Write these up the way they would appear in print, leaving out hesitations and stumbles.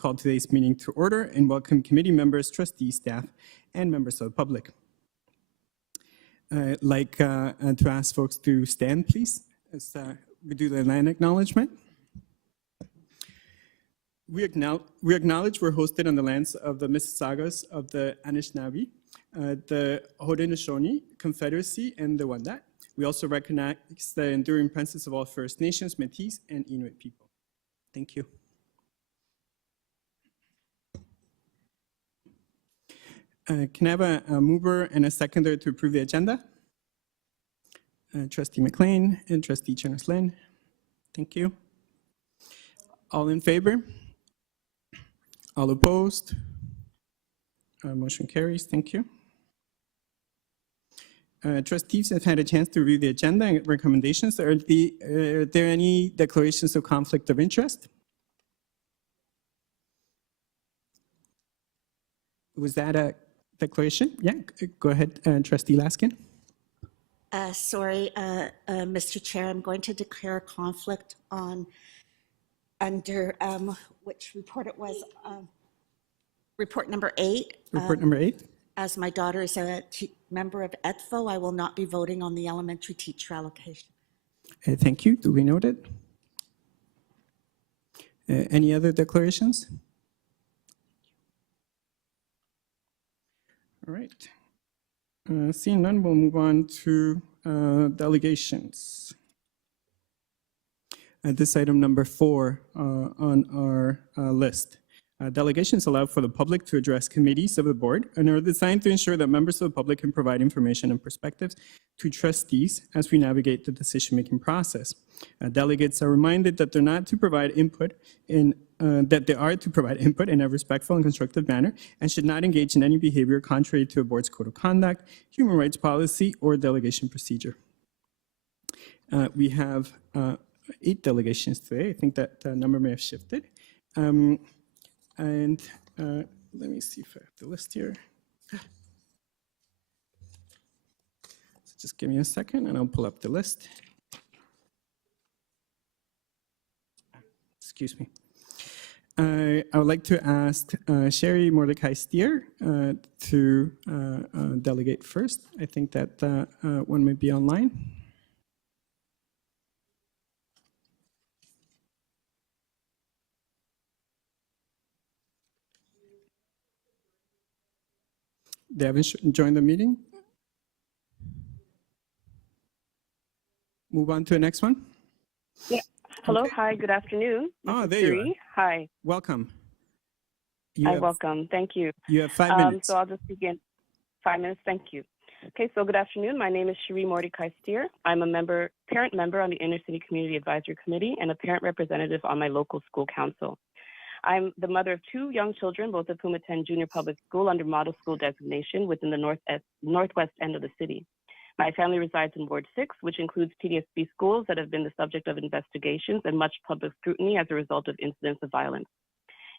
call today's meeting to order and welcome committee members, trustees, staff, and members of the public. I'd like to ask folks to stand, please, as we do the land acknowledgement. We acknowledge we're hosted on the lands of the Mississaugas of the Anishinaabe, the Haudenosaunee Confederacy, and the Wendat. We also recognize the enduring presence of all First Nations, Métis, and Inuit people. Thank you. Can I have a mover and a seconder to approve the agenda? Trustee McLean and Trustee Chernes-Lynn. Thank you. All in favor? All opposed? Motion carries. Thank you. Trustees have had a chance to review the agenda and recommendations. Are there any declarations of conflict of interest? Was that a declaration? Yeah, go ahead, Trustee Laskin. Sorry, Mr. Chair, I'm going to declare a conflict on under which report it was, report number 8. Report number 8. As my daughter is a member of ETFO, I will not be voting on the elementary teacher allocation. Thank you. Duly noted. Any other declarations? All right. Seeing none, we'll move on to delegations. This item number 4 on our list. Delegations allow for the public to address committees of the board and are designed to ensure that members of the public can provide information and perspectives to trustees as we navigate the decision-making process. Delegates are reminded that they're not to provide input in they are to provide input in a respectful and constructive manner and should not engage in any behavior contrary to a board's code of conduct, human rights policy, or delegation procedure. We have 8 delegations today. I think that the number may have shifted. And let me see if I have the list here. So just give me a second and I'll pull up the list. Excuse me. I would like to ask Sherry Mordecai-Steer to delegate first. I think that one might be online. They haven't joined the meeting. Move on to the next one. Yeah. Hello. Okay. Hi. Good afternoon. Oh, there you are. Hi. Welcome. Welcome. Thank you. You have 5 minutes. So I'll just begin. 5 minutes. Thank you. Okay. So good afternoon. My name is Cherie Mordecai-Steer. I'm a parent member on the Inner City Community Advisory Committee and a parent representative on my local school council. I'm the mother of 2 young children, both of whom attend junior public school under model school designation within the northwest end of the city. My family resides in Ward 6, which includes PDSB schools that have been the subject of investigations and much public scrutiny as a result of incidents of violence.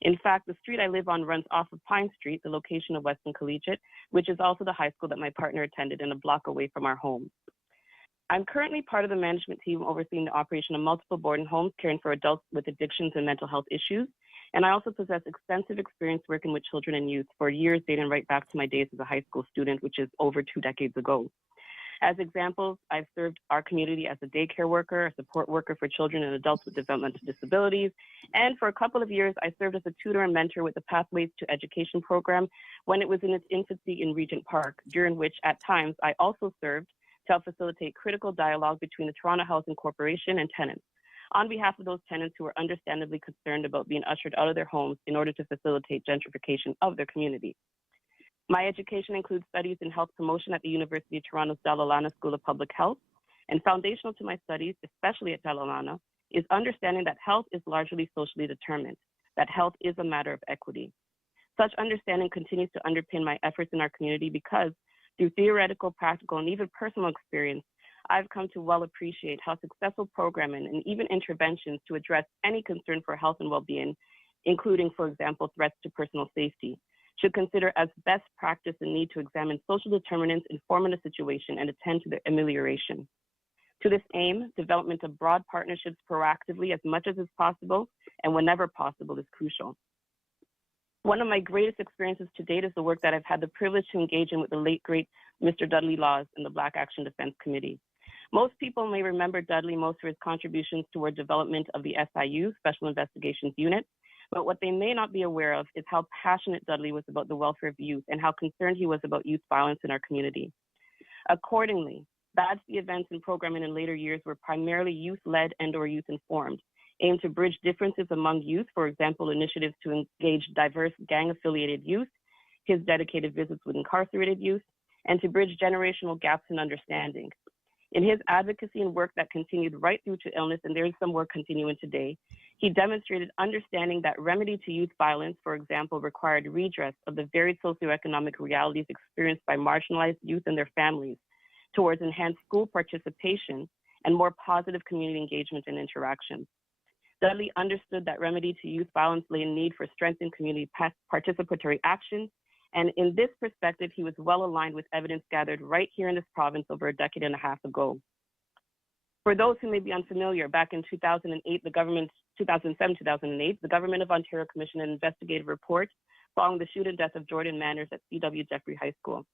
In fact, the street I live on runs off of Pine Street, the location of Weston Collegiate, which is also the high school that my partner attended and a block away from our home. I'm currently part of the management team overseeing the operation of multiple boarding homes caring for adults with addictions and mental health issues. And I also possess extensive experience working with children and youth for years dating right back to my days as a high school student, which is over 2 decades ago. As examples, I've served our community as a daycare worker, a support worker for children and adults with developmental disabilities, and for a couple of years, I served as a tutor and mentor with the Pathways to Education program when it was in its infancy in Regent Park, during which at times I also served to help facilitate critical dialogue between the Toronto Housing Corporation and tenants, on behalf of those tenants who are understandably concerned about being ushered out of their homes in order to facilitate gentrification of their community. My education includes studies in health promotion at the University of Toronto's Dalla Lana School of Public Health, and foundational to my studies, especially at Dalla Lana, is understanding that health is largely socially determined, that health is a matter of equity. Such understanding continues to underpin my efforts in our community because, through theoretical, practical, and even personal experience, I've come to well appreciate how successful programming and even interventions to address any concern for health and well-being, including, for example, threats to personal safety, should consider as best practice the need to examine social determinants informing a situation and attend to their amelioration. To this aim, development of broad partnerships proactively as much as is possible and whenever possible is crucial. One of my greatest experiences to date is the work that I've had the privilege to engage in with the late, great Mr. Dudley Laws in the Black Action Defense Committee. Most people may remember Dudley most for his contributions toward development of the SIU, Special Investigations Unit, but what they may not be aware of is how passionate Dudley was about the welfare of youth and how concerned he was about youth violence in our community. Accordingly, BADC events and programming in later years were primarily youth-led and/or youth-informed, aimed to bridge differences among youth, for example, initiatives to engage diverse gang-affiliated youth, his dedicated visits with incarcerated youth, and to bridge generational gaps in understanding. In his advocacy and work that continued right through to illness, and there is some work continuing today, he demonstrated understanding that remedy to youth violence, for example, required redress of the varied socioeconomic realities experienced by marginalized youth and their families towards enhanced school participation and more positive community engagement and interaction. Dudley understood that remedy to youth violence lay in need for strengthened community participatory actions, and in this perspective, he was well aligned with evidence gathered right here in this province over a decade and a half ago. For those who may be unfamiliar, back in 2008, 2007-2008, the Government of Ontario commissioned an investigative report following the shoot and death of Jordan Manners at C.W. Jeffrey High School.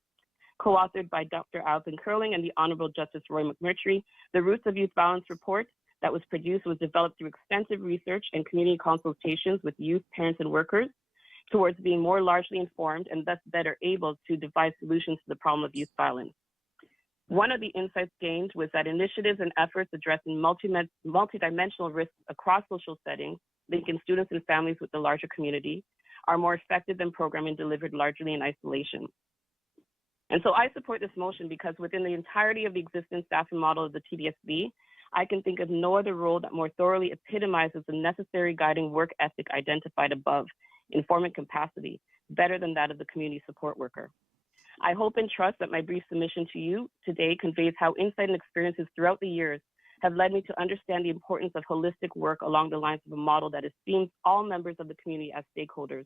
Co-authored by Dr. Alvin Curling and the Honorable Justice Roy McMurtry, the Roots of Youth Violence report that was produced was developed through extensive research and community consultations with youth, parents, and workers towards being more largely informed and thus better able to devise solutions to the problem of youth violence. One of the insights gained was that initiatives and efforts addressing multidimensional risks across social settings, linking students and families with the larger community, are more effective than programming delivered largely in isolation. And so I support this motion because within the entirety of the existing staffing model of the TDSB, I can think of no other role that more thoroughly epitomizes the necessary guiding work ethic identified above, informant capacity, better than that of the community support worker. I hope and trust that my brief submission to you today conveys how insight and experiences throughout the years have led me to understand the importance of holistic work along the lines of a model that esteems all members of the community as stakeholders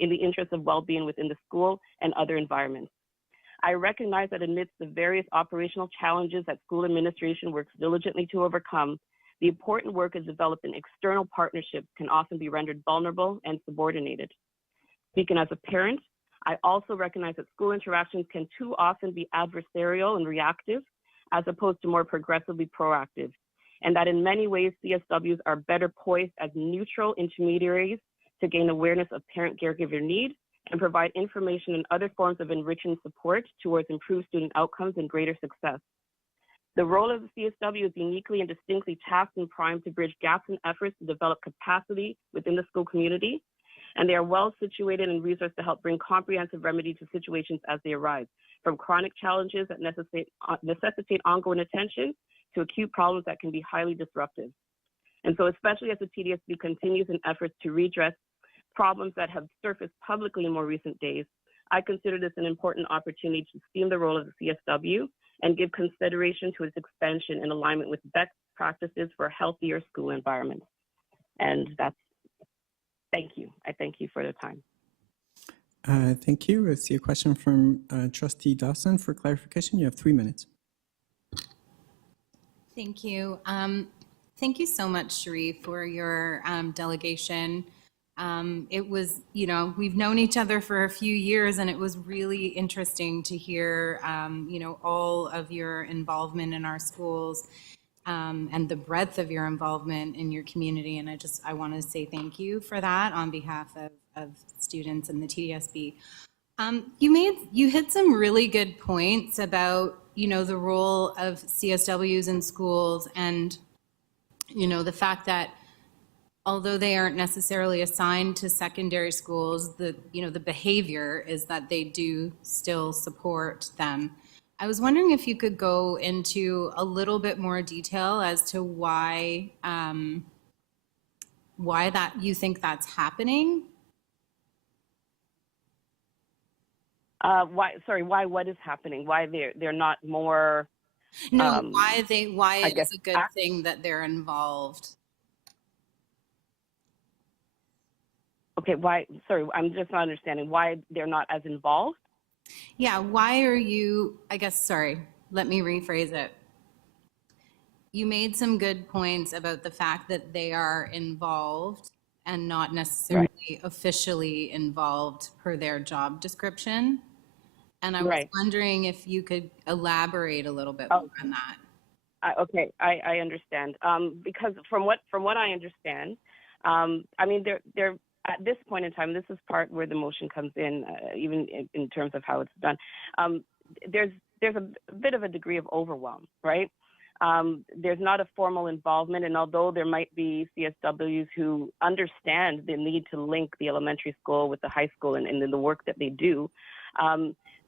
in the interest of well-being within the school and other environments. I recognize that amidst the various operational challenges that school administration works diligently to overcome, the important work of developing external partnerships can often be rendered vulnerable and subordinated. Speaking as a parent, I also recognize that school interactions can too often be adversarial and reactive, as opposed to more progressively proactive, and that in many ways, CSWs are better poised as neutral intermediaries to gain awareness of parent caregiver need and provide information and other forms of enriching support towards improved student outcomes and greater success. The role of the CSW is uniquely and distinctly tasked and primed to bridge gaps in efforts to develop capacity within the school community, and they are well situated and resourced to help bring comprehensive remedy to situations as they arise, from chronic challenges that necessitate ongoing attention to acute problems that can be highly disruptive. And so especially as the TDSB continues in efforts to redress problems that have surfaced publicly in more recent days, I consider this an important opportunity to esteem the role of the CSW and give consideration to its expansion in alignment with best practices for a healthier school environment. And that's, thank you. I thank you for the time. Thank you. I see a question from Trustee Dawson for clarification. You have 3 minutes. Thank you. Thank you so much, Cherie, for your delegation. It was, you know, we've known each other for a few years, and it was really interesting to hear, you know, all of your involvement in our schools and the breadth of your involvement in your community. And I want to say thank you for that on behalf of students in the TDSB. You hit some really good points about, you know, the role of CSWs in schools and, you know, the fact that although they aren't necessarily assigned to secondary schools, the behavior is that they do still support them. I was wondering if you could go into a little bit more detail as to why that you think that's happening. Why what is happening? Why they're not more? No, why it's a good thing that they're involved. Okay, why? Sorry, I'm just not understanding why they're not as involved. Yeah, why are you? I guess. Sorry, let me rephrase it. You made some good points about the fact that they are involved and not necessarily officially involved per their job description. And I was Right. wondering if you could elaborate a little bit more on that. Okay, I understand. Because from what I understand, I mean, there at this point in time, this is part where the motion comes in, even in terms of how it's done. There's a bit of a degree of overwhelm, right? There's not a formal involvement, and although there might be CSWs who understand the need to link the elementary school with the high school and the work that they do,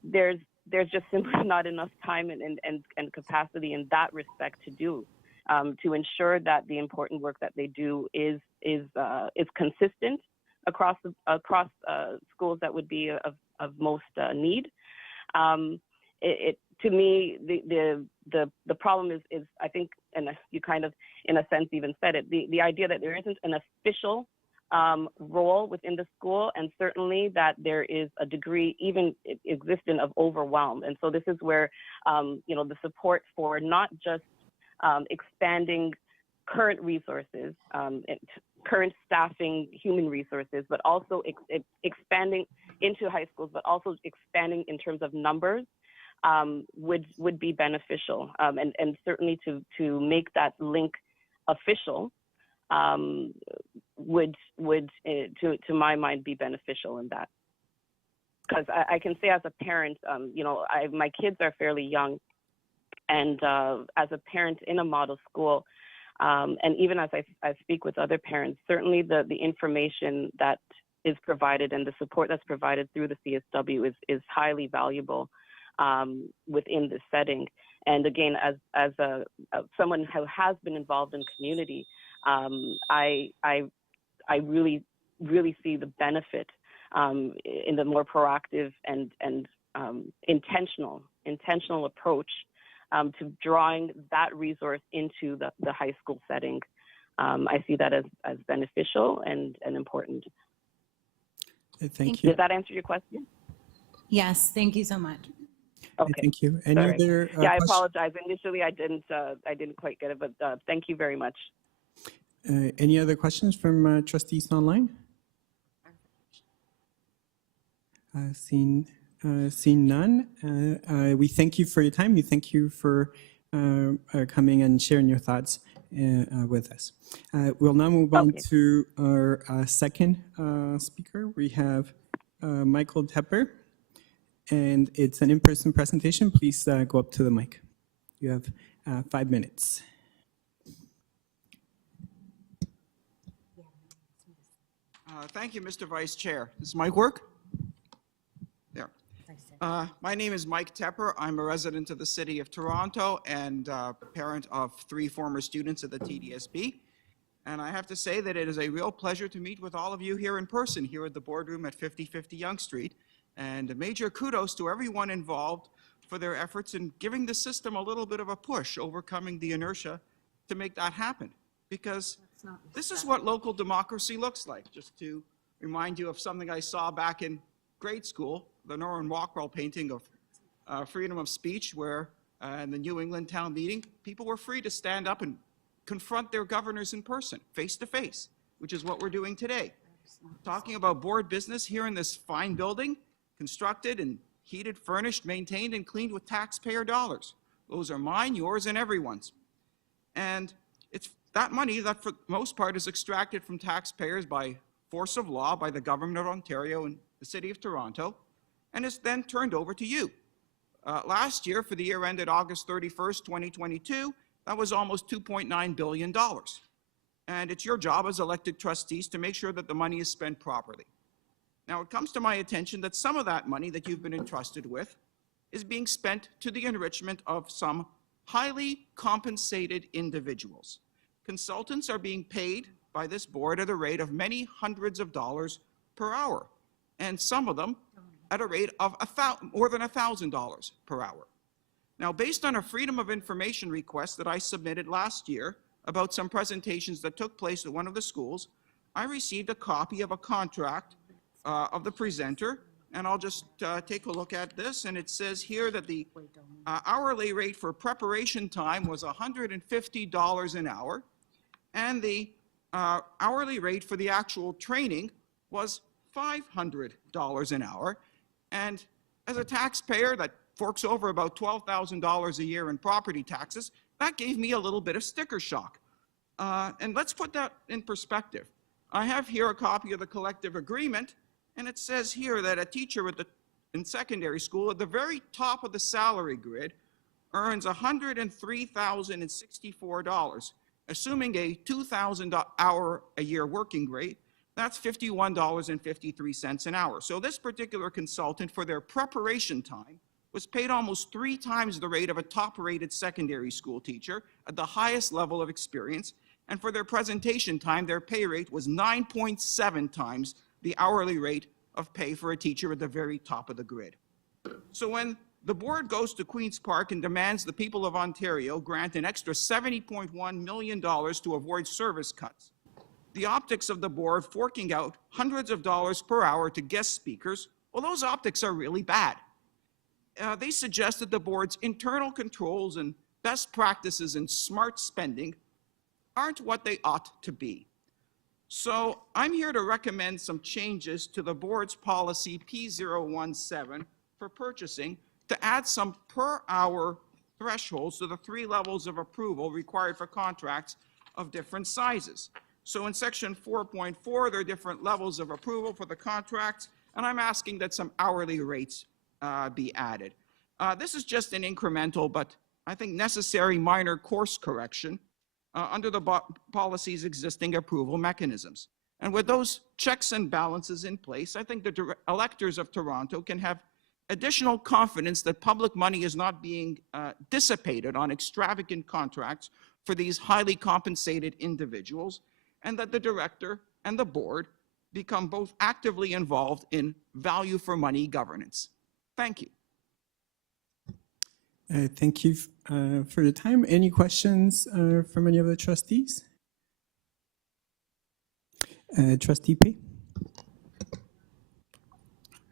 there's just simply not enough time and capacity in that respect to ensure that the important work that they do is consistent across schools that would be of most need. To me, the problem is I think, and you kind of in a sense even said it, the idea that there isn't an official role within the school, and certainly that there is a degree even existent of overwhelm. And so this is where the support for not just expanding current resources, current staffing, human resources, but also expanding into high schools, but also expanding in terms of numbers would be beneficial, and certainly to make that link official would to my mind be beneficial in that. Because I can say as a parent, my kids are fairly young, and as a parent in a model school, and even as I speak with other parents, certainly the information that is provided and the support that's provided through the CSW is highly valuable within this setting. And again, as someone who has been involved in community, I really see the benefit in the more proactive and intentional approach to drawing that resource into the high school setting. I see that as beneficial and important. Thank you. Did that answer your question? Yes, thank you so much. Okay. Thank you. Any Sorry. other Yeah, I questions? apologize. Initially, I didn't quite get it, but thank you very much. Any other questions from trustees online? Seeing none, we thank you for your time. We thank you for coming and sharing your thoughts with us. We'll now move on to our second speaker. We have Michael Tepper, and it's an in-person presentation. Please go up to the mic. You have 5 minutes. Thank you, Mr. Vice Chair. Does mic work? There. My name is Mike Tepper. I'm a resident of the City of Toronto and parent of 3 former students at the TDSB. And I have to say that it is a real pleasure to meet with all of you here in person, here at the boardroom at 5050 Yonge Street. And a major kudos to everyone involved for their efforts in giving the system a little bit of a push, overcoming the inertia to make that happen. Because this is what local democracy looks like. Just to remind you of something I saw back in grade school, the Norman Rockwell painting of freedom of speech, where in the New England town meeting, people were free to stand up and confront their governors in person, face to face, which is what we're doing today. Talking about board business here in this fine building, constructed and heated, furnished, maintained, and cleaned with taxpayer dollars. Those are mine, yours, and everyone's. And it's that money that for the most part is extracted from taxpayers by force of law by the government of Ontario and the City of Toronto, and is then turned over to you. Last year, for the year ended August 31st, 2022, that was almost $2.9 billion. And it's your job as elected trustees to make sure that the money is spent properly. Now, it comes to my attention that some of that money that you've been entrusted with is being spent to the enrichment of some highly compensated individuals. Consultants are being paid by this board at a rate of many hundreds of dollars per hour, and some of them at a rate of more than $1,000 per hour. Now, based on a Freedom of Information request that I submitted last year about some presentations that took place at one of the schools, I received a copy of a contract of the presenter, and I'll just take a look at this, and it says here that the hourly rate for preparation time was $150 an hour, and the hourly rate for the actual training was $500 an hour. And as a taxpayer that forks over about $12,000 a year in property taxes, that gave me a little bit of sticker shock. And let's put that in perspective. I have here a copy of the collective agreement, and it says here that a teacher in secondary school at the very top of the salary grid earns $103,064. Assuming a 2,000 hour a year working rate, that's $51.53 an hour. So this particular consultant, for their preparation time, was paid almost 3 times the rate of a top-rated secondary school teacher at the highest level of experience. And for their presentation time, their pay rate was 9.7 times the hourly rate of pay for a teacher at the very top of the grid. So when the board goes to Queen's Park and demands the people of Ontario grant an extra $70.1 million to avoid service cuts, the optics of the board forking out hundreds of dollars per hour to guest speakers, well, those optics are really bad. They suggest that the board's internal controls and best practices in smart spending aren't what they ought to be. So I'm here to recommend some changes to the board's policy P017 for purchasing to add some per hour thresholds to the 3 levels of approval required for contracts of different sizes. So in section 4.4, there are different levels of approval for the contracts, and I'm asking that some hourly rates be added. This is just an incremental, but I think necessary minor course correction under the policy's existing approval mechanisms. And with those checks and balances in place, I think the electors of Toronto can have additional confidence that public money is not being dissipated on extravagant contracts for these highly compensated individuals, and that the director and the board become both actively involved in value for money governance. Thank you. Thank you for your time. Any questions from any of the trustees? Trustee Pei.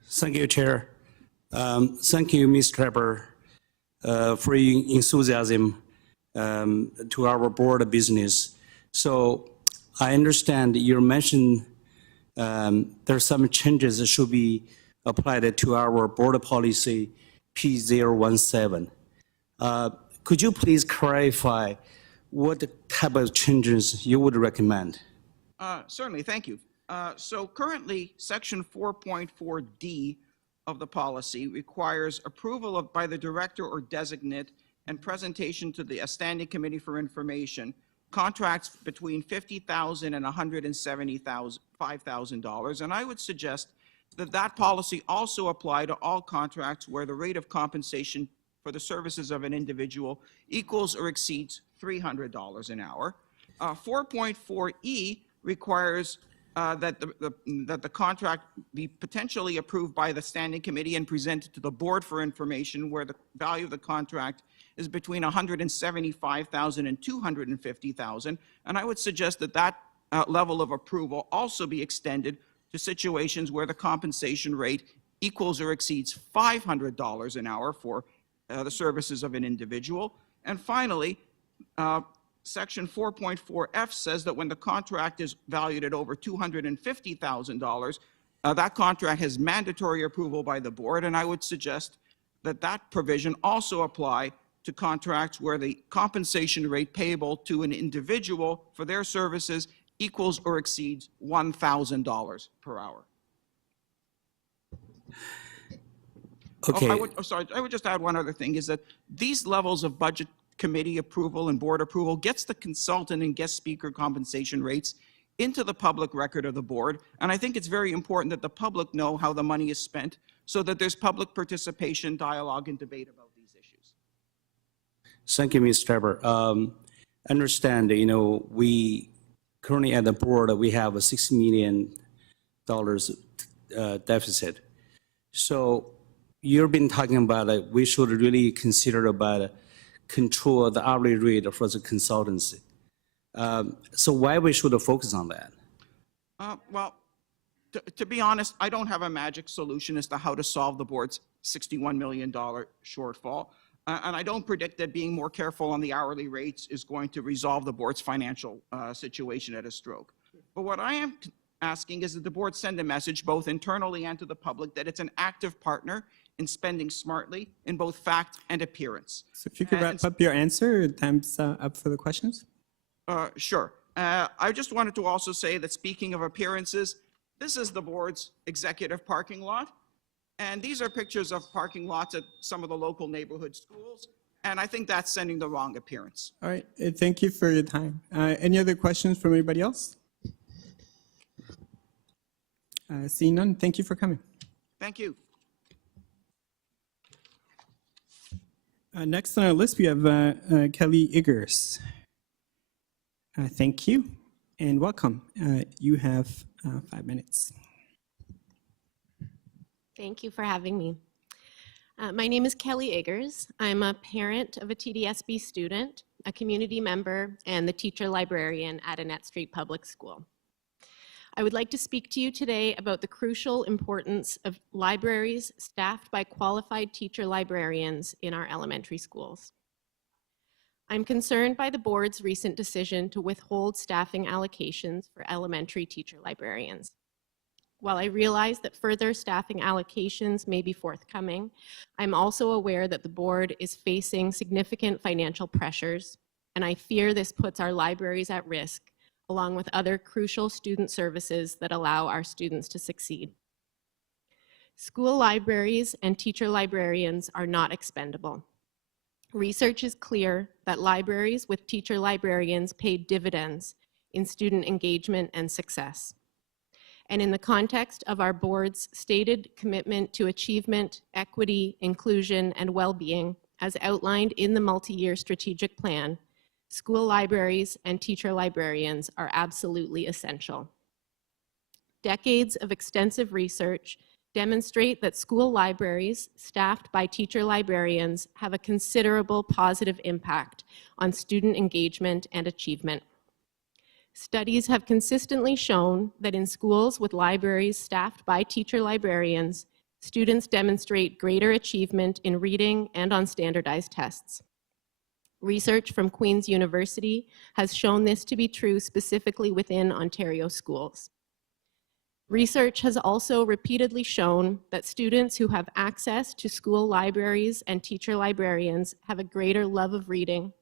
Thank you, Chair. Thank you, Ms. Trevor, for your enthusiasm to our board of business. So I understand you mentioned there's some changes that should be applied to our board policy P017. Could you please clarify what type of changes you would recommend? Certainly, thank you. So currently, section 4.4D of the policy requires approval by the director or designate and presentation to the Standing Committee for Information contracts between $50,000 and $175,000. And I would suggest that that policy also apply to all contracts where the rate of compensation for the services of an individual equals or exceeds $300 an hour. 4.4E requires that the contract be potentially approved by the Standing Committee and presented to the board for information where the value of the contract is between $175,000 and $250,000. And I would suggest that that level of approval also be extended to situations where the compensation rate equals or exceeds $500 an hour for the services of an individual. And finally, section 4.4F says that when the contract is valued at over $250,000, that contract has mandatory approval by the board, and I would suggest that that provision also apply to contracts where the compensation rate payable to an individual for their services equals or exceeds $1,000 per hour. Okay. I would just add one other thing, is that these levels of budget committee approval and board approval gets the consultant and guest speaker compensation rates into the public record of the board. And I think it's very important that the public know how the money is spent so that there's public participation, dialogue, and debate about these issues. Thank you, Ms. Trevor. Understand, we currently at the board, we have a $6 million deficit. So you've been talking about we should really consider about control the hourly rate for the consultancy. So why we should focus on that? Well, to be honest, I don't have a magic solution as to how to solve the board's $61 million shortfall. And I don't predict that being more careful on the hourly rates is going to resolve the board's financial situation at a stroke. But what I am asking is that the board send a message both internally and to the public that it's an active partner in spending smartly in both fact and appearance. So if you could wrap up your answer, time's up for the questions. Sure. I just wanted to also say that speaking of appearances, this is the board's executive parking lot. And these are pictures of parking lots at some of the local neighborhood schools. And I think that's sending the wrong appearance. All right, thank you for your time. Any other questions from anybody else? Seeing none, thank you for coming. Thank you. Next on our list, we have Kelly Iggers. Thank you and welcome. You have 5 minutes. Thank you for having me. My name is Kelly Iggers. I'm a parent of a TDSB student, a community member, and the teacher librarian at Annette Street Public School. I would like to speak to you today about the crucial importance of libraries staffed by qualified teacher librarians in our elementary schools. I'm concerned by the board's recent decision to withhold staffing allocations for elementary teacher librarians. While I realize that further staffing allocations may be forthcoming, I'm also aware that the board is facing significant financial pressures, and I fear this puts our libraries at risk, along with other crucial student services that allow our students to succeed. School libraries and teacher librarians are not expendable. Research is clear that libraries with teacher librarians pay dividends in student engagement and success. And in the context of our board's stated commitment to achievement, equity, inclusion, and well-being, as outlined in the multi-year strategic plan, school libraries and teacher librarians are absolutely essential. Decades of extensive research demonstrate that school libraries staffed by teacher librarians have a considerable positive impact on student engagement and achievement. Studies have consistently shown that in schools with libraries staffed by teacher librarians, students demonstrate greater achievement in reading and on standardized tests. Research from Queen's University has shown this to be true specifically within Ontario schools. Research has also repeatedly shown that students who have access to school libraries and teacher librarians have a greater love of reading,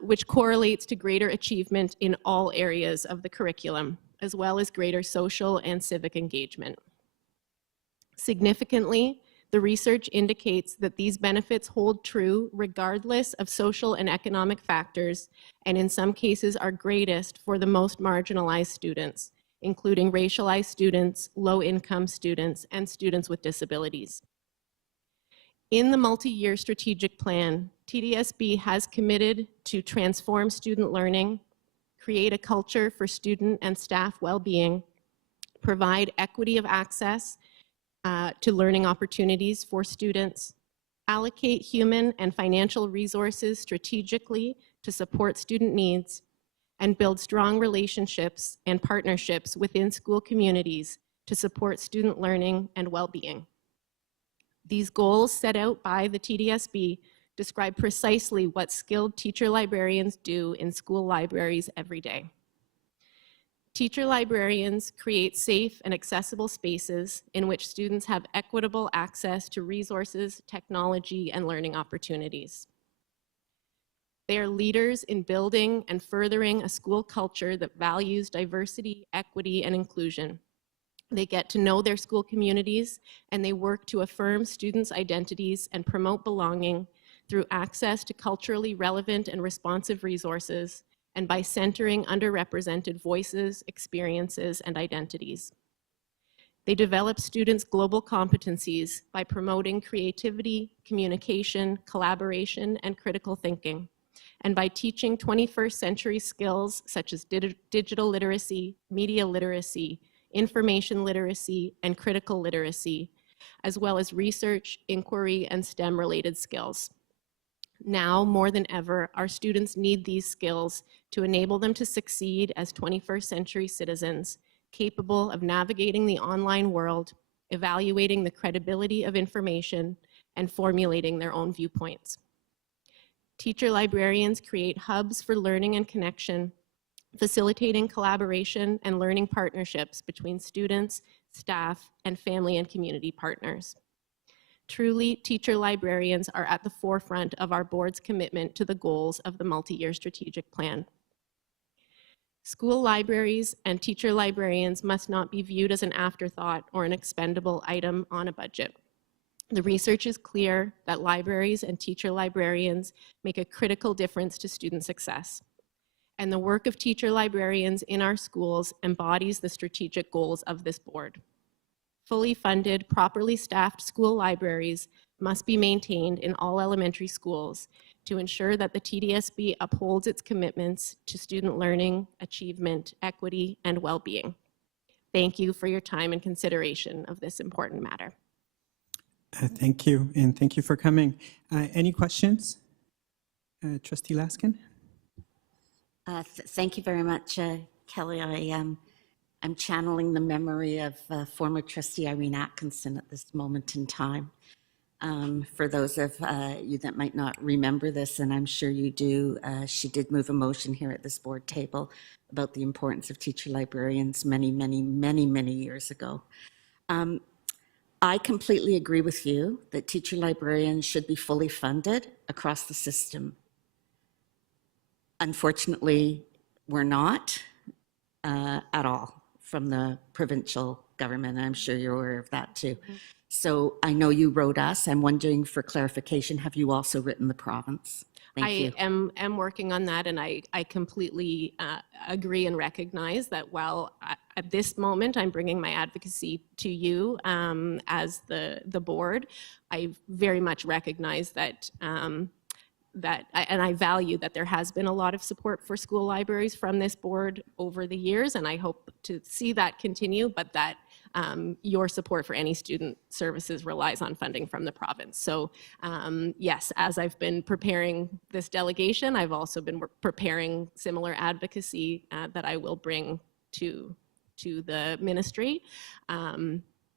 which correlates to greater achievement in all areas of the curriculum, as well as greater social and civic engagement. Significantly, the research indicates that these benefits hold true regardless of social and economic factors, and in some cases are greatest for the most marginalized students, including racialized students, low-income students, and students with disabilities. In the multi-year strategic plan, TDSB has committed to transform student learning, create a culture for student and staff well-being, provide equity of access to learning opportunities for students, allocate human and financial resources strategically to support student needs, and build strong relationships and partnerships within school communities to support student learning and well-being. These goals set out by the TDSB describe precisely what skilled teacher librarians do in school libraries every day. Teacher librarians create safe and accessible spaces in which students have equitable access to resources, technology, and learning opportunities. They are leaders in building and furthering a school culture that values diversity, equity, and inclusion. They get to know their school communities, and they work to affirm students' identities and promote belonging through access to culturally relevant and responsive resources, and by centering underrepresented voices, experiences, and identities. They develop students' global competencies by promoting creativity, communication, collaboration, and critical thinking, and by teaching 21st century skills such as digital literacy, media literacy, information literacy, and critical literacy, as well as research, inquiry, and STEM-related skills. Now, more than ever, our students need these skills to enable them to succeed as 21st century citizens, capable of navigating the online world, evaluating the credibility of information, and formulating their own viewpoints. Teacher librarians create hubs for learning and connection, facilitating collaboration and learning partnerships between students, staff, and family and community partners. Truly, teacher librarians are at the forefront of our board's commitment to the goals of the multi-year strategic plan. School libraries and teacher librarians must not be viewed as an afterthought or an expendable item on a budget. The research is clear that libraries and teacher librarians make a critical difference to student success. And the work of teacher librarians in our schools embodies the strategic goals of this board. Fully funded, properly staffed school libraries must be maintained in all elementary schools to ensure that the TDSB upholds its commitments to student learning, achievement, equity, and well-being. Thank you for your time and consideration of this important matter. Thank you, and thank you for coming. Any questions? Trustee Laskin? Thank you very much, Kelly. I'm channeling the memory of former trustee Irene Atkinson at this moment in time. For those of you that might not remember this, and I'm sure you do, she did move a motion here at this board table about the importance of teacher librarians many, many, many, many years ago. I completely agree with you that teacher librarians should be fully funded across the system. Unfortunately, we're not at all from the provincial government. I'm sure you're aware of that too. So I know you wrote us. I'm wondering for clarification, have you also written the province? Thank you. I am working on that, and I completely agree and recognize that while at this moment I'm bringing my advocacy to you as the board, I very much recognize that and I value that there has been a lot of support for school libraries from this board over the years, and I hope to see that continue, but that your support for any student services relies on funding from the province. So yes, as I've been preparing this delegation, I've also been preparing similar advocacy that I will bring to the ministry.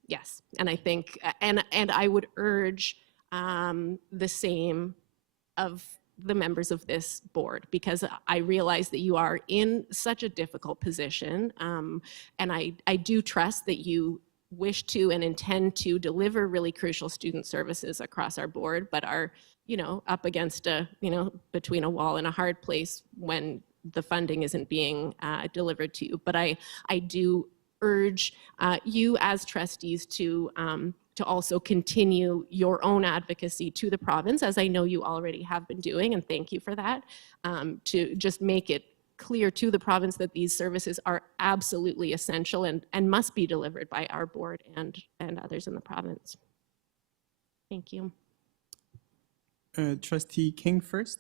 Yes, and I think, and I would urge the same of the members of this board, because I realize that you are in such a difficult position, and I do trust that you wish to and intend to deliver really crucial student services across our board, but are, up against between a wall and a hard place when the funding isn't being delivered to you. But I do urge you as trustees to also continue your own advocacy to the province, as I know you already have been doing, and thank you for that, to just make it clear to the province that these services are absolutely essential and must be delivered by our board and others in the province. Thank you. Trustee King first.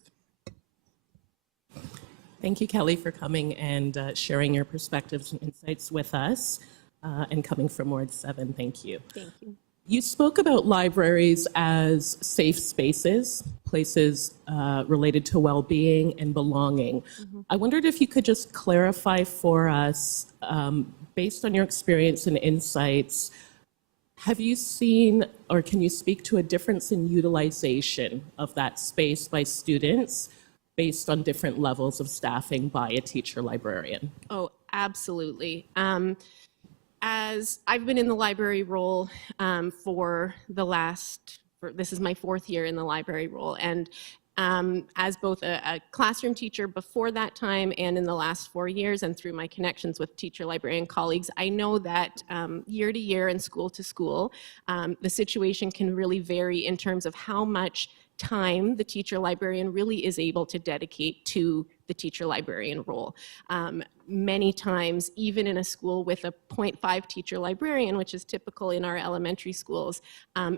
Thank you, Kelly, for coming and sharing your perspectives and insights with us, and coming from Ward 7. Thank you. Thank you. You spoke about libraries as safe spaces, places related to well-being and belonging. I wondered if you could just clarify for us, based on your experience and insights, have you seen, or can you speak to a difference in utilization of that space by students based on different levels of staffing by a teacher librarian? Oh, absolutely. As I've been in the library role this is my 4th year in the library role, and as both a classroom teacher before that time and in the last 4 years, and through my connections with teacher librarian colleagues, I know that year to year and school to school, the situation can really vary in terms of how much time the teacher librarian really is able to dedicate to the teacher librarian role. Many times, even in a school with a 0.5 teacher librarian, which is typical in our elementary schools,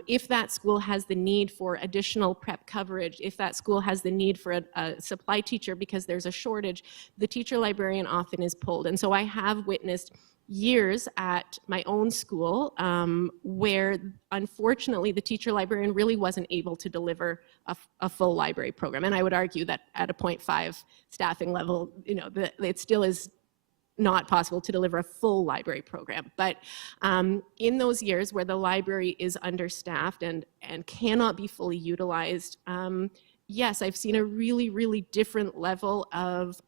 if that school has the need for additional prep coverage, if that school has the need for a supply teacher because there's a shortage, the teacher librarian often is pulled. And so I have witnessed years at my own school where unfortunately the teacher librarian really wasn't able to deliver a full library program. And I would argue that at a 0.5 staffing level, it still is not possible to deliver a full library program. But in those years where the library is understaffed and cannot be fully utilized, yes, I've seen a really, really different level of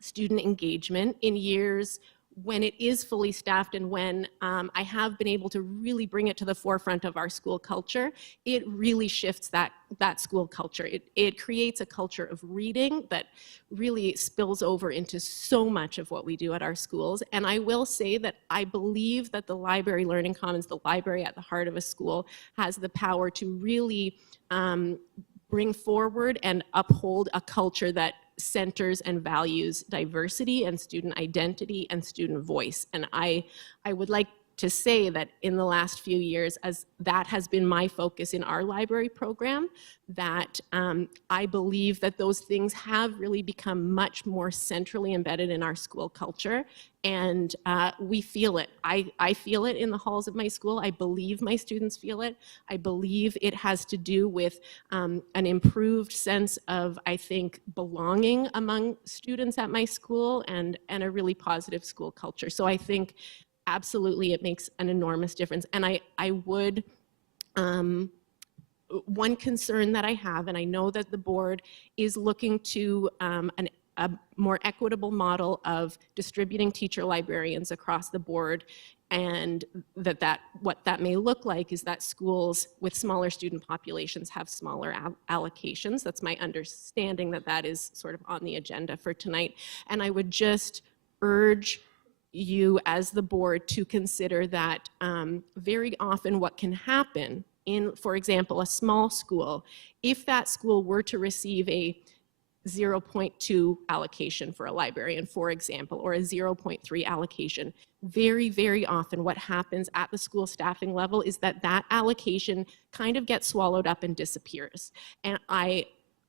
student engagement in years when it is fully staffed and when I have been able to really bring it to the forefront of our school culture, it really shifts that school culture. It creates a culture of reading that really spills over into so much of what we do at our schools. And I will say that I believe that the library learning commons, the library at the heart of a school, has the power to really bring forward and uphold a culture that centers and values diversity and student identity and student voice. And I would like to say that in the last few years, as that has been my focus in our library program, that I believe that those things have really become much more centrally embedded in our school culture. And we feel it. I feel it in the halls of my school. I believe my students feel it. I believe it has to do with an improved sense of, I think, belonging among students at my school and a really positive school culture. So I think absolutely it makes an enormous difference. And I would, one concern that I have, and I know that the board is looking to a more equitable model of distributing teacher librarians across the board, and what that may look like is that schools with smaller student populations have smaller allocations. That's my understanding that is sort of on the agenda for tonight. And I would just urge you as the board to consider that very often what can happen in, for example, a small school, if that school were to receive a 0.2 allocation for a librarian, for example, or a 0.3 allocation, very, very often what happens at the school staffing level is that allocation kind of gets swallowed up and disappears. And I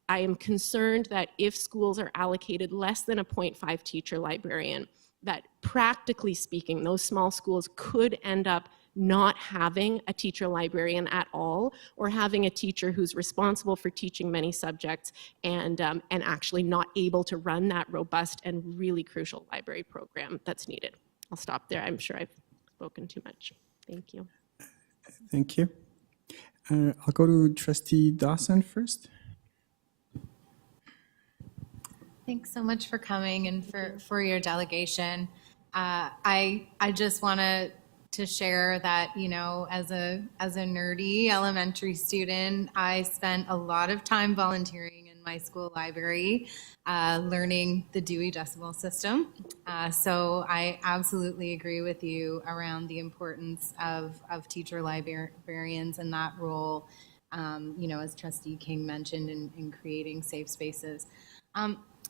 am concerned that if schools are allocated less than a 0.5 teacher librarian, that practically speaking, those small schools could end up not having a teacher librarian at all, or having a teacher who's responsible for teaching many subjects and actually not able to run that robust and really crucial library program that's needed. I'll stop there. I'm sure I've spoken too much. Thank you. Thank you. I'll go to Trustee Dawson first. Thanks so much for coming and for your delegation. I just want to share that, you know, as a nerdy elementary student, I spent a lot of time volunteering in my school library, learning the Dewey Decimal System. So I absolutely agree with you around the importance of teacher librarians and that role, you know, as Trustee King mentioned, in creating safe spaces.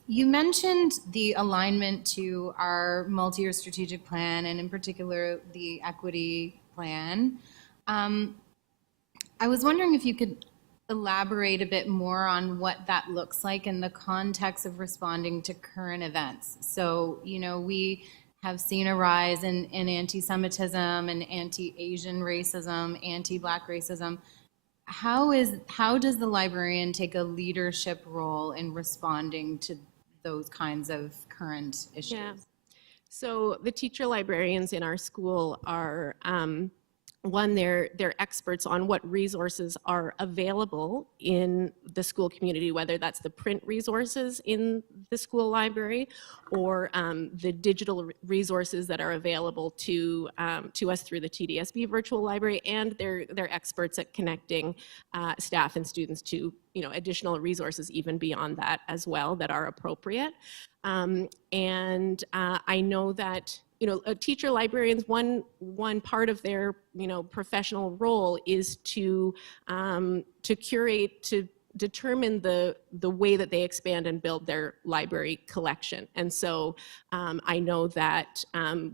You mentioned the alignment to our multi-year strategic plan, and in particular, the equity plan. I was wondering if you could elaborate a bit more on what that looks like in the context of responding to current events. So, you know, we have seen a rise in anti-Semitism and anti-Asian racism, anti-Black racism. How does the librarian take a leadership role in responding to those kinds of current issues? Yeah. So the teacher librarians in our school are, they're experts on what resources are available in the school community, whether that's the print resources in the school library or the digital resources that are available to us through the TDSB virtual library, and they're experts at connecting staff and students to, you know, additional resources even beyond that as well that are appropriate. And I know that, you know, teacher librarians, one part of their, you know, professional role is to curate, to determine the way that they expand and build their library collection. And so I know that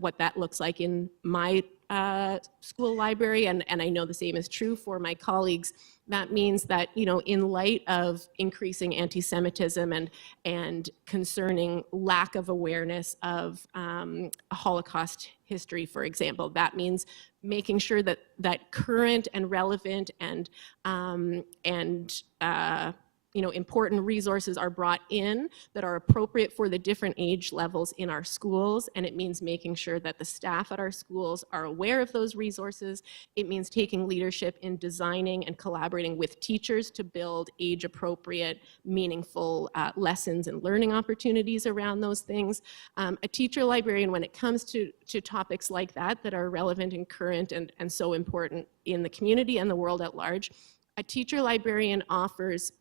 what that looks like in my school library, and I know the same is true for my colleagues. That means that, you know, in light of increasing anti-Semitism and concerning lack of awareness of Holocaust history, for example, that means making sure that current and relevant and important resources are brought in that are appropriate for the different age levels in our schools, and it means making sure that the staff at our schools are aware of those resources. It means taking leadership in designing and collaborating with teachers to build age-appropriate, meaningful lessons and learning opportunities around those things. A teacher librarian, when it comes to topics like that are relevant and current and so important in the community and the world at large, a teacher librarian offers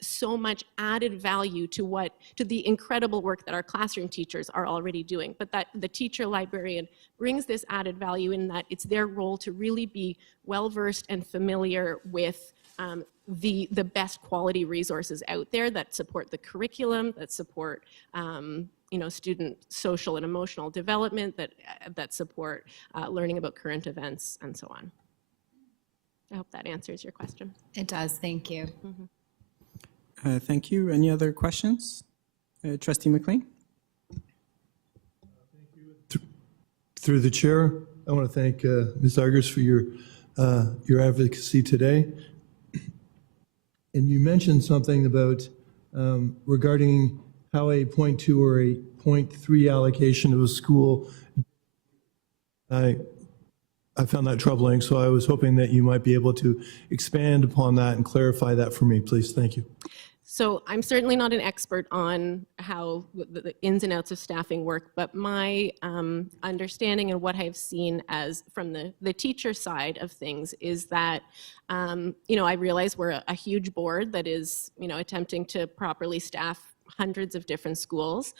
so much added value to the incredible work that our classroom teachers are already doing, but that the teacher librarian brings this added value in that it's their role to really be well-versed and familiar with the best quality resources out there that support the curriculum, that support student social and emotional development, that support learning about current events and so on. I hope that answers your question. It does. Thank you. Mm-hmm. Thank you. Any other questions? Trustee McLean? Through the chair, I want to thank Ms. Argus for your advocacy today. And you mentioned something about regarding how a 0.2 or a 0.3 allocation of a school. I found that troubling, so I was hoping that you might be able to expand upon that and clarify that for me, please. Thank you. So I'm certainly not an expert on how the ins and outs of staffing work, but my understanding and what I've seen as from the teacher side of things is that, I realize we're a huge board that is, attempting to properly staff hundreds of different schools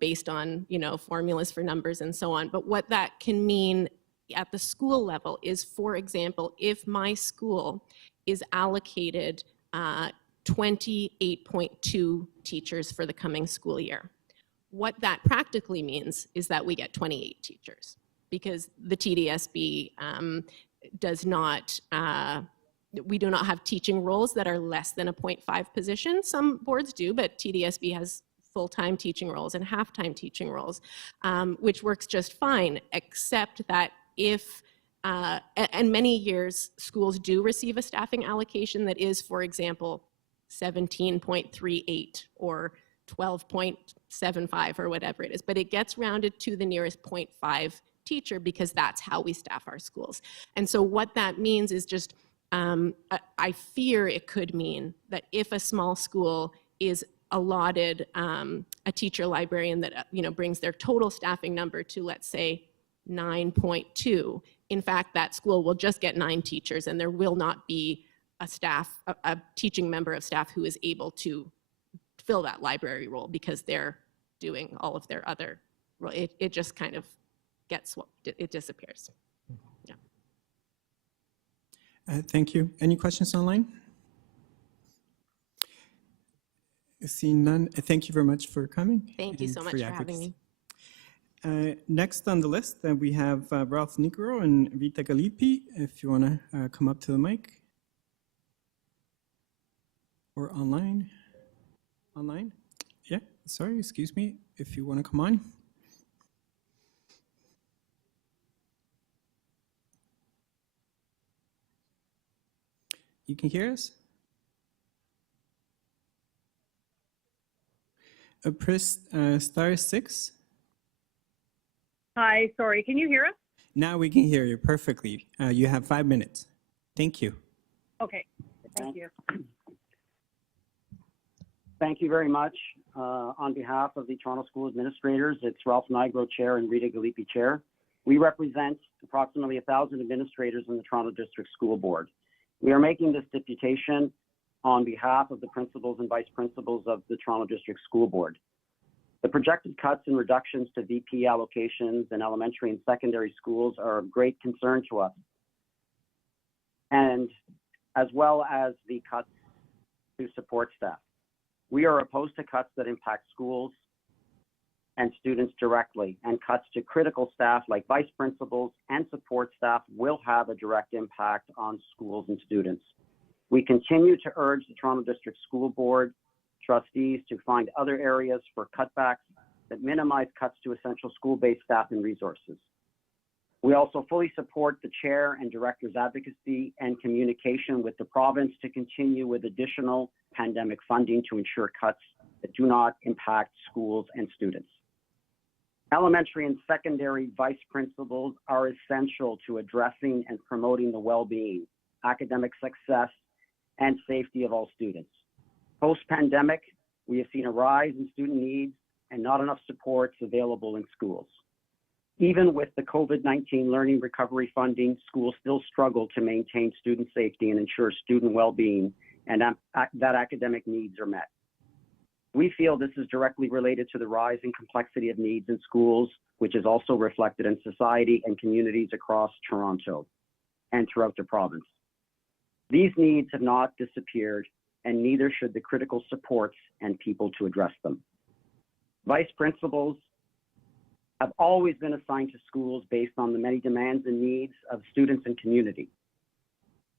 based on, formulas for numbers and so on. But what that can mean at the school level is, for example, if my school is allocated 28.2 teachers for the coming school year. What that practically means is that we get 28 teachers because the TDSB does not, we do not have teaching roles that are less than a 0.5 position. Some boards do, but TDSB has full-time teaching roles and half-time teaching roles, which works just fine, except that if and many years schools do receive a staffing allocation that is, for example, 17.38 or 12.75 or whatever it is, but it gets rounded to the nearest 0.5 teacher because that's how we staff our schools. And so what that means is just, I fear it could mean that if a small school is allotted a teacher librarian that brings their total staffing number to, let's say, 9.2, in fact, that school will just get 9 teachers and there will not be a teaching member of staff who is able to fill that library role because they're doing all of their other, it just kind of it disappears. Yeah. Thank you. Any questions online? Seeing none, thank you very much for coming. Thank you so much for having me. Next on the list, we have Ralph Nicaro and Rita Galippi. If you want to come up to the mic. Or online. Online? Yeah, sorry, excuse me. If you want to come on. You can hear us? Press *6. Hi, sorry, can you hear us? Now we can hear you perfectly. You have 5 minutes. Thank you. Okay, thank you. Thank you very much. On behalf of the Toronto School Administrators, it's Ralph Nigro, Chair, and Rita Galippi, Chair. We represent approximately 1,000 administrators in the Toronto District School Board. We are making this deputation on behalf of the principals and vice principals of the Toronto District School Board. The projected cuts and reductions to VP allocations in elementary and secondary schools are of great concern to us, and as well as the cuts to support staff. We are opposed to cuts that impact schools and students directly, and cuts to critical staff like vice principals and support staff will have a direct impact on schools and students. We continue to urge the Toronto District School Board trustees to find other areas for cutbacks that minimize cuts to essential school-based staff and resources. We also fully support the chair and director's advocacy and communication with the province to continue with additional pandemic funding to ensure cuts that do not impact schools and students. Elementary and secondary vice principals are essential to addressing and promoting the well-being, academic success, and safety of all students. Post-pandemic, we have seen a rise in student needs and not enough supports available in schools. Even with the COVID-19 learning recovery funding, schools still struggle to maintain student safety and ensure student well-being and that academic needs are met. We feel this is directly related to the rise in complexity of needs in schools, which is also reflected in society and communities across Toronto and throughout the province. These needs have not disappeared, and neither should the critical supports and people to address them. Vice principals have always been assigned to schools based on the many demands and needs of students and community.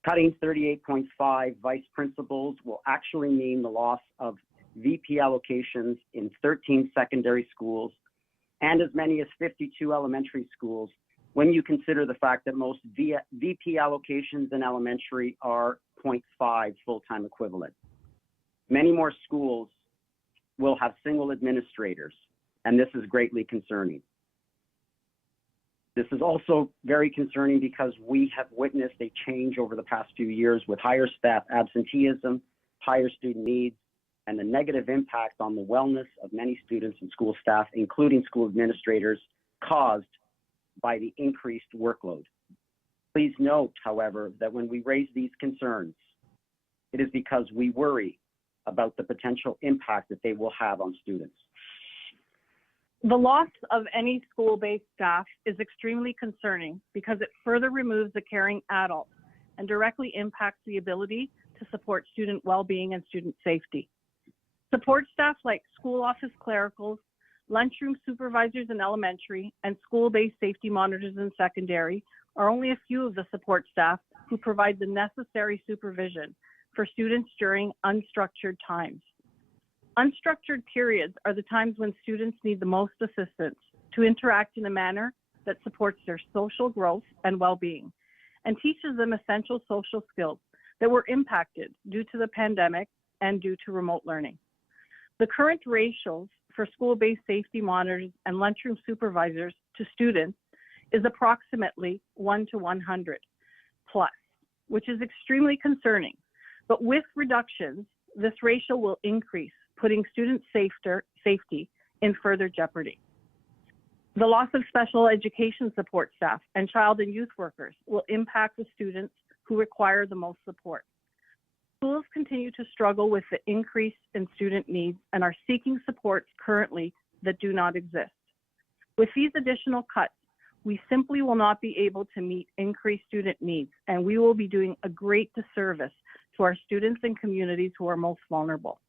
Cutting 38.5 vice principals will actually mean the loss of VP allocations in 13 secondary schools and as many as 52 elementary schools when you consider the fact that most VP allocations in elementary are 0.5 full-time equivalent. Many more schools will have single administrators, and this is greatly concerning. This is also very concerning because we have witnessed a change over the past few years with higher staff absenteeism, higher student needs, and the negative impact on the wellness of many students and school staff, including school administrators, caused by the increased workload. Please note, however, that when we raise these concerns, it is because we worry about the potential impact that they will have on students. The loss of any school-based staff is extremely concerning because it further removes the caring adult and directly impacts the ability to support student well-being and student safety. Support staff like school office clericals, lunchroom supervisors in elementary, and school-based safety monitors in secondary are only a few of the support staff who provide the necessary supervision for students during unstructured times. Unstructured periods are the times when students need the most assistance to interact in a manner that supports their social growth and well-being and teaches them essential social skills that were impacted due to the pandemic and due to remote learning. The current ratios for school-based safety monitors and lunchroom supervisors to students is approximately 1 to 100 plus, which is extremely concerning. But with reductions, this ratio will increase, putting student safety in further jeopardy. The loss of special education support staff and child and youth workers will impact the students who require the most support. Schools continue to struggle with the increase in student needs and are seeking supports currently that do not exist. With these additional cuts, we simply will not be able to meet increased student needs, and we will be doing a great disservice to our students and communities who are most vulnerable.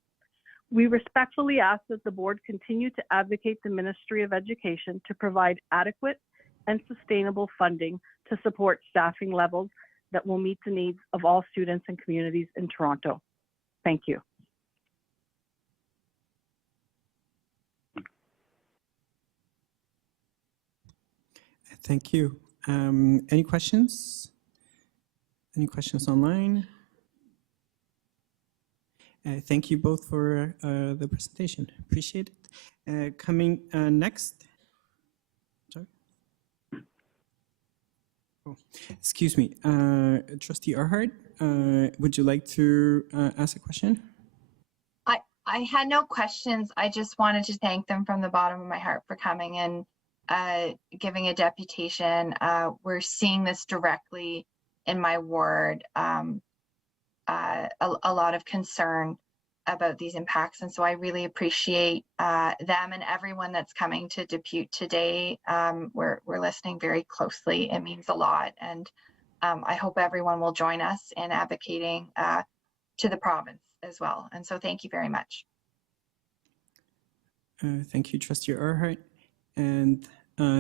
We respectfully ask that the board continue to advocate the Ministry of Education to provide adequate and sustainable funding to support staffing levels that will meet the needs of all students and communities in Toronto. Thank you. Thank you. Any questions? Any questions online? Thank you both for the presentation. Appreciate it. Coming next. Sorry. Oh, excuse me. Trustee Arhart, would you like to ask a question? I had no questions. I just wanted to thank them from the bottom of my heart for coming and giving a deputation. We're seeing this directly in my ward. A lot of concern about these impacts, and so I really appreciate them and everyone that's coming to Depute today. We're listening very closely. It means a lot, and I hope everyone will join us in advocating to the province as well. And so thank you very much. Thank you, Trustee Arhart. And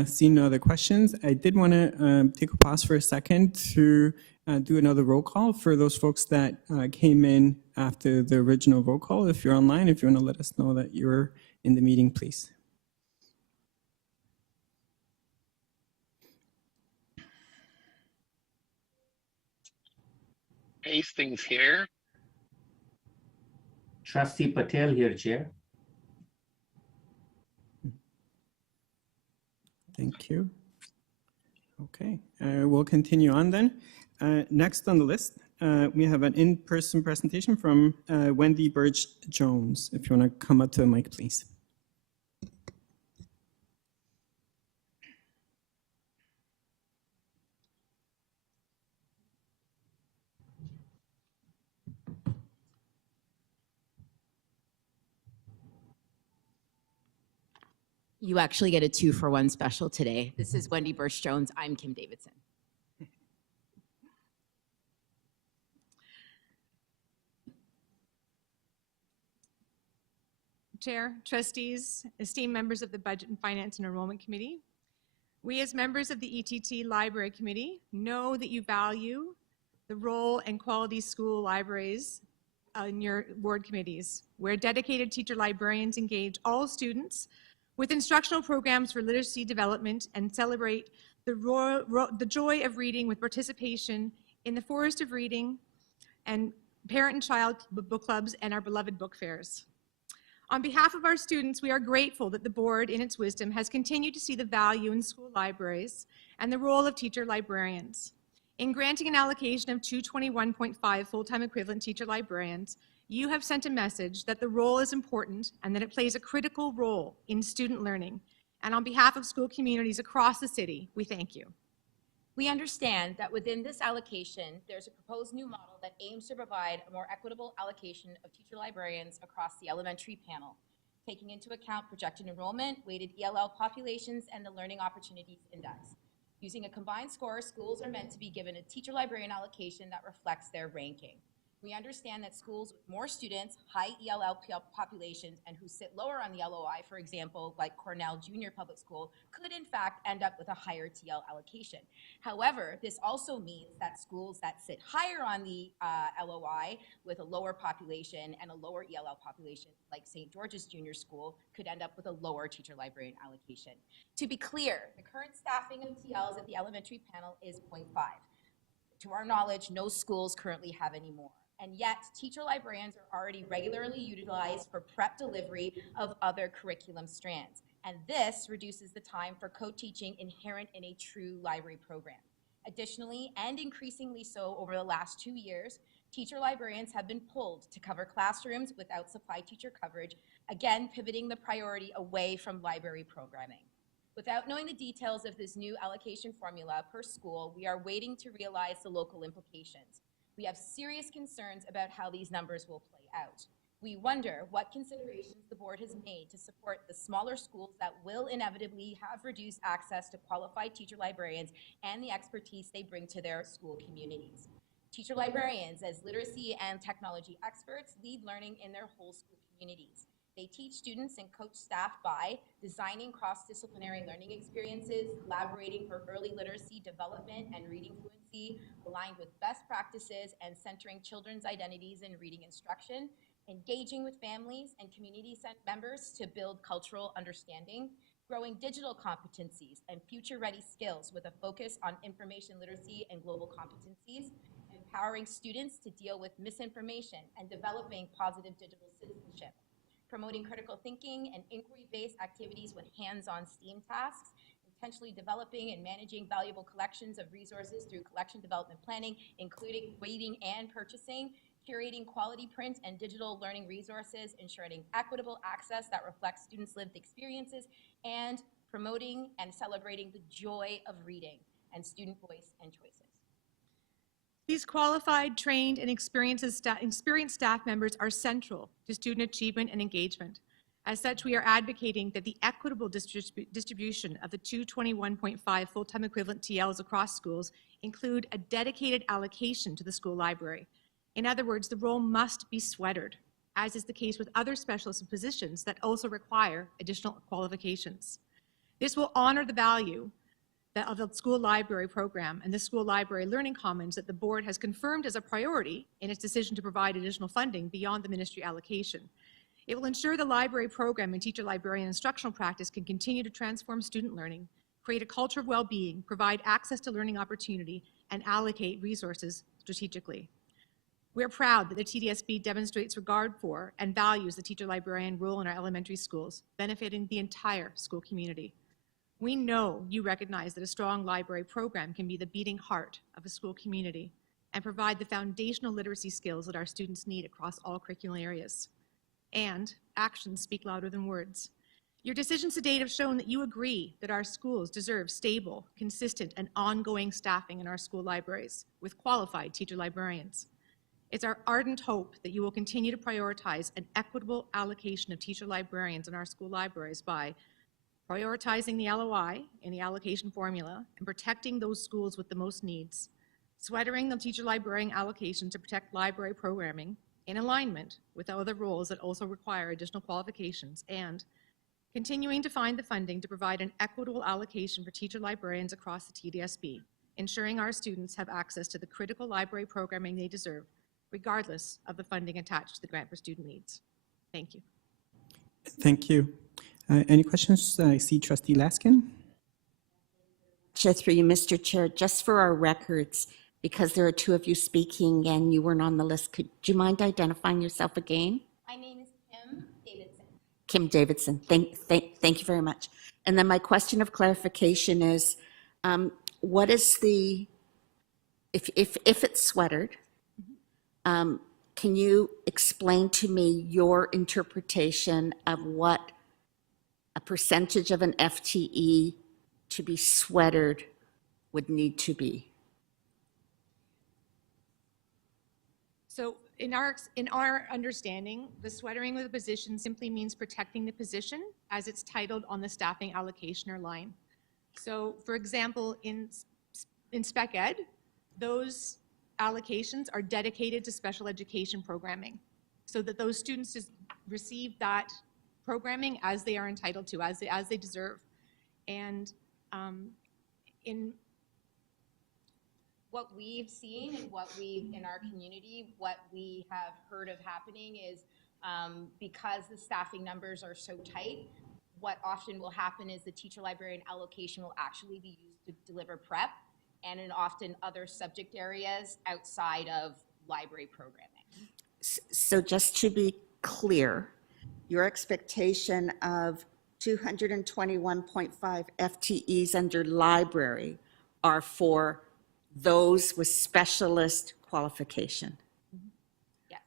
seeing no other questions, I did want to take a pause for a second to do another roll call for those folks that came in after the original roll call. If you're online, if you want to let us know that you're in the meeting, please. Hastings here. Trustee Patel here, Chair. Thank you. Okay, we'll continue on then. Next on the list, we have an in-person presentation from Wendy Birch-Jones. If you want to come up to the mic, please. You actually get a 2-for-1 special today. This is Wendy Birch-Jones. I'm Kim Davidson. Chair, trustees, esteemed members of the Budget and Finance and Enrollment Committee, we as members of the ETT Library Committee know that you value the role and quality school libraries in your ward committees, where dedicated teacher librarians engage all students with instructional programs for literacy development and celebrate the joy of reading with participation in the Forest of Reading and parent and child book clubs and our beloved book fairs. On behalf of our students, we are grateful that the board, in its wisdom, has continued to see the value in school libraries and the role of teacher librarians. In granting an allocation of 221.5 full-time equivalent teacher librarians, you have sent a message that the role is important and that it plays a critical role in student learning. And on behalf of school communities across the city, we thank you. We understand that within this allocation, there's a proposed new model that aims to provide a more equitable allocation of teacher librarians across the elementary panel, taking into account projected enrollment, weighted ELL populations, and the Learning Opportunities Index. Using a combined score, schools are meant to be given a teacher librarian allocation that reflects their ranking. We understand that schools with more students, high ELL populations, and who sit lower on the LOI, for example, like Cornell Junior Public School, could in fact end up with a higher TL allocation. However, this also means that schools that sit higher on the LOI with a lower population and a lower ELL population, like St. George's Junior School, could end up with a lower teacher librarian allocation. To be clear, the current staffing of TLs at the elementary panel is 0.5. To our knowledge, no schools currently have any more. And yet, teacher librarians are already regularly utilized for prep delivery of other curriculum strands. And this reduces the time for co-teaching inherent in a true library program. Additionally, and increasingly so over the last 2 years, teacher librarians have been pulled to cover classrooms without supply teacher coverage, again pivoting the priority away from library programming. Without knowing the details of this new allocation formula per school, we are waiting to realize the local implications. We have serious concerns about how these numbers will play out. We wonder what considerations the board has made to support the smaller schools that will inevitably have reduced access to qualified teacher librarians and the expertise they bring to their school communities. Teacher librarians, as literacy and technology experts, lead learning in their whole school communities. They teach students and coach staff by designing cross-disciplinary learning experiences, collaborating for early literacy development and reading fluency, aligned with best practices and centering children's identities in reading instruction, engaging with families and community members to build cultural understanding, growing digital competencies and future-ready skills with a focus on information literacy and global competencies, empowering students to deal with misinformation and developing positive digital citizenship, promoting critical thinking and inquiry-based activities with hands-on STEAM tasks, intentionally developing and managing valuable collections of resources through collection development planning, including weighting and purchasing, curating quality print and digital learning resources, ensuring equitable access that reflects students' lived experiences, and promoting and celebrating the joy of reading and student voice and choices. These qualified, trained, and experienced staff members are central to student achievement and engagement. As such, we are advocating that the equitable distribution of the 221.5 full-time equivalent TLs across schools include a dedicated allocation to the school library. In other words, the role must be sweatered, as is the case with other specialist positions that also require additional qualifications. This will honor the value of the school library program and the school library learning commons that the board has confirmed as a priority in its decision to provide additional funding beyond the ministry allocation. It will ensure the library program and teacher librarian instructional practice can continue to transform student learning, create a culture of well-being, provide access to learning opportunity, and allocate resources strategically. We're proud that the TDSB demonstrates regard for and values the teacher librarian role in our elementary schools, benefiting the entire school community. We know you recognize that a strong library program can be the beating heart of a school community and provide the foundational literacy skills that our students need across all curricular areas. And actions speak louder than words. Your decisions to date have shown that you agree that our schools deserve stable, consistent, and ongoing staffing in our school libraries with qualified teacher librarians. It's our ardent hope that you will continue to prioritize an equitable allocation of teacher librarians in our school libraries by prioritizing the LOI in the allocation formula and protecting those schools with the most needs, sweatering the teacher librarian allocation to protect library programming in alignment with other roles that also require additional qualifications, and continuing to find the funding to provide an equitable allocation for teacher librarians across the TDSB, ensuring our students have access to the critical library programming they deserve, regardless of the funding attached to the grant for student needs. Thank you. Thank you. Any questions? I see Trustee Laskin. Just for you, Mr. Chair, just for our records, because there are two of you speaking and you weren't on the list, could you mind identifying yourself again? My name is Kim Davidson. Kim Davidson. Thank you very much. And then my question of clarification is, what is the, if it's sweatered, can you explain to me your interpretation of what a percentage of an FTE to be sweatered would need to be? So in our understanding, the sweatering of the position simply means protecting the position as it's titled on the staffing allocation or line. So for example, in Spec Ed, those allocations are dedicated to special education programming so that those students just receive that programming as they are entitled to, as they deserve. And in What we've seen and what we've, in our community, what we have heard of happening is because the staffing numbers are so tight, what often will happen is the teacher librarian allocation will actually be used to deliver prep and in often other subject areas outside of library programming. So just to be clear, your expectation of 221.5 FTEs under library are for those with specialist qualification? Yeah.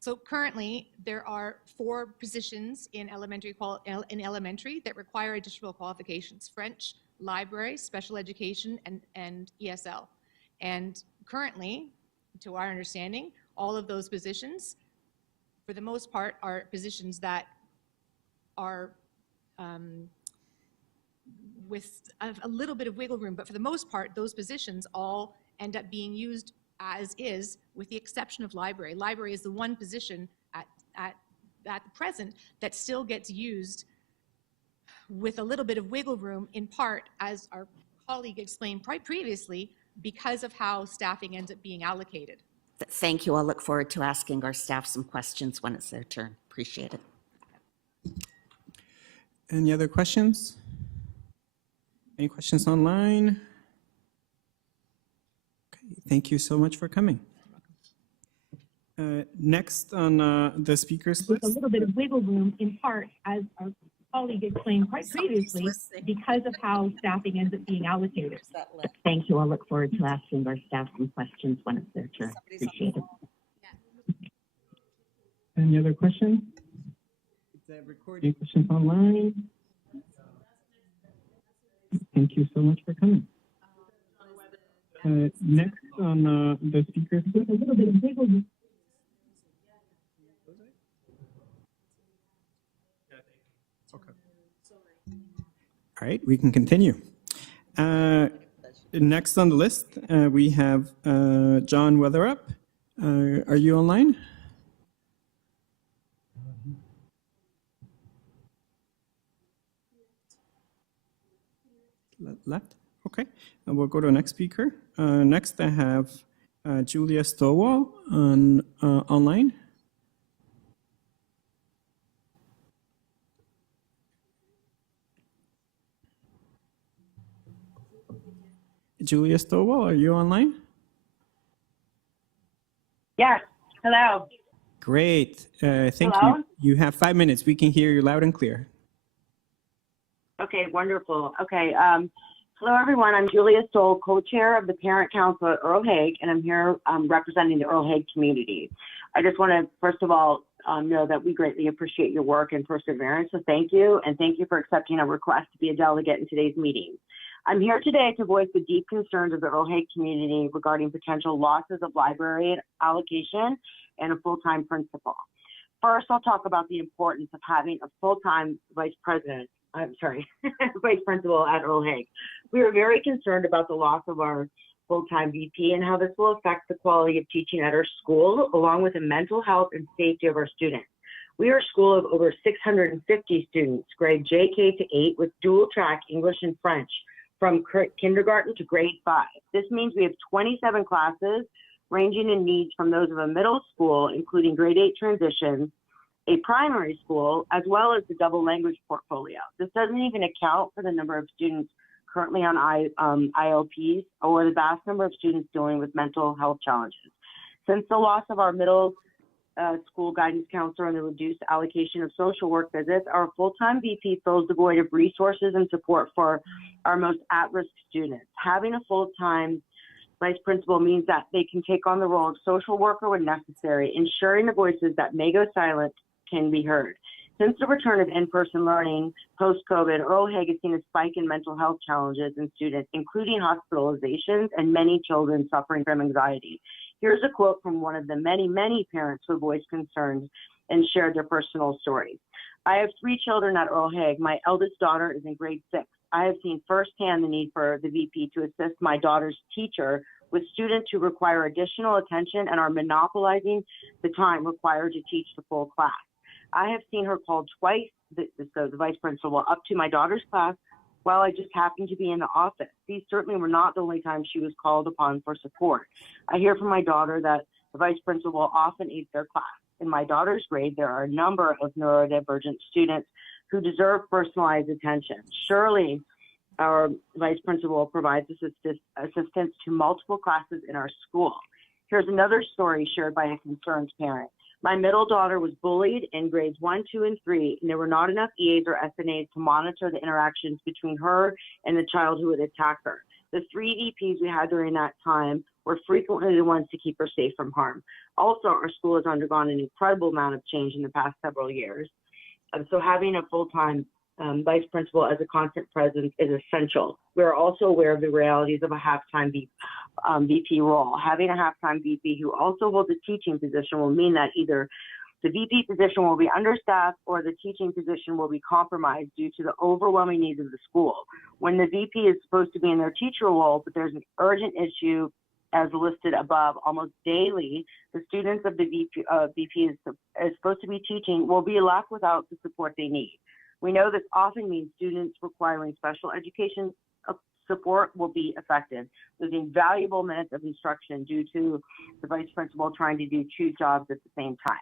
So currently, there are 4 positions in elementary that require additional qualifications: French, library, special education, and ESL. And currently, to our understanding, all of those positions, for the most part, are positions that are with a little bit of wiggle room, but for the most part, those positions all end up being used as is, with the exception of library. Library is the one position at present that still gets used with a little bit of wiggle room, in part, as our colleague explained previously, because of how staffing ends up being allocated. Thank you. I'll look forward to asking our staff some questions when it's their turn. Appreciate it. Any other questions? Any questions online? Okay, thank you so much for coming. Next on the speakers list. With a little bit of wiggle room, in part, as our colleague explained previously, because of how staffing ends up being allocated. Thank you. I'll look forward to asking our staff some questions when it's their turn. Appreciate it. Any other questions? Any questions online? Thank you so much for coming. Next on the speakers list. With a little bit of wiggle room. All right, we can continue. Next on the list, we have John Weatherup. Are you online? Left? Okay, and we'll go to the next speaker. Next, I have Julia Stowall online. Julia Stowell, are you online? Yes, Hello. Great. Thank Hello? you. You have 5 minutes. We can hear you loud and clear. Okay, wonderful. Okay, hello everyone. I'm Julia Stoll, co-chair of the Parent Council at Earl Hague, and I'm here representing the Earl Hague community. I just want to, first of all, know that we greatly appreciate your work and perseverance, so thank you, and thank you for accepting our request to be a delegate in today's meeting. I'm here today to voice the deep concerns of the Earl Hague community regarding potential losses of library allocation and a full-time principal. First, I'll talk about the importance of having a full-time vice principal at Earl Hague. We are very concerned about the loss of our full-time VP and how this will affect the quality of teaching at our school, along with the mental health and safety of our students. We are a school of over 650 students, grade JK to 8, with dual track English and French from kindergarten to grade 5. This means we have 27 classes ranging in needs from those of a middle school, including grade 8 transitions, a primary school, as well as the double language portfolio. This doesn't even account for the number of students currently on ILPs or the vast number of students dealing with mental health challenges. Since the loss of our middle school guidance counselor and the reduced allocation of social work visits, our full-time VP fills the void of resources and support for our most at-risk students. Having a full-time vice principal means that they can take on the role of social worker when necessary, ensuring the voices that may go silent can be heard. Since the return of in-person learning post-COVID, Earl Hague has seen a spike in mental health challenges in students, including hospitalizations and many children suffering from anxiety. Here's a quote from one of the many, many parents who voiced concerns and shared their personal stories. I have 3 children at Earl Hague. My eldest daughter is in grade 6. I have seen firsthand the need for the VP to assist my daughter's teacher with students who require additional attention and are monopolizing the time required to teach the full class. I have seen her called twice, the vice principal, up to my daughter's class while I just happened to be in the office. These certainly were not the only times she was called upon for support. I hear from my daughter that the vice principal often aids their class. In my daughter's grade, there are a number of neurodivergent students who deserve personalized attention. Surely, our vice principal provides assistance to multiple classes in our school. Here's another story shared by a concerned parent. My middle daughter was bullied in grades 1, 2, and 3, and there were not enough EAs or SNAs to monitor the interactions between her and the child who would attack her. The 3 VPs we had during that time were frequently the ones to keep her safe from harm. Also, our school has undergone an incredible amount of change in the past several years. So having a full-time vice principal as a constant presence is essential. We're also aware of the realities of a half-time VP role. Having a half-time VP who also holds a teaching position will mean that either the VP position will be understaffed or the teaching position will be compromised due to the overwhelming needs of the school. When the VP is supposed to be in their teacher role, but there's an urgent issue as listed above, almost daily, the students of the VP is supposed to be teaching will be left without the support they need. We know this often means students requiring special education support will be affected, losing valuable minutes of instruction due to the vice principal trying to do 2 jobs at the same time.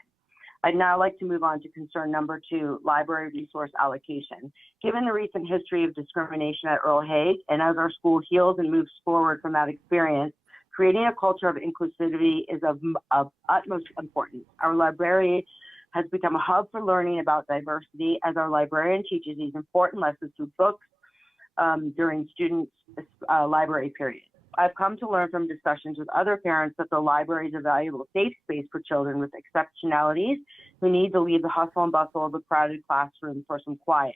I'd now like to move on to concern number 2, library resource allocation. Given the recent history of discrimination at Earl Hague, and as our school heals and moves forward from that experience, creating a culture of inclusivity is of utmost importance. Our library has become a hub for learning about diversity as our librarian teaches these important lessons through books during students' library period. I've come to learn from discussions with other parents that the library is a valuable safe space for children with exceptionalities who need to leave the hustle and bustle of a crowded classroom for some quiet.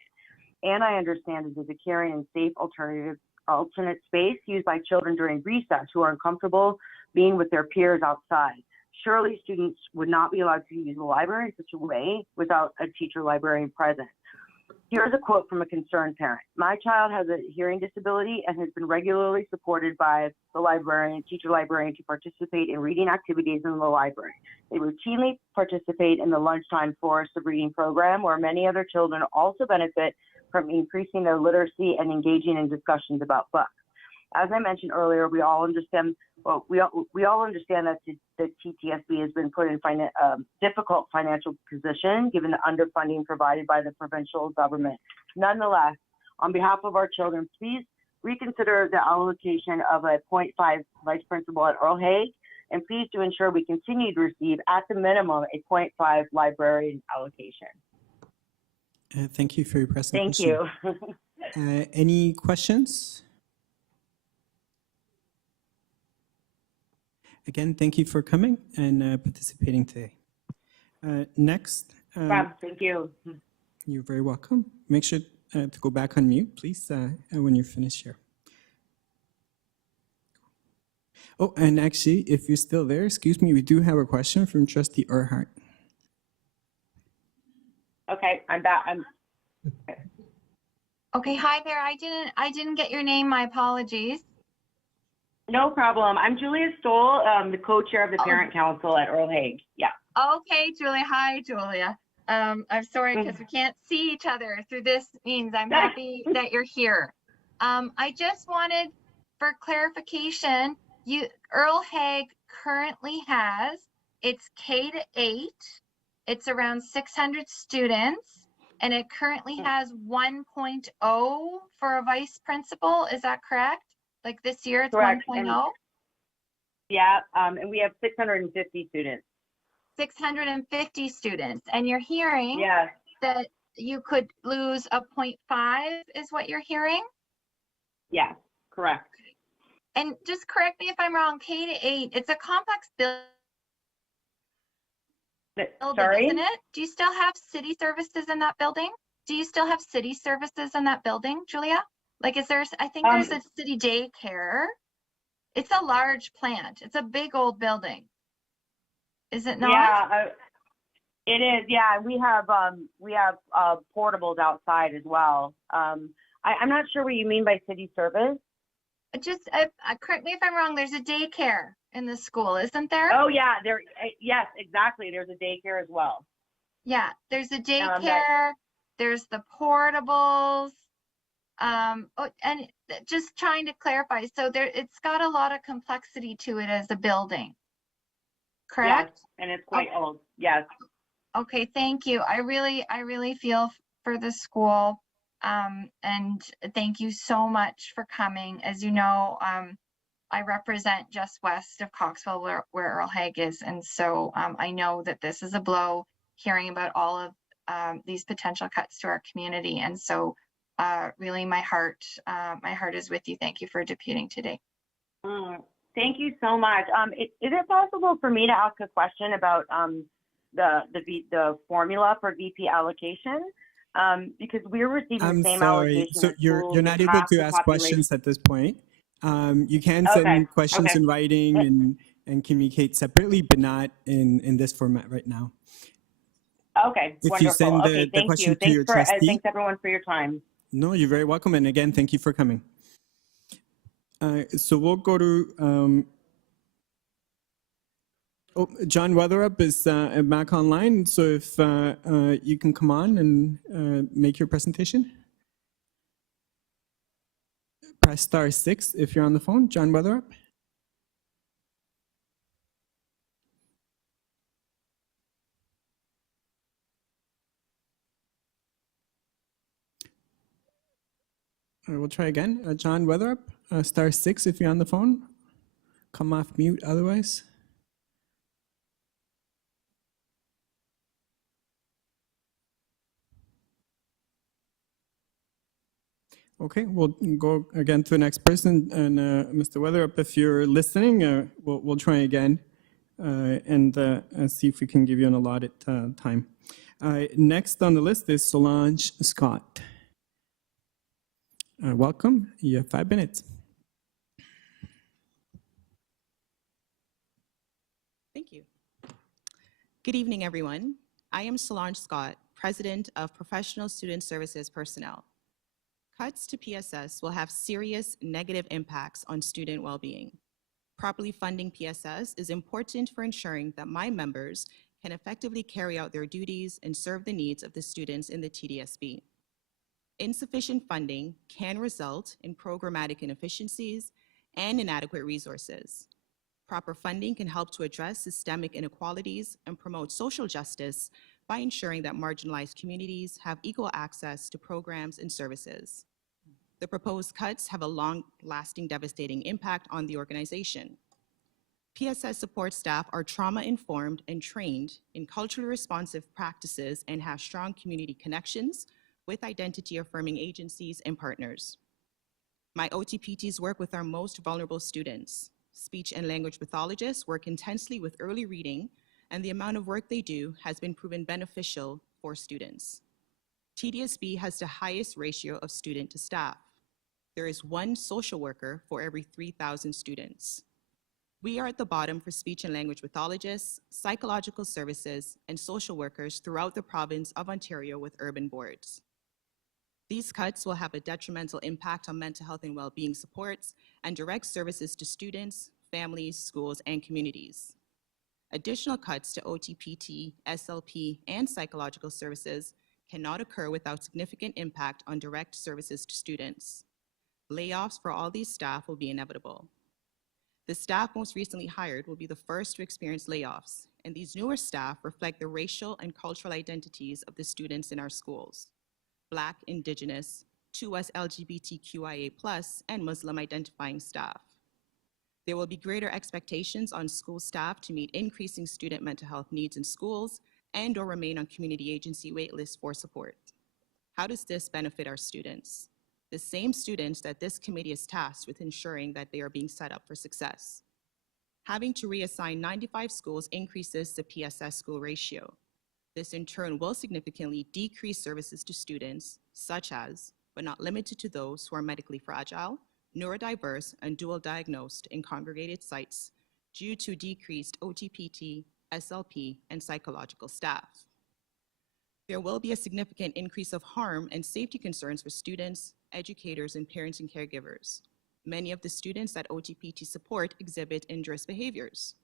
And I understand it is a caring and safe alternate space used by children during recess who are uncomfortable being with their peers outside. Surely students would not be allowed to use the library in such a way without a teacher librarian present. Here's a quote from a concerned parent. My child has a hearing disability and has been regularly supported by the teacher librarian to participate in reading activities in the library. They routinely participate in the lunchtime forest of reading program where many other children also benefit from increasing their literacy and engaging in discussions about books. As I mentioned earlier, we all understand that the TTSB has been put in difficult financial position given the underfunding provided by the provincial government. Nonetheless, on behalf of our children, please reconsider the allocation of a 0.5 vice principal at Earl Hague and pleased to ensure we continue to receive, at the minimum, a 0.5 librarian allocation. Thank you for your presentation. Thank you. Any questions? Again, thank you for coming and participating today. Next. Thank you. You're very welcome. Make sure to go back on mute, please, when you're finished here. Oh, and actually, if you're still there, excuse me, we do have a question from Trustee Earhart. Okay, I'm back. Okay, hi there. I didn't get your name. My apologies. No problem. I'm Julia Stoll, the co-chair of the Parent Council at Earl Hague. Yeah. Okay, Julia. Hi, Julia. I'm sorry because we can't see each other through this means. I'm happy that you're here. I just wanted for clarification, Earl Hague currently has, it's K-8, it's around 600 students, and it currently has 1.0 for a vice principal. Is that correct? Like this year it's 1.0? Yeah, and we have 650 students. 650 students, and you're hearing that you could lose a 0.5 is what you're hearing? Yes, correct. And just correct me if I'm wrong, K-8, it's a complex building, Sorry? isn't it? Do you still have city services in that building? Do you still have city services in that building, Julia? Like, is there, I think there's a city daycare. It's a large plant. It's a big old building. Is it not? Yeah, it is. Yeah, we have portables outside as well. I'm not sure what you mean by city service. Just correct me if I'm wrong. There's a daycare in the school, isn't there? Oh yeah, there. Yes, exactly. There's a daycare as well. Yeah, there's a daycare. There's the portables. And just trying to clarify. So it's got a lot of complexity to it as a building. Correct? Yes, and it's quite old. Yes. Okay, thank you. I really feel for the school. And thank you so much for coming. As you know, I represent just west of Coxville where Earl Hague is. And so I know that this is a blow hearing about all of these potential cuts to our community. And so really my heart is with you. Thank you for deputing today. Thank you so much. Is it possible for me to ask a question about the formula for VP allocation? Because we're receiving the same allocation. So you're not able to ask questions at this point. You can send questions in writing and communicate separately, but not in this format right now. Okay, if wonderful. You send the question to your trustee. Thanks everyone for your time. No, you're very welcome. And again, thank you for coming. So we'll go to, John Weatherup is back online. So if you can come on and make your presentation. Press *6 if you're on the phone. John Weatherup. We'll try again. John Weatherup, *6 if you're on the phone. Come off mute otherwise. Okay, we'll go again to the next person. And Mr. Weatherup, if you're listening, we'll try again and see if we can give you an allotted time. Next on the list is Solange Scott. Welcome. You have 5 minutes. Thank you. Good evening, everyone. I am Solange Scott, President of Professional Student Services Personnel. Cuts to PSS will have serious negative impacts on student well-being. Properly funding PSS is important for ensuring that my members can effectively carry out their duties and serve the needs of the students in the TDSB. Insufficient funding can result in programmatic inefficiencies and inadequate resources. Proper funding can help to address systemic inequalities and promote social justice by ensuring that marginalized communities have equal access to programs and services. The proposed cuts have a long-lasting devastating impact on the organization. PSS support staff are trauma-informed and trained in culturally responsive practices and have strong community connections with identity-affirming agencies and partners. My OTPTs work with our most vulnerable students. Speech and language pathologists work intensely with early reading, and the amount of work they do has been proven beneficial for students. TDSB has the highest ratio of student to staff. There is one social worker for every 3,000 students. We are at the bottom for speech and language pathologists, psychological services, and social workers throughout the province of Ontario with urban boards. These cuts will have a detrimental impact on mental health and well-being supports and direct services to students, families, schools, and communities. Additional cuts to OTPT, SLP, and psychological services cannot occur without significant impact on direct services to students. Layoffs for all these staff will be inevitable. The staff most recently hired will be the first to experience layoffs, and these newer staff reflect the racial and cultural identities of the students in our schools: Black, Indigenous, 2S LGBTQIA+, and Muslim identifying staff. There will be greater expectations on school staff to meet increasing student mental health needs in schools and/or remain on community agency waitlists for support. How does this benefit our students? The same students that this committee is tasked with ensuring that they are being set up for success. Having to reassign 95 schools increases the PSS school ratio. This in turn will significantly decrease services to students, such as, but not limited to those who are medically fragile, neurodiverse, and dual diagnosed in congregated sites due to decreased OTPT, SLP, and psychological staff. There will be a significant increase of harm and safety concerns for students, educators, and parents and caregivers. Many of the students that OTPT support exhibit injurious behaviors.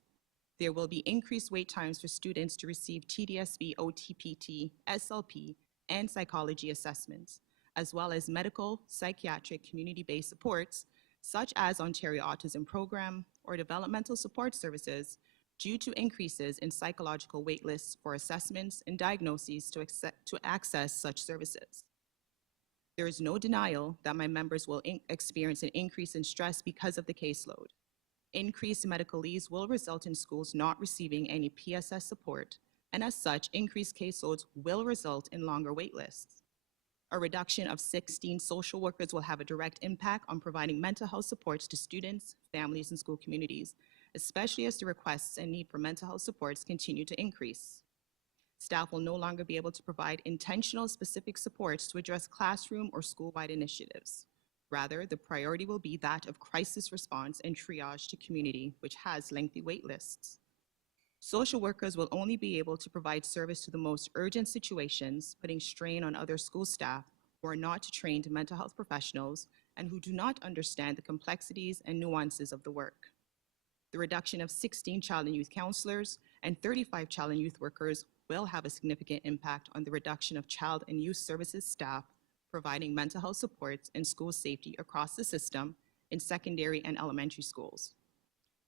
There will be increased wait times for students to receive TDSB, OTPT, SLP, and psychology assessments, as well as medical, psychiatric, community-based supports, such as Ontario Autism Program or developmental support services, due to increases in psychological waitlists for assessments and diagnoses to access such services. There is no denial that my members will experience an increase in stress because of the caseload. Increased medical leaves will result in schools not receiving any PSS support, and as such, increased caseloads will result in longer waitlists. A reduction of 16 social workers will have a direct impact on providing mental health supports to students, families, and school communities, especially as the requests and need for mental health supports continue to increase. Staff will no longer be able to provide intentional specific supports to address classroom or school-wide initiatives. Rather, the priority will be that of crisis response and triage to community, which has lengthy wait lists. Social workers will only be able to provide service to the most urgent situations, putting strain on other school staff who are not trained mental health professionals and who do not understand the complexities and nuances of the work. The reduction of 16 child and youth counselors and 35 child and youth workers will have a significant impact on the reduction of child and youth services staff providing mental health supports and school safety across the system in secondary and elementary schools.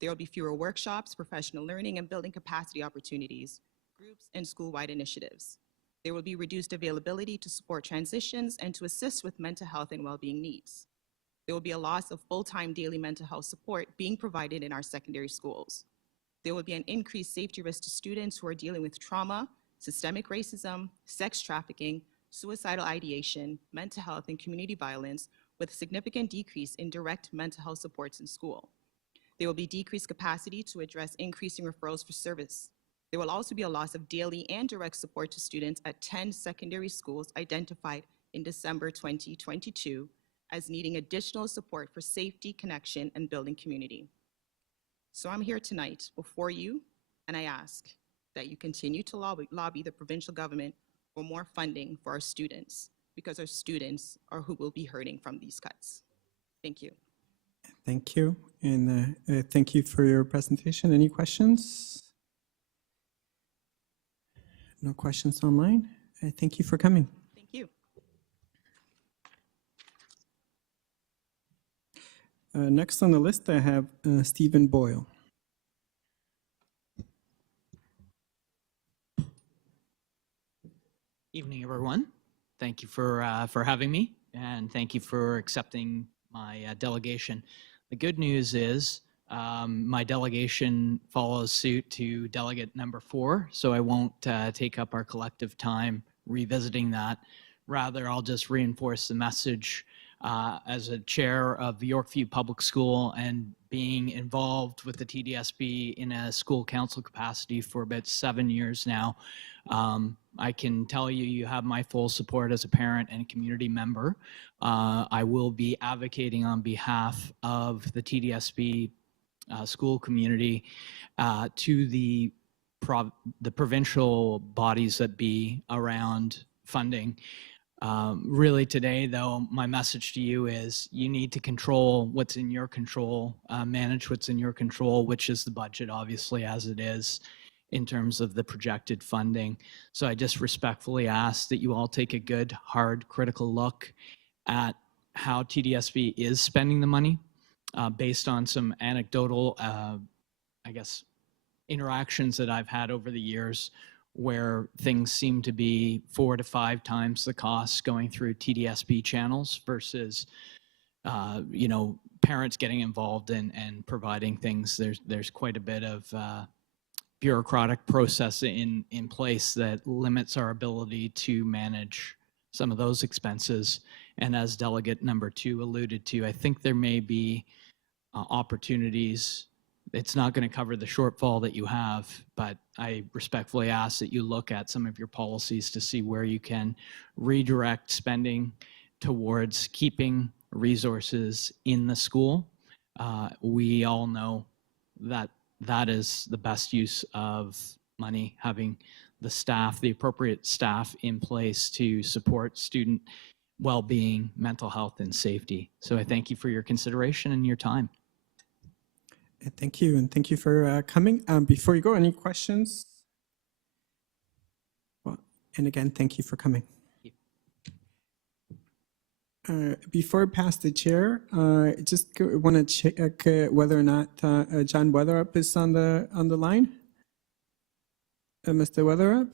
There will be fewer workshops, professional learning, and building capacity opportunities, groups, and school-wide initiatives. There will be reduced availability to support transitions and to assist with mental health and well-being needs. There will be a loss of full-time daily mental health support being provided in our secondary schools. There will be an increased safety risk to students who are dealing with trauma, systemic racism, sex trafficking, suicidal ideation, mental health, and community violence, with a significant decrease in direct mental health supports in school. There will be decreased capacity to address increasing referrals for service. There will also be a loss of daily and direct support to students at 10 secondary schools identified in December 2022 as needing additional support for safety, connection, and building community. So I'm here tonight before you, and I ask that you continue to lobby the provincial government for more funding for our students, because our students are who will be hurting from these cuts. Thank you. Thank you, and thank you for your presentation. Any questions? No questions online? Thank you for coming. Thank you. Next on the list, I have Stephen Boyle. Evening, everyone. Thank you for having me, and thank you for accepting my delegation. The good news is My delegation follows suit to delegate number 4, so I won't take up our collective time revisiting that. Rather, I'll just reinforce the message as a chair of Yorkview Public School and being involved with the TDSB in a school council capacity for about 7 years now. I can tell you, you have my full support as a parent and community member. I will be advocating on behalf of the TDSB school community to the provincial bodies that be around funding. Really today, though, my message to you is you need to control what's in your control, manage what's in your control, which is the budget, obviously, as it is in terms of the projected funding. So I just respectfully ask that you all take a good, hard, critical look at how TDSB is spending the money based on some anecdotal, I guess, interactions that I've had over the years where things seem to be 4 to 5 times the cost going through TDSB channels versus, you know, parents getting involved and providing things. There's quite a bit of bureaucratic process in place that limits our ability to manage some of those expenses. And as delegate number 2 alluded to, I think there may be opportunities. It's not going to cover the shortfall that you have, but I respectfully ask that you look at some of your policies to see where you can redirect spending towards keeping resources in the school. We all know that that is the best use of money, having the staff, the appropriate staff in place to support student well-being, mental health, and safety. So I thank you for your consideration and your time. Thank you, and thank you for coming. Before you go, any questions? Well, and again, thank you for coming. Before I pass the chair, I just want to check whether or not John Weatherup is on the line. Mr. Weatherup?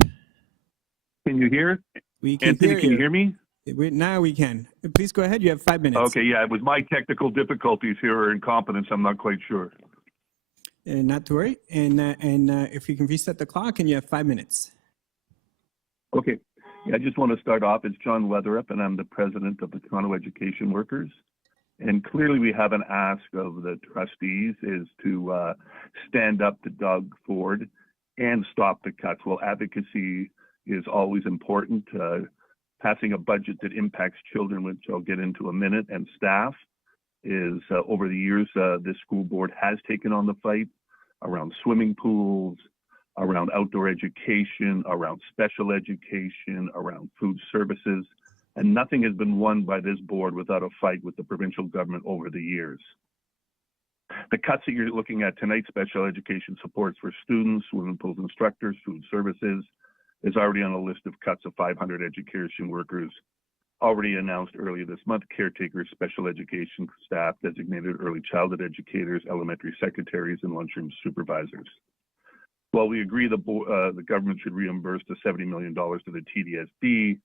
Can you hear? We can Anthony, hear can you you. hear me? Now we can. Please go ahead. You have 5 minutes. Okay, yeah, it was my technical difficulties here or incompetence. I'm not quite sure. Not to worry. And if you can reset the clock, and you have 5 minutes. Okay, yeah, I just want to start off. It's John Weatherup, and I'm the president of the Toronto Education Workers. And clearly we have an ask of the trustees is to stand up to Doug Ford and stop the cuts. Well, advocacy is always important. Passing a budget that impacts children, which I'll get into a minute, and staff is over the years, this school board has taken on the fight around swimming pools, around outdoor education, around special education, around food services, and nothing has been won by this board without a fight with the provincial government over the years. The cuts that you're looking at tonight, special education supports for students, swimming pools instructors, food services, is already on a list of cuts of 500 education workers. Already announced earlier this month, caretakers, special education staff, designated early childhood educators, elementary secretaries, and lunchroom supervisors. While we agree the government should reimburse the $70 million to the TDSB,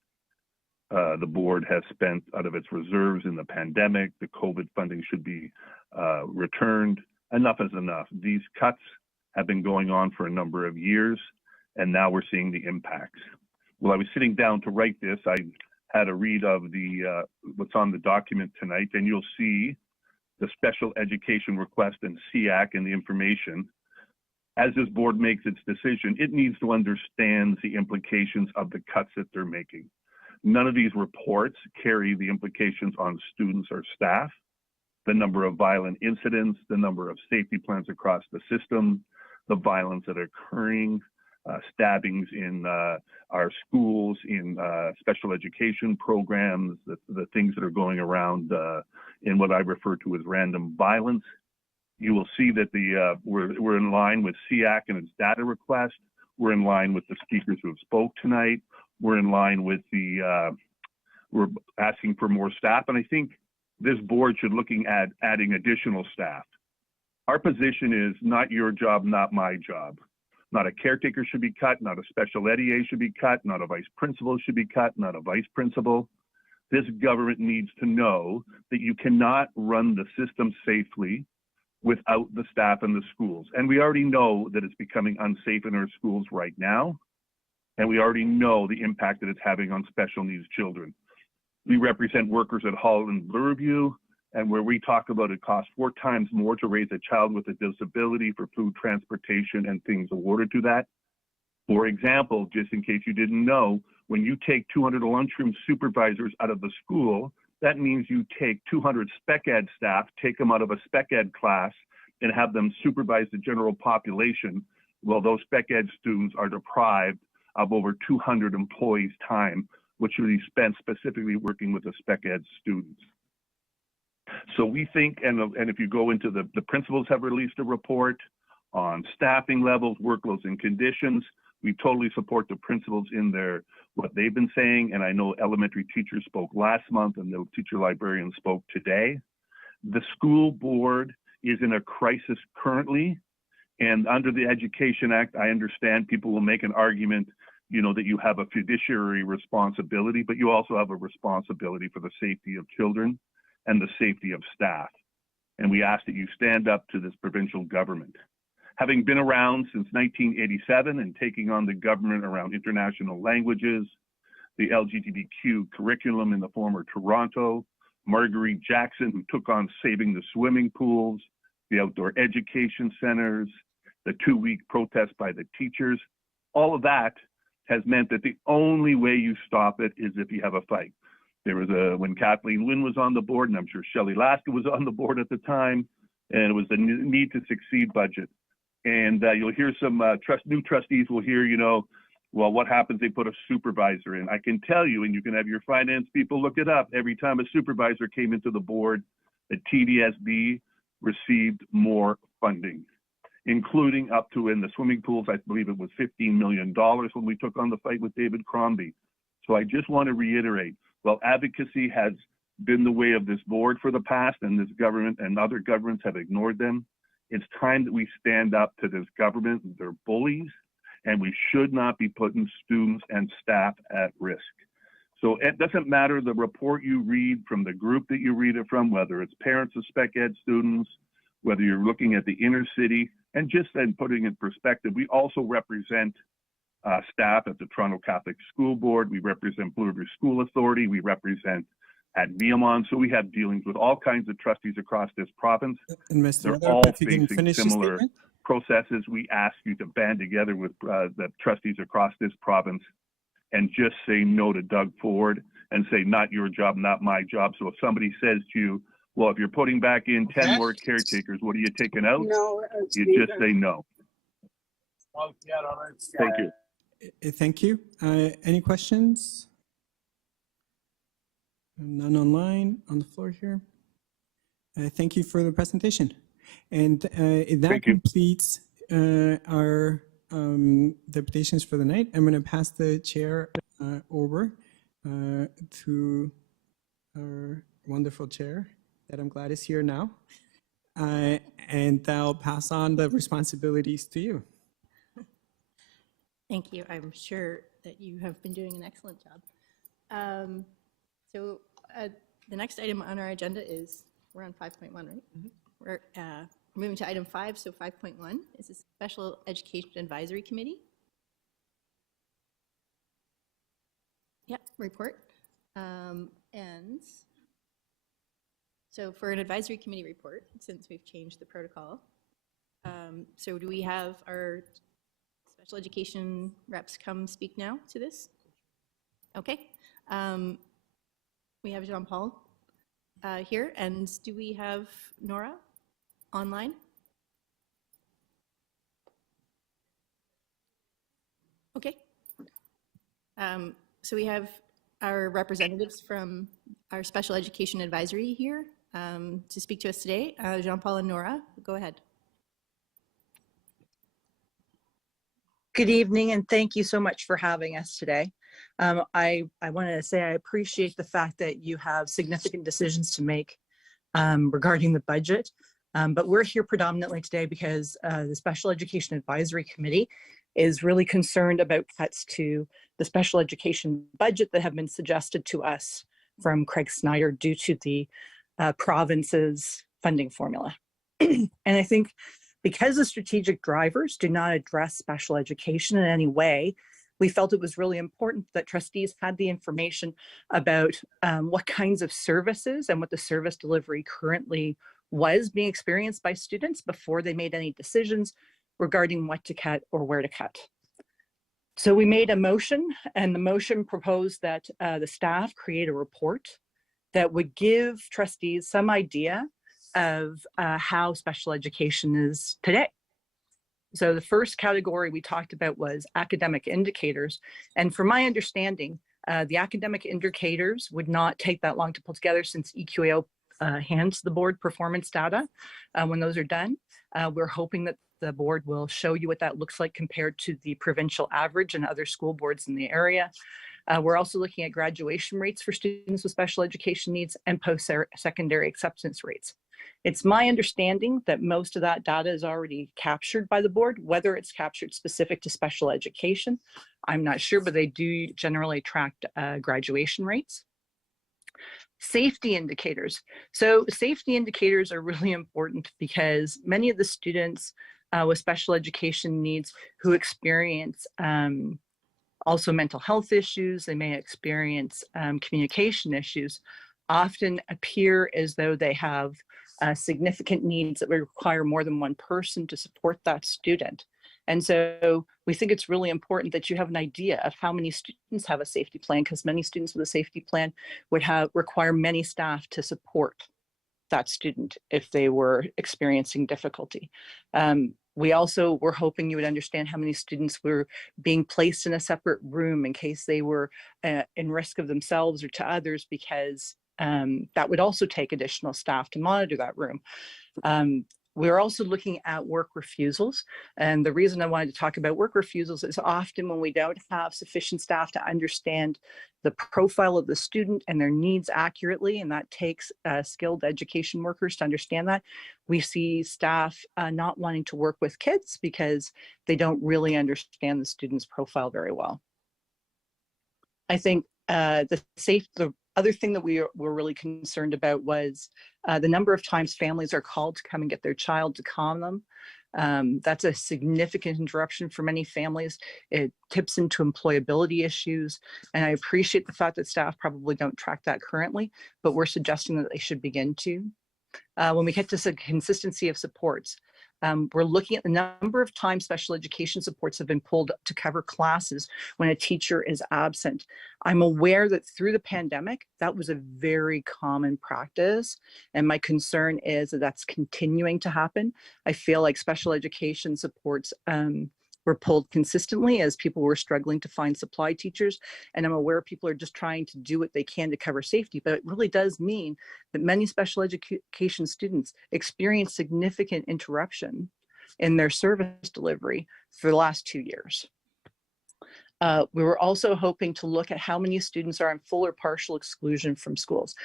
the board has spent out of its reserves in the pandemic. The COVID funding should be returned. Enough is enough. These cuts have been going on for a number of years, and now we're seeing the impacts. While I was sitting down to write this, I had a read of the what's on the document tonight, and you'll see the special education request and SEAC and the information. As this board makes its decision, it needs to understand the implications of the cuts that they're making. None of these reports carry the implications on students or staff, the number of violent incidents, the number of safety plans across the system, the violence that are occurring, stabbings in our schools, in special education programs, the things that are going around in what I refer to as random violence. You will see that we're in line with SEAC and its data request. We're in line with the speakers who have spoke tonight. We're in line with we're asking for more staff. And I think this board should looking at adding additional staff. Our position is not your job, not my job. Not a caretaker should be cut, not a special ed EA should be cut, not a vice principal should be cut, not a vice principal. This government needs to know that you cannot run the system safely without the staff in the schools. And we already know that it's becoming unsafe in our schools right now. And we already know the impact that it's having on special needs children. We represent workers at Hull and Bloorview, and where we talk about it costs 4 times more to raise a child with a disability for food, transportation, and things awarded to that. For example, just in case you didn't know, when you take 200 lunchroom supervisors out of the school, that means you take 200 spec ed staff, take them out of a spec ed class, and have them supervise the general population. Well, those spec ed students are deprived of over 200 employees' time, which should be spent specifically working with the spec ed students. So we think, and if you go into the principals have released a report on staffing levels, workloads, and conditions. We totally support the principals in what they've been saying, and I know elementary teachers spoke last month and the teacher librarians spoke today. The school board is in a crisis currently, and under the Education Act, I understand people will make an argument, that you have a fiduciary responsibility, but you also have a responsibility for the safety of children and the safety of staff. And we ask that you stand up to this provincial government. Having been around since 1987 and taking on the government around international languages, the LGBTQ curriculum in the former Toronto, Marguerite Jackson, who took on saving the swimming pools, the outdoor education centers, the 2-week protest by the teachers, all of that has meant that the only way you stop it is if you have a fight. There was when Kathleen Wynne was on the board, and I'm sure Shelley Laska was on the board at the time, and it was the Need to Succeed budget. And you'll hear some new trustees will hear, well, what happens? They put a supervisor in. I can tell you, and you can have your finance people look it up, every time a supervisor came into the board, the TDSB received more funding, including up to in the swimming pools, I believe it was $15 million when we took on the fight with David Crombie. So I just want to reiterate, well, advocacy has been the way of this board for the past, and this government and other governments have ignored them. It's time that we stand up to this government. They're bullies, and we should not be putting students and staff at risk. So it doesn't matter the report you read from the group that you read it from, whether it's parents of spec ed students, whether you're looking at the inner city, and just then putting in perspective, we also represent staff at the Toronto Catholic School Board. We represent Bloorview School Authority. We represent at Viamon. So we have dealings with all kinds of trustees across this province. And Mr. They're Weather, all if you can facing finish your similar statement. processes. We ask you to band together with the trustees across this province and just say no to Doug Ford and say, not your job, not my job. So if somebody says to you, well, if you're putting back in 10 more caretakers, what are you taking out? You just say no. Thank you. Thank you. Any questions? None online, on the floor here. Thank you for the presentation. And that completes our deputations for the night. I'm going to pass the chair over to our wonderful chair that I'm glad is here now. And I'll pass on the responsibilities to you. Thank you. I'm sure that you have been doing an excellent job. So the next item on our agenda is, we're on 5.1, right? Mm-hmm. We're moving to item 5, so 5.1 is a Special Education Advisory Committee. Yep, report. And so for an advisory committee report, since we've changed the protocol, so do we have our special education reps come speak now to this? Okay. We have Jean-Paul here, and do we have Nora online? Okay. So we have our representatives from our Special Education Advisory here to speak to us today. Jean-Paul and Nora, go ahead. Good evening, and thank you so much for having us today. I want to say I appreciate the fact that you have significant decisions to make regarding the budget, but we're here predominantly today because the Special Education Advisory Committee is really concerned about cuts to the special education budget that have been suggested to us from Craig Snyder due to the province's funding formula. And I think because the strategic drivers do not address special education in any way, we felt it was really important that trustees had the information about what kinds of services and what the service delivery currently was being experienced by students before they made any decisions regarding what to cut or where to cut. So we made a motion, and the motion proposed that the staff create a report that would give trustees some idea of how special education is today. So the first category we talked about was academic indicators. And from my understanding, the academic indicators would not take that long to pull together since EQAO hands the board performance data when those are done. We're hoping that the board will show you what that looks like compared to the provincial average and other school boards in the area. We're also looking at graduation rates for students with special education needs and post-secondary acceptance rates. It's my understanding that most of that data is already captured by the board. Whether it's captured specific to special education, I'm not sure, but they do generally track graduation rates. Safety indicators. So safety indicators are really important because many of the students with special education needs who experience also mental health issues, they may experience communication issues, often appear as though they have significant needs that would require more than one person to support that student. And so we think it's really important that you have an idea of how many students have a safety plan, because many students with a safety plan would require many staff to support that student if they were experiencing difficulty. We also were hoping you would understand how many students were being placed in a separate room in case they were in risk of themselves or to others, because that would also take additional staff to monitor that room. We're also looking at work refusals. And the reason I wanted to talk about work refusals is often when we don't have sufficient staff to understand the profile of the student and their needs accurately, and that takes skilled education workers to understand that, we see staff not wanting to work with kids because they don't really understand the student's profile very well. I think the other thing that we were really concerned about was the number of times families are called to come and get their child to calm them. That's a significant interruption for many families. It tips into employability issues. And I appreciate the fact that staff probably don't track that currently, but we're suggesting that they should begin to. When we get to the consistency of supports, we're looking at the number of times special education supports have been pulled to cover classes when a teacher is absent. I'm aware that through the pandemic, that was a very common practice. And my concern is that that's continuing to happen. I feel like special education supports were pulled consistently as people were struggling to find supply teachers. And I'm aware people are just trying to do what they can to cover safety, but it really does mean that many special education students experience significant interruption in their service delivery for the last 2 years. We were also hoping to look at how many students are on full or partial exclusion from schools.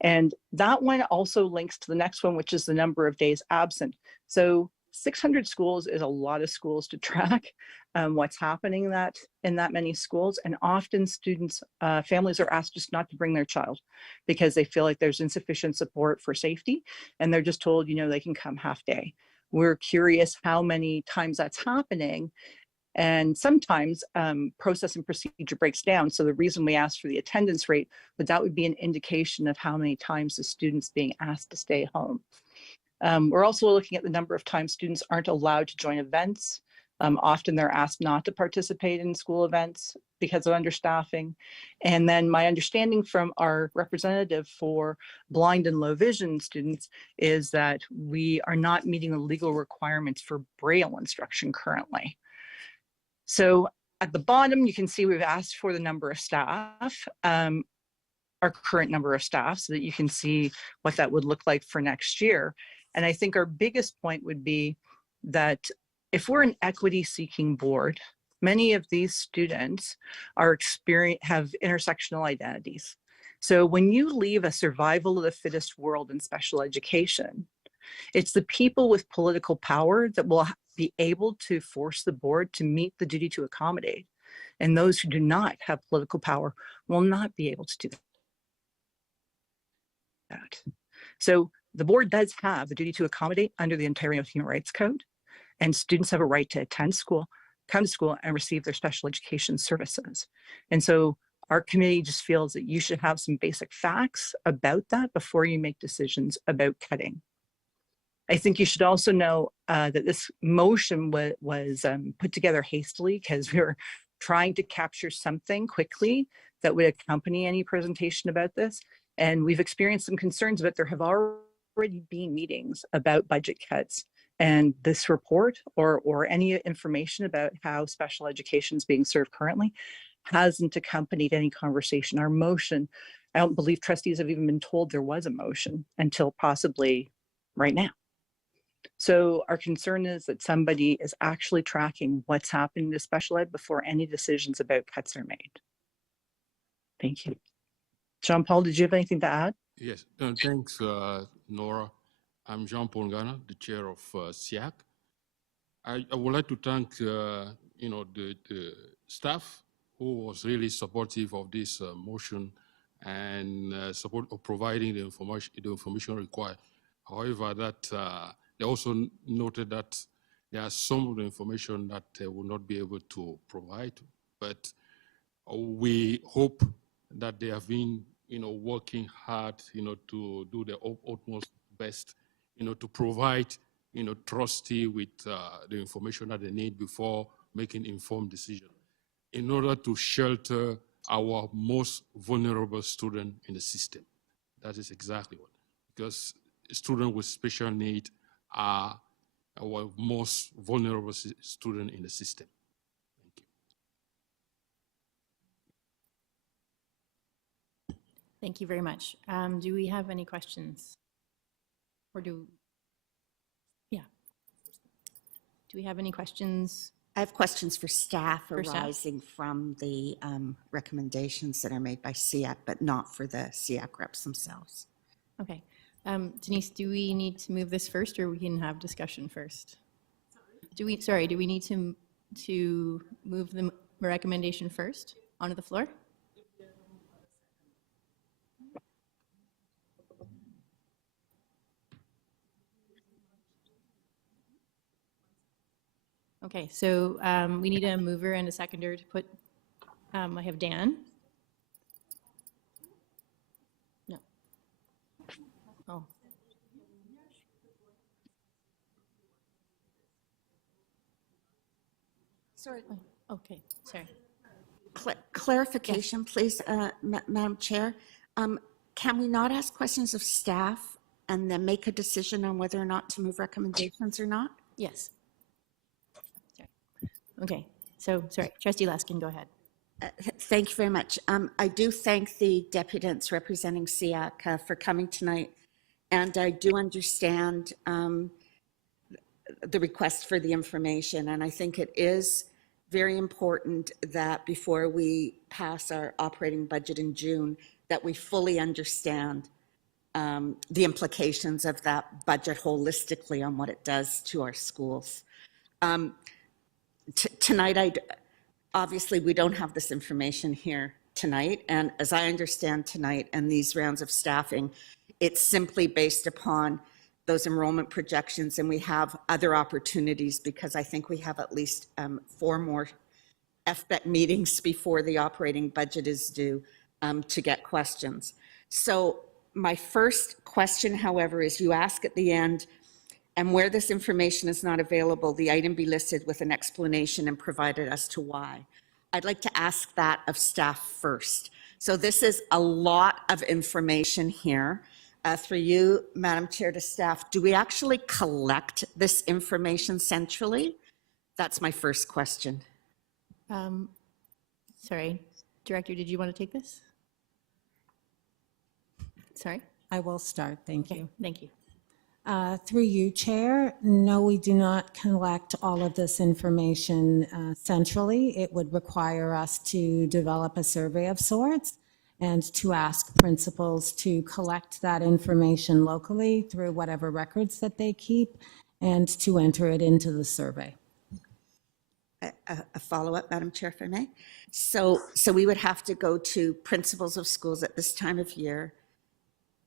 And that one also links to the next one, which is the number of days absent. So 600 schools is a lot of schools to track what's happening in that many schools. And often students, families are asked just not to bring their child because they feel like there's insufficient support for safety. And they're just told, they can come half day. We're curious how many times that's happening. And sometimes process and procedure breaks down. So the reason we asked for the attendance rate, but that would be an indication of how many times the student's being asked to stay home. We're also looking at the number of times students aren't allowed to join events. Often they're asked not to participate in school events because of understaffing. And then my understanding from our representative for blind and low vision students is that we are not meeting the legal requirements for Braille instruction currently. So at the bottom, you can see we've asked for the number of staff, our current number of staff, so that you can see what that would look like for next year. And I think our biggest point would be that if we're an equity-seeking board, many of these students have intersectional identities. So when you leave a survival of the fittest world in special education, it's the people with political power that will be able to force the board to meet the duty to accommodate. And those who do not have political power will not be able to do that. So the board does have the duty to accommodate under the Ontario Human Rights Code, and students have a right to attend school, come to school, and receive their special education services. And so our committee just feels that you should have some basic facts about that before you make decisions about cutting. I think you should also know that this motion was put together hastily because we were trying to capture something quickly that would accompany any presentation about this. And we've experienced some concerns, but there have already been meetings about budget cuts. And this report or any information about how special education is being served currently hasn't accompanied any conversation. Our motion, I don't believe trustees have even been told there was a motion until possibly right now. So our concern is that somebody is actually tracking what's happening to special ed before any decisions about cuts are made. Thank you. Jean-Paul, did you have anything to add? Yes, thanks, Nora. I'm Jean-Paul Gana, the chair of SIAC. I would like to thank, the staff who was really supportive of this motion and support of providing the information required. However, that they also noted that there are some of the information that they will not be able to provide, but we hope that they have been, working hard, to do their utmost best, to provide, trustee with the information that they need before making informed decisions in order to shelter our most vulnerable student in the system. That is exactly what, because students with special need are our most vulnerable student in the system. Thank you very much. Do we have any questions? Or do we have any questions? I have questions for staff For staff? arising from the recommendations that are made by SIAC, but not for the SIAC reps themselves. Okay. Denise, do we need to move this first, or we can have discussion first? Do we need to move the recommendation first onto the floor? Okay, so we need a mover and a seconder to put, I have Dan. No. Oh. Sorry. Okay, sorry. Clarification, please, Madam Chair. Can we not ask questions of staff and then make a decision on whether or not to move recommendations or not? Yes. Sorry. Okay, so sorry, Trustee Laskin, go ahead. Thank you very much. I do thank the deputants representing SIAC for coming tonight, and I do understand the request for the information, and I think it is very important that before we pass our operating budget in June, that we fully understand the implications of that budget holistically on what it does to our schools. Tonight, obviously, we don't have this information here tonight, and as I understand tonight and these rounds of staffing, it's simply based upon those enrollment projections, and we have other opportunities because I think we have at least 4 more FBEC meetings before the operating budget is due to get questions. So my first question, however, is you ask at the end, and where this information is not available, the item be listed with an explanation and provided as to why. I'd like to ask that of staff first. So this is a lot of information here. Through you, Madam Chair, to staff, do we actually collect this information centrally? That's my first question. Sorry, Director, did you want to take this? Sorry? I will start, thank you. Thank you. Through you, Chair, no, we do not collect all of this information centrally. It would require us to develop a survey of sorts and to ask principals to collect that information locally through whatever records that they keep and to enter it into the survey. A follow-up, Madam Chair, if I may. So we would have to go to principals of schools at this time of year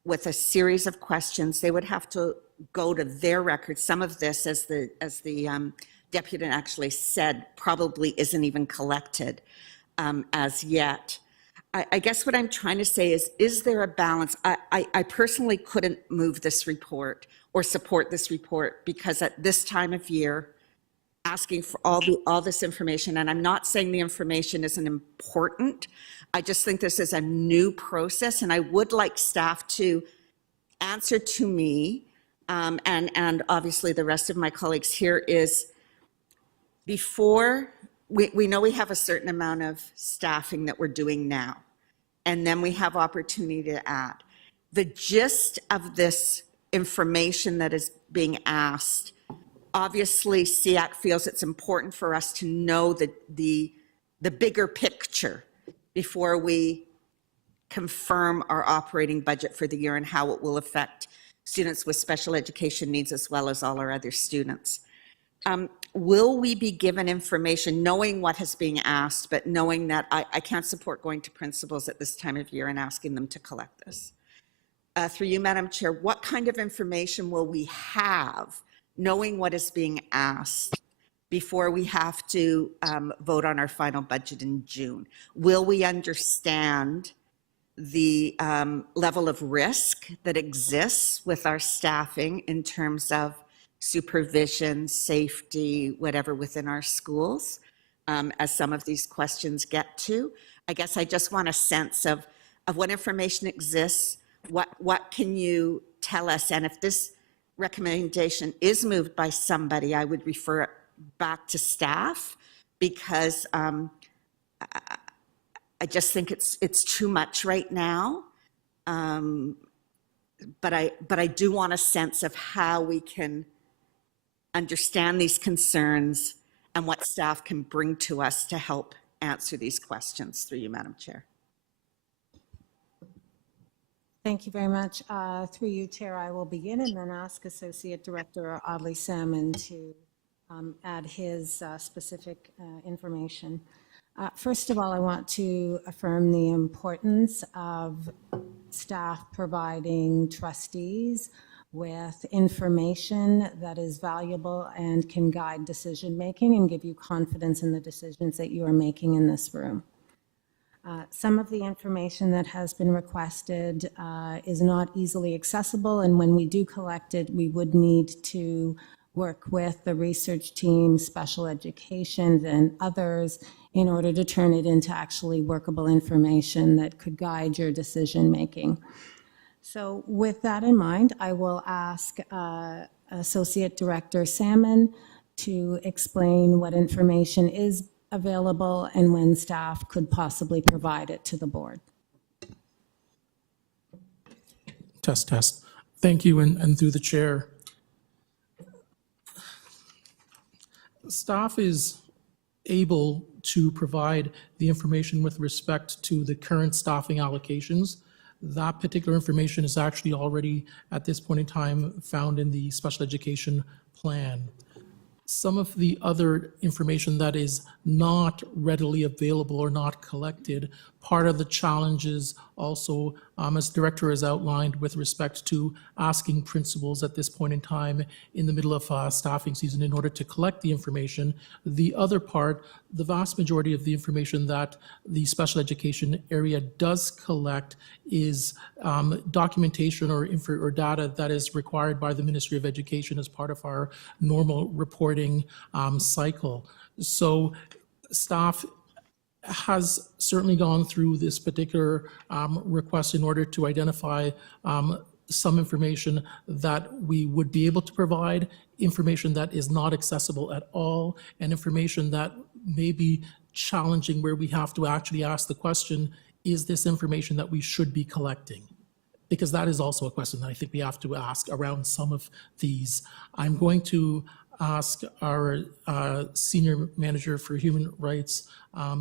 with a series of questions. They would have to go to their records. Some of this, as the deputy actually said, probably isn't even collected as yet. I guess what I'm trying to say is there a balance? I personally couldn't move this report or support this report because at this time of year, asking for all this information, and I'm not saying the information isn't important. I just think this is a new process, and I would like staff to answer to me, and obviously the rest of my colleagues here, is before, we know we have a certain amount of staffing that we're doing now, and then we have opportunity to add. The gist of this information that is being asked, obviously SEAC feels it's important for us to know the bigger picture before we confirm our operating budget for the year and how it will affect students with special education needs as well as all our other students. Will we be given information, knowing what is being asked, but knowing that I can't support going to principals at this time of year and asking them to collect this? Through you, Madam Chair, what kind of information will we have, knowing what is being asked, before we have to vote on our final budget in June? Will we understand the level of risk that exists with our staffing in terms of supervision, safety, whatever within our schools, as some of these questions get to? I guess I just want a sense of what information exists, what can you tell us? And if this recommendation is moved by somebody, I would refer it back to staff, because I just think it's too much right now. But I do want a sense of how we can understand these concerns and what staff can bring to us to help answer these questions. Through you, Madam Chair. Thank you very much. Through you, Chair, I will begin and then ask Associate Director Audley Salmon to add his specific information. First of all, I want to affirm the importance of staff providing trustees with information that is valuable and can guide decision-making and give you confidence in the decisions that you are making in this room. Some of the information that has been requested is not easily accessible, and when we do collect it, we would need to work with the research team, special education, and others in order to turn it into actually workable information that could guide your decision-making. So with that in mind, I will ask Associate Director Salmon to explain what information is available and when staff could possibly provide it to the board. Test, test. Thank you, and through the chair. Staff is able to provide the information with respect to the current staffing allocations. That particular information is actually already, at this point in time, found in the special education plan. Some of the other information that is not readily available or not collected, part of the challenges also, as the director has outlined, with respect to asking principals at this point in time in the middle of staffing season in order to collect the information. The other part, the vast majority of the information that the special education area does collect is documentation or data that is required by the Ministry of Education as part of our normal reporting cycle. So staff has certainly gone through this particular request in order to identify some information that we would be able to provide, information that is not accessible at all, and information that may be challenging where we have to actually ask the question, is this information that we should be collecting? Because that is also a question that I think we have to ask around some of these. I'm going to ask our Senior Manager for Human Rights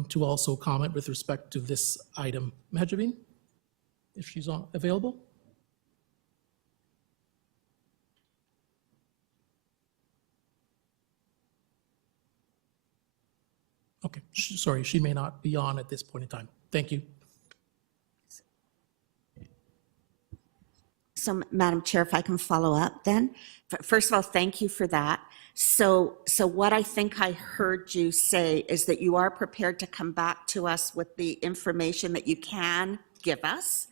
to also comment with respect to this item. Mahjabeen, if she's available. Okay, sorry, she may not be on at this point in time. Thank you. So, Madam Chair, if I can follow up then. First of all, thank you for that. So what I think I heard you say is that you are prepared to come back to us with the information that you can give us,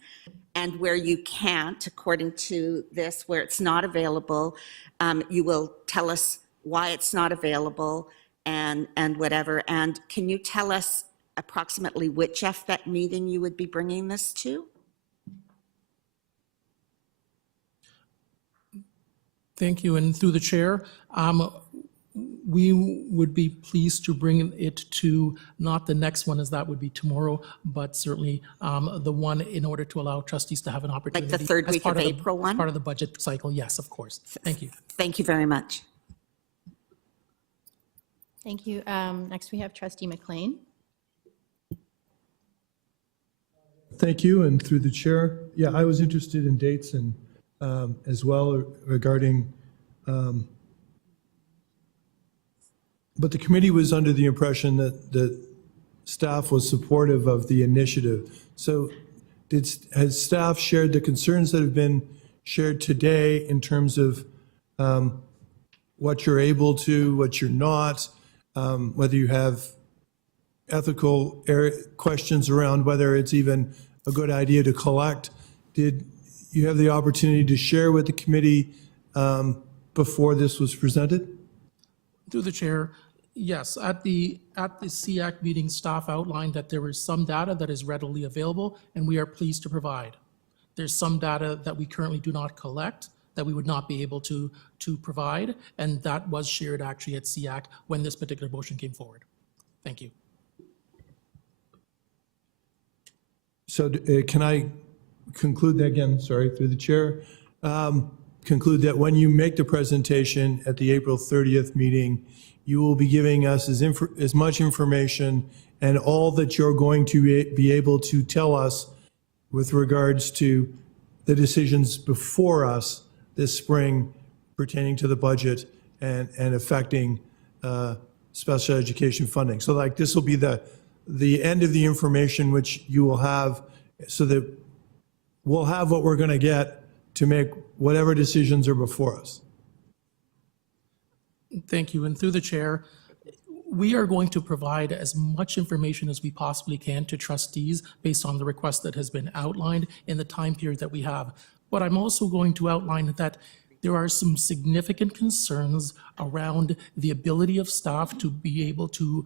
and where you can't, according to this, where it's not available, you will tell us why it's not available and whatever. And can you tell us approximately which FBET meeting you would be bringing this to? Thank you. And through the chair, we would be pleased to bring it to not the next one, as that would be tomorrow, but certainly the one in order to allow trustees to have an opportunity. Like the third as week part of the- April one? as part of the budget cycle. Yes, of course. Thank you. Thank you very much. Thank you. Next, we have Trustee McLean. Thank you, and through the chair, yeah, I was interested in dates and as well regarding, but the committee was under the impression that staff was supportive of the initiative. So has staff shared the concerns that have been shared today in terms of what you're able to, what you're not, whether you have ethical questions around whether it's even a good idea to collect? Did you have the opportunity to share with the committee before this was presented? Through the chair, yes, at the CAC meeting, staff outlined that there is some data that is readily available, and we are pleased to provide. There's some data that we currently do not collect that we would not be able to provide, and that was shared actually at CAC when this particular motion came forward. Thank you. So can I conclude that again, sorry, through the chair, conclude that when you make the presentation at the April 30th meeting, you will be giving us as much information and all that you're going to be able to tell us with regards to the decisions before us this spring pertaining to the budget and affecting special education funding. So like this will be the end of the information which you will have, so that we'll have what we're going to get to make whatever decisions are before us. Thank you. And through the chair, we are going to provide as much information as we possibly can to trustees based on the request that has been outlined in the time period that we have. But I'm also going to outline that there are some significant concerns around the ability of staff to be able to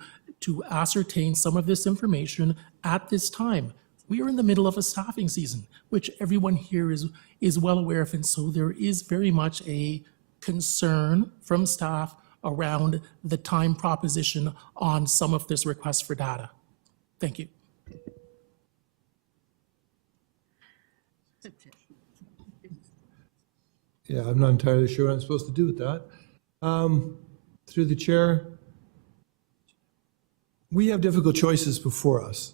ascertain some of this information at this time. We are in the middle of a staffing season, which everyone here is well aware of, and so there is very much a concern from staff around the time proposition on some of this request for data. Thank you. Yeah, I'm not entirely sure what I'm supposed to do with that. Through the chair, we have difficult choices before us.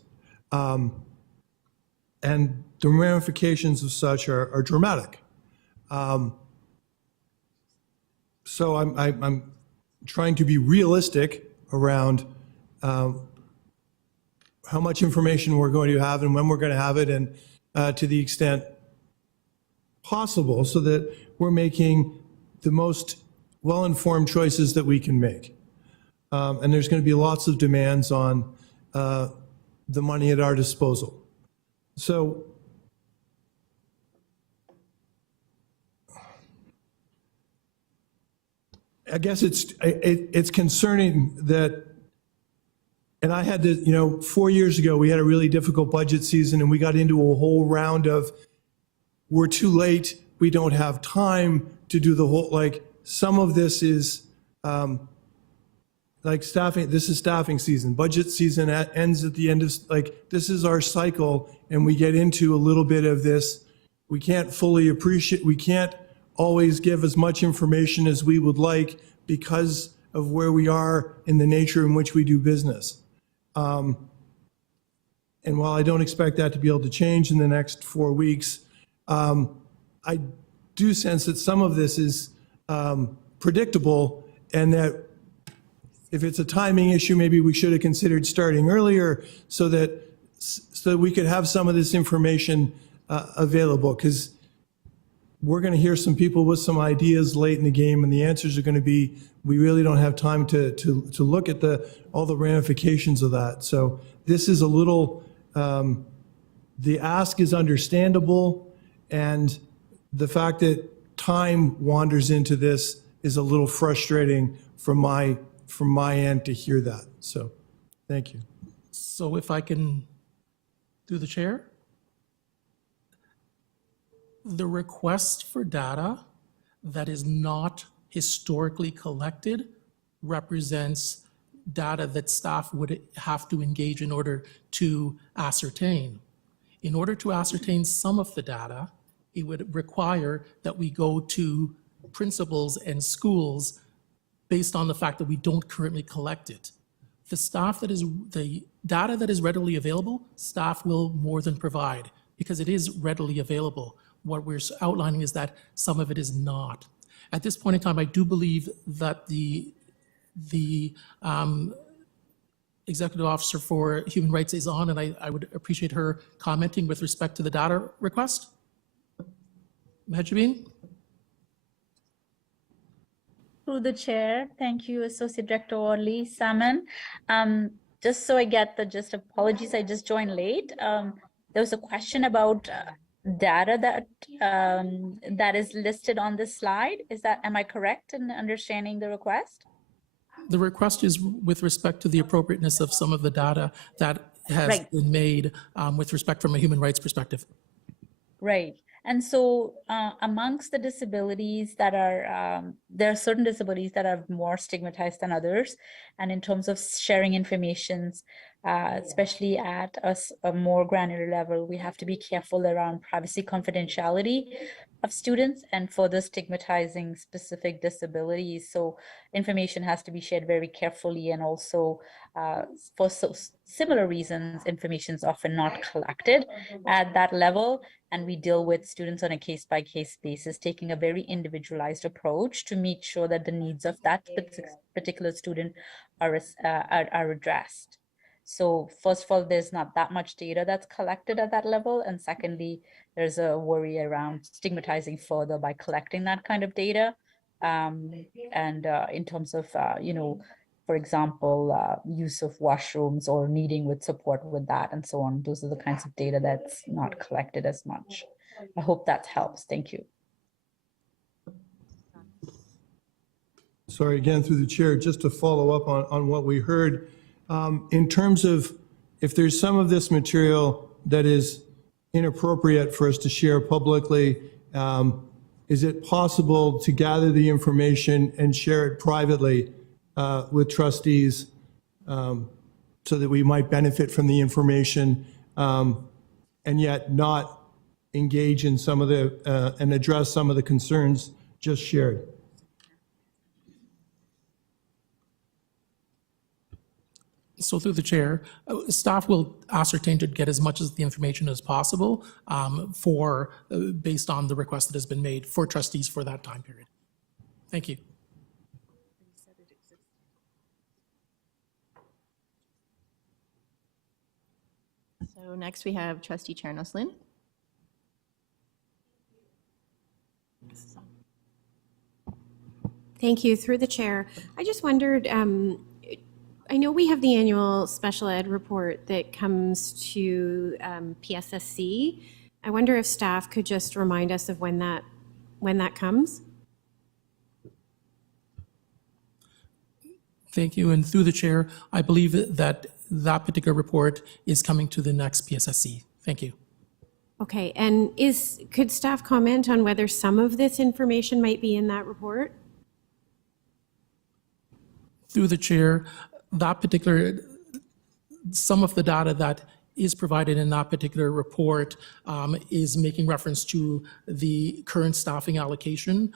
And the ramifications of such are dramatic. So I'm trying to be realistic around how much information we're going to have and when we're going to have it, and to the extent possible, so that we're making the most well-informed choices that we can make. And there's going to be lots of demands on the money at our disposal. So I guess it's concerning that, and I had to, 4 years ago, we had a really difficult budget season, and we got into a whole round of, we're too late, we don't have time to do the whole, like, some of this is like staffing, this is staffing season. Budget season ends at the end of, like, this is our cycle, and we get into a little bit of this. We can't fully appreciate, we can't always give as much information as we would like because of where we are in the nature in which we do business. And while I don't expect that to be able to change in the next 4 weeks, I do sense that some of this is predictable, and that if it's a timing issue, maybe we should have considered starting earlier so that we could have some of this information available. Because we're going to hear some people with some ideas late in the game, and the answers are going to be, we really don't have time to look at all the ramifications of that. So this is a little, the ask is understandable, and the fact that time wanders into this is a little frustrating from my end to hear that. So thank you. So if I can, through the chair, the request for data that is not historically collected represents data that staff would have to engage in order to ascertain. In order to ascertain some of the data, it would require that we go to principals and schools based on the fact that we don't currently collect it. The data that is readily available, staff will more than provide because it is readily available. What we're outlining is that some of it is not. At this point in time, I do believe that the Executive Officer for Human Rights is on, and I would appreciate her commenting with respect to the data request. Mahjabeen? Through the chair, thank you, Associate Director Orly Salmon. Just so I get the gist, apologies, I just joined late. There was a question about data that is listed on this slide. Am I correct in understanding the request? The request is with respect to the appropriateness of some of the data that has been made with respect from a human rights perspective. Right. And so amongst the disabilities that are, there are certain disabilities that are more stigmatized than others. And in terms of sharing information, especially at a more granular level, we have to be careful around privacy confidentiality of students and further stigmatizing specific disabilities. So information has to be shared very carefully, and also for similar reasons, information is often not collected at that level. And we deal with students on a case-by-case basis, taking a very individualized approach to make sure that the needs of that particular student are addressed. So first of all, there's not that much data that's collected at that level. And secondly, there's a worry around stigmatizing further by collecting that kind of data. In terms of, for example, use of washrooms or needing with support with that and so on. Those are the kinds of data that's not collected as much. I hope that helps. Thank you. Sorry, again, through the chair, just to follow up on what we heard. In terms of if there's some of this material that is inappropriate for us to share publicly, is it possible to gather the information and share it privately with trustees so that we might benefit from the information and yet not engage in some of the and address some of the concerns just shared? So through the chair, staff will ascertain to get as much of the information as possible based on the request that has been made for trustees for that time period. Thank you. So next we have Trustee Chernoslin. Thank you. Through the chair, I just wondered, I know we have the annual special ed report that comes to PSSC. I wonder if staff could just remind us of when that comes. Thank you. And through the chair, I believe that that particular report is coming to the next PSSC. Thank you. Okay. And could staff comment on whether some of this information might be in that report? Through the chair, some of the data that is provided in that particular report is making reference to the current staffing allocation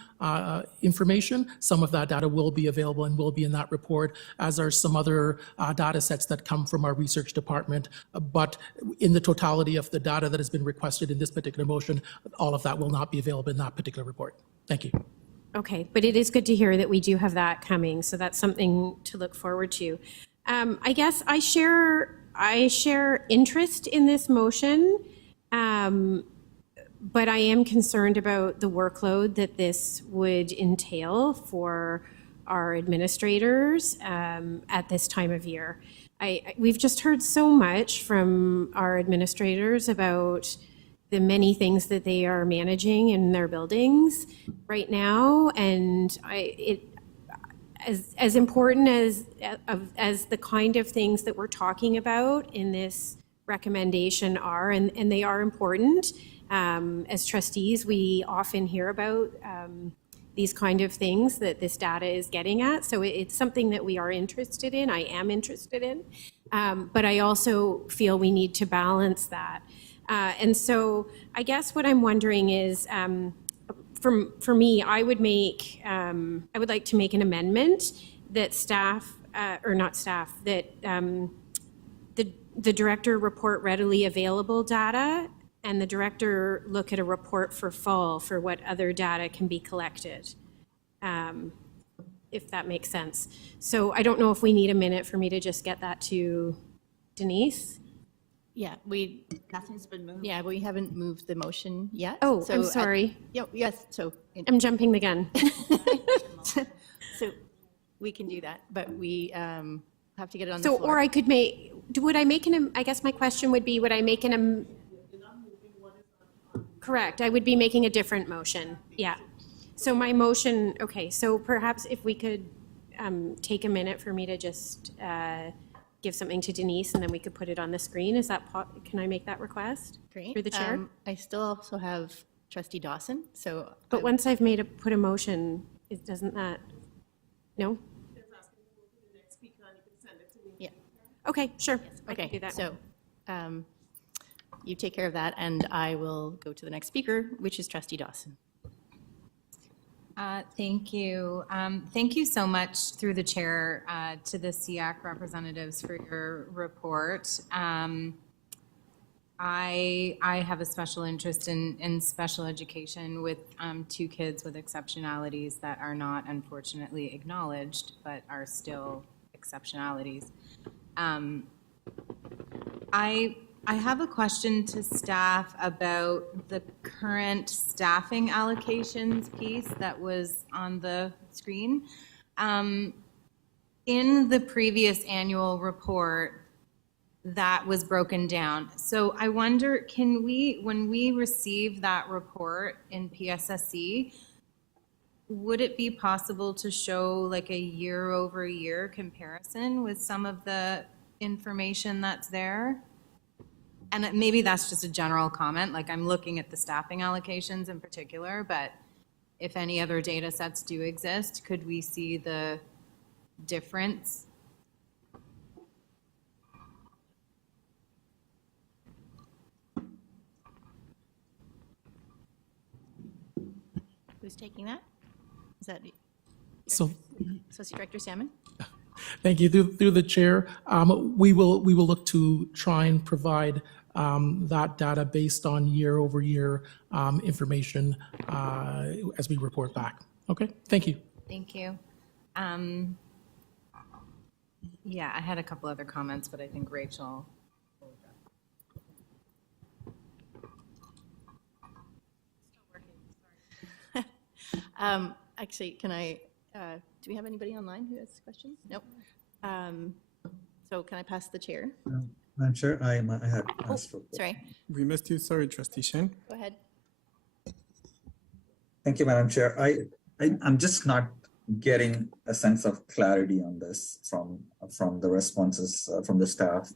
information. Some of that data will be available and will be in that report, as are some other data sets that come from our research department. But in the totality of the data that has been requested in this particular motion, all of that will not be available in that particular report. Thank you. Okay, but it is good to hear that we do have that coming, so that's something to look forward to. I guess I share interest in this motion, But I am concerned about the workload that this would entail for our administrators at this time of year. We've just heard so much from our administrators about the many things that they are managing in their buildings right now, and as important as the kind of things that we're talking about in this recommendation are, and they are important. As trustees, we often hear about these kind of things that this data is getting at. So it's something that we are interested in. I am interested in, but I also feel we need to balance that. And so I guess what I'm wondering is, for me, I would like to make an amendment that staff, or not staff, that the director report readily available data, and the director look at a report for fall for what other data can be collected, if that makes sense. So I don't know if we need a minute for me to just get that to Denise. Yeah, nothing's been moved. Yeah, we haven't moved the motion yet. Oh, I'm sorry. Yes, so. I'm jumping the gun. So we can do that, but we have to get it on the So, floor. or I could I guess my question would be, would I make correct, I would be making a different motion, yeah. So my motion, okay, so perhaps if we could take a minute for me to just give something to Denise, and then we could put it on the screen. Is that, can I make that request? Great. Through the chair? I still also have Trustee Dawson, so. But once I've put a motion, doesn't that, no? Yeah. Okay, sure. I can Okay, do that. so you take care of that, and I will go to the next speaker, which is Trustee Dawson. Thank you. Thank you so much, through the chair, to the SEAC representatives for your report. I have a special interest in special education with 2 kids with exceptionalities that are not unfortunately acknowledged, but are still exceptionalities. I have a question to staff about the current staffing allocations piece that was on the screen. In the previous annual report, that was broken down. So I wonder, when we receive that report in PSSC, would it be possible to show like a year-over-year comparison with some of the information that's there? And maybe that's just a general comment, like I'm looking at the staffing allocations in particular, but if any other data sets do exist, could we see the difference? Who's taking that? Is that So, Associate Director Salmon? thank you. Through the chair, we will look to try and provide that data based on year-over-year information as we report back. Okay, thank you. Thank you. Yeah, I had a couple other comments, but I think Rachel. Actually, can I, do we have anybody online who has questions? Nope. So can I pass the chair? Madam Chair, I had asked for. Sorry, We missed you. Sorry, Trustee Shen. go ahead. Thank you, Madam Chair. I'm just not getting a sense of clarity on this from the responses from the staff.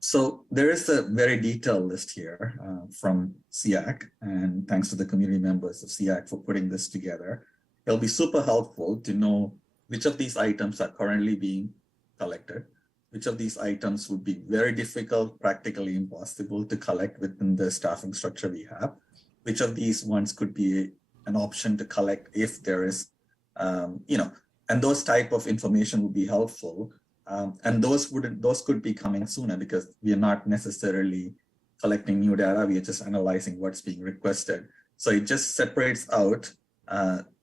So there is a very detailed list here from SEAC, and thanks to the community members of SEAC for putting this together. It'll be super helpful to know which of these items are currently being collected, which of these items would be very difficult, practically impossible to collect within the staffing structure we have, which of these ones could be an option to collect if there is, and those type of information would be helpful. And those could be coming sooner because we are not necessarily collecting new data. We are just analyzing what's being requested. So it just separates out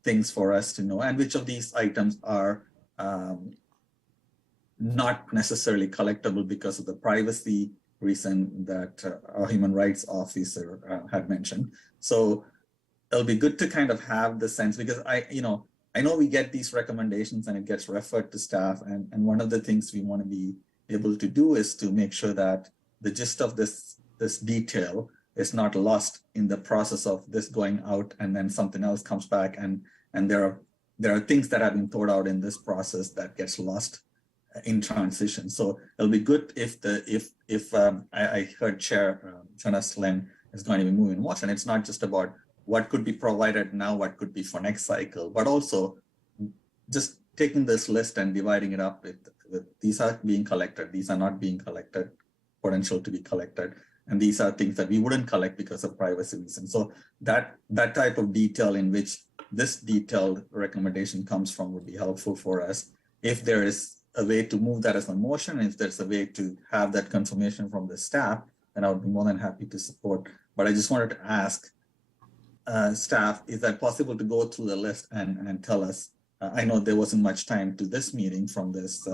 things for us to know, and which of these items are not necessarily collectible because of the privacy reason that our human rights officer had mentioned. So it'll be good to kind of have the sense, because I know we get these recommendations and it gets referred to staff. And one of the things we want to be able to do is to make sure that the gist of this detail is not lost in the process of this going out, and then something else comes back, and there are things that have been thought out in this process that gets lost in transition. So it'll be good if I heard Chair Jonas Len is going to be moving watch, and it's not just about what could be provided now, what could be for next cycle, but also just taking this list and dividing it up with these are being collected, these are not being collected, potential to be collected, and these are things that we wouldn't collect because of privacy reasons. So that type of detail in which this detailed recommendation comes from would be helpful for us. If there is a way to move that as a motion, if there's a way to have that confirmation from the staff, then I would be more than happy to support. But I just wanted to ask staff, is that possible to go through the list and tell us? I know there wasn't much time to this meeting from this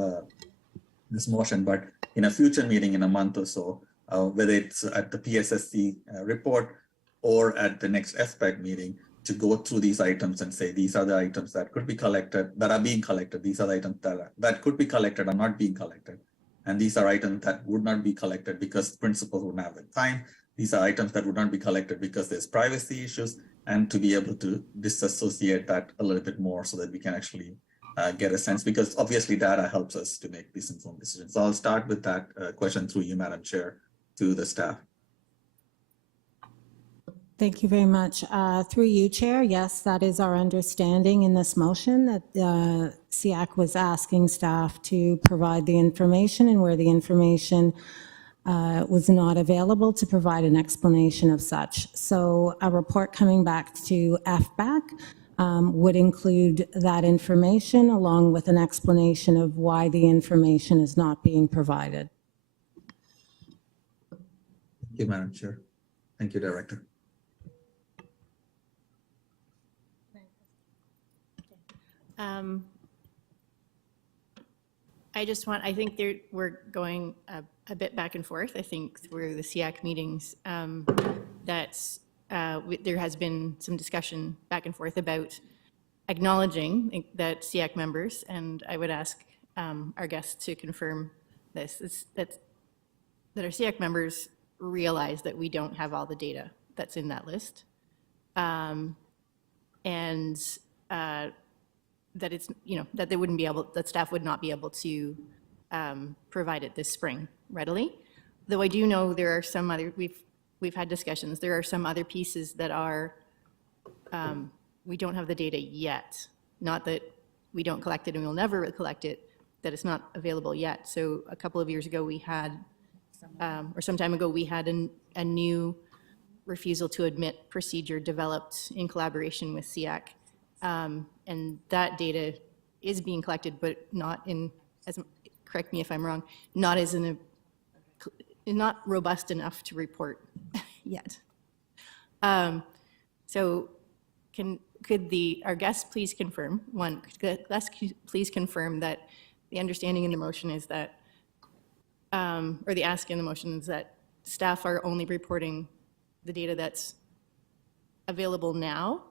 motion, but in a future meeting in a month or so, whether it's at the PSSC report or at the next FPEC meeting, to go through these items and say, these are the items that could be collected, that are being collected. These are the items that could be collected or not being collected. And these are items that would not be collected because principals wouldn't have the time. These are items that would not be collected because there's privacy issues, and to be able to disassociate that a little bit more so that we can actually get a sense, because obviously data helps us to make these informed decisions. So I'll start with that question through you, Madam Chair, to the staff. Thank you very much. Through you, Chair, yes, that is our understanding in this motion, that SEAC was asking staff to provide the information, and where the information was not available, to provide an explanation of such. So a report coming back to FBAC would include that information along with an explanation of why the information is not being provided. Thank you, Madam Chair. Thank you, Director. I think we're going a bit back and forth. I think through the SEAC meetings there has been some discussion back and forth about acknowledging that SEAC members, and I would ask our guests to confirm this, that our SEAC members realize that we don't have all the data that's in that list. And that it's, that they wouldn't be able, that staff would not be able to provide it this spring readily. Though I do know there are some other, we've had discussions, there are some other pieces that are, we don't have the data yet. Not that we don't collect it and we'll never collect it, that it's not available yet. So a couple of years ago we had, or some time ago, we had a new refusal to admit procedure developed in collaboration with SEAC. And that data is being collected, but not in, correct me if I'm wrong, not robust enough to report yet. So could our guests please confirm, please confirm that the understanding in the motion is that, or the ask in the motion is that staff are only reporting the data that's available now,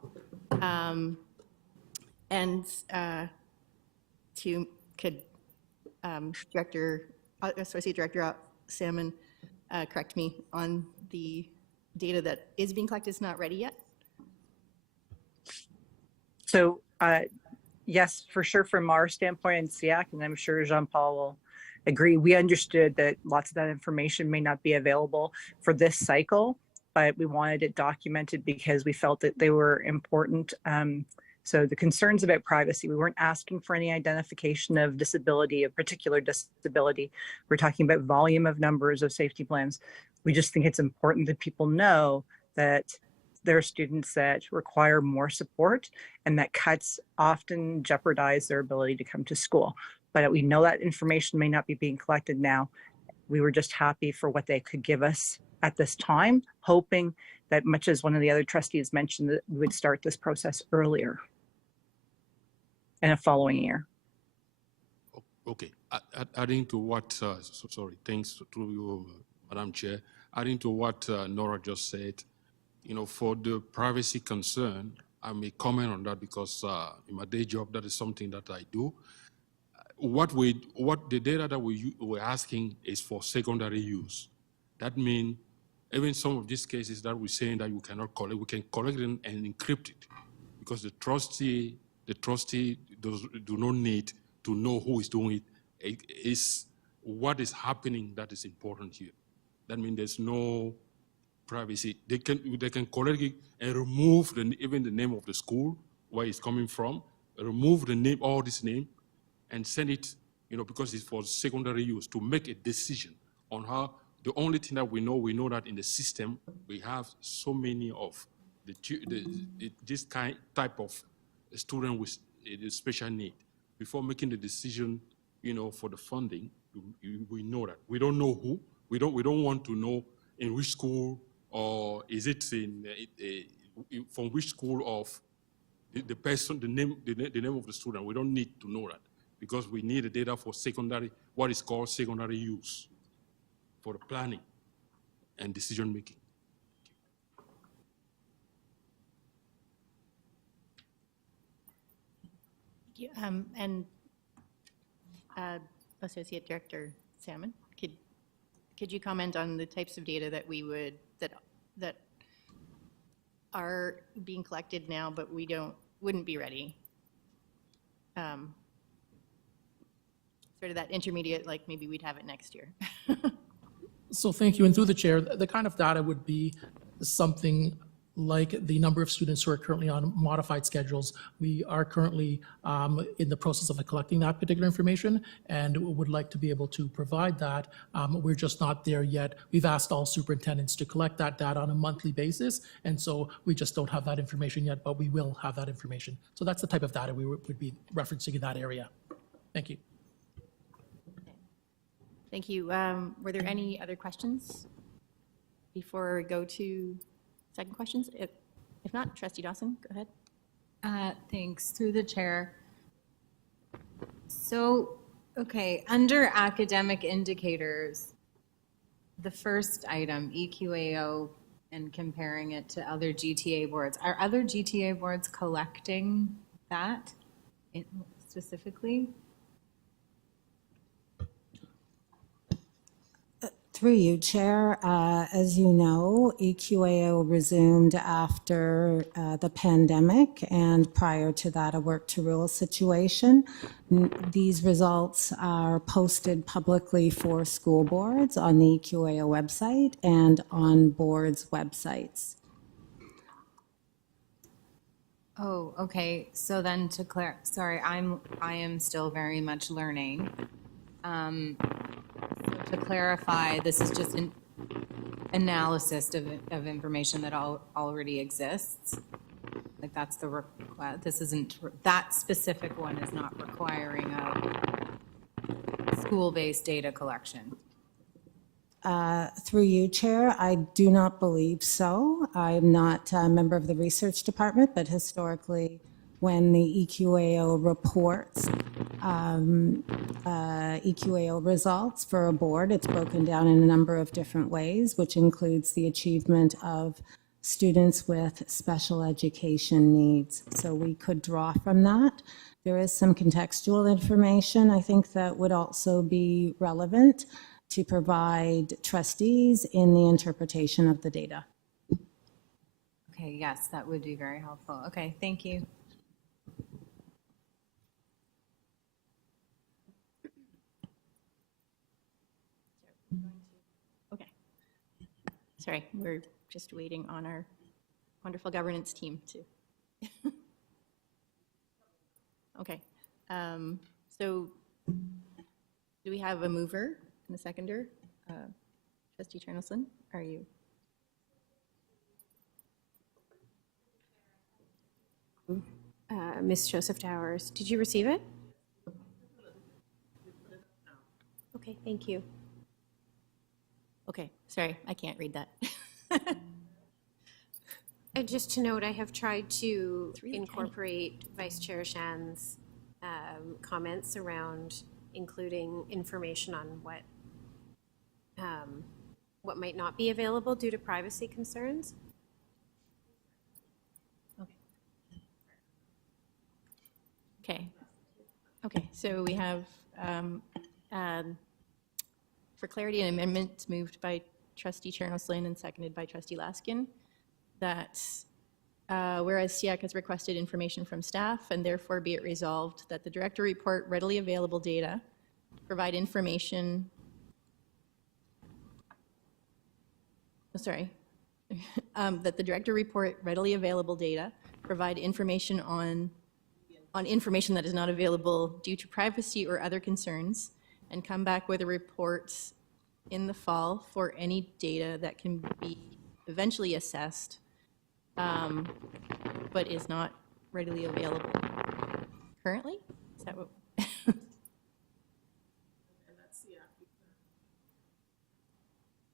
and could Associate Director Salmon correct me on the data that is being collected is not ready yet? So yes, for sure, from our standpoint in SEAC, and I'm sure Jean-Paul will agree, we understood that lots of that information may not be available for this cycle, but we wanted it documented because we felt that they were important. So the concerns about privacy, we weren't asking for any identification of disability, a particular disability. We're talking about volume of numbers of safety plans. We just think it's important that people know that there are students that require more support and that cuts often jeopardize their ability to come to school. But we know that information may not be being collected now. We were just happy for what they could give us at this time, hoping that, much as one of the other trustees mentioned, that we would start this process earlier in a following year. Okay, adding to what, sorry, thanks to you, Madam Chair, adding to what Nora just said, for the privacy concern, I may comment on that because in my day job, that is something that I do. What the data that we're asking is for secondary use. That means even some of these cases that we're saying that you cannot collect, we can collect them and encrypt it, because the trustee do not need to know who is doing it. It is what is happening that is important here. That means there's no privacy. They can collect it and remove even the name of the school, where it's coming from, remove the name, all this name, and send it, because it's for secondary use, to make a decision on how. The only thing that we know that in the system, we have so many of this type of student with a special need. Before making the decision, for the funding, we know that. We don't know who. We don't want to know in which school, or is it from which school of the person, the name of the student. We don't need to know that, because we need the data for secondary, what is called secondary use, for the planning and decision making. And Associate Director Salmon, could you comment on the types of data that that are being collected now, but wouldn't be ready? Sort of that intermediate, like maybe we'd have it next year. So thank you. And through the chair, the kind of data would be something like the number of students who are currently on modified schedules. We are currently in the process of collecting that particular information and would like to be able to provide that. We're just not there yet. We've asked all superintendents to collect that data on a monthly basis, and so we just don't have that information yet, but we will have that information. So that's the type of data we would be referencing in that area. Thank you. Thank you. Were there any other questions before we go to second questions? If not, Trustee Dawson, go ahead. Thanks, through the chair. So, okay, under academic indicators, the first item, EQAO, and comparing it to other GTA boards, are other GTA boards collecting that specifically? Through you, Chair. As you know, EQAO resumed after the pandemic, and prior to that, a work-to-rule situation. These results are posted publicly for school boards on the EQAO website and on boards' websites. Oh, okay. So then to sorry, I am still very much learning. So to clarify, this is just an analysis of information that already exists. Like that's the request. This isn't, that specific one is not requiring a school-based data collection. Through you, Chair, I do not believe so. I'm not a member of the research department, but historically, when the EQAO reports EQAO results for a board, it's broken down in a number of different ways, which includes the achievement of students with special education needs. So we could draw from that. There is some contextual information, I think, that would also be relevant to provide trustees in the interpretation of the data. Okay, yes, that would be very helpful. Okay, thank you. Okay. Sorry, we're just waiting on our wonderful governance team to. Okay. So do we have a mover and a seconder? Trustee Charnelson, are you? Ms. Joseph Towers, did you receive it? Okay, thank you. Okay, sorry, I can't read that. And just to note, I have tried to incorporate Vice Chair Shan's comments around including information on what might not be available due to privacy concerns? Okay. Okay, so we have, for clarity, an amendment moved by trustee Chernow-Slane and seconded by trustee Laskin, that whereas SEAC has requested information from staff, and therefore be it resolved that the director report readily available data provide information, that the director report readily available data provide information on information that is not available due to privacy or other concerns, and come back with a report in the fall for any data that can be eventually assessed, but is not readily available currently? Is that what?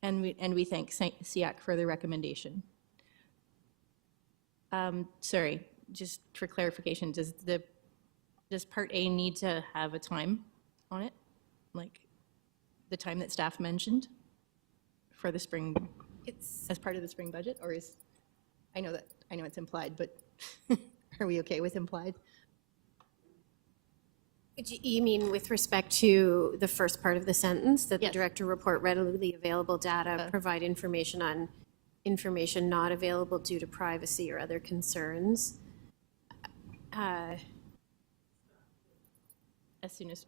And we thank SEAC for the recommendation. Sorry, just for clarification, does Part A need to have a time on it? Like the time that staff mentioned for the spring, as part of the spring budget, or is, I know it's implied, but are we okay with implied? You mean with respect to the first part of the sentence, that the director report readily available data provide information on information not available due to privacy or other concerns? As soon as.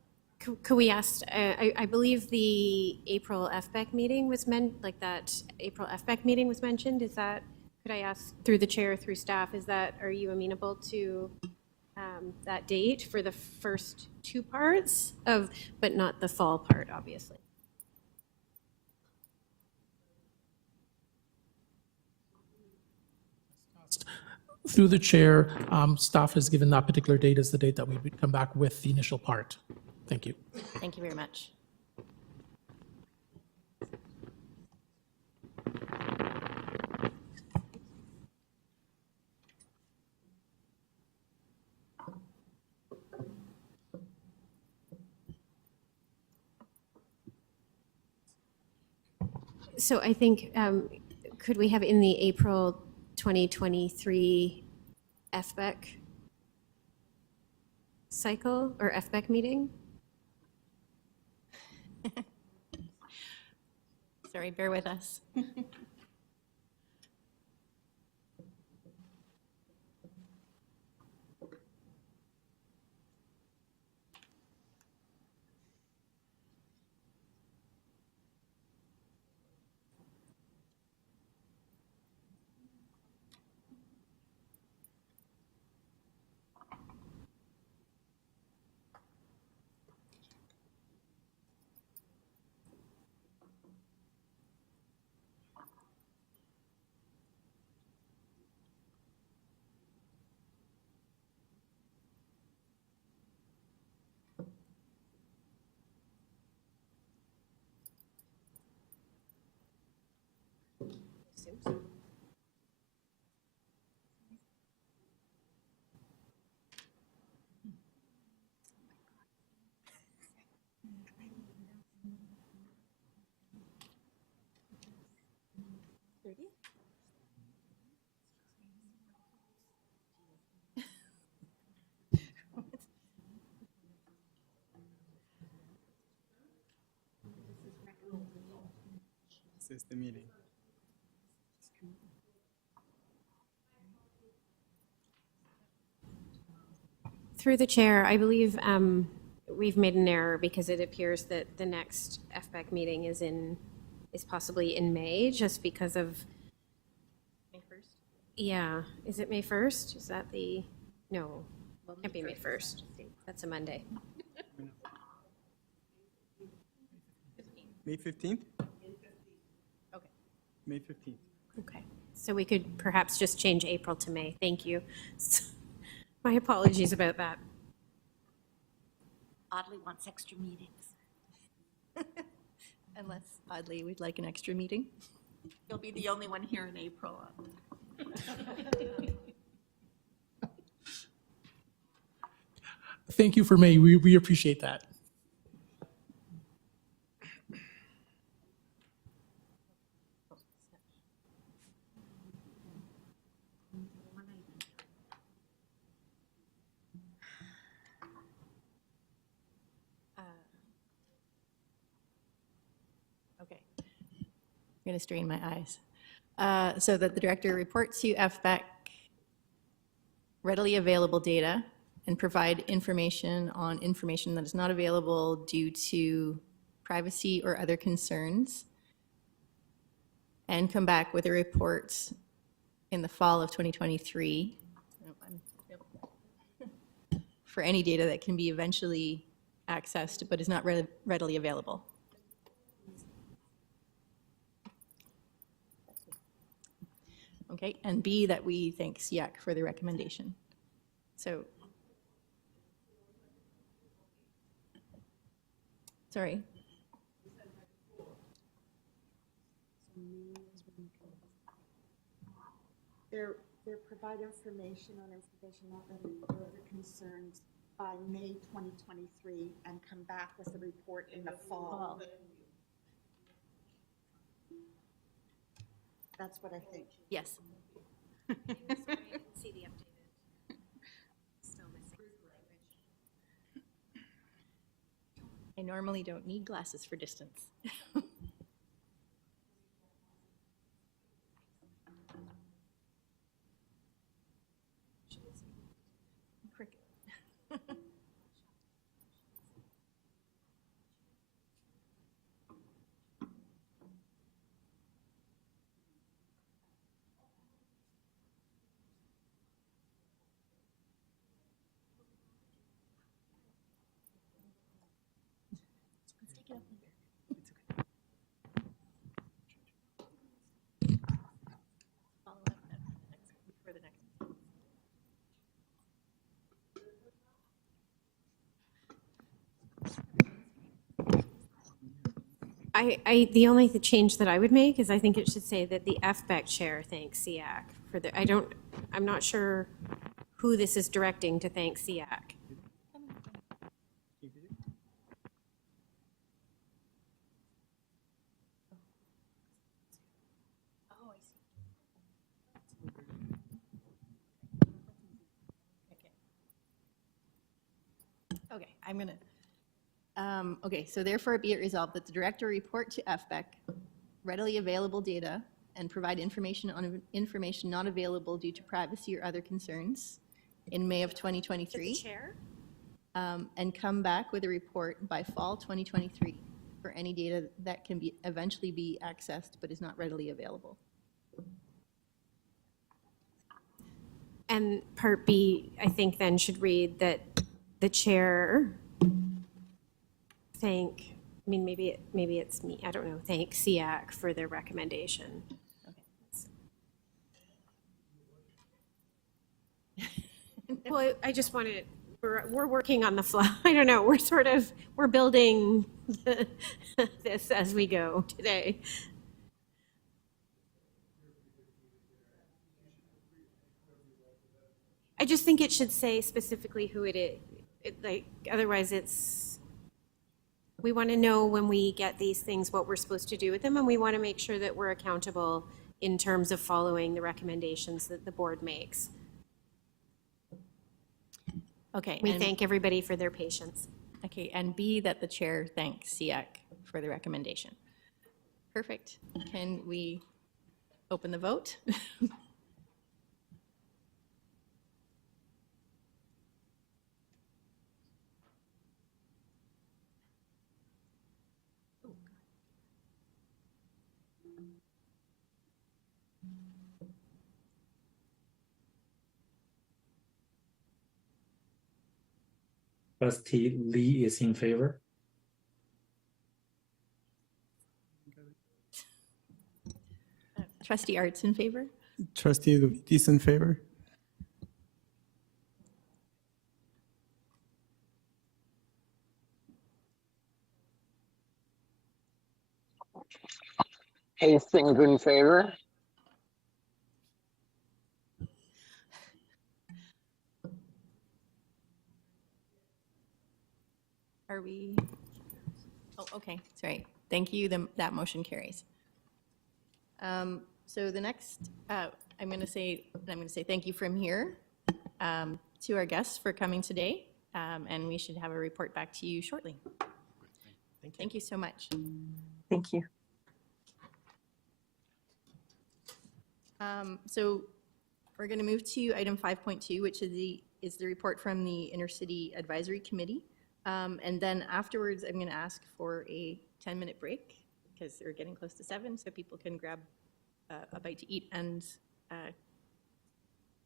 Could we ask, I believe the April FBEC meeting was April FBEC meeting was mentioned. Is that, could I ask through the chair, through staff, are you amenable to that date for the first two parts of, but not the fall part, obviously? Through the chair, staff has given that particular date as the date that we would come back with the initial part. Thank you. Thank you very much. So I think, could we have in the April 2023 FBEC cycle or FBEC meeting? Sorry, bear with us. This is the meeting. Through the chair, I believe we've made an error because it appears that the next FBEC meeting is possibly in May, just because of. May 1st? Yeah, is it May 1st? Is that no, can't be May 1st. That's a Monday. May 15th? Okay. May 15th. Okay, so we could perhaps just change April to May. Thank you. My apologies about that. Audley wants extra meetings. Unless, oddly, we'd like an extra meeting. You'll be the only one here in April. Thank you for May. We appreciate that. going to strain my eyes. So that the director report to FBEC readily available data and provide information on information that is not available due to privacy or other concerns, and come back with a report in the fall of 2023 for any data that can be eventually accessed but is not readily available. Okay, and B, that we thank SEAC for the recommendation. So, sorry. They're provide information on information not ready or other concerns by May 2023 and come back with a report in the fall. That's what I think. Yes. See the updated. Still missing language. I normally don't need glasses for distance. Cricket. Let's take it up later. Follow up for the next. The only change that I would make is I think it should say that the FBEC chair thanks SEAC for the, I'm not sure who this is directing to thank SEAC. Oh, I see. Okay, I'm gonna, okay, so therefore be it resolved that the director report to FBEC readily available data and provide information on information not available due to privacy or other concerns in May of 2023. Chair? And come back with a report by fall 2023 for any data that can be eventually be accessed but is not readily available. And part B, I think then should read that the chair thank, I mean, maybe it's me, I don't know, thank SEAC for their recommendation. Well, I just wanted, we're working on the fly. I don't know, we're building this as we go today. I just think it should say specifically who it is. Like, otherwise we want to know when we get these things what we're supposed to do with them, and we want to make sure that we're accountable in terms of following the recommendations that the board makes. Okay. We thank everybody for their patience. Okay, and B, that the chair thanks SEAC for the recommendation. Perfect. Can we open the vote? Trustee Lee is in favor. Trustee Arts in favor? Trustee Luis in favor. Hastings in favor. Are we? Oh, okay, sorry. Thank you, that motion carries. So the next, I'm going to say thank you from here to our guests for coming today, and we should have a report back to you shortly. Thank you so much. Thank you. So we're going to move to item 5.2, which is the report from the Intercity Advisory Committee. And then afterwards, I'm going to ask for a 10-minute break because we're getting close to 7, so people can grab a bite to eat and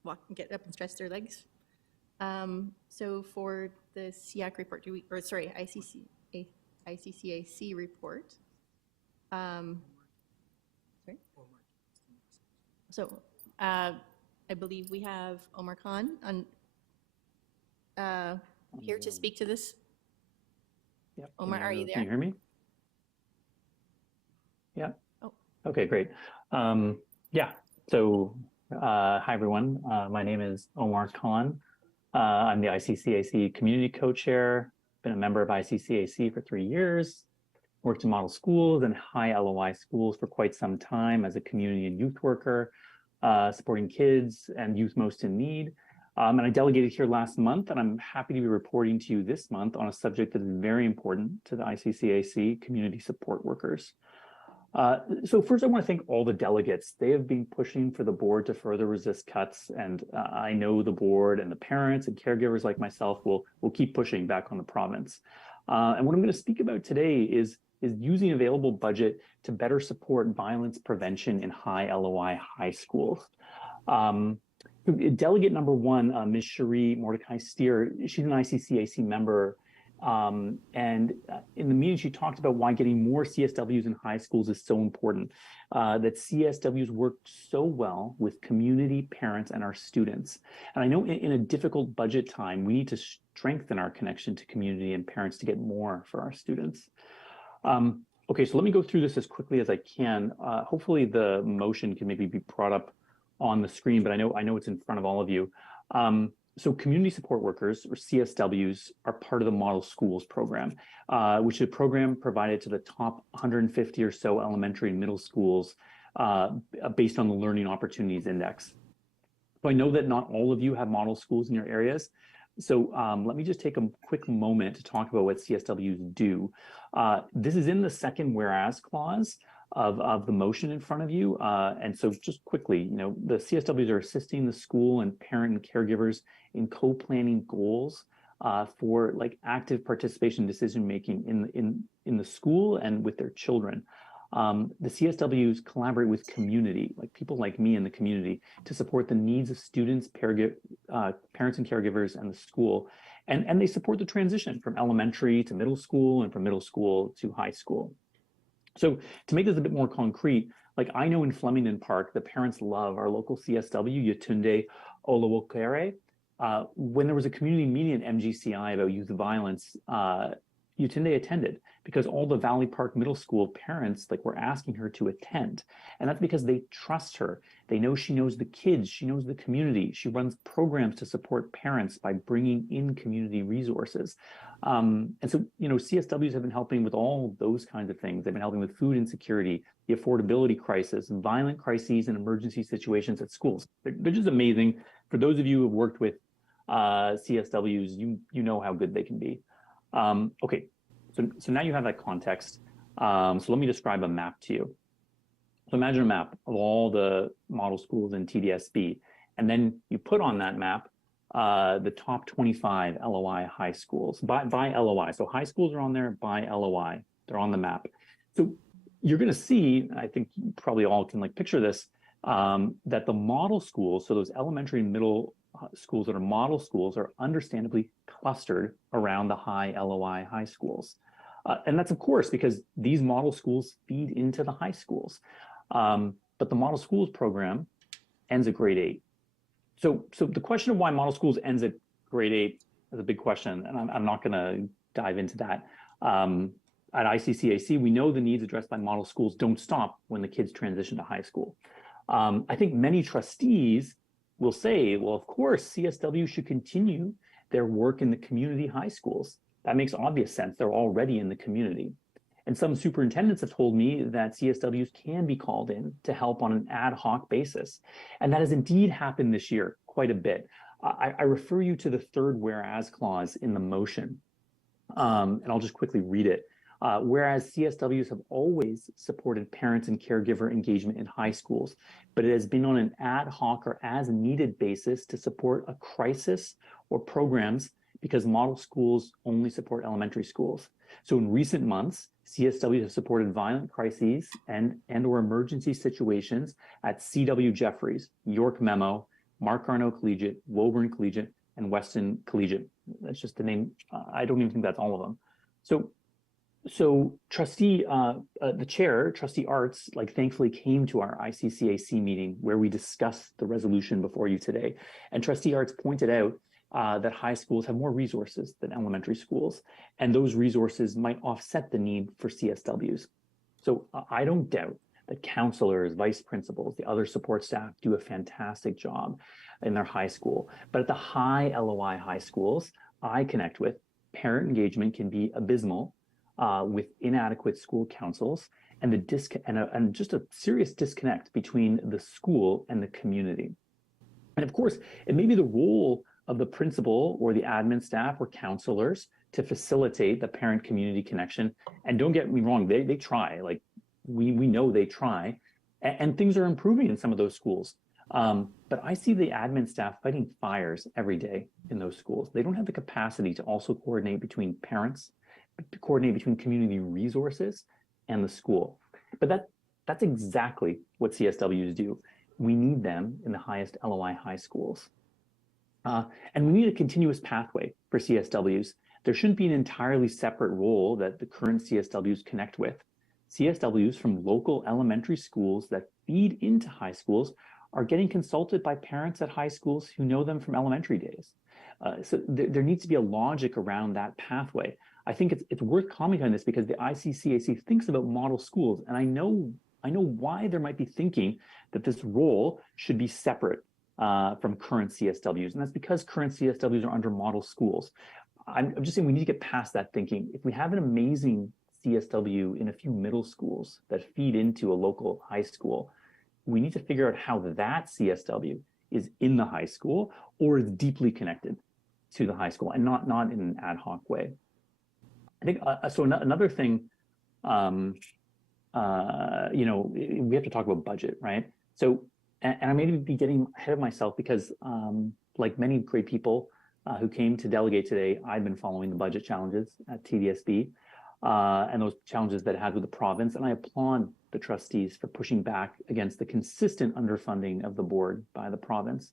walk and get up and stretch their legs. So for the SEAC report, ICCAC report. Sorry. So I believe we have Omar Khan here to speak to this. Yep. Omar, are you there? Can you hear me? Yeah. Oh. Okay, great. Yeah, so hi everyone. My name is Omar Khan. I'm the ICCAC Community Co-Chair, been a member of ICCAC for 3 years, worked in model schools and high LOI schools for quite some time as a community and youth worker, supporting kids and youth most in need. And I delegated here last month, and I'm happy to be reporting to you this month on a subject that is very important to the ICCAC community support workers. So first, I want to thank all the delegates. They have been pushing for the board to further resist cuts, and I know the board and the parents and caregivers like myself will keep pushing back on the province. And what I'm going to speak about today is using available budget to better support violence prevention in high LOI high schools. Delegate number 1, Ms. Cherie Mordecai-Steer, she's an ICCAC member. And in the meeting, she talked about why getting more CSWs in high schools is so important, that CSWs work so well with community, parents, and our students. And I know in a difficult budget time, we need to strengthen our connection to community and parents to get more for our students. Okay, so let me go through this as quickly as I can. Hopefully the motion can maybe be brought up on the screen, but I know it's in front of all of you. So community support workers, or CSWs, are part of the Model Schools program, which is a program provided to the top 150 or so elementary and middle schools based on the Learning Opportunities Index. So I know that not all of you have model schools in your areas. So let me just take a quick moment to talk about what CSWs do. This is in the second whereas clause of the motion in front of you. And so just quickly, the CSWs are assisting the school and parent and caregivers in co-planning goals for active participation decision-making in the school and with their children. The CSWs collaborate with community, like people like me in the community, to support the needs of students, parents and caregivers, and the school. And they support the transition from elementary to middle school and from middle school to high school. So to make this a bit more concrete, I know in Flemington Park, the parents love our local CSW, Yetunde Olawokere. When there was a community meeting at MGCI about youth violence, Yetunde attended because all the Valley Park Middle School parents were asking her to attend. And that's because they trust her. They know she knows the kids, she knows the community. She runs programs to support parents by bringing in community resources. And so, CSWs have been helping with all those kinds of things. They've been helping with food insecurity, the affordability crisis, violent crises and emergency situations at schools. They're just amazing. For those of you who have worked with CSWs, you know how good they can be. Okay, so now you have that context. So let me describe a map to you. So imagine a map of all the model schools in TDSB, and then you put on that map the top 25 LOI high schools by LOI. So high schools are on there by LOI. They're on the map. So you're going to see, I think you probably all can picture this, that the model schools, so those elementary and middle schools that are model schools, are understandably clustered around the high LOI high schools. And that's, of course, because these model schools feed into the high schools. But the model schools program ends at grade 8. So the question of why model schools ends at grade 8 is a big question, and I'm not going to dive into that. At ICCAC, we know the needs addressed by model schools don't stop when the kids transition to high school. I think many trustees will say, well, of course, CSW should continue their work in the community high schools. That makes obvious sense. They're already in the community. And some superintendents have told me that CSWs can be called in to help on an ad hoc basis. And that has indeed happened this year quite a bit. I refer you to the third whereas clause in the motion. And I'll just quickly read it. Whereas CSWs have always supported parents and caregiver engagement in high schools, but it has been on an ad hoc or as needed basis to support a crisis or programs because model schools only support elementary schools. So in recent months, CSWs have supported violent crises and or emergency situations at CW Jeffries, York Memo, Mark Garneau Collegiate, Woburn Collegiate, and Weston Collegiate. That's just the name. I don't even think that's all of them. So trustee, the chair, trustee Arts, thankfully came to our ICCAC meeting where we discussed the resolution before you today. And trustee Arts pointed out that high schools have more resources than elementary schools, and those resources might offset the need for CSWs. So I don't doubt that counselors, vice principals, the other support staff do a fantastic job in their high school. But at the high LOI high schools I connect with, parent engagement can be abysmal with inadequate school councils and and just a serious disconnect between the school and the community. And of course, it may be the role of the principal or the admin staff or counselors to facilitate the parent community connection. And don't get me wrong, they try, we know they try, and things are improving in some of those schools. But I see the admin staff fighting fires every day in those schools. They don't have the capacity to also coordinate between parents, to coordinate between community resources and the school. But that's exactly what CSWs do. We need them in the highest LOI high schools. And we need a continuous pathway for CSWs. There shouldn't be an entirely separate role that the current CSWs connect with. CSWs from local elementary schools that feed into high schools are getting consulted by parents at high schools who know them from elementary days. So there needs to be a logic around that pathway. I think it's worth commenting on this because the ICCAC thinks about model schools, and I know why there might be thinking that this role should be separate from current CSWs, and that's because current CSWs are under model schools. I'm just saying we need to get past that thinking. If we have an amazing CSW in a few middle schools that feed into a local high school, we need to figure out how that CSW is in the high school or is deeply connected to the high school and not in an ad hoc way. I think so. Another thing, we have to talk about budget, right? So, and I may be getting ahead of myself because, like many great people who came to delegate today, I've been following the budget challenges at TDSB and those challenges that it had with the province, and I applaud the trustees for pushing back against the consistent underfunding of the board by the province.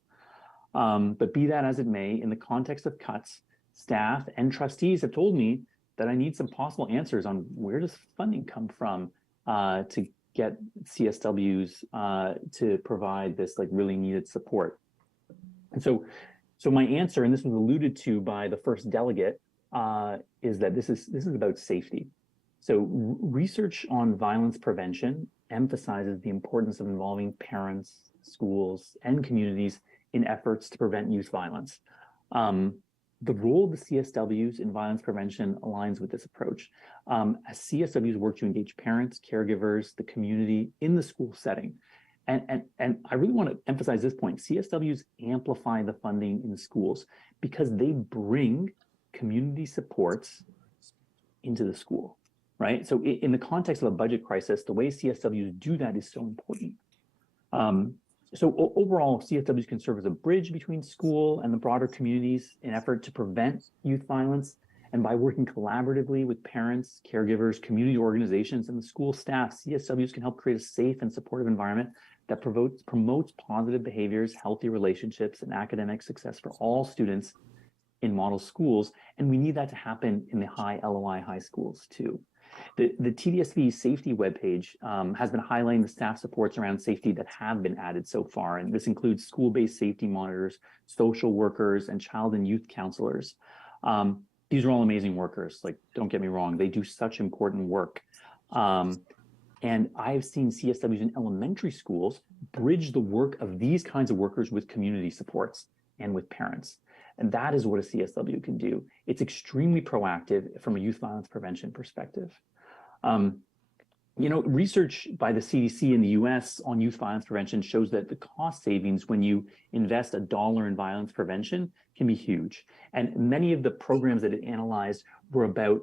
But be that as it may, in the context of cuts, staff and trustees have told me that I need some possible answers on where does funding come from to get CSWs to provide this really needed support. And so my answer, and this was alluded to by the first delegate, is that this is about safety. So research on violence prevention emphasizes the importance of involving parents, schools, and communities in efforts to prevent youth violence. The role of the CSWs in violence prevention aligns with this approach. As CSWs work to engage parents, caregivers, the community in the school setting. And I really want to emphasize this point. CSWs amplify the funding in schools because they bring community supports into the school, right? So in the context of a budget crisis, the way CSWs do that is so important. So overall, CSWs can serve as a bridge between school and the broader communities in effort to prevent youth violence. And by working collaboratively with parents, caregivers, community organizations, and the school staff, CSWs can help create a safe and supportive environment that promotes positive behaviors, healthy relationships, and academic success for all students in model schools. And we need that to happen in the high LOI high schools too. The TDSB safety webpage has been highlighting the staff supports around safety that have been added so far. And this includes school-based safety monitors, social workers, and child and youth counselors. These are all amazing workers. Don't get me wrong, they do such important work. And I've seen CSWs in elementary schools bridge the work of these kinds of workers with community supports and with parents. And that is what a CSW can do. It's extremely proactive from a youth violence prevention perspective. Research by the CDC in the US on youth violence prevention shows that the cost savings when you invest $1 in violence prevention can be huge. And many of the programs that it analyzed were about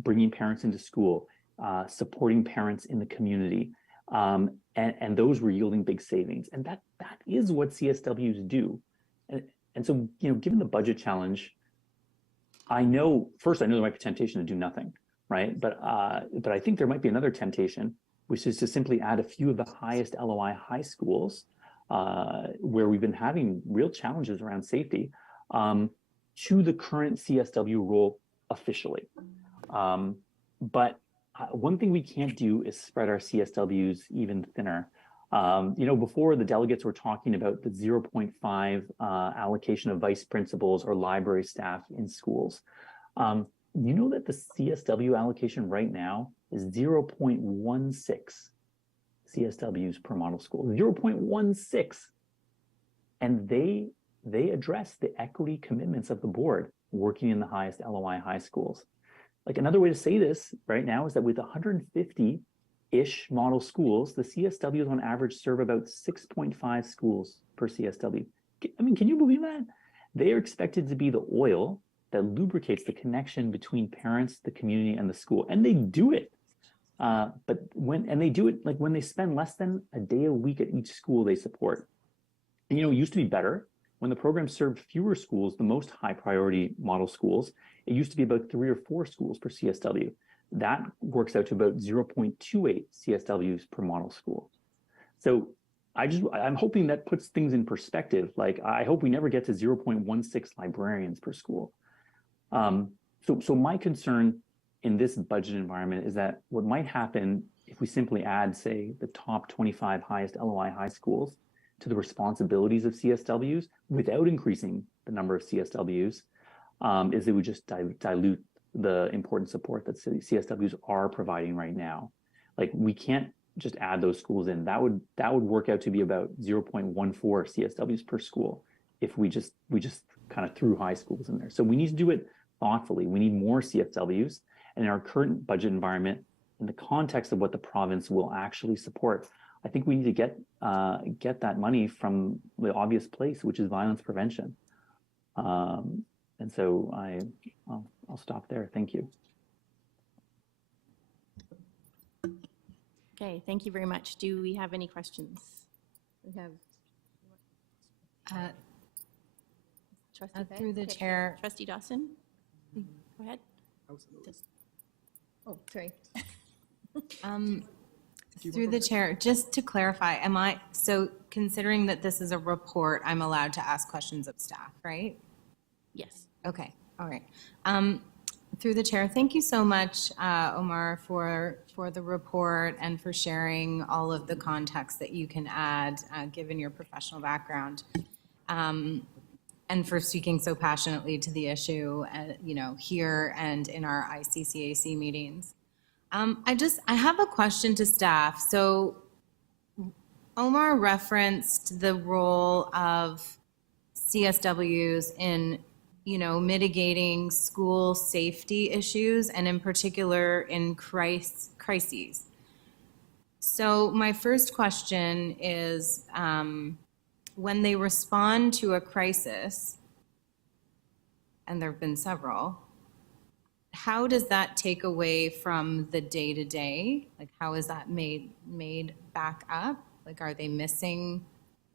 bringing parents into school, supporting parents in the community, and those were yielding big savings. And that is what CSWs do. And so, given the budget challenge, I know there might be temptation to do nothing, right? But I think there might be another temptation, which is to simply add a few of the highest LOI high schools where we've been having real challenges around safety to the current CSW role officially. But one thing we can't do is spread our CSWs even thinner. Before the delegates were talking about the 0.5 allocation of vice principals or library staff in schools. You know that the CSW allocation right now is 0.16 CSWs per model school, 0.16. And they address the equity commitments of the board working in the highest LOI high schools. Like, another way to say this right now is that with 150-ish model schools, the CSWs on average serve about 6.5 schools per CSW. I mean, can you believe that? They are expected to be the oil that lubricates the connection between parents, the community, and the school. And they do it. But when they spend less than a day a week at each school they support. And, it used to be better. When the program served fewer schools, the most high priority model schools, it used to be about 3 or 4 schools per CSW. That works out to about 0.28 CSWs per model school. So I'm hoping that puts things in perspective. Like, I hope we never get to 0.16 librarians per school. So my concern in this budget environment is that what might happen if we simply add, say, the top 25 highest LOI high schools to the responsibilities of CSWs without increasing the number of CSWs, is it would just dilute the important support that CSWs are providing right now. Like, we can't just add those schools in. That would work out to be about 0.14 CSWs per school if we just kind of threw high schools in there. So we need to do it thoughtfully. We need more CSWs. And in our current budget environment, in the context of what the province will actually support, I think we need to get that money from the obvious place, which is violence prevention. And so I'll stop there. Thank you. Okay, thank you very much. Do we have any questions? We have Trustee Fay? through the Okay, chair. Trustee Dawson, go ahead. Oh, sorry. Through the chair, just to clarify, so considering that this is a report, I'm allowed to ask questions of staff, right? Yes. Okay, all right. Through the chair, thank you so much, Omar, for the report and for sharing all of the context that you can add, given your professional background, and for speaking so passionately to the issue, here and in our ICCAC meetings. I have a question to staff. So Omar referenced the role of CSWs in, mitigating school safety issues, and in particular in crises. So my first question is, when they respond to a crisis, and there have been several, how does that take away from the day-to-day? Like, how is that made back up? Like, are they missing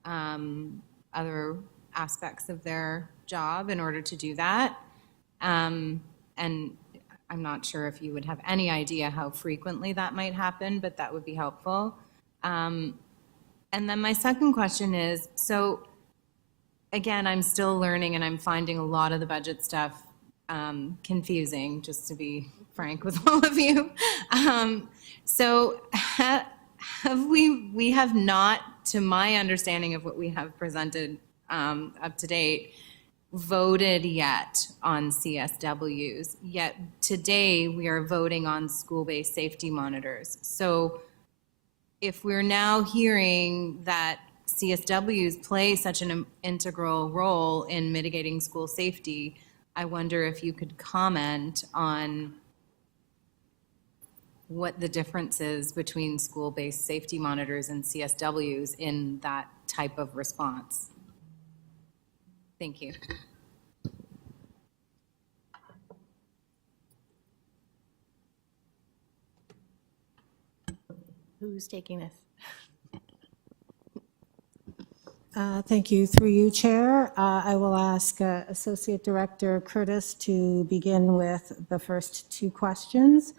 other aspects of their job in order to do that? And I'm not sure if you would have any idea how frequently that might happen, but that would be helpful. And then my second question is, so again, I'm still learning and I'm finding a lot of the budget stuff confusing, just to be frank with all of you. So we have not, to my understanding of what we have presented up to date, voted yet on CSWs, yet today we are voting on school-based safety monitors. So if we're now hearing that CSWs play such an integral role in mitigating school safety, I wonder if you could comment on what the difference is between school-based safety monitors and CSWs in that type of response. Thank you. Who's taking this? Thank you. Through you, Chair, I will ask Associate Director Curtis to begin with the first two questions.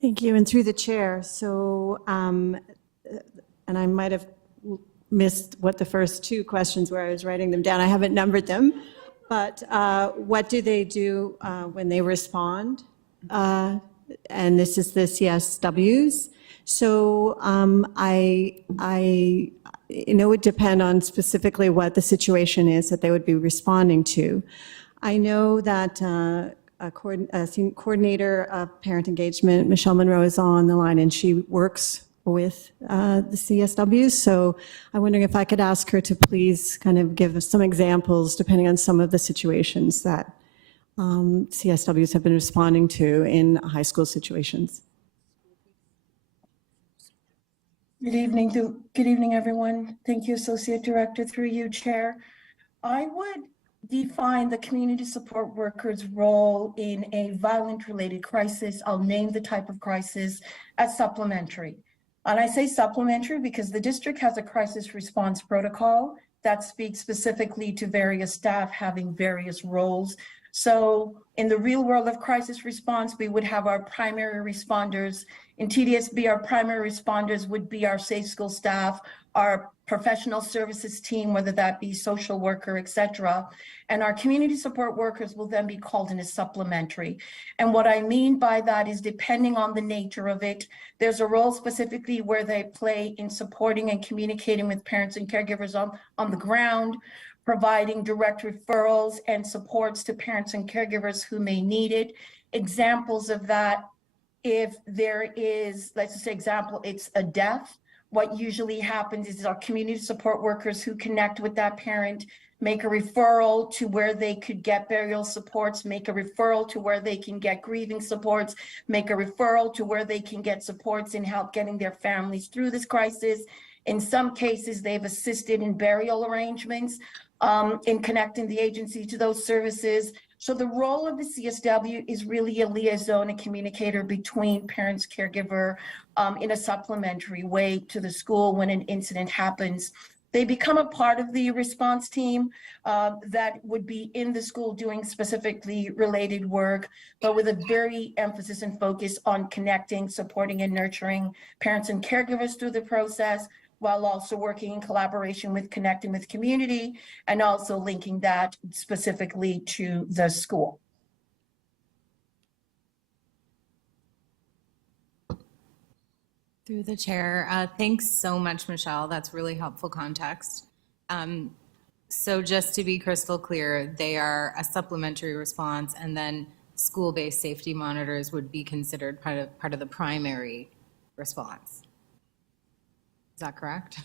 Thank you. And through the Chair, so, and I might have missed what the first two questions were. I was writing them down. I haven't numbered them. But what do they do when they respond? And this is the CSWs. So it would depend on specifically what the situation is that they would be responding to. I know that a coordinator of parent engagement, Michelle Monroe, is on the line, and she works with the CSWs. So I'm wondering if I could ask her to please kind of give us some examples, depending on some of the situations that CSWs have been responding to in high school situations. Good evening, everyone. Thank you, Associate Director, through you, Chair. I would define the community support worker's role in a violent-related crisis. I'll name the type of crisis as supplementary. And I say supplementary because the district has a crisis response protocol that speaks specifically to various staff having various roles. So in the real world of crisis response, we would have our primary responders. In TDSB, our primary responders would be our safe school staff, our professional services team, whether that be social worker, et cetera. And our community support workers will then be called in as supplementary. And what I mean by that is, depending on the nature of it, there's a role specifically where they play in supporting and communicating with parents and caregivers on the ground, providing direct referrals and supports to parents and caregivers who may need it. Examples of that, if there is, let's just say example, it's a death, what usually happens is our community support workers who connect with that parent make a referral to where they could get burial supports, make a referral to where they can get grieving supports, make a referral to where they can get supports in help getting their families through this crisis. In some cases, they've assisted in burial arrangements, in connecting the agency to those services. So the role of the CSW is really a liaison and communicator between parents, caregiver, in a supplementary way to the school when an incident happens. They become a part of the response team that would be in the school doing specifically related work, but with a very emphasis and focus on connecting, supporting, and nurturing parents and caregivers through the process, while also working in collaboration with connecting with community and also linking that specifically to the school. Through the chair, thanks so much, Michelle. That's really helpful context. So just to be crystal clear, they are a supplementary response, and then school-based safety monitors would be considered part of the primary response. Is that correct?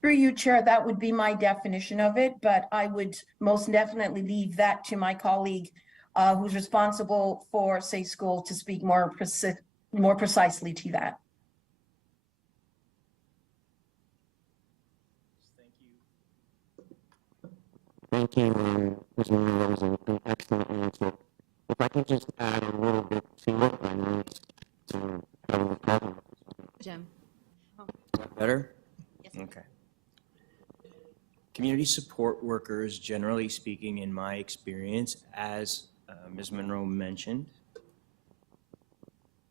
Through you, Chair, that would be my definition of it, but I would most definitely leave that to my colleague who's responsible for Safe School to speak more precisely to that. Thank you, Ms. Monroe. That was an excellent answer. If I could just add a little bit to it, I know it's part of the problem. Jim. Is that better? Yes. Okay. Community support workers, generally speaking, in my experience, as Ms. Monroe mentioned,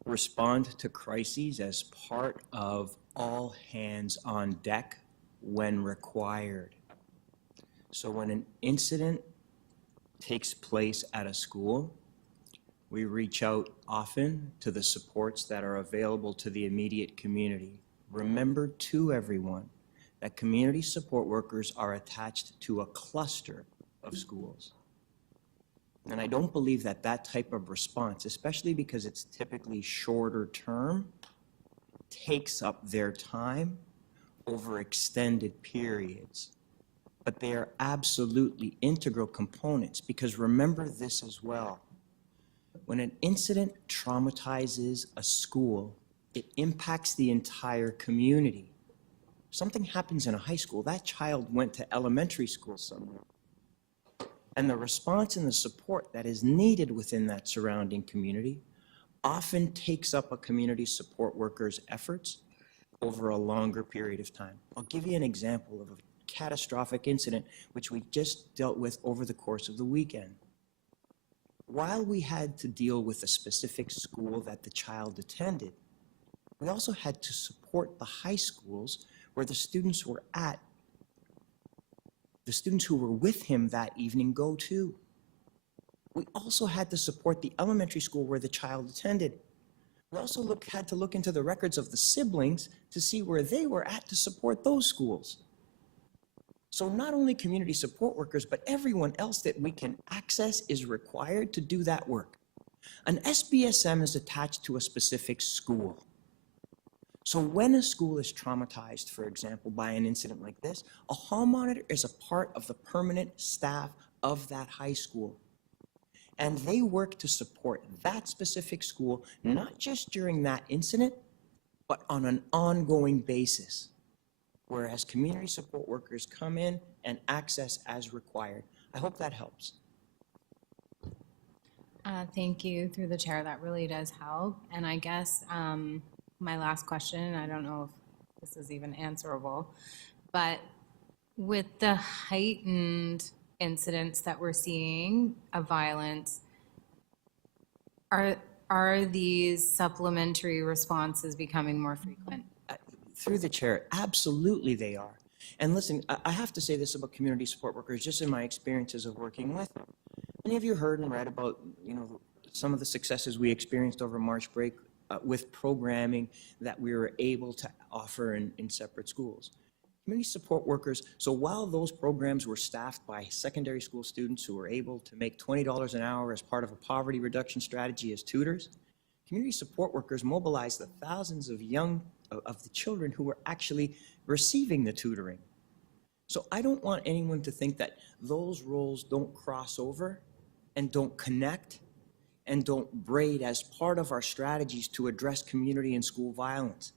respond to crises as part of all hands on deck when required. So when an incident takes place at a school, we reach out often to the supports that are available to the immediate community. Remember too, everyone, that community support workers are attached to a cluster of schools. And I don't believe that that type of response, especially because it's typically shorter term, takes up their time over extended periods. But they are absolutely integral components, because remember this as well. When an incident traumatizes a school, it impacts the entire community. Something happens in a high school, that child went to elementary school somewhere. And the response and the support that is needed within that surrounding community often takes up a community support worker's efforts over a longer period of time. I'll give you an example of a catastrophic incident which we just dealt with over the course of the weekend. While we had to deal with a specific school that the child attended, we also had to support the high schools where the students were at. The students who were with him that evening go to. We also had to support the elementary school where the child attended. We also had to look into the records of the siblings to see where they were at to support those schools. So not only community support workers, but everyone else that we can access is required to do that work. An SBSM is attached to a specific school. So when a school is traumatized, for example, by an incident like this, a hall monitor is a part of the permanent staff of that high school. And they work to support that specific school, not just during that incident, but on an ongoing basis. Whereas community support workers come in and access as required. I hope that helps. Thank you, through the chair. That really does help. And I guess my last question, I don't know if this is even answerable, but with the heightened incidents that we're seeing of violence, are these supplementary responses becoming more frequent? Through the chair, absolutely they are. And listen, I have to say this about community support workers, just in my experiences of working with them. Many of you heard and read about, some of the successes we experienced over March break with programming that we were able to offer in separate schools. Community support workers, so while those programs were staffed by secondary school students who were able to make $20 an hour as part of a poverty reduction strategy as tutors, community support workers mobilized the thousands of the children who were actually receiving the tutoring. So I don't want anyone to think that those roles don't cross over and don't connect and don't braid as part of our strategies to address community and school violence.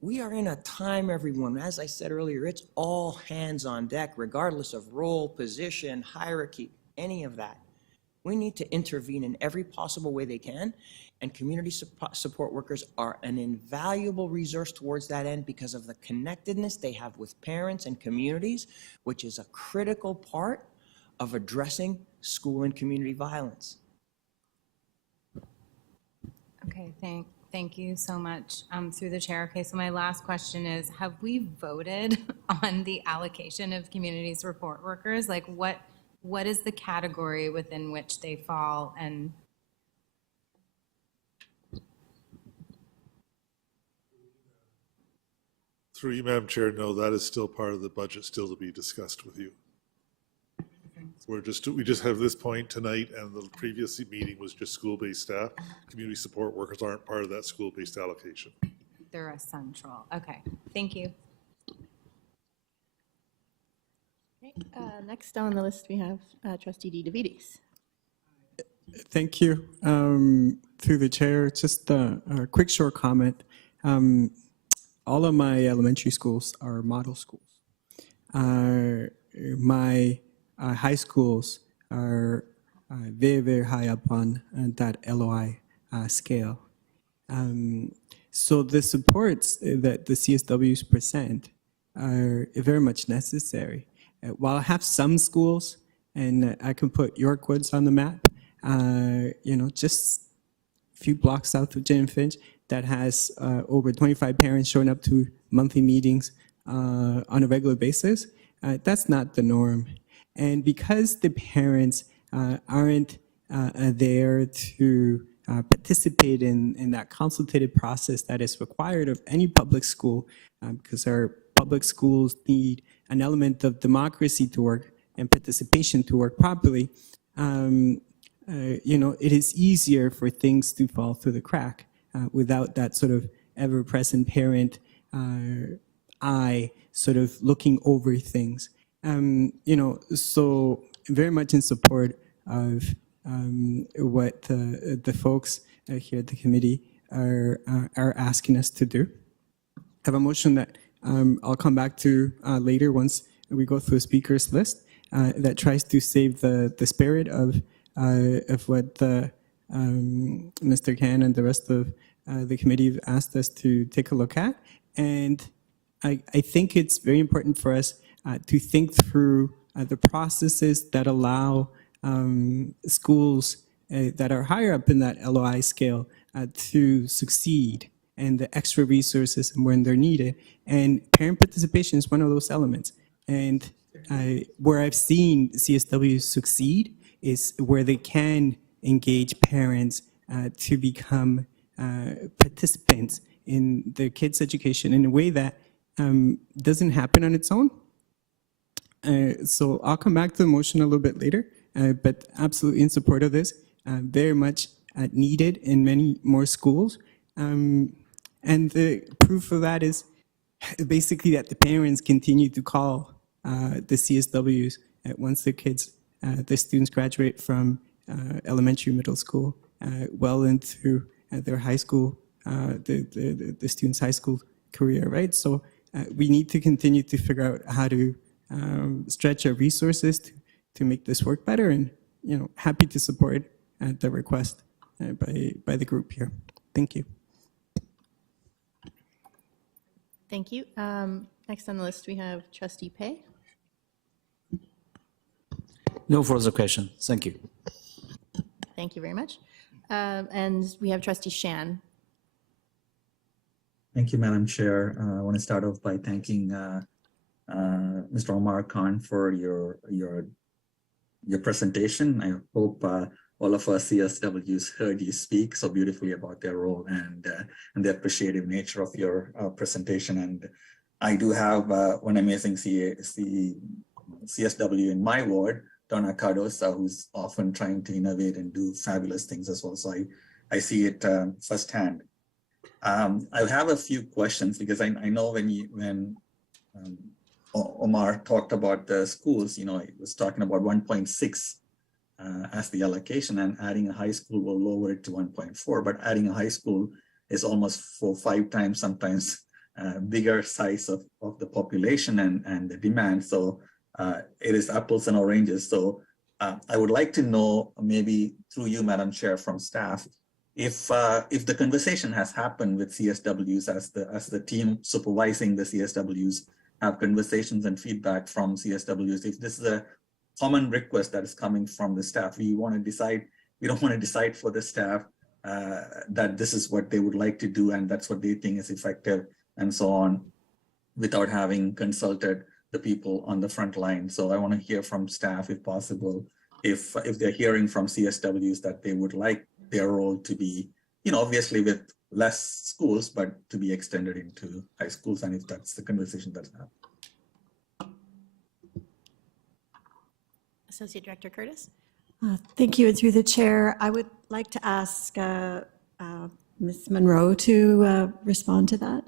We are in a time, everyone, as I said earlier, it's all hands on deck, regardless of role, position, hierarchy, any of that. We need to intervene in every possible way they can, and community support workers are an invaluable resource towards that end because of the connectedness they have with parents and communities, which is a critical part of addressing school and community violence. Okay, thank you so much. Through the chair. Okay, so my last question is, have we voted on the allocation of community support workers? Like what is the category within which they fall? And through you, Madam Chair, no, that is still part of the budget, still to be discussed with you. We just have this point tonight, and the previous meeting was just school-based staff. Community support workers aren't part of that school-based allocation. they're essential. Okay, thank you. Next on the list, we have Trustee DeVitis. Thank you. Through the chair, just a quick short comment. All of my elementary schools are model schools. My high schools are very, very high up on that LOI scale. So the supports that the CSWs present are very much necessary. While I have some schools, and I can put York Woods on the map, just a few blocks south of Jane Finch, that has over 25 parents showing up to monthly meetings on a regular basis. That's not the norm. And because the parents aren't there to participate in that consultative process that is required of any public school, because our public schools need an element of democracy to work and participation to work properly, it is easier for things to fall through the crack without that sort of ever-present parent eye sort of looking over things. So very much in support of what the folks here at the committee are asking us to do. I have a motion that I'll come back to later once we go through a speakers list that tries to save the spirit of what the Mr. Khan and the rest of the committee have asked us to take a look at. And I think it's very important for us to think through the processes that allow schools that are higher up in that LOI scale to succeed, and the extra resources and when they're needed. And parent participation is one of those elements. And where I've seen CSWs succeed is where they can engage parents to become participants in their kids' education in a way that doesn't happen on its own. So I'll come back to the motion a little bit later, but absolutely in support of this, very much needed in many more schools. And the proof of that is basically that the parents continue to call the CSWs once their kids, the students graduate from elementary, middle school, well into their high school, the students' high school career, right? So we need to continue to figure out how to stretch our resources to make this work better, and happy to support the request by the group here. Thank you. Thank you. Next on the list, we have Trustee Pei. No further question. Thank you. Thank you very much. And we have Trustee Shan. Thank you, Madam Chair. I want to start off by thanking Mr. Omar Khan for your presentation. I hope all of us CSWs heard you speak so beautifully about their role and the appreciative nature of your presentation. And I do have one amazing CSW in my ward, Donna Cardosa, who's often trying to innovate and do fabulous things as well. So I see it firsthand. I have a few questions because I know when Omar talked about the schools, he was talking about 1.6 as the allocation, and adding a high school will lower it to 1.4, but adding a high school is almost 4-5 times sometimes bigger size of the population and the demand. So it is apples and oranges. So I would like to know, maybe through you, Madam Chair, from staff, if the conversation has happened with CSWs as the team supervising the CSWs have conversations and feedback from CSWs, if this is a common request that is coming from the staff, we don't want to decide for the staff that this is what they would like to do and that's what they think is effective and so on, without having consulted the people on the front line. So I want to hear from staff, if possible, if they're hearing from CSWs that they would like their role to be, obviously with less schools, but to be extended into high schools, and if that's the conversation that's happening. Associate Director Curtis. Thank you, and through the chair, I would like to ask Ms. Monroe to respond to that.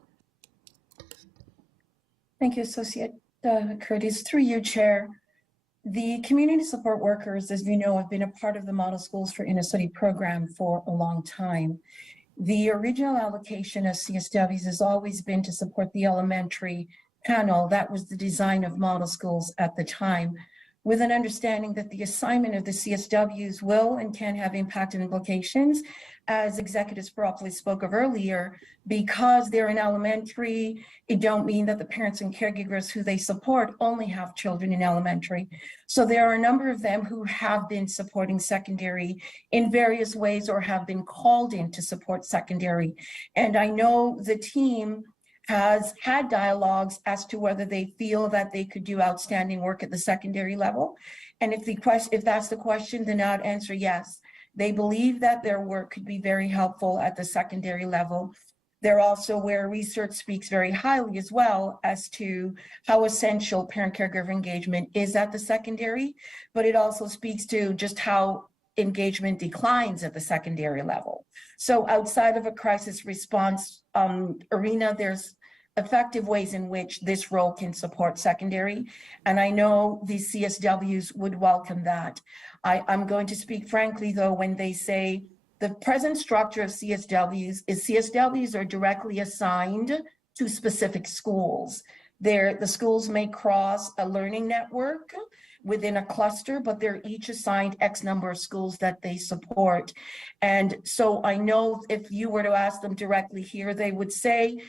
Thank you, Associate Curtis. Through you, Chair. The community support workers, as you know, have been a part of the Model Schools for Inner City program for a long time. The original allocation of CSWs has always been to support the elementary panel. That was the design of Model Schools at the time, with an understanding that the assignment of the CSWs will and can have impact and implications, as executives properly spoke of earlier. Because they're in elementary, it don't mean that the parents and caregivers who they support only have children in elementary. So there are a number of them who have been supporting secondary in various ways or have been called in to support secondary. And I know the team has had dialogues as to whether they feel that they could do outstanding work at the secondary level. And if that's the question, then I'd answer yes. They believe that their work could be very helpful at the secondary level. They're also where research speaks very highly as well as to how essential parent-caregiver engagement is at the secondary, but it also speaks to just how engagement declines at the secondary level. So outside of a crisis response arena, there's effective ways in which this role can support secondary. And I know the CSWs would welcome that. I'm going to speak frankly, though, when they say the present structure of CSWs is CSWs are directly assigned to specific schools. The schools may cross a learning network within a cluster, but they're each assigned X number of schools that they support. And so I know if you were to ask them directly here, they would say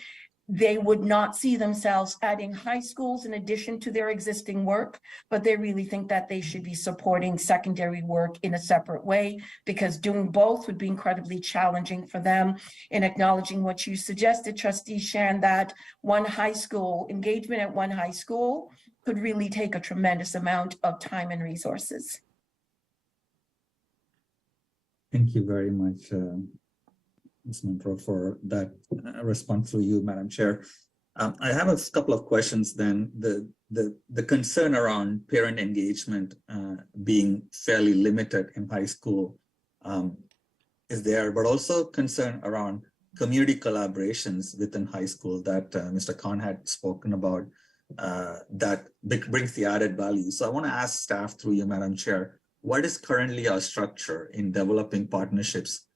they would not see themselves adding high schools in addition to their existing work, but they really think that they should be supporting secondary work in a separate way, because doing both would be incredibly challenging for them. In acknowledging what you suggested, Trustee Shan, that engagement at one high school could really take a tremendous amount of time and resources. Thank you very much, Ms. Monroe, for that response through you, Madam Chair. I have a couple of questions then. The concern around parent engagement being fairly limited in high school is there, but also concern around community collaborations within high school that Mr. Khan had spoken about that brings the added value. So I want to ask staff through you, Madam Chair, what is currently our structure in developing partnerships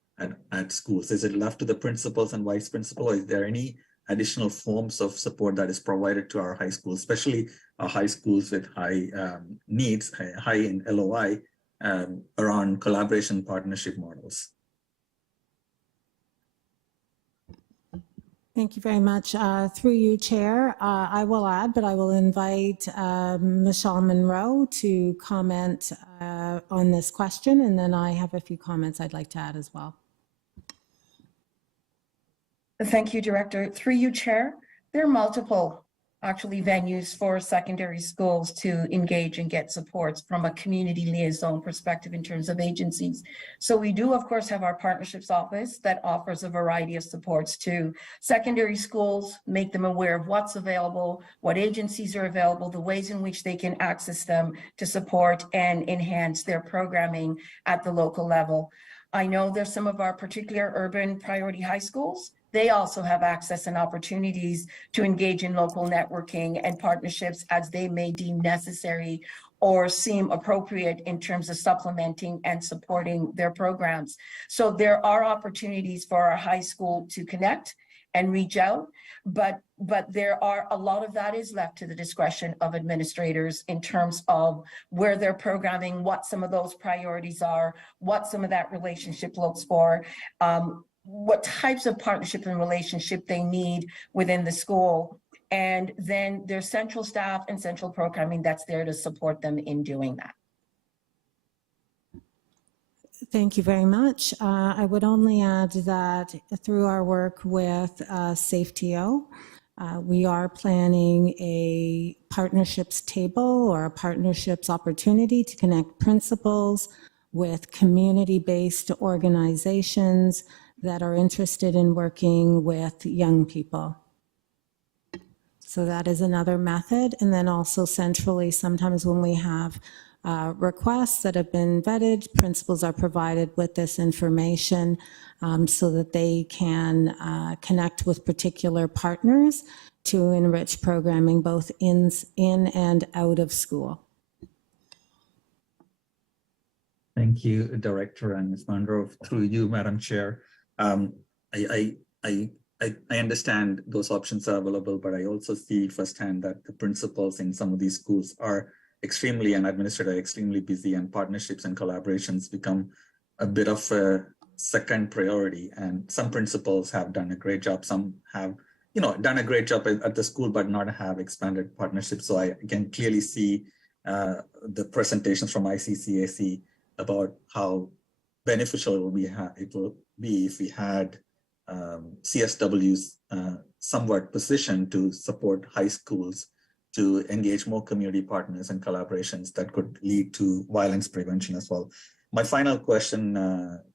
at schools? Is it left to the principals and vice principal, or is there any additional forms of support that is provided to our high schools, especially our high schools with high needs, high in LOI, around collaboration partnership models? Thank you very much. Through you, Chair, I will add, but I will invite Michelle Monroe to comment on this question, and then I have a few comments I'd like to add as well. Thank you, Director. Through you, Chair, there are multiple venues for secondary schools to engage and get supports from a community liaison perspective in terms of agencies. So we do, of course, have our partnerships office that offers a variety of supports to secondary schools, make them aware of what's available, what agencies are available, the ways in which they can access them to support and enhance their programming at the local level. I know there's some of our particular urban priority high schools. They also have access and opportunities to engage in local networking and partnerships as they may deem necessary or seem appropriate in terms of supplementing and supporting their programs. So there are opportunities for our high school to connect and reach out, but there are a lot of that is left to the discretion of administrators in terms of where they're programming, what some of those priorities are, what some of that relationship looks for, what types of partnership and relationship they need within the school. And then there's central staff and central programming that's there to support them in doing that. Thank you very much. I would only add that through our work with SafeTO, we are planning a partnerships table or a partnerships opportunity to connect principals with community-based organizations that are interested in working with young people. So that is another method. And then also centrally, sometimes when we have requests that have been vetted, principals are provided with this information so that they can connect with particular partners to enrich programming both in and out of school. Thank you, Director and Ms. Monroe. Through you, Madam Chair. I understand those options are available, but I also see firsthand that the principals in some of these schools are extremely, and administrators are extremely busy, and partnerships and collaborations become a bit of a second priority. And some principals have done a great job. Some have, done a great job at the school, but not have expanded partnerships. So I can clearly see the presentations from ICCAC about how beneficial it will be if we had CSWs somewhat positioned to support high schools to engage more community partners and collaborations that could lead to violence prevention as well. My final question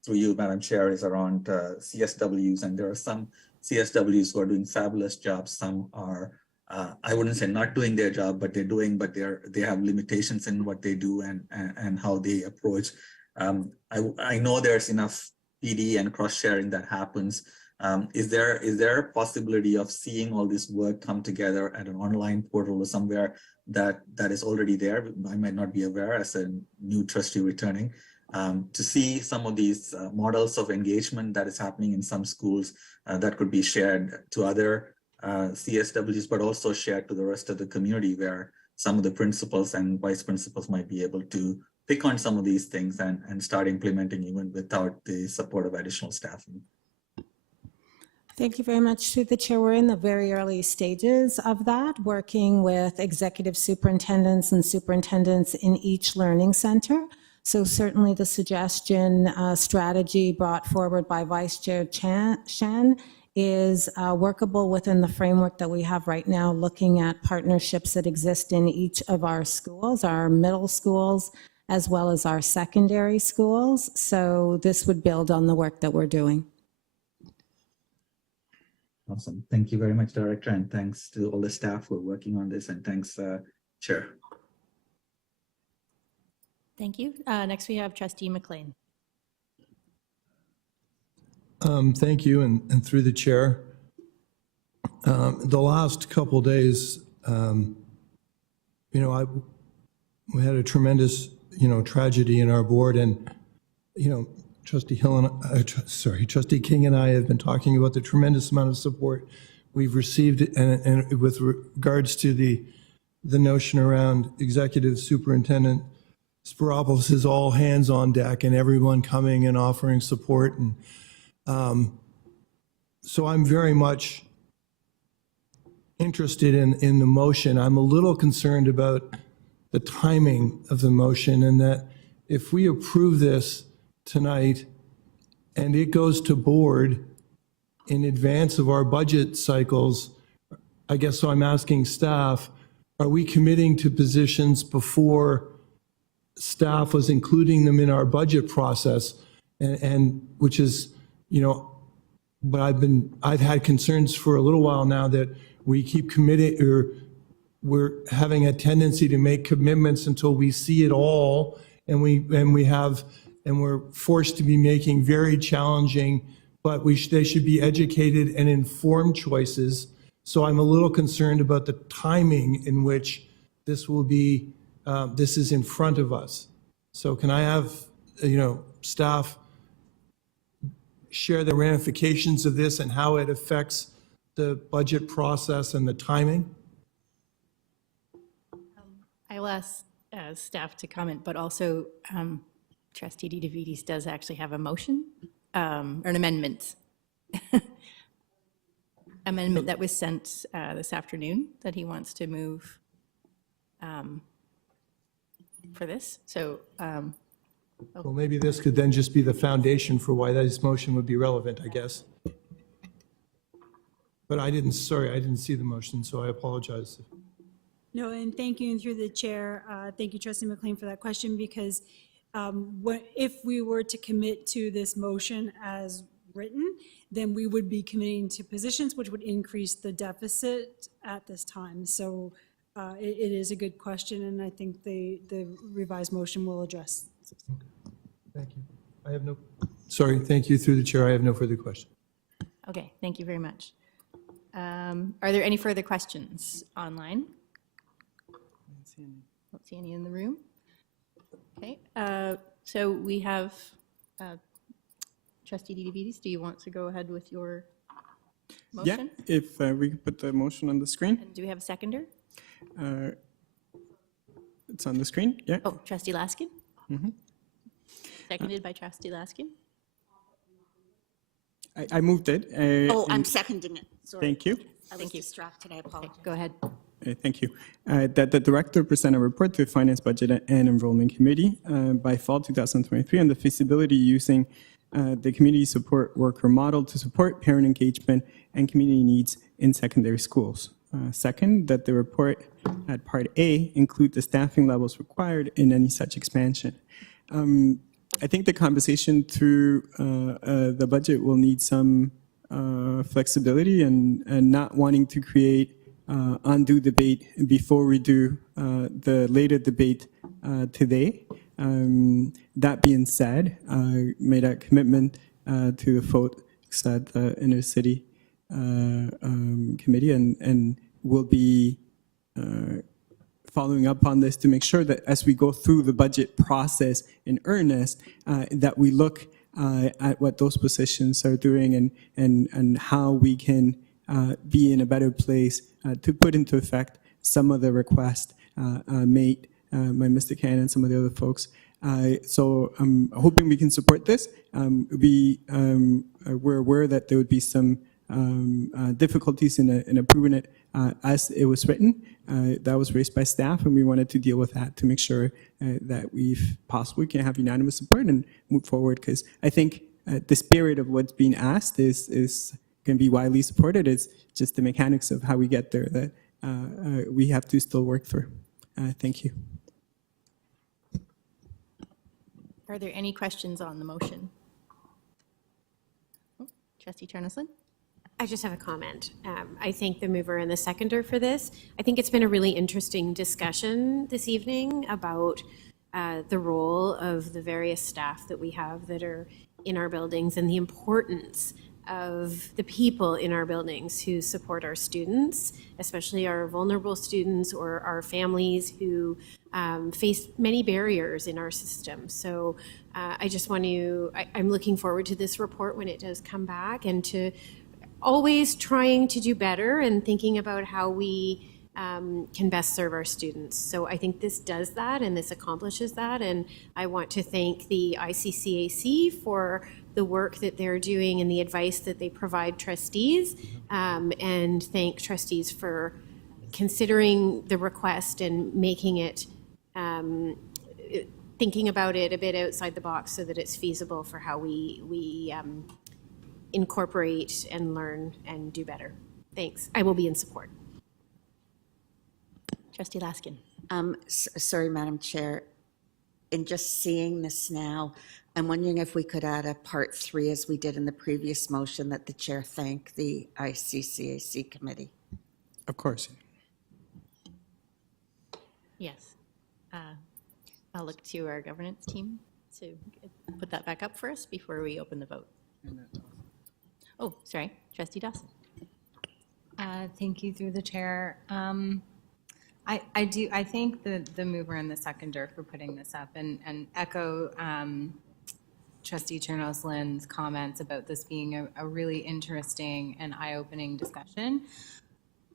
through you, Madam Chair, is around CSWs, and there are some CSWs who are doing fabulous jobs. Some are, I wouldn't say not doing their job, but they have limitations in what they do and how they approach. I know there's enough PD and cross-sharing that happens. Is there a possibility of seeing all this work come together at an online portal or somewhere that is already there? I might not be aware as a new trustee returning, to see some of these models of engagement that is happening in some schools that could be shared to other CSWs, but also shared to the rest of the community, where some of the principals and vice principals might be able to pick on some of these things and start implementing even without the support of additional staffing. Thank you very much through the chair. We're in the very early stages of that, working with executive superintendents and superintendents in each learning center. So certainly the suggestion strategy brought forward by Vice Chair Shen is workable within the framework that we have right now, looking at partnerships that exist in each of our schools, our middle schools, as well as our secondary schools. So this would build on the work that we're doing. Awesome. Thank you very much, Director, and thanks to all the staff who are working on this, and thanks, Chair. Thank you. Next, we have Trustee McLean. Thank you, and through the chair. The last couple days, we had a tremendous, tragedy in our board, and, Trustee King and I have been talking about the tremendous amount of support we've received, and with regards to the notion around Executive Superintendent Spiropoulos is all hands on deck and everyone coming and offering support. And so I'm very much interested in the motion. I'm a little concerned about the timing of the motion, and that if we approve this tonight and it goes to board in advance of our budget cycles, I guess so I'm asking staff, are we committing to positions before staff was including them in our budget process? And which is, but I've had concerns for a little while now that we keep committing, or we're having a tendency to make commitments until we see it all, and we're forced to be making very challenging, but they should be educated and informed choices. So I'm a little concerned about the timing in which this will be, this is in front of us. So can I have, staff share the ramifications of this and how it affects the budget process and the timing? I'll ask staff to comment, but also Trustee DeVitis does actually have a motion, or an amendment. Amendment that was sent this afternoon that he wants to move for this. So, Well, maybe this could then just be the foundation for why this motion would be relevant, I guess. But I didn't see the motion, so I apologize. No, and thank you, and through the chair, thank you, Trustee McLean, for that question, because if we were to commit to this motion as written, then we would be committing to positions which would increase the deficit at this time. So it is a good question, and I think the revised motion will address. Thank you. I have thank you, through the chair. I have no further questions. okay, thank you very much. Are there any further questions online? Don't see any in the room. Okay, so we have Trustee DeVitis, do you want to go ahead with your motion? Yeah, if we could put the motion on the screen. And do we have a seconder? It's on the screen, yeah. Oh, Trustee Laskin? Mhm. Seconded by Trustee Laskin? I moved it. I'm and- seconding it. Sorry. Thank you. I was distracted. I apologize. Go ahead. Thank you. That the director present a report to the Finance, Budget, and Enrollment Committee by fall 2023 on the feasibility using the community support worker model to support parent engagement and community needs in secondary schools. Second, that the report at Part A include the staffing levels required in any such expansion. I think the conversation through the budget will need some flexibility and not wanting to create undue debate before we do the later debate today. That being said, I made a commitment to the folks at the Inner City Committee and will be following up on this to make sure that as we go through the budget process in earnest, that we look at what those positions are doing and how we can be in a better place to put into effect some of the requests made by Mr. Can and some of the other folks. So I'm hoping we can support this. We're aware that there would be some difficulties in approving it as it was written. That was raised by staff, and we wanted to deal with that to make sure that we've possibly can have unanimous support and move forward, because I think the spirit of what's being asked is going to be widely supported. It's just the mechanics of how we get there that we have to still work through. Thank you. Are there any questions on the motion? Oh, Trustee Turneslin? I just have a comment. I thank the mover and the seconder for this. I think it's been a really interesting discussion this evening about the role of the various staff that we have that are in our buildings and the importance of the people in our buildings who support our students, especially our vulnerable students or our families who face many barriers in our system. So I just want to, I'm looking forward to this report when it does come back, and to always trying to do better and thinking about how we can best serve our students. So I think this does that, and this accomplishes that. And I want to thank the ICCAC for the work that they're doing and the advice that they provide trustees, and thank trustees for considering the request and making it, thinking about it a bit outside the box so that it's feasible for how we incorporate and learn and do better. Thanks. I will be in support. Trustee Laskin? Sorry, Madam Chair. In just seeing this now, I'm wondering if we could add a part 3, as we did in the previous motion, that the chair thank the ICCAC committee. Of course. Yes. I'll look to our governance team to put that back up for us before we open the vote. Oh, sorry, Trustee Dawson. Thank you through the chair. I thank the mover and the seconder for putting this up, and echo Trustee Turnoslin's comments about this being a really interesting and eye-opening discussion.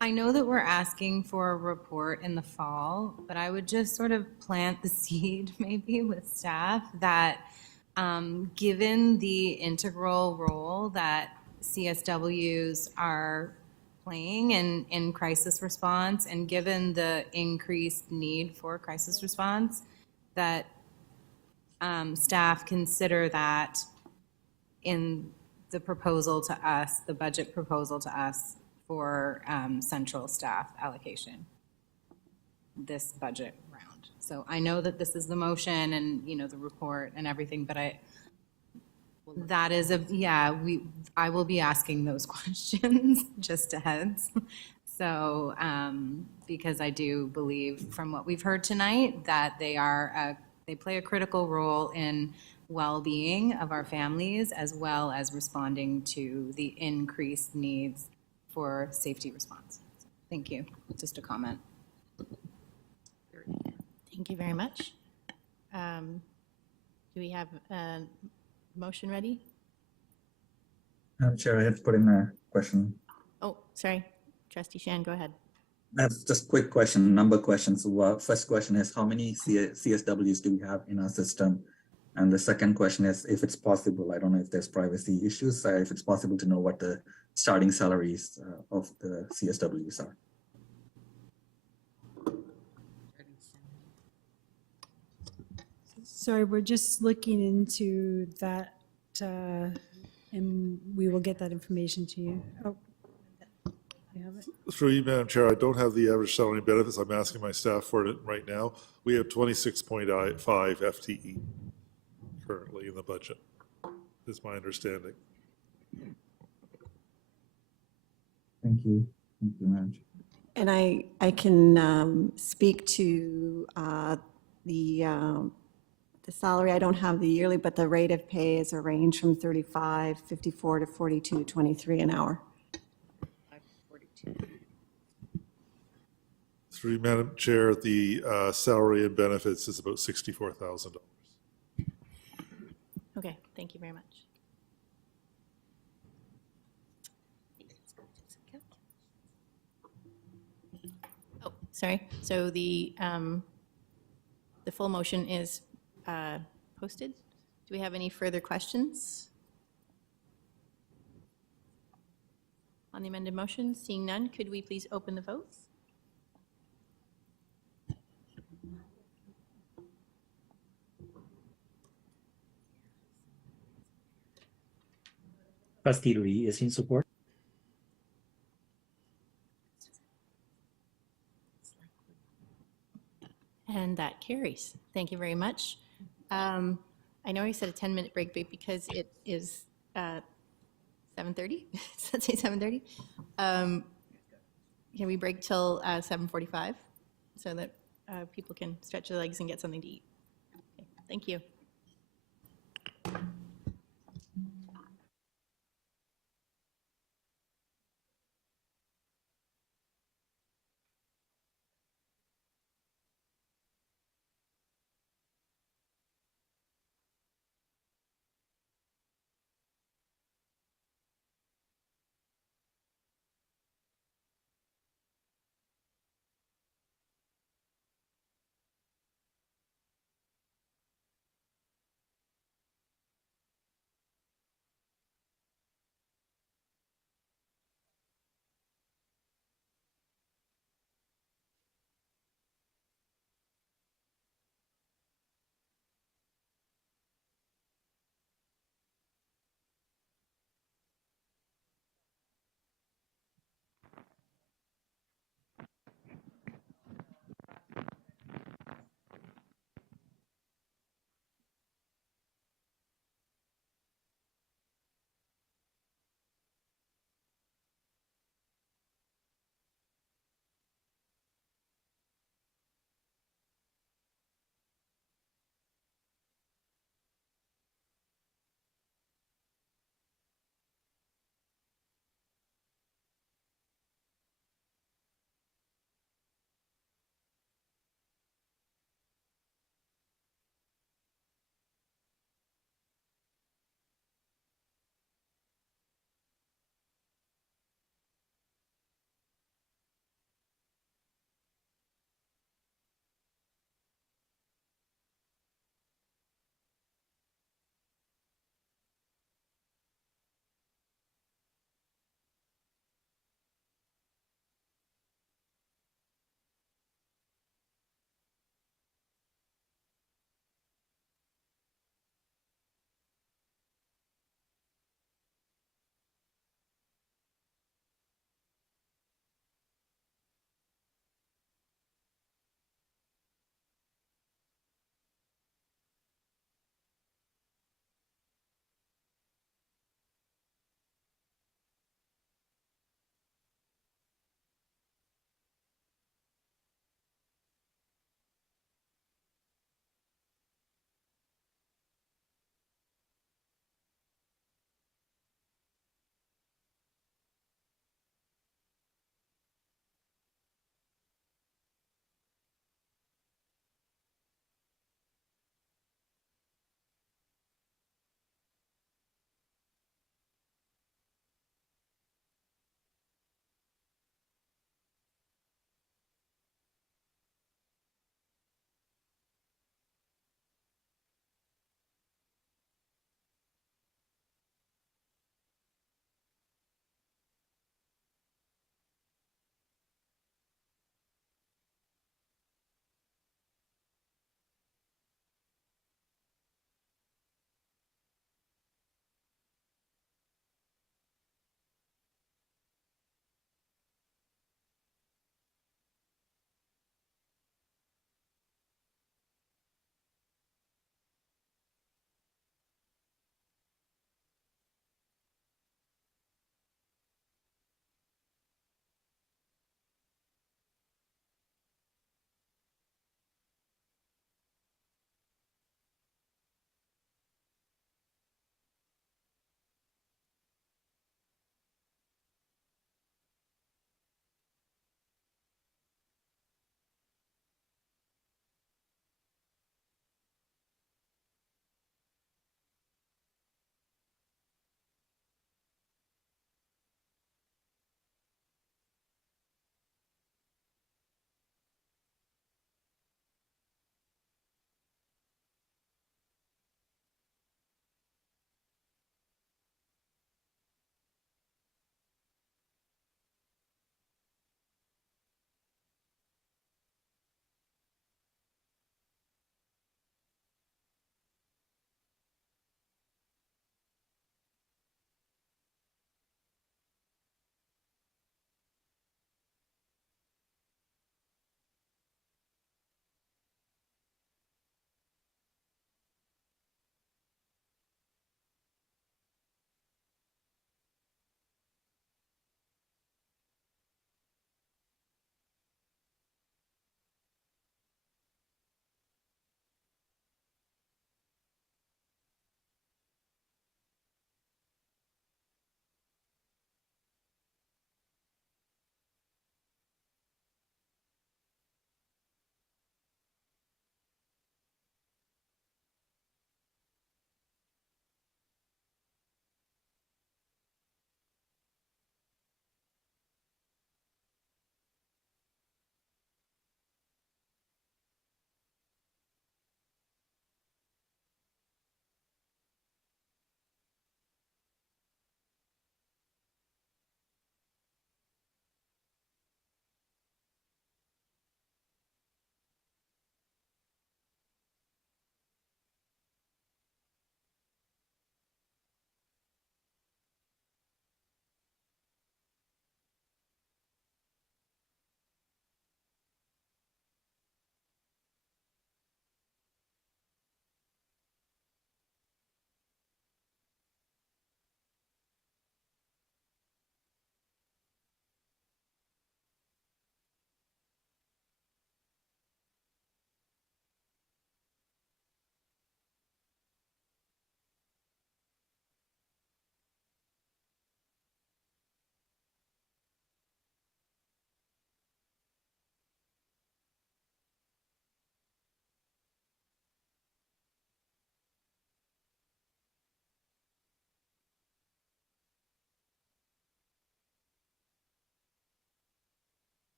I know that we're asking for a report in the fall, but I would just sort of plant the seed maybe with staff that given the integral role that CSWs are playing in crisis response, and given the increased need for crisis response, that staff consider that in the proposal to us, the budget proposal to us for central staff allocation this budget round. So I know that this is the motion and, you know, the report and everything, but that is I will be asking those questions, just a heads. So, because I do believe from what we've heard tonight that they play a critical role in well-being of our families, as well as responding to the increased needs for safety response. Thank you. Just a comment. Thank you very much. Do we have a motion ready? Chair, I had to put in a question. Oh, sorry. Trustee Shan, go ahead. That's just a quick question, number questions. So, first question is, how many CSWs do we have in our system? And the second question is, if it's possible, I don't know if there's privacy issues, if it's possible to know what the starting salaries of the CSWs are. Sorry, we're just looking into that, and we will get that information to you. Oh, you have it? Through you, Madam Chair, I don't have the average salary and benefits. I'm asking my staff for it right now. We have 26.5 FTE currently in the budget, is my understanding. Thank you. Thank you, Madam Chair. And I can speak to the salary. I don't have the yearly, but the rate of pay is a range from 35.54 to 42.23 an hour. Through you, Madam Chair, the salary and benefits is about $64,000. Okay, thank you very much. sorry. So the full motion is posted. Do we have any further questions on the amended motion? Seeing none, could we please open the votes? Trustee Lee is in support. And that carries. Thank you very much. I know I said a 10-minute break, but because it is 7:30, does that say 7:30? Can we break till 7:45 so that people can stretch their legs and get something to eat? Okay, thank you.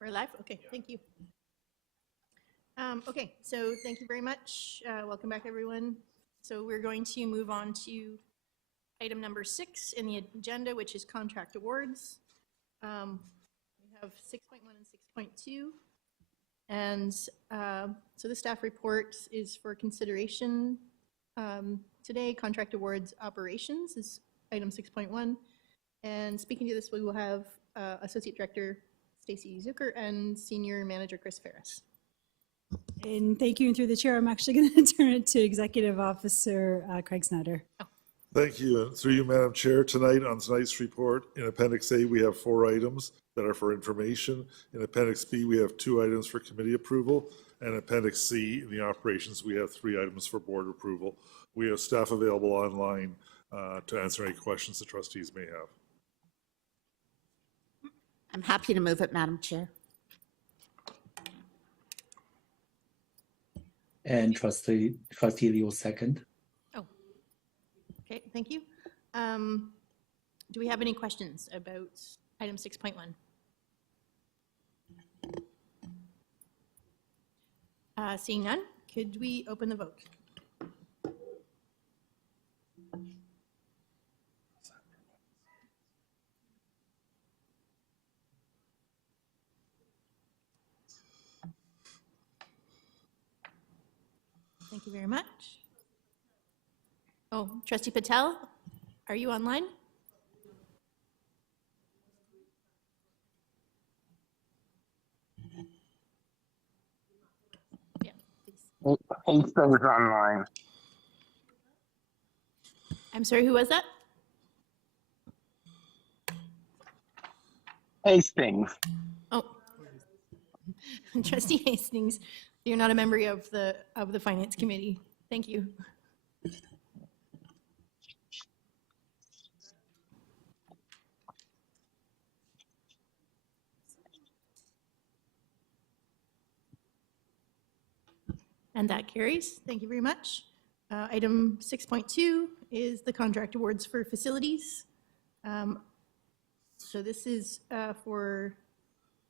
We're live? Okay, thank you. Okay, so thank you very much. Welcome back, everyone. So we're going to move on to item number 6 in the agenda, which is contract awards. We have 6.1 and 6.2. And so the staff report is for consideration today. Contract awards operations is item 6.1. And speaking to this, we will have Associate Director Stacy Zucker and Senior Manager Chris Ferris. And thank you. And through the chair, I'm actually going to turn it to Executive Officer Craig Snyder. Thank you. And through you, Madam Chair, tonight on tonight's report, in Appendix A, we have 4 items that are for information. In Appendix B, we have 2 items for committee approval. And Appendix C, in the operations, we have 3 items for board approval. We have staff available online to answer any questions the trustees may have. I'm happy to move it, Madam Chair. And Trustee Lee will second. Oh, okay, thank you. Do we have any questions about item 6.1? Seeing none, could we open the vote? Thank you very much. Oh, Trustee Patel, are you online? Yeah, please. Hastings online. I'm sorry, who was that? Hastings. Oh, Trustee Hastings, you're not a member of the Finance Committee. Thank you. And that carries. Thank you very much. Item 6.2 is the contract awards for facilities. So this is for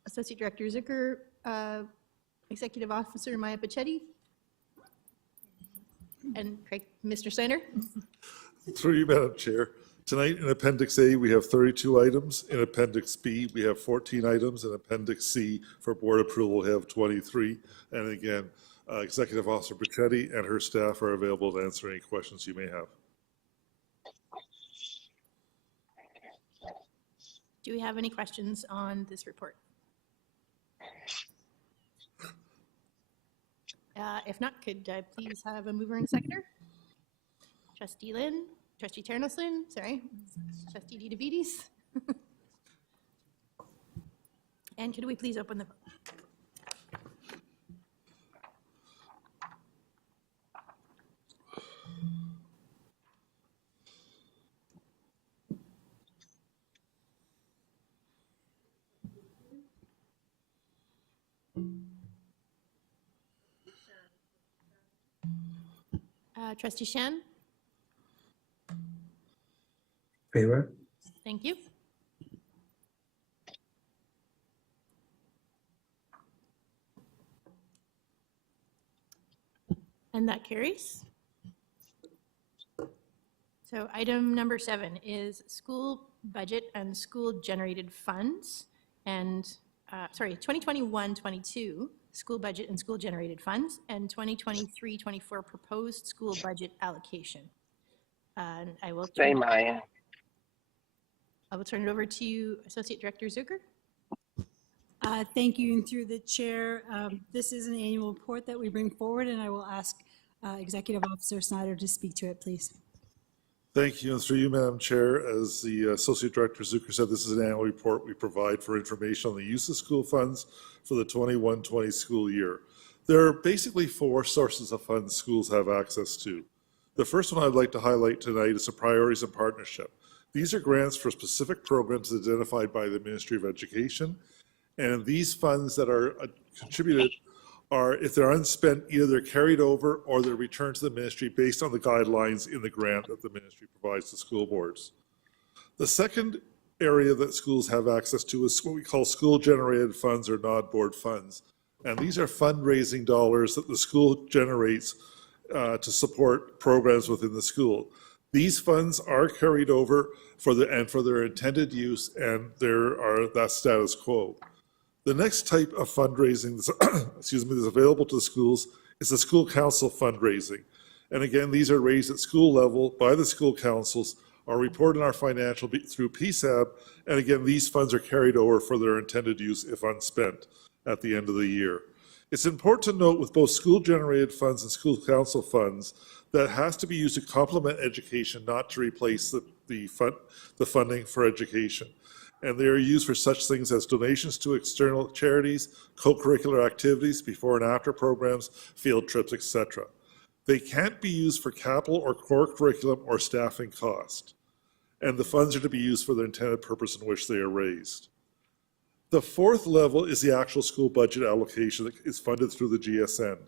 Associate Director Zucker, Executive Officer Maya Pachetti, and Craig, Mr. Snyder. Through you, Madam Chair. Tonight in Appendix A, we have 32 items. In Appendix B, we have 14 items. In Appendix C, for board approval, we have 23. And again, Executive Officer Pachetti and her staff are available to answer any questions you may have. Do we have any questions on this report? If not, could I please have a mover and seconder? Trustee Lynn, Trustee Ternoslin, sorry, Trustee DeVitis. And could we please open the vote? Trustee Shan? Favor? Thank you. And that carries. So item number 7 is school budget and school generated funds. And, sorry, 2021-22 school budget and school generated funds, and 2023-24 proposed school budget allocation. And I will turn it over to you, Associate Director Zucker. Thank you. And through the chair, this is an annual report that we bring forward, and I will ask Executive Officer Snyder to speak to it, please. Thank you. And through you, Madam Chair, as the Associate Director Zucker said, this is an annual report we provide for information on the use of school funds for the 21-20 school year. There are basically 4 sources of funds schools have access to. The first one I'd like to highlight tonight is the Priorities and Partnership. These are grants for specific programs identified by the Ministry of Education. And these funds that are contributed are, if they're unspent, either they're carried over or they're returned to the ministry based on the guidelines in the grant that the ministry provides to school boards. The second area that schools have access to is what we call school-generated funds or non-board funds. And these are fundraising dollars that the school generates to support programs within the school. These funds are carried over for their intended use, and that's status quo. The next type of fundraising that's available to the schools is the school council fundraising. And again, these are raised at school level by the school councils, are reported in our financial through PSAB, and again, these funds are carried over for their intended use if unspent at the end of the year. It's important to note with both school-generated funds and school council funds that it has to be used to complement education, not to replace the funding for education. And they are used for such things as donations to external charities, co-curricular activities, before and after programs, field trips, etc. They can't be used for capital or core curriculum or staffing cost. And the funds are to be used for the intended purpose in which they are raised. The fourth level is the actual school budget allocation that is funded through the GSN,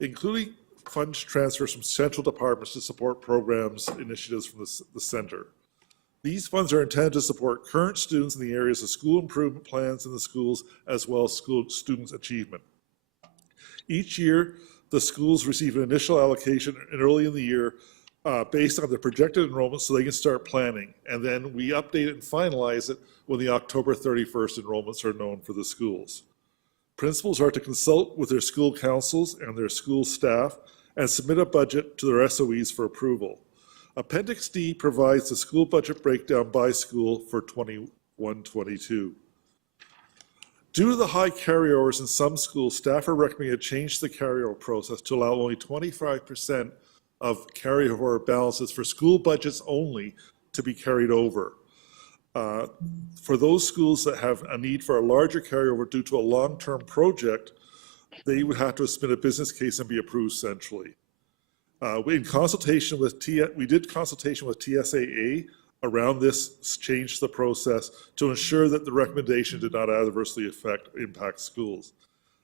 including funds transfers from central departments to support programs, initiatives from the center. These funds are intended to support current students in the areas of school improvement plans in the schools, as well as school students' achievement. Each year, the schools receive an initial allocation early in the year based on the projected enrollment so they can start planning. And then we update it and finalize it when the October 31st enrollments are known for the schools. Principals are to consult with their school councils and their school staff and submit a budget to their SOEs for approval. Appendix D provides the school budget breakdown by school for 21-22. Due to the high carryovers in some schools, staff are recommending a change to the carryover process to allow only 25% of carryover balances for school budgets only to be carried over. For those schools that have a need for a larger carryover due to a long-term project, they would have to submit a business case and be approved centrally. We did consultation with TSAA around this change to the process to ensure that the recommendation did not adversely impact schools.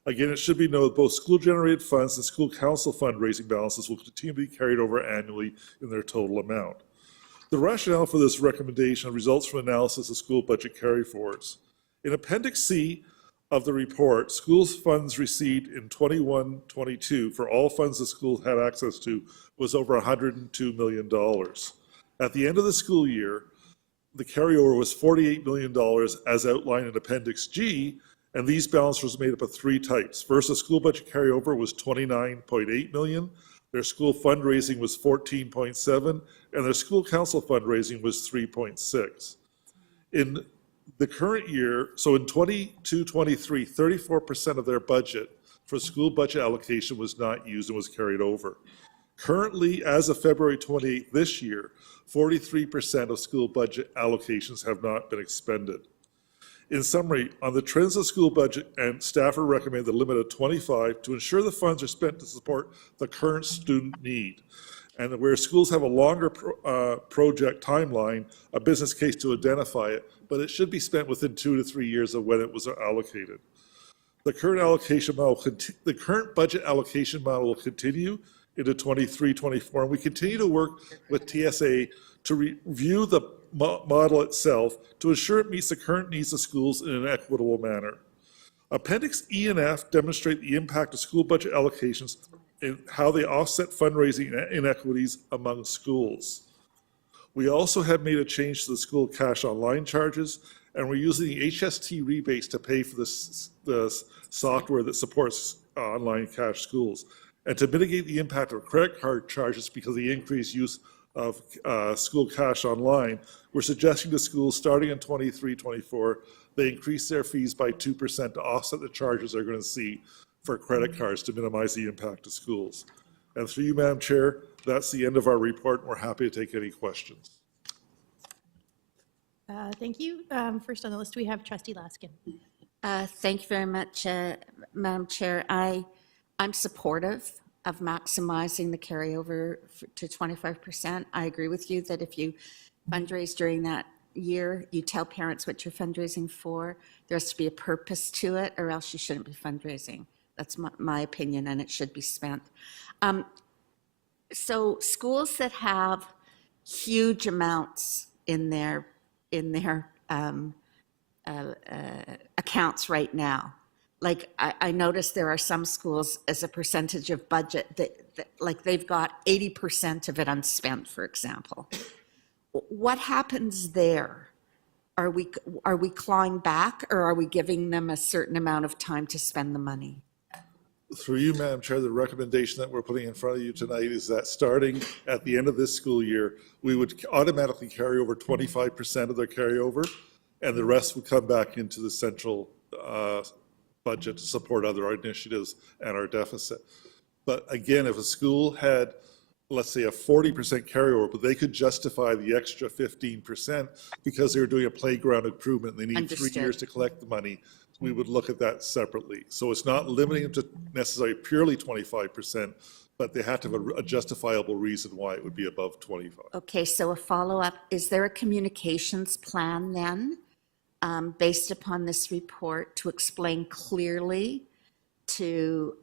Again, it should be noted both school-generated funds and school council fundraising balances will continue to be carried over annually in their total amount. The rationale for this recommendation results from analysis of school budget carryforwards. In Appendix C of the report, schools funds received in 21-22 for all funds the school had access to was over $102 million. At the end of the school year, the carryover was $48 million as outlined in Appendix G, and these balances were made up of three types. First, the school budget carryover was $29.8 million. Their school fundraising was 14.7, and their school council fundraising was 3.6. In the current year, so in 22-23, 34% of their budget for school budget allocation was not used and was carried over. Currently, as of February 28th this year, 43% of school budget allocations have not been expended. In summary, on the trends of school budget, and staff are recommending the limit of 25 to ensure the funds are spent to support the current student need. And where schools have a longer project timeline, a business case to identify it, but it should be spent within 2 to 3 years of when it was allocated. The current budget allocation model will continue into 23-24, and we continue to work with TSA to review the model itself to ensure it meets the current needs of schools in an equitable manner. Appendix E and F demonstrate the impact of school budget allocations and how they offset fundraising inequities among schools. We also have made a change to the school cash online charges, and we're using the HST rebates to pay for the software that supports online cash schools. And to mitigate the impact of credit card charges because of the increased use of school cash online, we're suggesting to schools starting in 23-24, they increase their fees by 2% to offset the charges they're going to see for credit cards to minimize the impact to schools. And through you, Madam Chair, that's the end of our report, and we're happy to take any questions. Thank you. First on the list, we have Trustee Laskin. Thank you very much, Madam Chair. I'm supportive of maximizing the carryover to 25%. I agree with you that if you fundraise during that year, you tell parents what you're fundraising for. There has to be a purpose to it, or else you shouldn't be fundraising. That's my opinion, and it should be spent. So schools that have huge amounts in their accounts right now. Like I noticed there are some schools as a percentage of budget that like they've got 80% of it unspent, for example. What happens there? Are we clawing back, or are we giving them a certain amount of time to spend the money? Through you, Madam Chair, the recommendation that we're putting in front of you tonight is that starting at the end of this school year, we would automatically carry over 25% of their carryover, and the rest would come back into the central budget to support other initiatives and our deficit. But again, if a school had, let's say, a 40% carryover, but they could justify the extra 15% because they were doing a playground improvement, and they need 3 years to collect the money, we would look at that separately. So it's not limiting them to necessarily purely 25%, but they have to have a justifiable reason why it would be above 25. Okay, so a follow-up, is there a communications plan then, based upon this report, to explain clearly to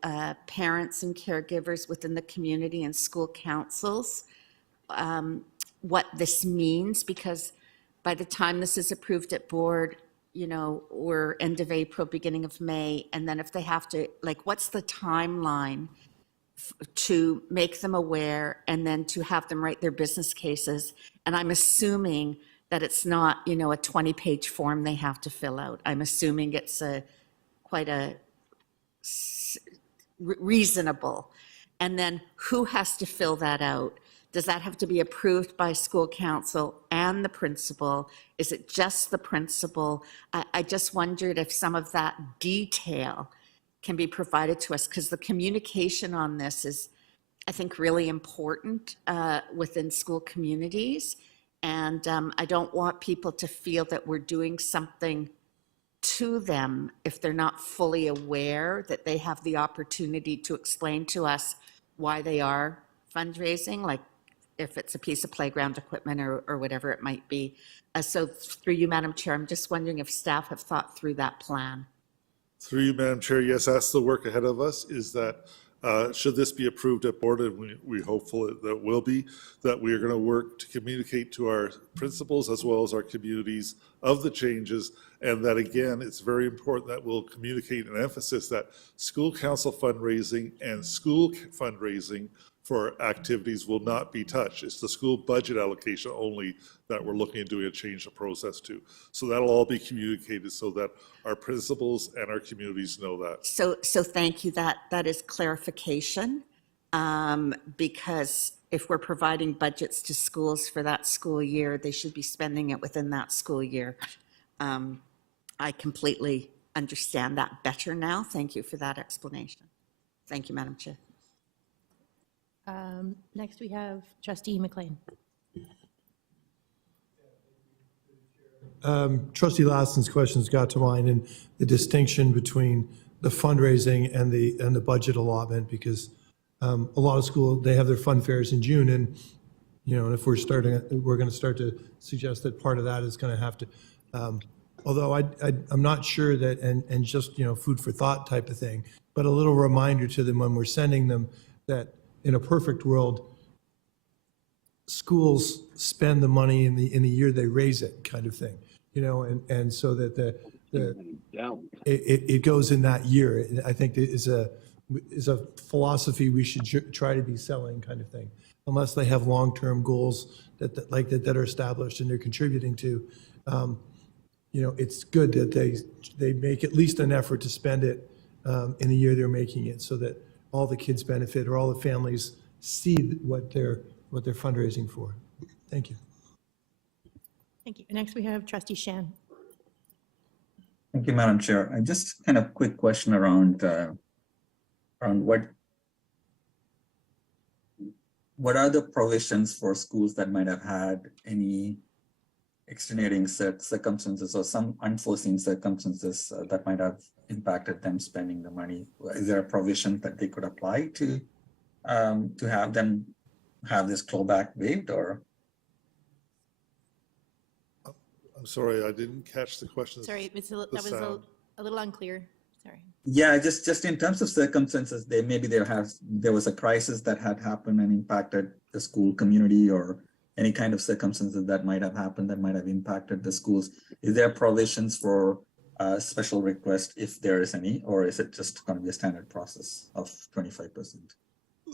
parents and caregivers within the community and school councils what this means? Because by the time this is approved at board, you know, we're end of April, beginning of May, and then if they have to, like, what's the timeline to make them aware and then to have them write their business cases? And I'm assuming that it's not, you know, a 20-page form they have to fill out. I'm assuming it's quite a reasonable. And then who has to fill that out? Does that have to be approved by school council and the principal? Is it just the principal? I just wondered if some of that detail can be provided to us, because the communication on this is, I think, really important within school communities. And I don't want people to feel that we're doing something to them if they're not fully aware that they have the opportunity to explain to us why they are fundraising, like if it's a piece of playground equipment or whatever it might be. So through you, Madam Chair, I'm just wondering if staff have thought through that plan. Through you, Madam Chair, yes, that's the work ahead of us, is that should this be approved at board, and we hopeful that it will be, that we are going to work to communicate to our principals as well as our communities of the changes, and that again, it's very important that we'll communicate an emphasis that school council fundraising and school fundraising for activities will not be touched. It's the school budget allocation only that we're looking at doing a change of process to. So that'll all be communicated so that our principals and our communities know that. So thank you. That is clarification, because if we're providing budgets to schools for that school year, they should be spending it within that school year. I completely understand that better now. Thank you for that explanation. Thank you, Madam Chair. Next, we have Trustee McLean. Trustee Lassen's questions got to mind, and the distinction between the fundraising and the budget allotment, because a lot of schools, they have their fun fairs in June, and you know, and if we're going to start to suggest that part of that is going to have to, although I'm not sure that, and just, you know, food for thought type of thing, but a little reminder to them when we're sending them that in a perfect world, schools spend the money in the year they raise it, kind of thing, you know, and so that it goes in that year. I think is a philosophy we should try to be selling, kind of thing, unless they have long-term goals that are established and they're contributing to. You know, it's good that they make at least an effort to spend it in the year they're making it, so that all the kids benefit or all the families see what they're fundraising for. Thank you. Thank you. Next, we have Trustee Shan. Thank you, Madam Chair. I just kind of quick question around what are the provisions for schools that might have had any extenuating circumstances or some unforeseen circumstances that might have impacted them spending the money? Is there a provision that they could apply to have them have this clawback waived, or? I'm sorry, I didn't catch the question. Sorry, that was a little unclear. Sorry. Yeah, just in terms of circumstances, there was a crisis that had happened and impacted the school community, or any kind of circumstances that might have happened that might have impacted the schools. Is there provisions for special request if there is any, or is it just going to be a standard process of 25%?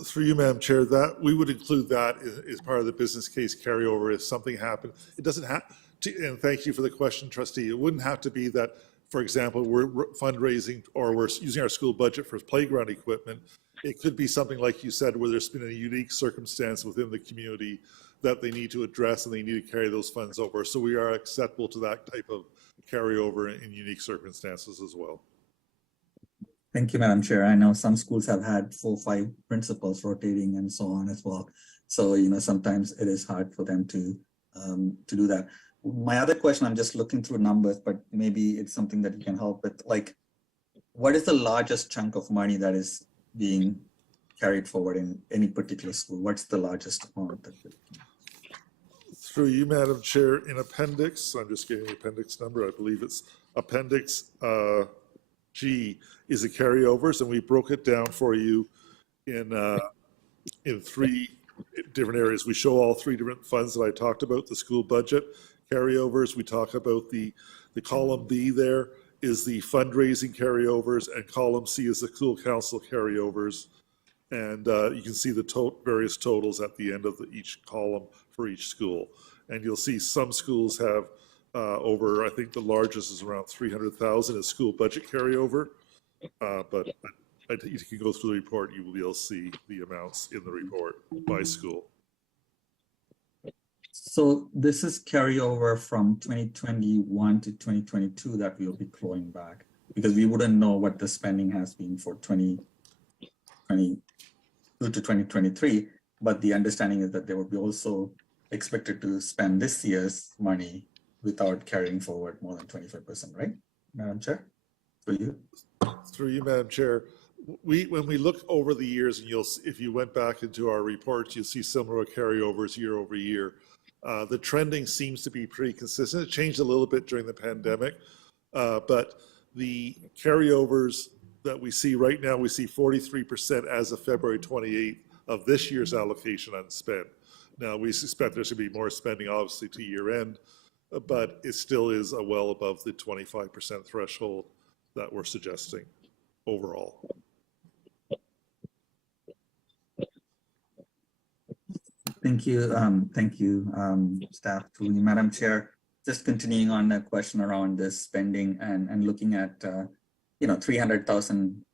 Through you, Madam Chair, that we would include that as part of the business case carryover if something happened. It doesn't have to, and thank you for the question, Trustee. It wouldn't have to be that, for example, we're fundraising or we're using our school budget for playground equipment. It could be something like you said, where there's been a unique circumstance within the community that they need to address and they need to carry those funds over. So we are acceptable to that type of carryover in unique circumstances as well. Thank you, Madam Chair. I know some schools have had 4 or 5 principals rotating and so on as well. So, sometimes it is hard for them to do that. My other question, I'm just looking through numbers, but maybe it's something that you can help with. Like, what is the largest chunk of money that is being carried forward in any particular school? What's the largest amount? Through you, Madam Chair, in appendix, I'm just getting the appendix number. I believe it's appendix G is the carryovers, and we broke it down for you in 3 different areas. We show all 3 different funds that I talked about, the school budget carryovers. We talk about the column B there is the fundraising carryovers, and column C is the school council carryovers. And you can see the various totals at the end of each column for each school. And you'll see some schools have over, I think the largest is around 300,000 as school budget carryover. But you can go through the report, you will be able to see the amounts in the report by school. So this is carryover from 2021 to 2022 that we'll be clawing back, because we wouldn't know what the spending has been for 2022 to 2023. But the understanding is that they will be also expected to spend this year's money without carrying forward more than 25%, right, Madam Chair? Through you, Madam Chair. When we look over the years, and if you went back into our reports, you'll see similar carryovers year over year. The trending seems to be pretty consistent. It changed a little bit during the pandemic, but the carryovers that we see right now, we see 43% as of February 28th of this year's allocation unspent. Now, we suspect there's going to be more spending, obviously, to year end, but it still is well above the 25% threshold that we're suggesting overall. Thank you, staff. Through you, Madam Chair. Just continuing on that question around this spending and looking at 300,000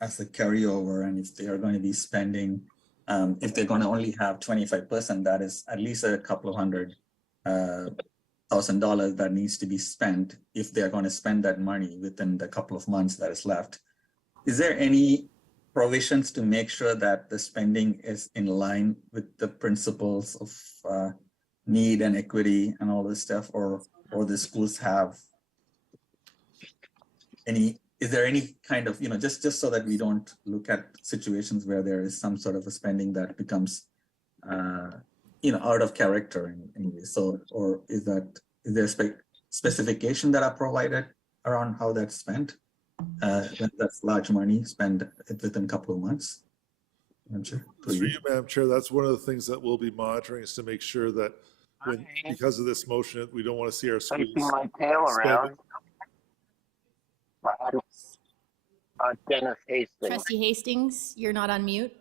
as a carryover, and if they are going to be spending, if they're going to only have 25%, that is at least a couple of $100,000 that needs to be spent if they're going to spend that money within the couple of months that is left. Is there any provisions to make sure that the spending is in line with the principles of need and equity and all this stuff, or the schools have any? Is there any kind of, just so that we don't look at situations where there is some sort of a spending that becomes, out of character in any way? So, or is there specification that are provided around how that's spent? That's large money spent within a couple of months. Through you, Madam Chair, that's one of the things that we'll be monitoring, is to make sure that because of this motion, we don't want to see our schools spending. Dennis Hastings. Trustee Hastings, you're not on mute.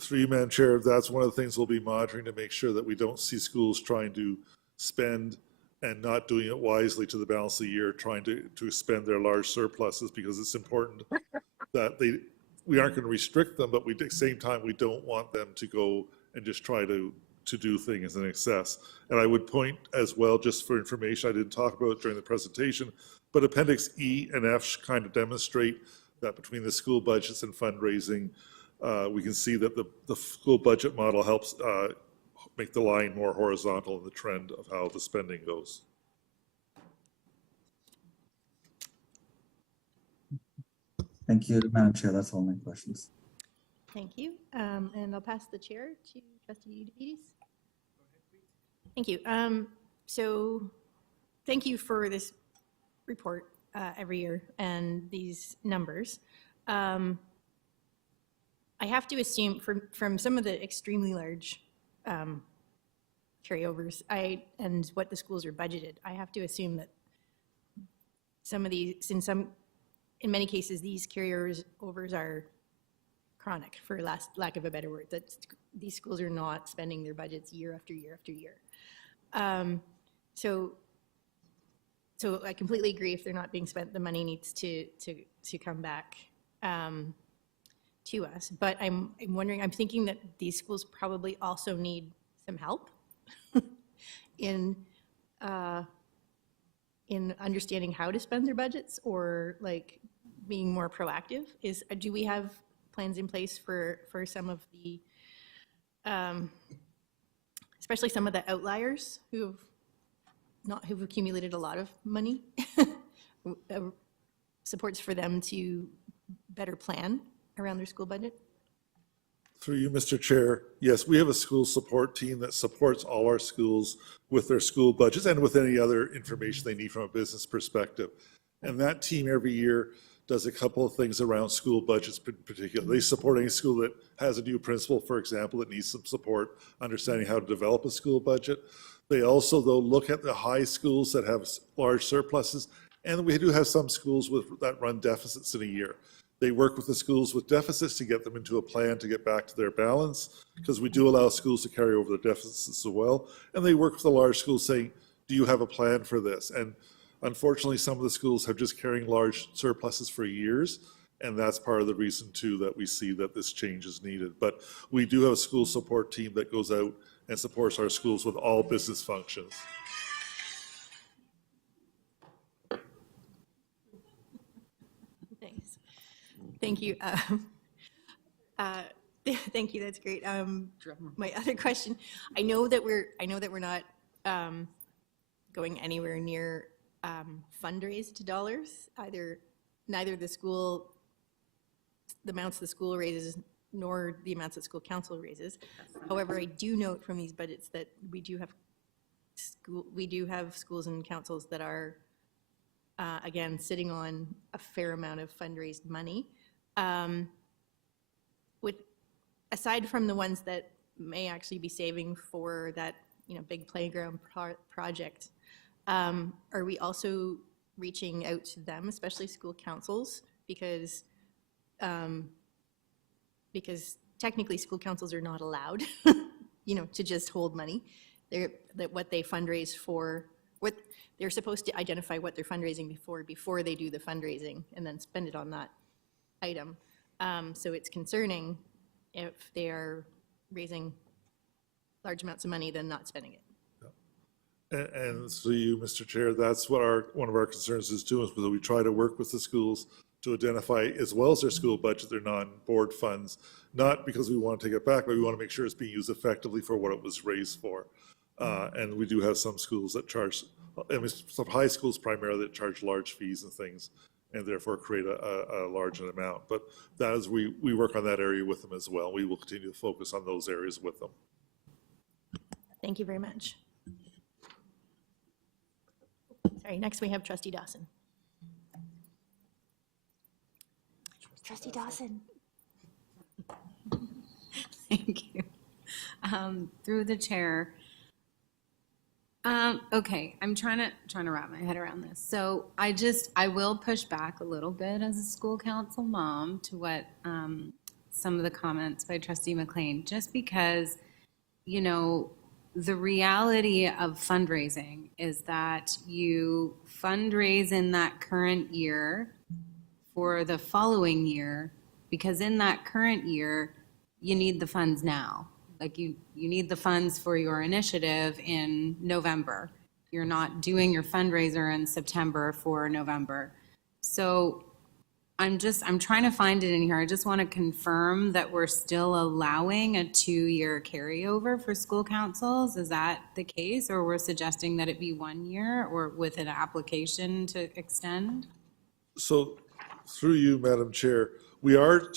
Through you, Madam Chair, that's one of the things we'll be monitoring, to make sure that we don't see schools trying to spend and not doing it wisely to the balance of the year, trying to spend their large surpluses, because it's important that we aren't going to restrict them, but at the same time, we don't want them to go and just try to do things in excess. And I would point as well, just for information, I didn't talk about it during the presentation, but Appendix E and F kind of demonstrate that between the school budgets and fundraising, we can see that the school budget model helps make the line more horizontal in the trend of how the spending goes. Thank you, Madam Chair. That's all my questions. Thank you. And I'll pass the chair to Trustee DeVitis. Thank you. So thank you for this report every year and these numbers. I I have to assume from some of the extremely large carryovers, and what the schools are budgeted, I have to assume that some of these, in many cases, these carryovers are chronic, for lack of a better word, that these schools are not spending their budgets year after year after year. So I completely agree, if they're not being spent, the money needs to come back to us. But I'm wondering, I'm thinking that these schools probably also need some help in understanding how to spend their budgets, or like being more proactive. Do we have plans in place for some of the, especially some of the outliers who've accumulated a lot of money, supports for them to better plan around their school budget? Through you, Mr. Chair, yes, we have a school support team that supports all our schools with their school budgets and with any other information they need from a business perspective. And that team every year does a couple of things around school budgets in particular. They support any school that has a new principal, for example, that needs some support understanding how to develop a school budget. They also, though, look at the high schools that have large surpluses, and we do have some schools that run deficits in a year. They work with the schools with deficits to get them into a plan to get back to their balance, because we do allow schools to carry over the deficits as well. And they work with the large schools saying, do you have a plan for this? And unfortunately, some of the schools have just carrying large surpluses for years. And that's part of the reason, too, that we see that this change is needed. But we do have a school support team that goes out and supports our schools with all business functions. Thanks. Thank you. Thank you. That's great. My other question: I know that we're not going anywhere near fundraised dollars. Neither the amounts the school raises nor the amounts that school council raises. However, I do note from these budgets that we do have schools and councils that are again sitting on a fair amount of fundraised money. Aside from the ones that may actually be saving for that big playground project, are we also reaching out to them, especially school councils, because technically school councils are not allowed to just hold money. What they fundraise for, what they're supposed to identify what they're fundraising before they do the fundraising, and then spend it on that item. So it's concerning if they are raising large amounts of money then not spending it. And so you, Mr. Chair, that's what one of our concerns is too, is that we try to work with the schools to identify, as well as their school budget, their non-board funds, not because we want to take it back, but we want to make sure it's being used effectively for what it was raised for. And we do have some schools that charge, some high schools primarily, that charge large fees and things, and therefore create a large amount. But that is, we work on that area with them as well. We will continue to focus on those areas with them. Thank you very much. Sorry, next we have Trustee Dawson. Trustee Dawson. Thank you. Through the chair. Okay, I'm trying to wrap my head around this. So I will push back a little bit as a school council mom to what some of the comments by Trustee McLean, just because, the reality of fundraising is that you fundraise in that current year for the following year, because in that current year, you need the funds now. Like you need the funds for your initiative in November. You're not doing your fundraiser in September for November. So I'm trying to find it in here. I just want to confirm that we're still allowing a 2-year carryover for school councils. Is that the case? Or we're suggesting that it be 1 year, or with an application to extend? So through you, Madam Chair, we aren't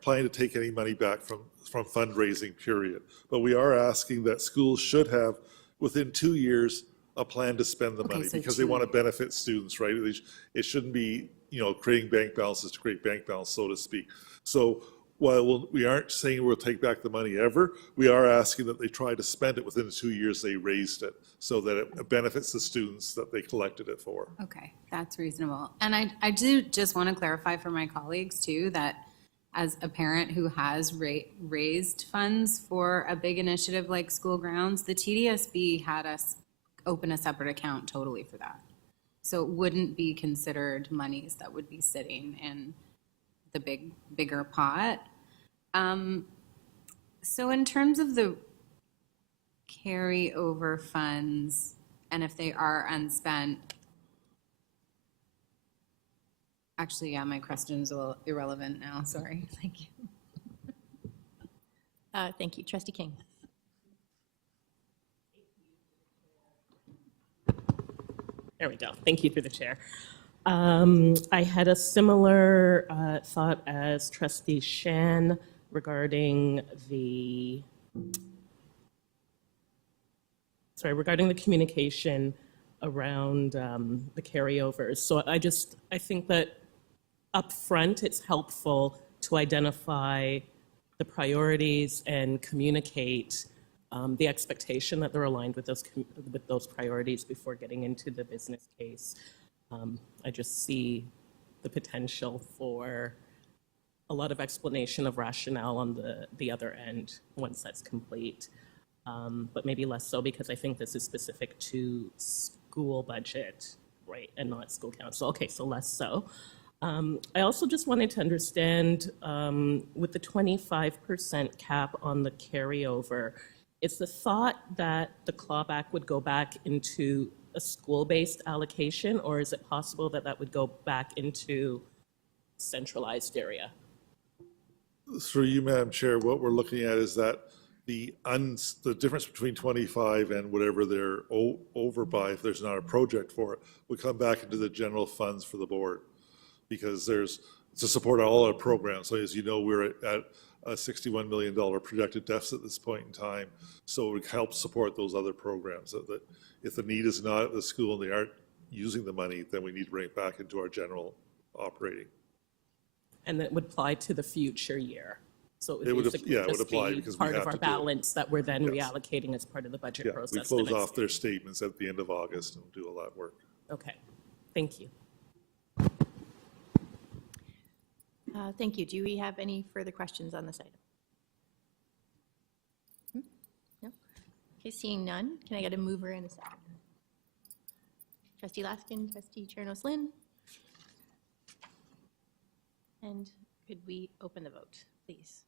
planning to take any money back from fundraising, period. But we are asking that schools should have, within 2 years, a plan to spend the money, so because they want to benefit students, right? It shouldn't be, creating bank balances to create bank balance, so to speak. So while we aren't saying we'll take back the money ever, we are asking that they try to spend it within the 2 years they raised it, so that it benefits the students that they collected it for. Okay, that's reasonable. And I do just want to clarify for my colleagues too, that as a parent who has raised funds for a big initiative like school grounds, the TDSB had us open a separate account totally for that. So it wouldn't be considered monies that would be sitting in the bigger pot. So in terms of the carryover funds, and if they are unspent, actually, yeah, my question is a little irrelevant now, sorry, thank you. Thank you. Trustee King. There we go. Thank you through the chair. I had a similar thought as Trustee Shan regarding the communication around the carryovers. So I think that up front, it's helpful to identify the priorities and communicate the expectation that they're aligned with those priorities before getting into the business case. I just see the potential for a lot of explanation of rationale on the other end once that's complete, but maybe less so because I think this is specific to school budget, right, and not school council. Okay, so less so. I also just wanted to understand with the 25% cap on the carryover, is the thought that the clawback would go back into a school-based allocation, or is it possible that that would go back into centralized area? Through you, Madam Chair, what we're looking at is that the difference between 25 and whatever they're over by, if there's not a project for it, would come back into the general funds for the board, because there's to support all our programs. So as you know, we're at a $61 million projected deficit at this point in time. So it would help support those other programs. So that if the need is not at the school and they aren't using the money, then we need to bring it back into our general operating. And that would apply to the future year. So It would, basically yeah, it would just apply be because we part have of our to do it. balance that we're then Yes. reallocating as part of the budget Yeah, process. we the close next off their statements at the end of August and do all that work. Okay, thank you. Thank you. Do we have any further questions on this item? No? Okay, seeing none, can I get a mover and a second? Trustee Laskin, Trustee Chernos-Lynn. And could we open the vote, please?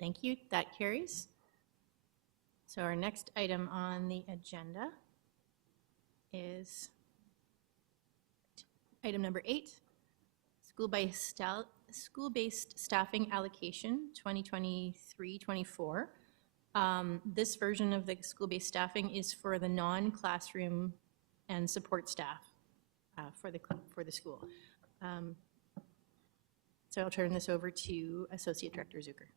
Thank you. That carries. So our next item on the agenda is item number 8, school-based staffing allocation 2023-24. This version of the school-based staffing is for the non-classroom and support staff for the school. So I'll turn this over to Associate Director Zucker.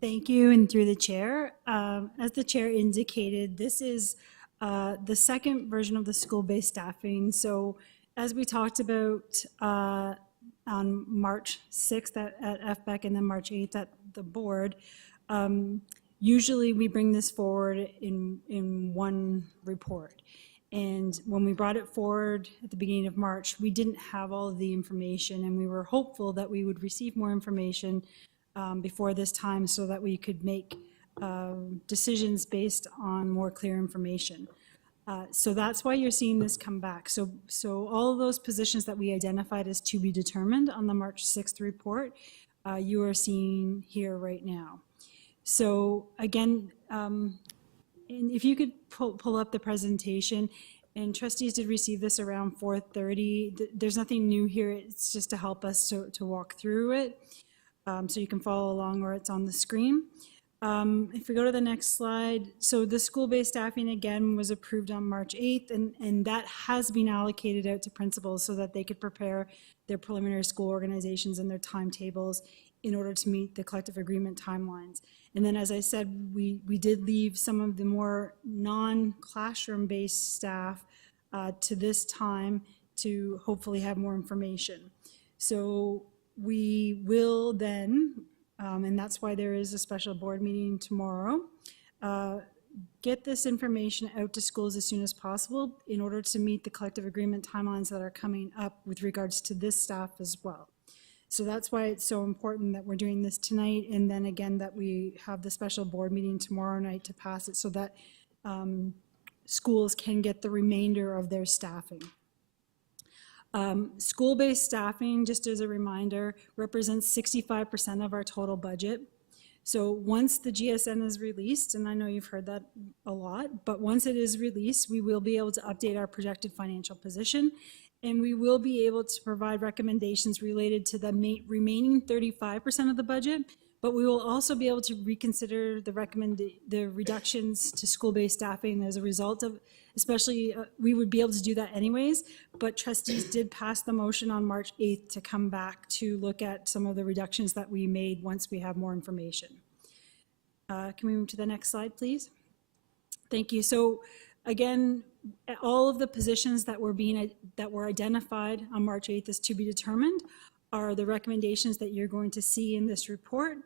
Thank you, and through the chair. As the chair indicated, this is the second version of the school-based staffing. So as we talked about on March 6th at FBEC and then March 8th at the board, usually we bring this forward in one report. And when we brought it forward at the beginning of March, we didn't have all of the information, and we were hopeful that we would receive more information before this time so that we could make decisions based on more clear information. So that's why you're seeing this come back. So all of those positions that we identified as to be determined on the March 6th report, you are seeing here right now. So again, and if you could pull up the presentation, and trustees did receive this around 4:30. There's nothing new here. It's just to help us to walk through it. So you can follow along, or it's on the screen. If we go to the next slide, so the school-based staffing again was approved on March 8th, and that has been allocated out to principals so that they could prepare their preliminary school organizations and their timetables in order to meet the collective agreement timelines. And then, as I said, we did leave some of the more non-classroom based staff to this time to hopefully have more information. So we will then, and that's why there is a special board meeting tomorrow, get this information out to schools as soon as possible in order to meet the collective agreement timelines that are coming up with regards to this staff as well. So that's why it's so important that we're doing this tonight, and then again that we have the special board meeting tomorrow night to pass it so that schools can get the remainder of their staffing. School-based staffing, just as a reminder, represents 65% of our total budget. So once the GSN is released, and I know you've heard that a lot, but once it is released, we will be able to update our projected financial position, and we will be able to provide recommendations related to the remaining 35% of the budget, but we will also be able to reconsider the reductions to school-based staffing as a result of, especially, we would be able to do that anyways, but trustees did pass the motion on March 8th to come back to look at some of the reductions that we made once we have more information. Can we move to the next slide, please? Thank you. So again, all of the positions that were identified on March 8th as to be determined are the recommendations that you're going to see in this report.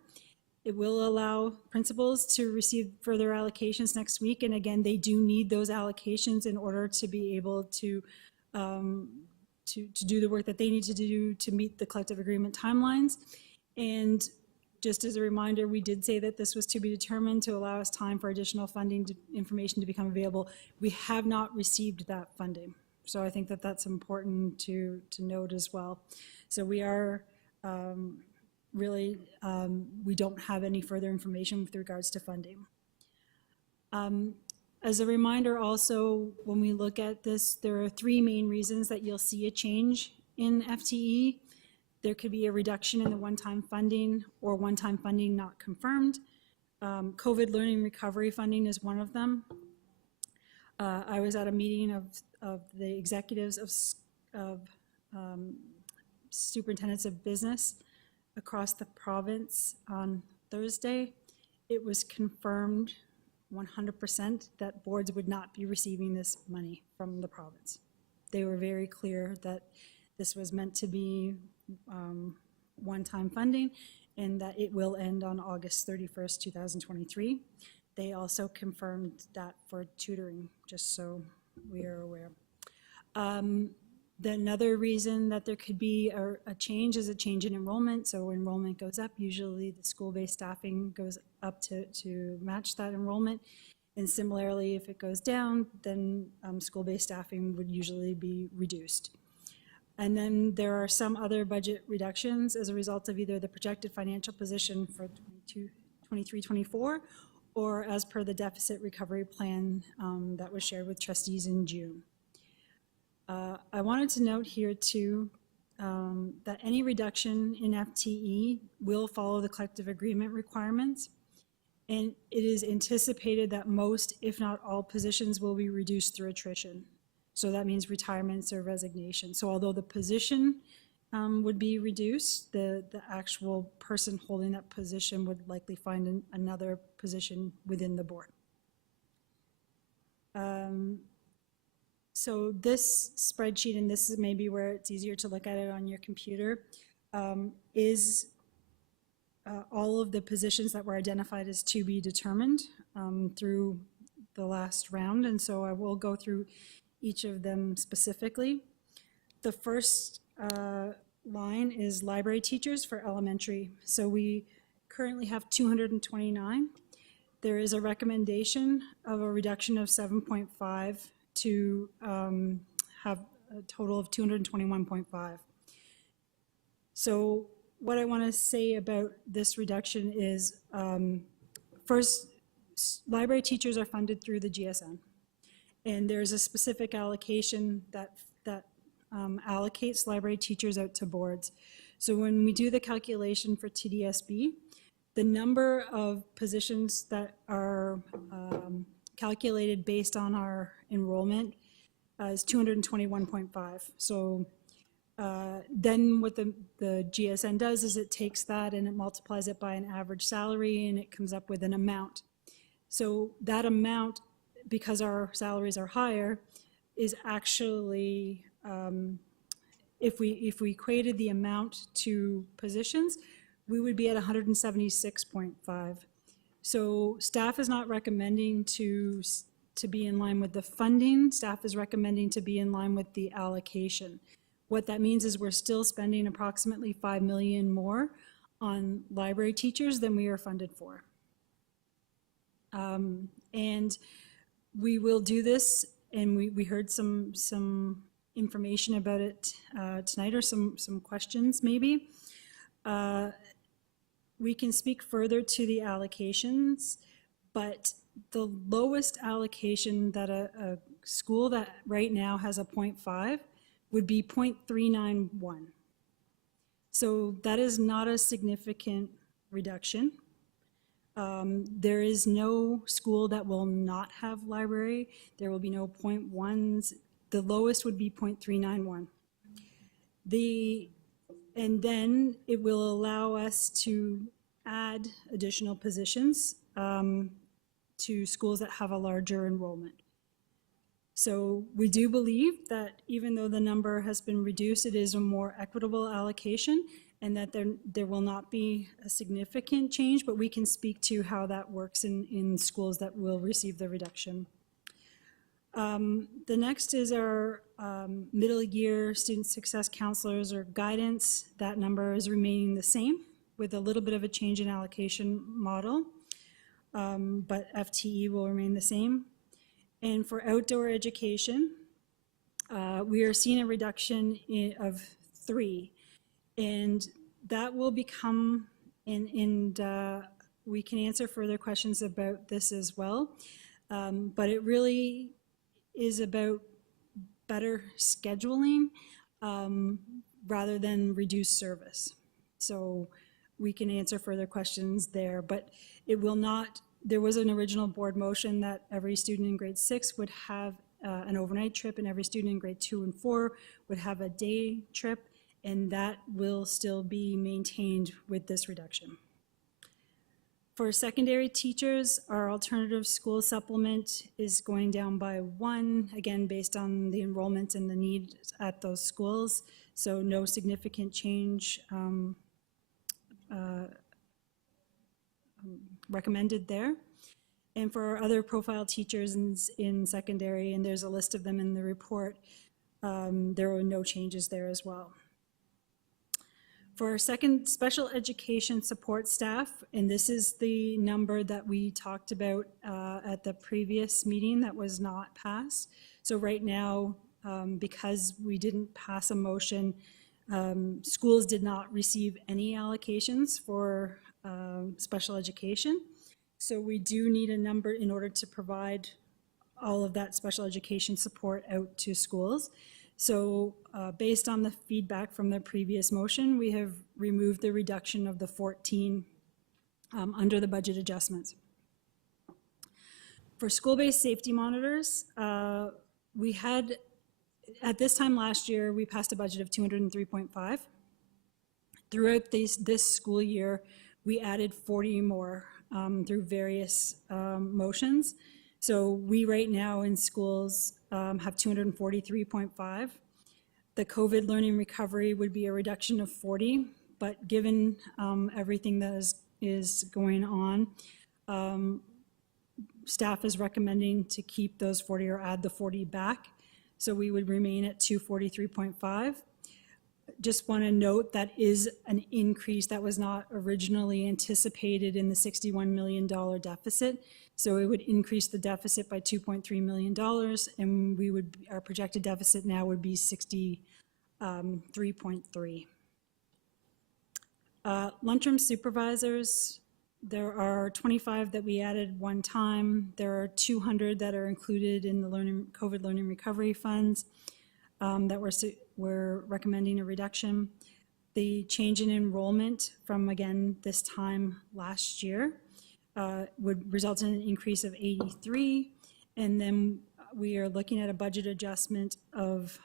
It will allow principals to receive further allocations next week. And again, they do need those allocations in order to be able to do the work that they need to do to meet the collective agreement timelines. And just as a reminder, we did say that this was to be determined to allow us time for additional funding information to become available. We have not received that funding. So I think that that's important to note as well. So we are we don't have any further information with regards to funding. As a reminder also, when we look at this, there are three main reasons that you'll see a change in FTE. There could be a reduction in the one-time funding or one-time funding not confirmed. COVID learning recovery funding is one of them. I was at a meeting of the executives of superintendents of business across the province on Thursday. It was confirmed 100% that boards would not be receiving this money from the province. They were very clear that this was meant to be one-time funding and that it will end on August 31st, 2023. They also confirmed that for tutoring, just so we are aware. Another reason that there could be a change is a change in enrollment. So when enrollment goes up, usually the school-based staffing goes up to match that enrollment. And similarly, if it goes down, then school-based staffing would usually be reduced. And then there are some other budget reductions as a result of either the projected financial position for 23-24 or as per the deficit recovery plan that was shared with trustees in June. I wanted to note here too that any reduction in FTE will follow the collective agreement requirements, and it is anticipated that most, if not all, positions will be reduced through attrition. So that means retirements or resignation. So although the position would be reduced, the actual person holding that position would likely find another position within the board. So this spreadsheet, and this is maybe where it's easier to look at it on your computer, is all of the positions that were identified as to be determined through the last round. And so I will go through each of them specifically. The first line is library teachers for elementary. So we currently have 229. There is a recommendation of a reduction of 7.5 to have a total of 221.5. So what I want to say about this reduction is, first, library teachers are funded through the GSN. And there's a specific allocation that allocates library teachers out to boards. So when we do the calculation for TDSB, The number of positions that are calculated based on our enrollment is 221.5. So then what the GSN does is it takes that and it multiplies it by an average salary and it comes up with an amount. So that amount, because our salaries are higher, is actually, if we equated the amount to positions, we would be at 176.5. So staff is not recommending to be in line with the funding. Staff is recommending to be in line with the allocation. What that means is we're still spending approximately $5 million more on library teachers than we are funded for. And we will do this, and we heard some information about it tonight, or some questions maybe. We can speak further to the allocations, but the lowest allocation that a school that right now has a 0.5 would be 0.391. So that is not a significant reduction. There is no school that will not have library. There will be no 0.1s. The lowest would be 0.391. And then it will allow us to add additional positions to schools that have a larger enrollment. So we do believe that even though the number has been reduced, it is a more equitable allocation, and that there will not be a significant change, but we can speak to how that works in schools that will receive the reduction. The next is our middle year student success counselors or guidance. That number is remaining the same with a little bit of a change in allocation model, but FTE will remain the same. And for outdoor education, we are seeing a reduction of 3, and that will become, and we can answer further questions about this as well, but it really is about better scheduling rather than reduced service. So we can answer further questions there, but it will not. There was an original board motion that every student in grade 6 would have an overnight trip, and every student in grade 2 and 4 would have a day trip, and that will still be maintained with this reduction. For secondary teachers, our alternative school supplement is going down by 1, again, based on the enrollment and the need at those schools, so no significant change recommended there. And for our other profile teachers in secondary, and there's a list of them in the report, there were no changes there as well. For our second special education support staff, and this is the number that we talked about at the previous meeting that was not passed. So right now, because we didn't pass a motion, schools did not receive any allocations for special education. So we do need a number in order to provide all of that special education support out to schools. So based on the feedback from the previous motion, we have removed the reduction of the 14 under the budget adjustments. For school-based safety monitors, we had, at this time last year, we passed a budget of 203.5. Throughout this school year, we added 40 more through various motions. So we right now in schools have 243.5. The COVID learning recovery would be a reduction of 40, but given everything that is going on, staff is recommending to keep those 40 or add the 40 back. So we would remain at 243.5. Just want to note that is an increase that was not originally anticipated in the $61 million deficit. So it would increase the deficit by $2.3 million, and our projected deficit now would be 63.3. Lunchroom supervisors, there are 25 that we added one time. There are 200 that are included in the COVID learning recovery funds that we're recommending a reduction. The change in enrollment from, again, this time last year would result in an increase of 83. And then we are looking at a budget adjustment of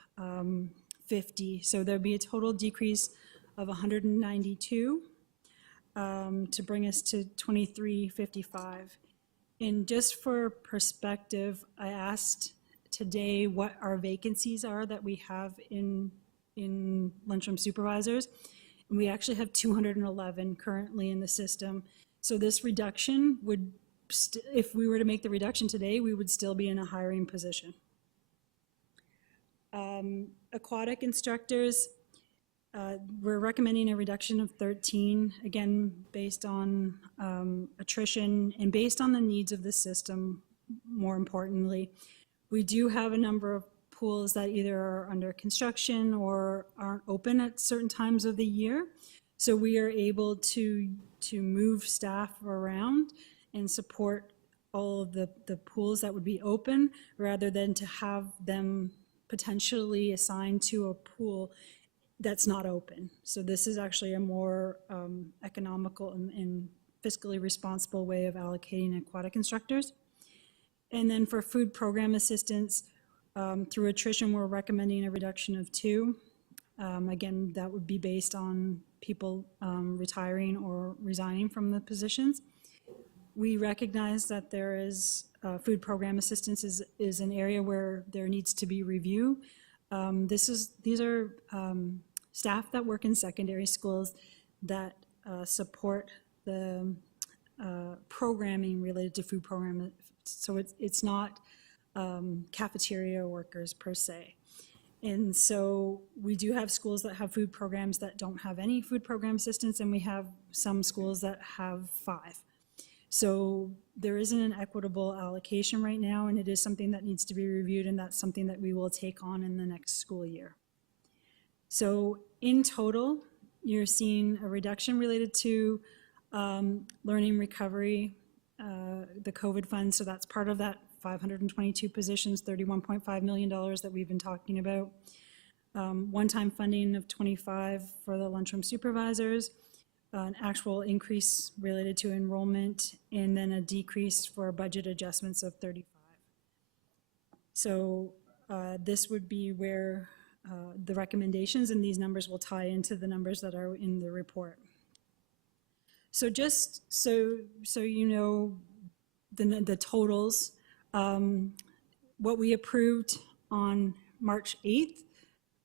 50. So there'd be a total decrease of 192 to bring us to 2355. And just for perspective, I asked today what our vacancies are that we have in lunchroom supervisors. And we actually have 211 currently in the system. So this reduction would, if we were to make the reduction today, we would still be in a hiring position. Aquatic instructors, we're recommending a reduction of 13, again, based on attrition and based on the needs of the system, more importantly. We do have a number of pools that either are under construction or aren't open at certain times of the year. So we are able to move staff around and support all of the pools that would be open rather than to have them potentially assigned to a pool that's not open. So this is actually a more economical and fiscally responsible way of allocating aquatic instructors. And then for food program assistants, through attrition, we're recommending a reduction of 2. Again, that would be based on people retiring or resigning from the positions. We recognize that there is food program assistance is an area where there needs to be review. These are staff that work in secondary schools that support the programming related to food program. So it's not cafeteria workers per se. And so we do have schools that have food programs that don't have any food program assistance, and we have some schools that have 5. So there isn't an equitable allocation right now, and it is something that needs to be reviewed, and that's something that we will take on in the next school year. So in total, you're seeing a reduction related to learning recovery, the COVID fund, so that's part of that 522 positions, $31.5 million that we've been talking about. One-time funding of 25 for the lunchroom supervisors, an actual increase related to enrollment, and then a decrease for budget adjustments of 35. So this would be where the recommendations and these numbers will tie into the numbers that are in the report. So just so you know the totals, what we approved on March 8th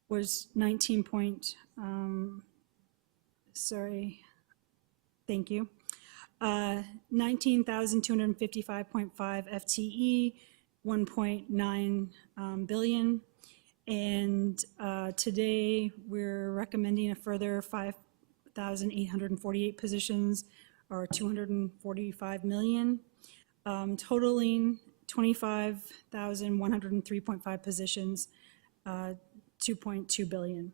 was 19,255.5 FTE, 1.9 billion. And today we're recommending a further 5,848 positions, or 245 million, totaling 25,103.5 positions, 2.2 billion.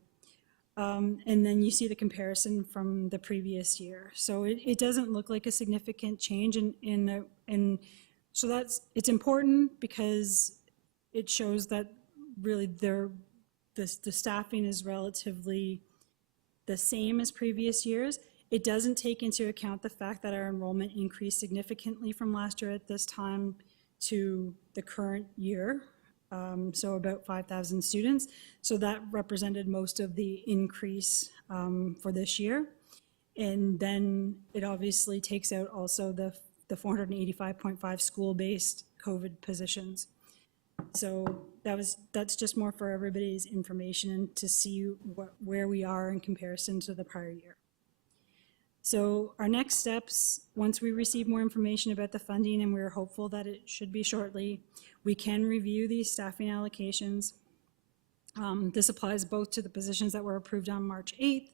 And then you see the comparison from the previous year. So it doesn't look like a significant change in so it's important because it shows that really the staffing is relatively the same as previous years. It doesn't take into account the fact that our enrollment increased significantly from last year at this time to the current year. So about 5,000 students. So that represented most of the increase for this year. And then it obviously takes out also the 485.5 school-based COVID positions. So that's just more for everybody's information to see where we are in comparison to the prior year. So our next steps, once we receive more information about the funding, and we're hopeful that it should be shortly, we can review these staffing allocations. This applies both to the positions that were approved on March 8th,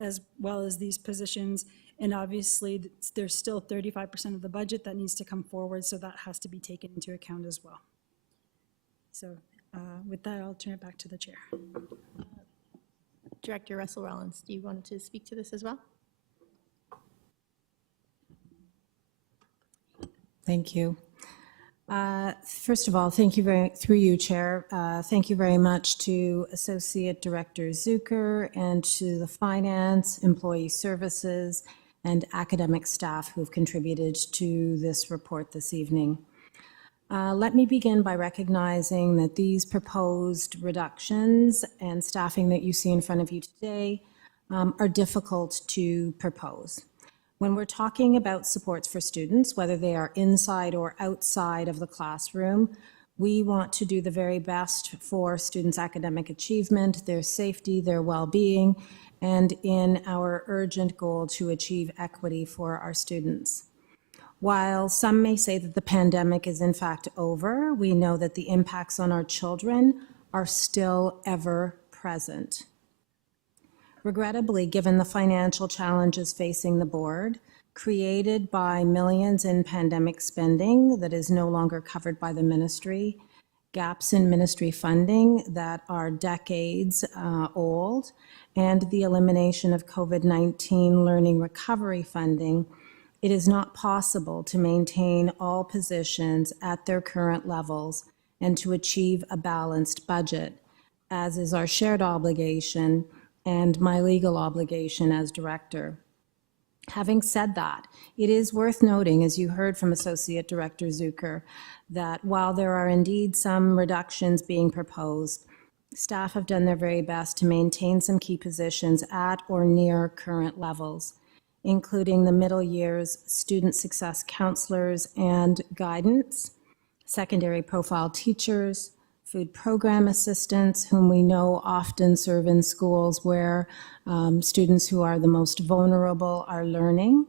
as well as these positions. And obviously, there's still 35% of the budget that needs to come forward, so that has to be taken into account as well. So with that, I'll turn it back to the chair. Director Russell Rollins, do you want to speak to this as well? Thank you. First of all, thank you through you, Chair. Thank you very much to Associate Director Zucker and to the Finance, Employee Services, and academic staff who've contributed to this report this evening. Let me begin by recognizing that these proposed reductions and staffing that you see in front of you today are difficult to propose. When we're talking about supports for students, whether they are inside or outside of the classroom, we want to do the very best for students' academic achievement, their safety, their well-being, and in our urgent goal to achieve equity for our students. While some may say that the pandemic is in fact over, we know that the impacts on our children are still ever present. Regrettably, given the financial challenges facing the board, created by millions in pandemic spending that is no longer covered by the ministry, gaps in ministry funding that are decades old, and the elimination of COVID-19 learning recovery funding, it is not possible to maintain all positions at their current levels and to achieve a balanced budget, as is our shared obligation and my legal obligation as director. Having said that, it is worth noting, as you heard from Associate Director Zucker, that while there are indeed some reductions being proposed, staff have done their very best to maintain some key positions at or near current levels, including the middle years student success counselors and guidance, secondary profile teachers, food program assistants, whom we know often serve in schools where students who are the most vulnerable are learning.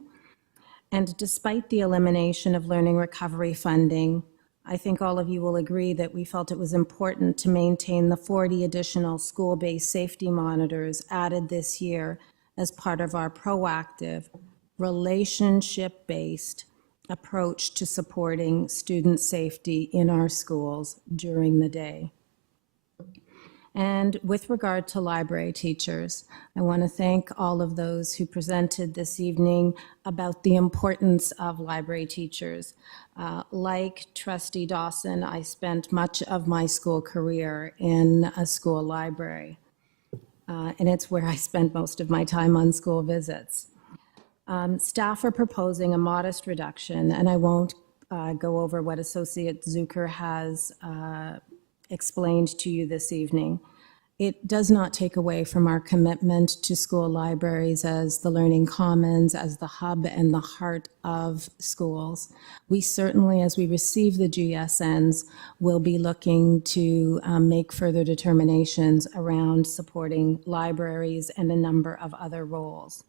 And despite the elimination of learning recovery funding, I think all of you will agree that we felt it was important to maintain the 40 additional school-based safety monitors added this year as part of our proactive, relationship-based approach to supporting student safety in our schools during the day. And with regard to library teachers, I want to thank all of those who presented this evening about the importance of library teachers. Like Trustee Dawson, I spent much of my school career in a school library, and it's where I spent most of my time on school visits. Staff are proposing a modest reduction, and I won't go over what Associate Zucker has explained to you this evening. It does not take away from our commitment to school libraries as the learning commons, as the hub and the heart of schools. We certainly, as we receive the GSNs, will be looking to make further determinations around supporting libraries and a number of other roles.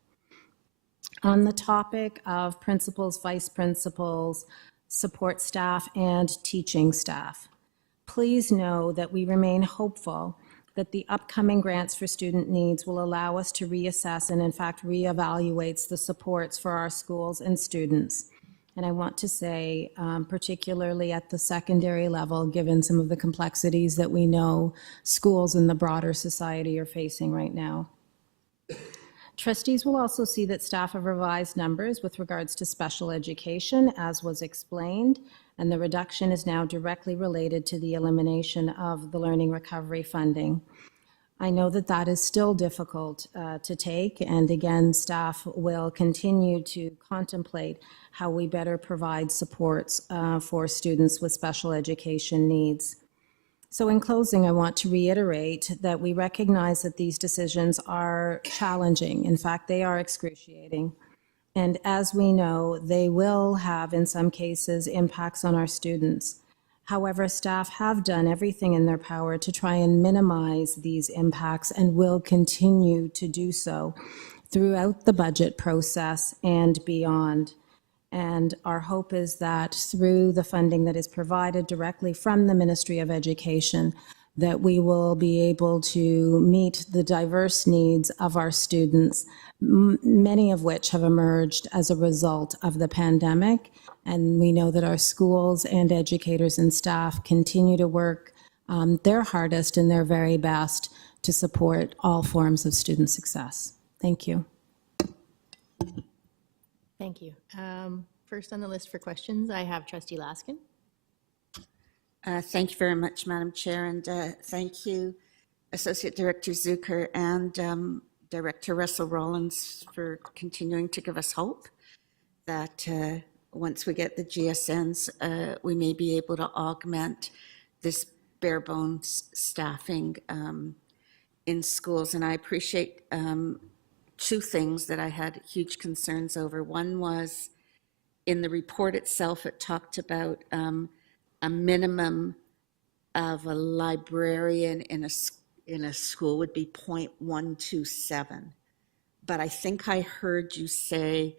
On the topic of principals, vice principals, support staff, and teaching staff, please know that we remain hopeful that the upcoming grants for student needs will allow us to reassess and in fact reevaluate the supports for our schools and students. And I want to say, particularly at the secondary level, given some of the complexities that we know schools and the broader society are facing right now. Trustees will also see that staff have revised numbers with regards to special education, as was explained, and the reduction is now directly related to the elimination of the learning recovery funding. I know that that is still difficult to take, and again, staff will continue to contemplate how we better provide supports for students with special education needs. So in closing, I want to reiterate that we recognize that these decisions are challenging. In fact, they are excruciating. And as we know, they will have, in some cases, impacts on our students. However, staff have done everything in their power to try and minimize these impacts and will continue to do so throughout the budget process and beyond. And our hope is that through the funding that is provided directly from the Ministry of Education, that we will be able to meet the diverse needs of our students, many of which have emerged as a result of the pandemic. And we know that our schools and educators and staff continue to work their hardest and their very best to support all forms of student success. Thank you. Thank you. First on the list for questions, I have Trustee Laskin. Thank you very much, Madam Chair, and thank you, Associate Director Zucker and Director Russell Rollins, for continuing to give us hope that once we get the GSNs, we may be able to augment this bare bones staffing in schools. And I appreciate two things that I had huge concerns over. One was in the report itself, it talked about a minimum of a librarian in a school would be 0.127. But I think I heard you say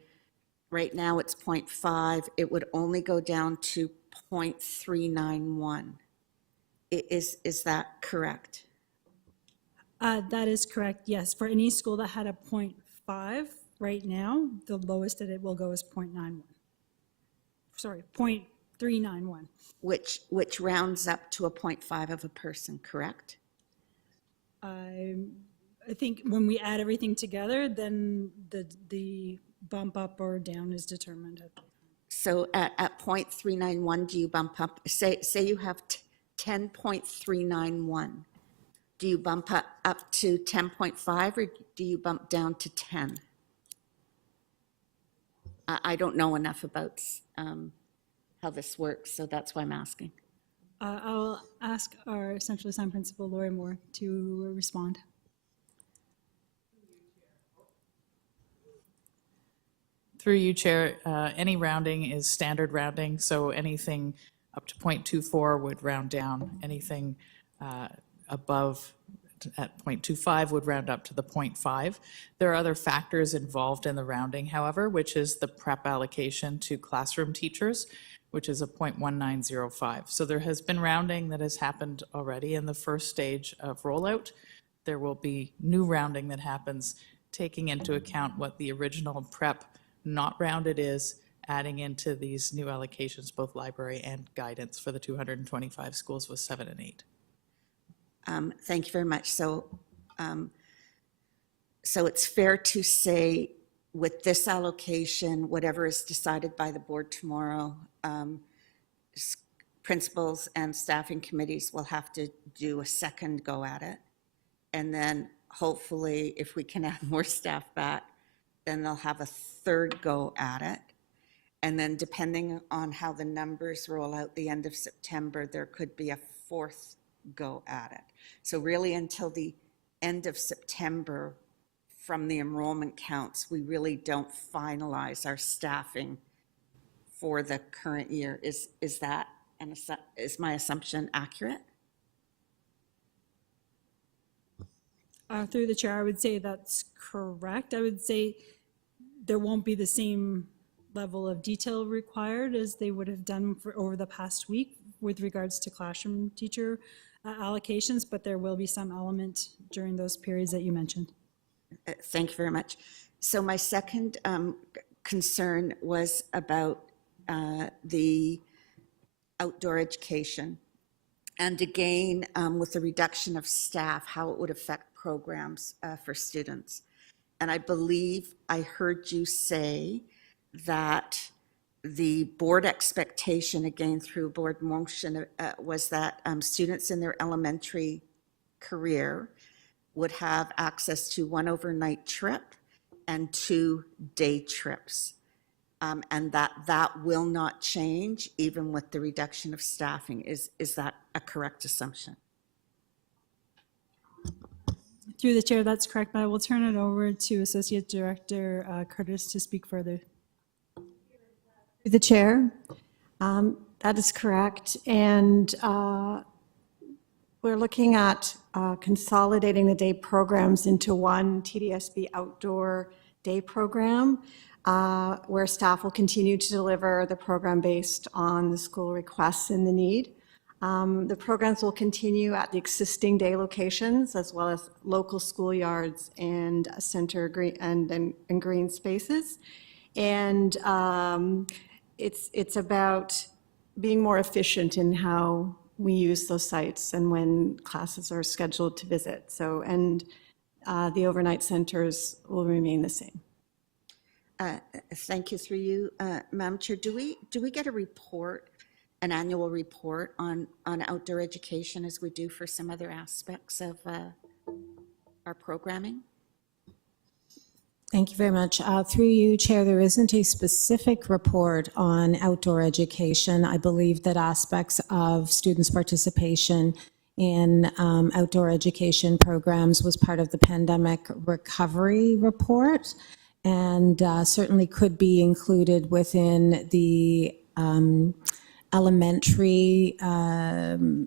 right now it's 0.5. It would only go down to 0.391. Is that correct? That is correct, yes. For any school that had a 0.5 right now, the lowest that it will go is 0.91. Sorry, 0.391. Which rounds up to a 0.5 of a person, correct? I think when we add everything together, then the bump up or down is determined. So at 0.391, do you bump up? Say you have 10.391. Do you bump up to 10.5 or do you bump down to 10? I don't know enough about how this works, so that's why I'm asking. I'll ask our central assigned principal, Lori Moore, to respond. Through you, Chair, any rounding is standard rounding, so anything up to 0.24 would round down. Anything above at 0.25 would round up to the 0.5. There are other factors involved in the rounding, however, which is the prep allocation to classroom teachers, which is a 0.1905. So there has been rounding that has happened already in the first stage of rollout. There will be new rounding that happens, taking into account what the original prep not rounded is, adding into these new allocations, both library and guidance for the 225 schools with 7 and 8. Thank you very much. So it's fair to say with this allocation, whatever is decided by the board tomorrow, principals and staffing committees will have to do a second go at it. And then hopefully if we can add more staff back, then they'll have a third go at it. And then depending on how the numbers roll out the end of September, there could be a fourth go at it. So really until the end of September, from the enrollment counts, we really don't finalize our staffing for the current year. Is my assumption accurate? Through the chair, I would say that's correct. I would say there won't be the same level of detail required as they would have done over the past week with regards to classroom teacher allocations, but there will be some element during those periods that you mentioned. Thank you very much. So my second concern was about the outdoor education. And again, with the reduction of staff, how it would affect programs for students. And I believe I heard you say that the board expectation, again through board motion, was that students in their elementary career would have access to 1 overnight trip and 2 day trips. And that will not change even with the reduction of staffing. Is that a correct assumption? Through the chair, that's correct, but I will turn it over to Associate Director Curtis to speak further. Through the chair, that is correct. And we're looking at consolidating the day programs into one TDSB outdoor day program, where staff will continue to deliver the program based on the school requests and the need. The programs will continue at the existing day locations as well as local schoolyards and center green and green spaces. And it's about being more efficient in how we use those sites and when classes are scheduled to visit. So, and the overnight centers will remain the same. Thank you. Through you, Madam Chair, do we get a report an annual report on outdoor education as we do for some other aspects of our programming? Thank you very much. Through you, Chair, there isn't a specific report on outdoor education. I believe that aspects of students' participation in outdoor education programs was part of the pandemic recovery report, and certainly could be included within the elementary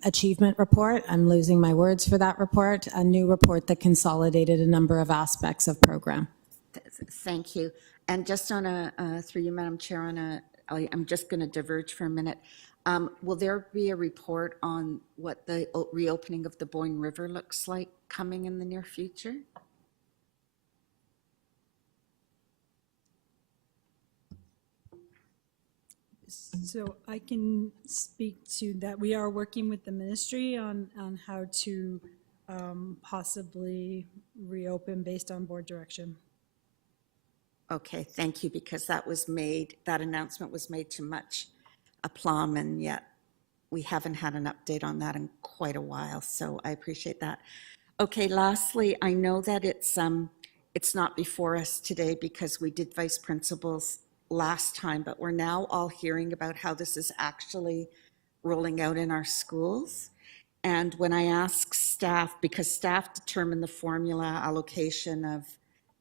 achievement report. I'm losing my words for that report, a new report that consolidated a number of aspects of program. Thank you. And just on through you, Madam Chair, I'm just going to diverge for a minute. Will there be a report on what the reopening of the Boyne River looks like coming in the near future? So I can speak to that. We are working with the ministry on how to possibly reopen based on board direction. Okay, thank you, because that announcement was made to much aplomb, and yet we haven't had an update on that in quite a while, so I appreciate that. Okay, lastly, I know that it's not before us today because we did vice principals last time, but we're now all hearing about how this is actually rolling out in our schools. And when I ask staff, because staff determine the formula allocation of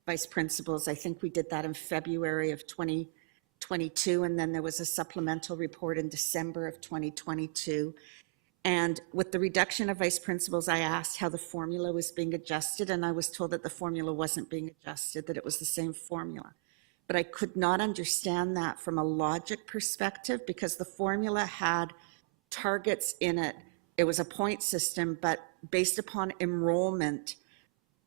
vice principals, I think we did that in February of 2022, and then there was a supplemental report in December of 2022. And with the reduction of vice principals, I asked how the formula was being adjusted, and I was told that the formula wasn't being adjusted, that it was the same formula. But I could not understand that from a logic perspective because the formula had targets in it. It was a point system, but based upon enrollment,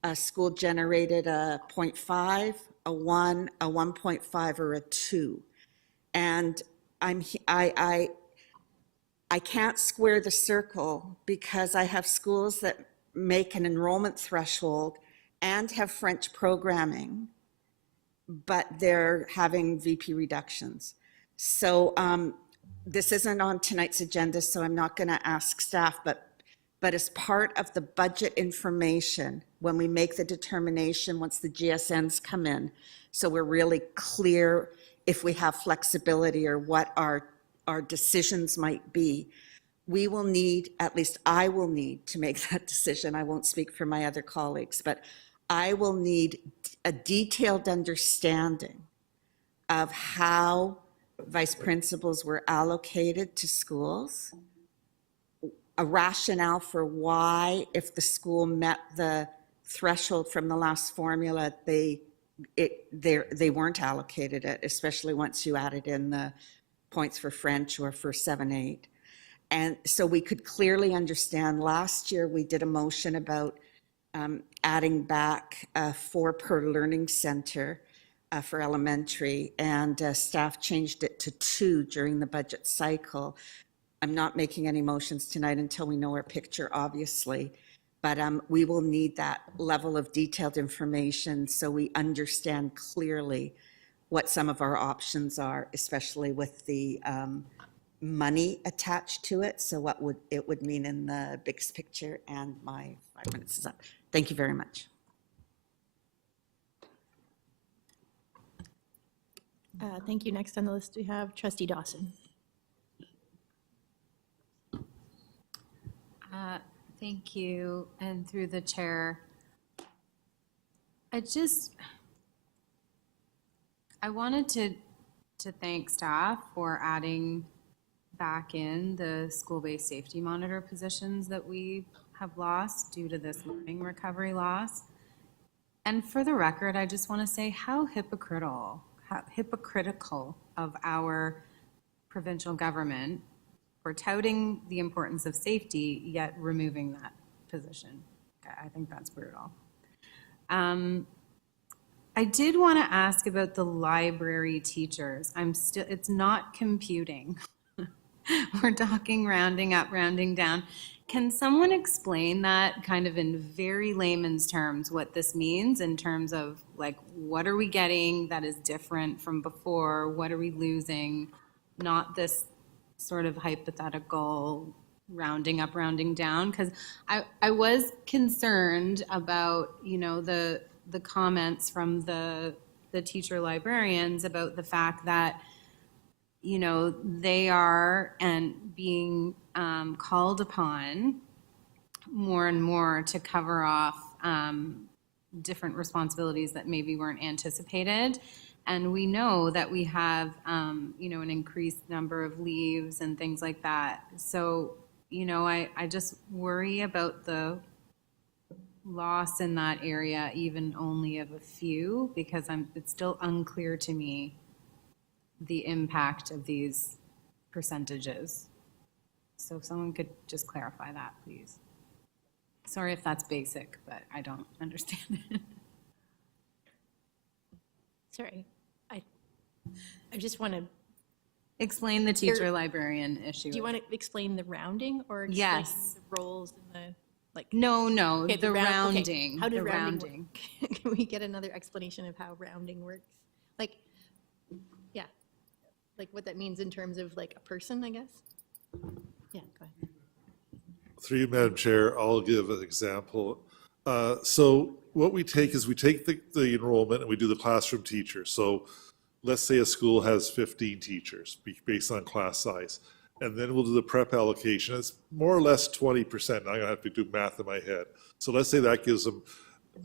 a school generated a 0.5, a 1, a 1.5, or a 2. And I can't square the circle because I have schools that make an enrollment threshold and have French programming, but they're having VP reductions. So this isn't on tonight's agenda, so I'm not going to ask staff, but as part of the budget information, when we make the determination, once the GSNs come in, so we're really clear if we have flexibility or what our decisions might be, we will need, at least I will need to make that decision. I won't speak for my other colleagues, but I will need a detailed understanding of how vice principals were allocated to schools, a rationale for why, if the school met the threshold from the last formula, they weren't allocated it, especially once you added in the points for French or for 7-8. And so we could clearly understand. Last year, we did a motion about adding back 4 per learning center for elementary, and staff changed it to 2 during the budget cycle. I'm not making any motions tonight until we know our picture, obviously, but we will need that level of detailed information so we understand clearly what some of our options are, especially with the money attached to it. So what would it would mean in the biggest picture, and my 5 minutes is up. Thank you very much. Thank you. Next on the list, we have Trustee Dawson. Thank you, and through the chair, I wanted to thank staff for adding back in the school-based safety monitor positions that we have lost due to this learning recovery loss. And for the record, I just want to say how hypocritical of our provincial government for touting the importance of safety, yet removing that position. I think that's brutal. I did want to ask about the library teachers. It's not computing. We're talking rounding up, rounding down. Can someone explain that kind of in very layman's terms, what this means in terms of like, what are we getting that is different from before? What are we losing? Not this sort of hypothetical rounding up, rounding down, because I was concerned about, you know, the comments from the teacher librarians about the fact that, you know, they are and being called upon more and more to cover off different responsibilities that maybe weren't anticipated. And we know that we have, you know, an increased number of leaves and things like that. So, you know, I just worry about the loss in that area, even only of a few, because it's still unclear to me the impact of these percentages. So if someone could just clarify that, please. Sorry if that's basic, but I don't understand it. Sorry, I just want to explain the teacher librarian issue. Do you want to explain the rounding or explain Yes. the roles and the like? No, Okay, the rounding. rounding. How does the rounding work? Can we get another explanation of how rounding works? Like, yeah, like what that means in terms of like a person, I guess? Yeah, go ahead. Through you, Madam Chair, I'll give an example. So what we take is we take the enrollment and we do the classroom teacher. So let's say a school has 15 teachers based on class size. And then we'll do the prep allocation. It's more or less 20%. I'm gonna have to do math in my head. So let's say that gives them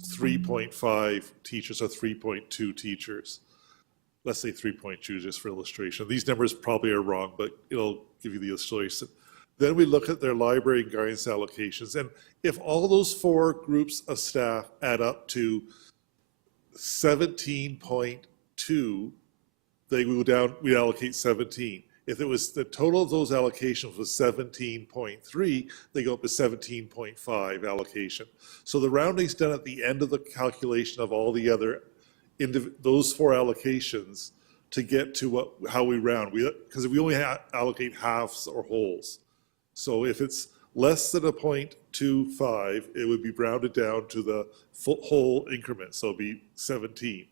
3.5 teachers or 3.2 teachers. Let's say 3.2 just for illustration. These numbers probably are wrong, but it'll give you the illustration. Then we look at their library and guidance allocations. And if all those 4 groups of staff add up to 17.2, they go down, we allocate 17. If it was the total of those allocations was 17.3, they go up to 17.5 allocation. So the rounding's done at the end of the calculation of all the other, those 4 allocations to get to how we round. Because we only allocate halves or wholes. So if it's less than a 0.25, it would be rounded down to the whole increment, so it'd be 17.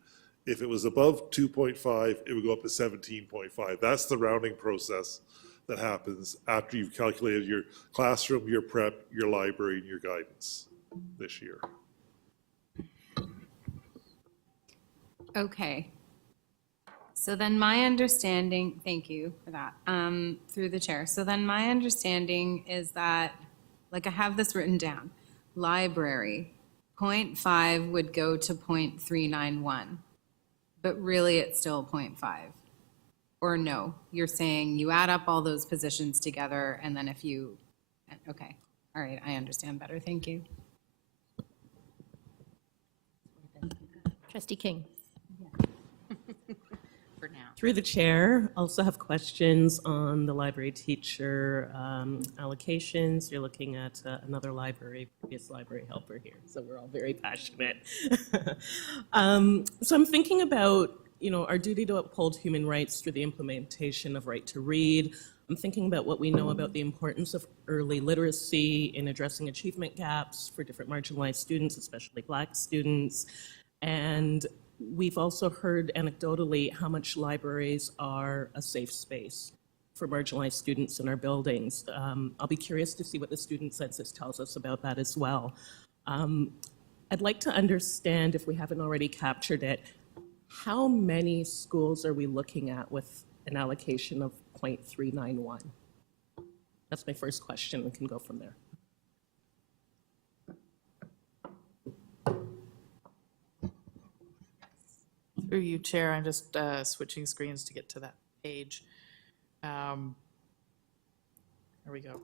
If it was above 2.5, it would go up to 17.5. That's the rounding process that happens after you've calculated your classroom, your prep, your library, and your guidance this year. Okay. So then my understanding, thank you for that, through the chair. So then my understanding is that, like I have this written down, library, 0.5 would go to 0.391, but really it's still 0.5. Or no, you're saying you add up all those positions together and then if you, okay, all right, I understand better, thank you. Trustee King. For now. Through the chair, also have questions on the library teacher allocations. You're looking at another previous library helper here, so we're all very passionate. So I'm thinking about, you know, our duty to uphold human rights through the implementation of right to read. I'm thinking about what we know about the importance of early literacy in addressing achievement gaps for different marginalized students, especially Black students. And we've also heard anecdotally how much libraries are a safe space for marginalized students in our buildings. I'll be curious to see what the student census tells us about that as well. I'd like to understand, if we haven't already captured it, how many schools are we looking at with an allocation of 0.391? That's my first question. We can go from there. Through you, Chair, I'm just switching screens to get to that page. There we go.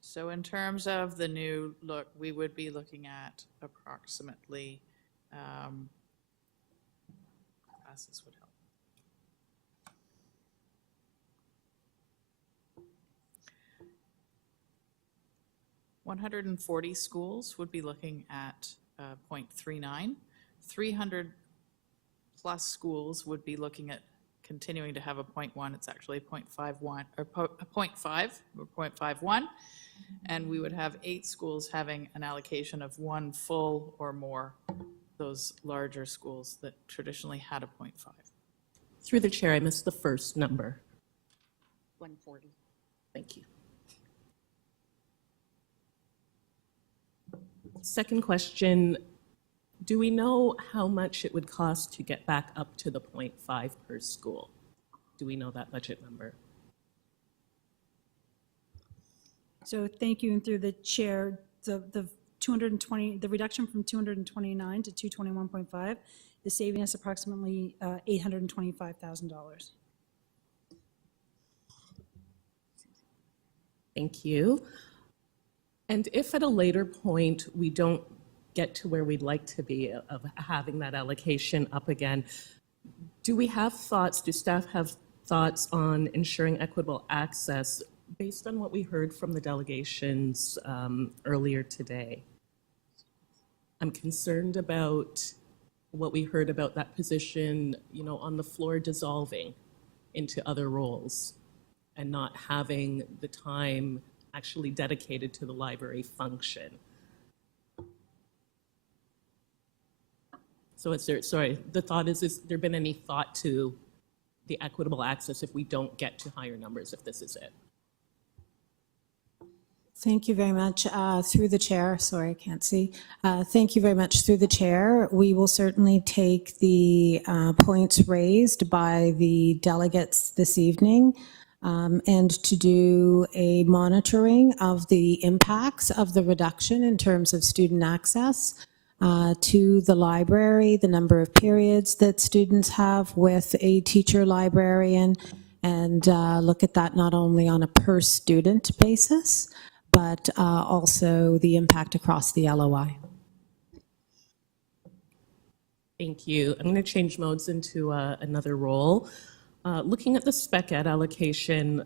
So in terms of the new look, we would be looking at approximately, glasses would help. $140 schools would be looking at 0.39. 300 plus schools would be looking at continuing to have a 0.1. It's actually 0.51 or 0.5 or 0.51. And we would have 8 schools having an allocation of 1 full or more, those larger schools that traditionally had a 0.5. Through the chair, I missed the first number. 140. Thank you. Second question, do we know how much it would cost to get back up to the 0.5 per school? Do we know that budget number? So thank you, and through the chair, the 220, the reduction from 229 to 221.5 is saving us approximately $825,000. Thank you. And if at a later point we don't get to where we'd like to be of having that allocation up again, do we have thoughts, do staff have thoughts on ensuring equitable access based on what we heard from the delegations earlier today? I'm concerned about what we heard about that position, you know, on the floor dissolving into other roles and not having the time actually dedicated to the library function. So is there, sorry, the thought is there been any thought to the equitable access if we don't get to higher numbers, if this is it? Thank you very much. Through the chair, sorry, I can't see. Thank you very much through the chair. We will certainly take the points raised by the delegates this evening and to do a monitoring of the impacts of the reduction in terms of student access to the library, the number of periods that students have with a teacher librarian, and look at that not only on a per student basis, but also the impact across the LOI. Thank you. I'm going to change modes into another role. Looking at the spec ed allocation,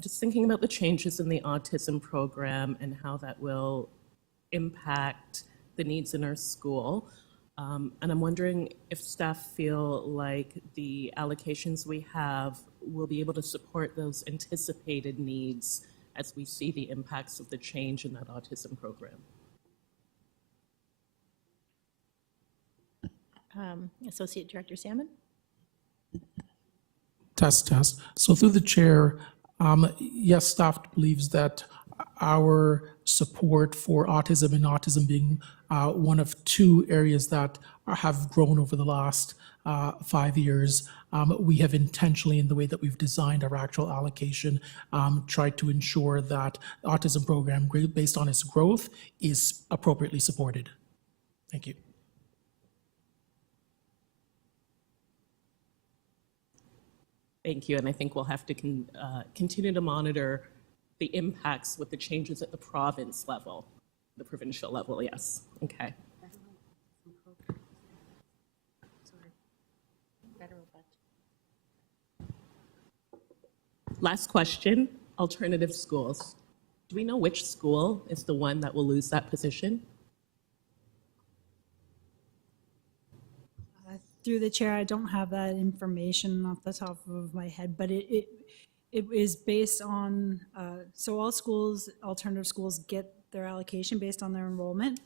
just thinking about the changes in the autism program and how that will impact the needs in our school. And I'm wondering if staff feel like the allocations we have will be able to support those anticipated needs as we see the impacts of the change in that autism program. Associate Director Salmon? Test. So through the chair, yes, staff believes that our support for autism and autism being one of two areas that have grown over the last 5 years, we have intentionally, in the way that we've designed our actual allocation, tried to ensure that the autism program, based on its growth, is appropriately supported. Thank you. Thank you, and I think we'll have to continue to monitor the impacts with the changes at the province level, the provincial level, yes. Okay. Last question, alternative schools. Do we know which school is the one that will lose that position? Through the chair, I don't have that information off the top of my head, but it is based on, so all schools, alternative schools get their allocation based on their enrollment.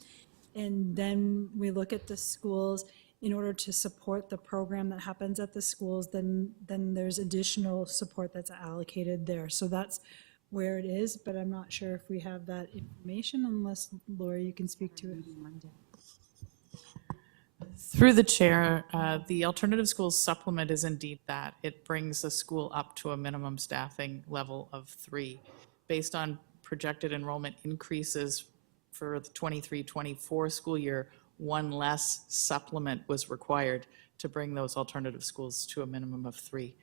And then we look at the schools in order to support the program that happens at the schools, then there's additional support that's allocated there. So that's where it is, but I'm not sure if we have that information unless, Laura, you can speak to it. Through the chair, the alternative schools supplement is indeed that. It brings the school up to a minimum staffing level of 3. Based on projected enrollment increases for the 23-24 school year, 1 less supplement was required to bring those alternative schools to a minimum of 3.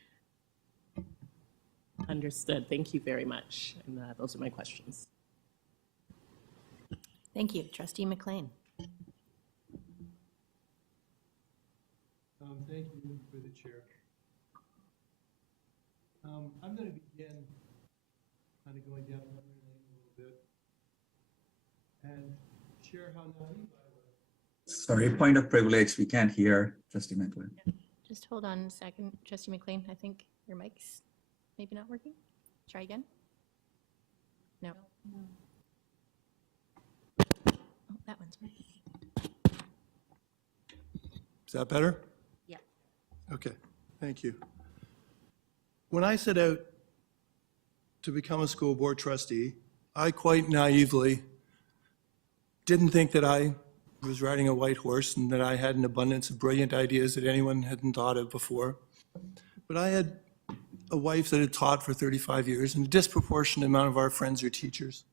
Understood. Thank you very much. And those are my questions. Thank you. Trustee McLean. Thank you for the chair. I'm going to begin kind of going down memory lane a little bit and share how naive I was. Sorry, point of privilege. We can't hear Trustee McLean. Just hold on a second. Trustee McLean, I think your mic's maybe not working. Try again. No. Oh, that one's working. Is that better? Yeah. Okay, thank you. When I set out to become a school board trustee, I quite naively didn't think that I was riding a white horse and that I had an abundance of brilliant ideas that anyone hadn't thought of before. But I had a wife that had taught for 35 years, and a disproportionate amount of our friends are teachers.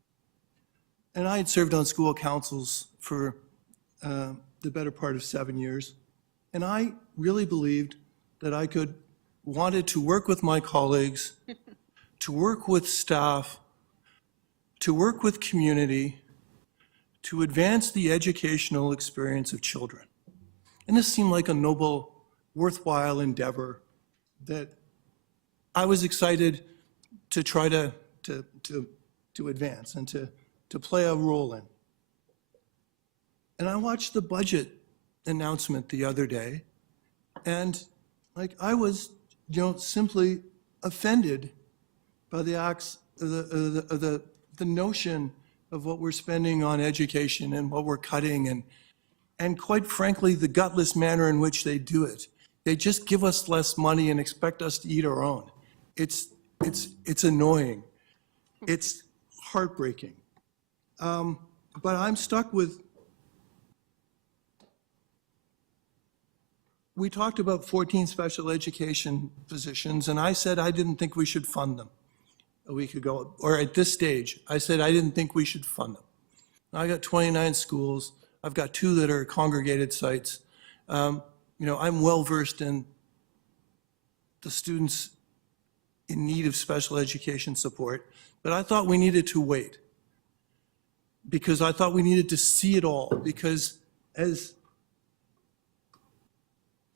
And I had served on school councils for the better part of 7 years. And I really believed that I wanted to work with my colleagues, to work with staff, to work with community, to advance the educational experience of children. And this seemed like a noble, worthwhile endeavor that I was excited to try to advance and to play a role in. And I watched the budget announcement the other day, and I was, simply offended by the acts, the notion of what we're spending on education and what we're cutting, and quite frankly, the gutless manner in which they do it. They just give us less money and expect us to eat our own. It's annoying. It's heartbreaking. But I'm stuck with, we talked about 14 special education positions, and I said I didn't think we should fund them a week ago, or at this stage. I said I didn't think we should fund them. I got 29 schools. I've got 2 that are congregated sites. I'm well-versed in the students in need of special education support, but I thought we needed to wait because I thought we needed to see it all, because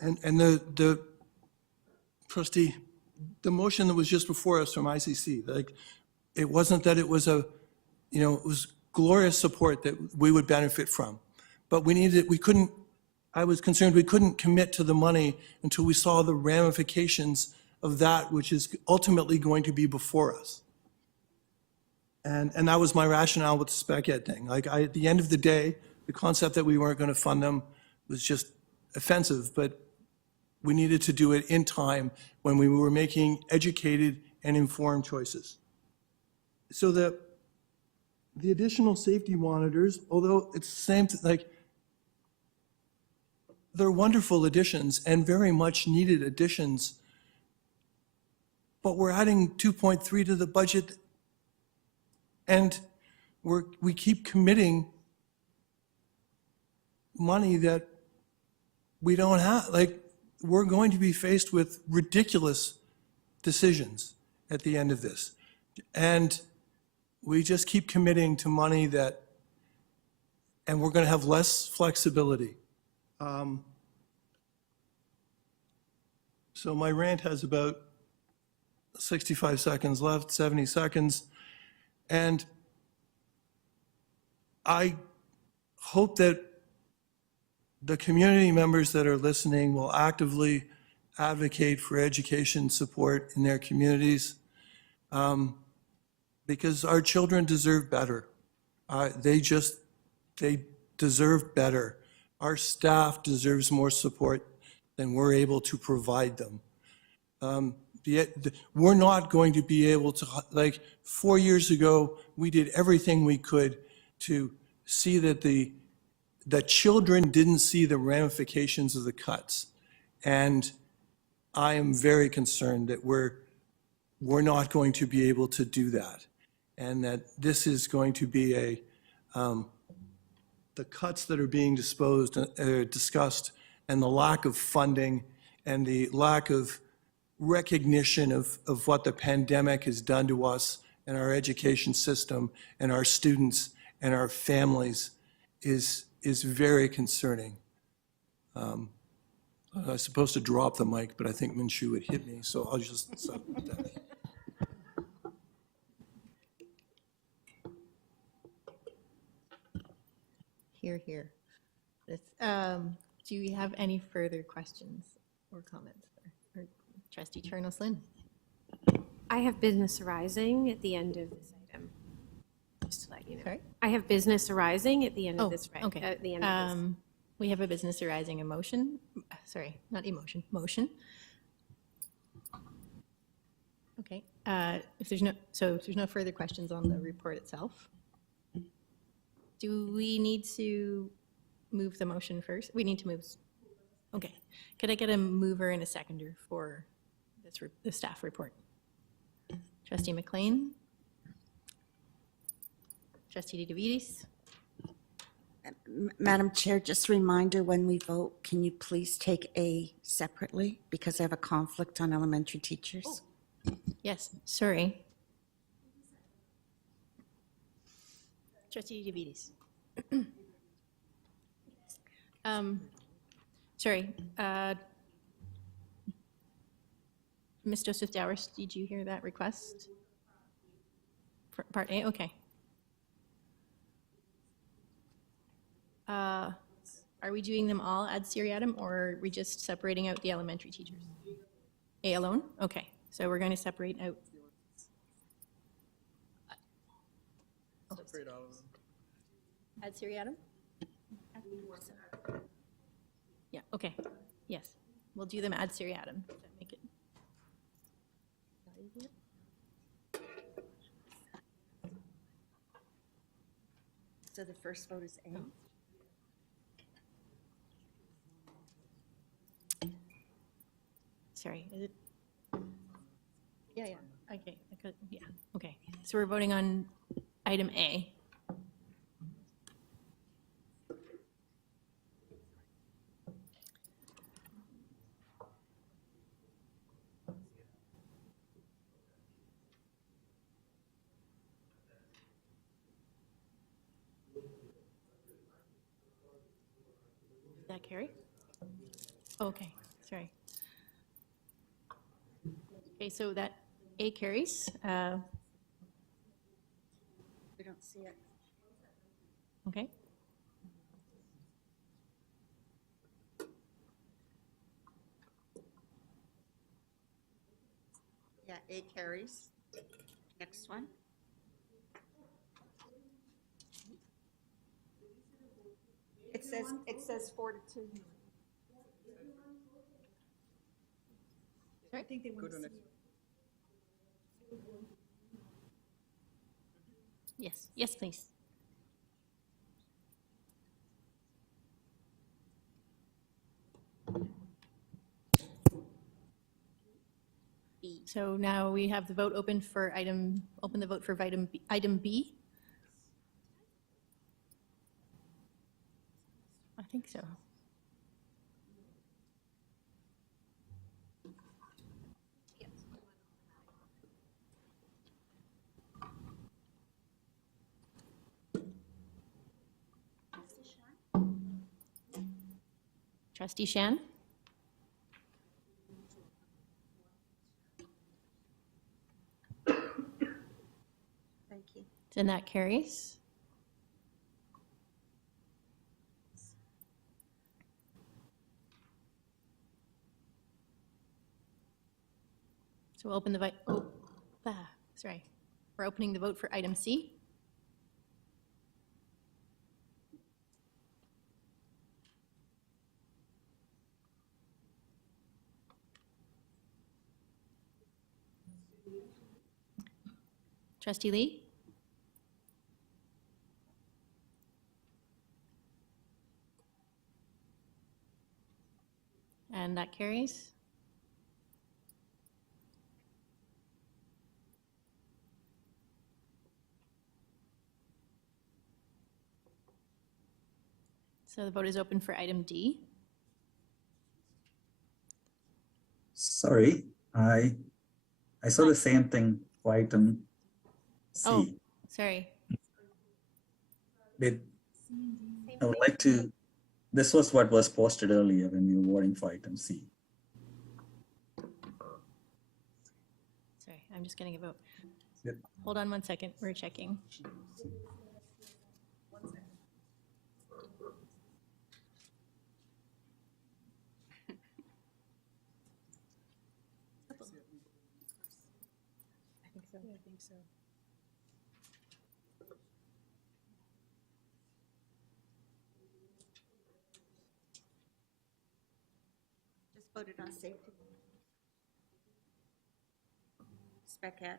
the trustee, the motion that was just before us from ICC, it wasn't that it was it was glorious support that we would benefit from, but I was concerned we couldn't commit to the money until we saw the ramifications of that which is ultimately going to be before us. And that was my rationale with the spec ed thing. At the end of the day, the concept that we weren't going to fund them was just offensive, but we needed to do it in time when we were making educated and informed choices. So the additional safety monitors, although it's the same, they're wonderful additions and very much needed additions, but we're adding 2.3 to the budget, and we keep committing money that we don't have. We're going to be faced with ridiculous decisions at the end of this. And we just keep committing to money and we're going to have less flexibility. So my rant has about 65 seconds left, 70 seconds. And I hope that the community members that are listening will actively advocate for education support in their communities, because our children deserve better. They deserve better. Our staff deserves more support than we're able to provide them. We're not going to be able to, 4 years ago, we did everything we could to see that the children didn't see the ramifications of the cuts. And I am very concerned that we're not going to be able to do that. And that this is going to be the cuts that are being discussed, and the lack of funding and the lack of recognition of what the pandemic has done to us and our education system and our students and our families is very concerning. I was supposed to drop the mic, but I think Minshu would hit me, so I'll just stop with that. Hear, hear. Do we have any further questions or comments? Or Trustee Charnos-Lynn? I have business arising at the end of this item, just to let you know. Sorry? I have business arising at the end of this. Okay. At the end of this. We have a business arising motion. Okay, if there's no further questions on the report itself, do we need to move the motion first? We need to move. Okay, could I get a mover and a seconder for the staff report? Trustee McLean? Trustee DeVitis? Madam Chair, just a reminder, when we vote, can you please take A separately? Because I have a conflict on elementary teachers. Yes, sorry. Trustee DeVitis. Sorry. Ms. Joseph Dowers, did you hear that request? For part A, okay. Are we doing them all ad seriatim, or are we just separating out the elementary teachers? A alone? Okay, so we're going to separate out. Separate all of them. Ad seriatim? Yeah, okay, yes. We'll do them ad seriatim. Does that make it? Easier? So the first vote is A? Sorry, is it? Yeah, okay, yeah, okay. So we're voting on item A. Did that carry? Oh, okay, sorry. Okay, so that A carries. We don't see it. Okay. Yeah, A carries. Next one. It says 4-2. Sorry? I think they want to see. Yes, yes, please. So now we have the vote open for open the vote for item B. I think so. Trustee Shan? Thank you. Then that carries. So we'll open the vote. Sorry. We're opening the vote for item C. Trustee Lee? And that carries. So the vote is open for item D. Sorry, I saw the same thing for item C. Oh, sorry. I would like to, this was what was posted earlier when we were voting for item C. Sorry, I'm just getting a vote. Yep. Hold on one second, we're checking. I think so. Just voted on safety. Spec Ed.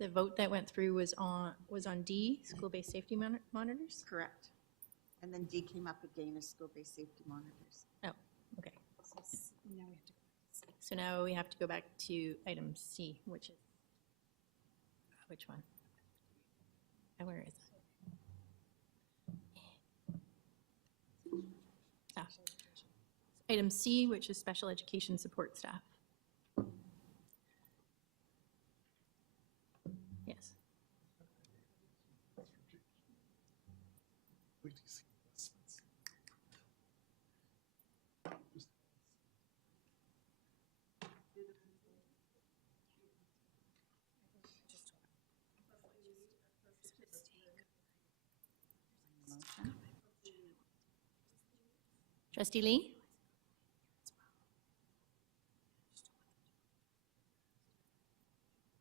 The vote that went through was on D, school-based safety monitors? Correct. And then D came up again as school-based safety monitors. Oh, okay. So now we have to go back to item C, which is, which one? Where is it? Ah. Item C, which is special education support staff. Yes. Trustee Lee?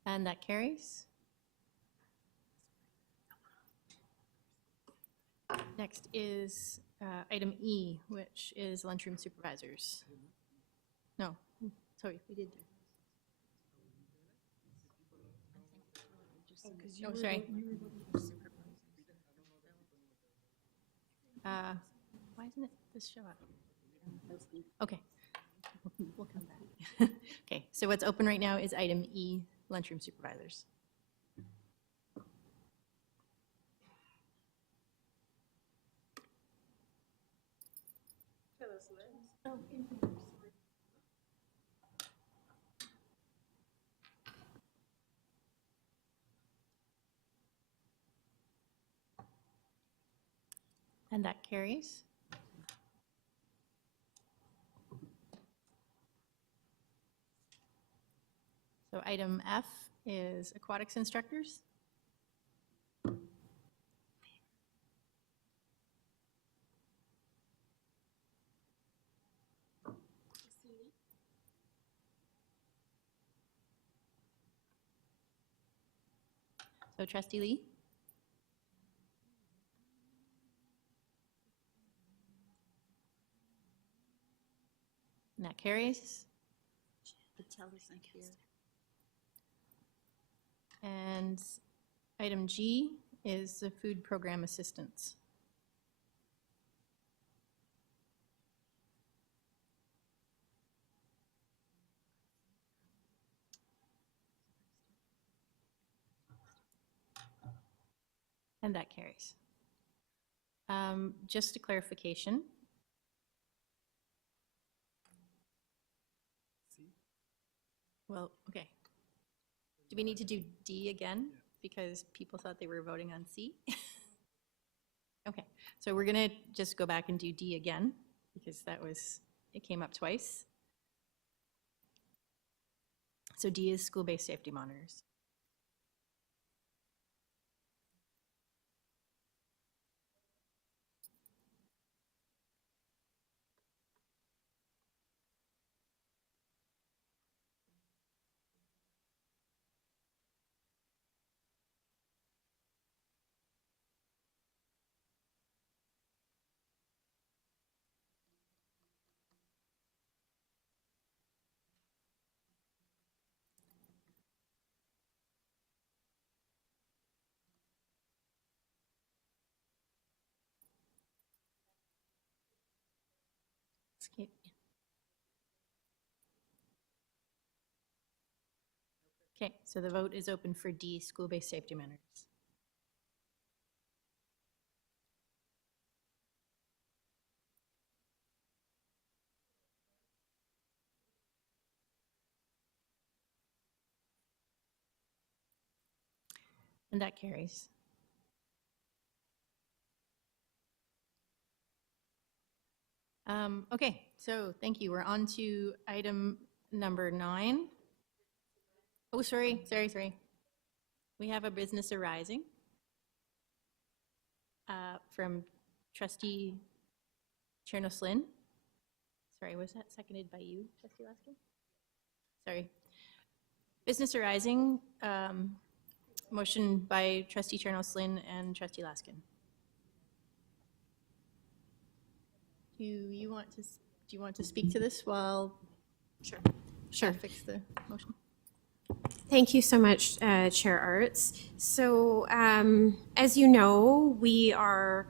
And that carries. Next is item E, which is lunchroom supervisors. No, sorry, we did. Oh, sorry. Why isn't it this show up? Okay. We'll come back. Okay, so what's open right now is item E, lunchroom supervisors. And that carries. So item F is aquatics instructors. So Trustee Lee? And that carries. Patella's not here. And item G is the food program assistance. And that carries. Just a clarification. Well, okay. Do we need to do D again? Because people thought they were voting on C? Okay, so we're gonna just go back and do D again, because it came up twice. So D is school-based safety monitors. Okay, so the vote is open for D, school-based safety monitors. And that carries. Okay, so thank you. We're on to item number 9. Oh, sorry. We have a business arising from Trustee Chernoslin. Sorry, was that seconded by you, Trustee Laskin? Sorry. Business arising, motion by Trustee Chernos-Lynn and Trustee Laskin. Do you want to speak to this while? Sure. Fix the motion. Thank you so much, Chair Arts. So as you know, we are,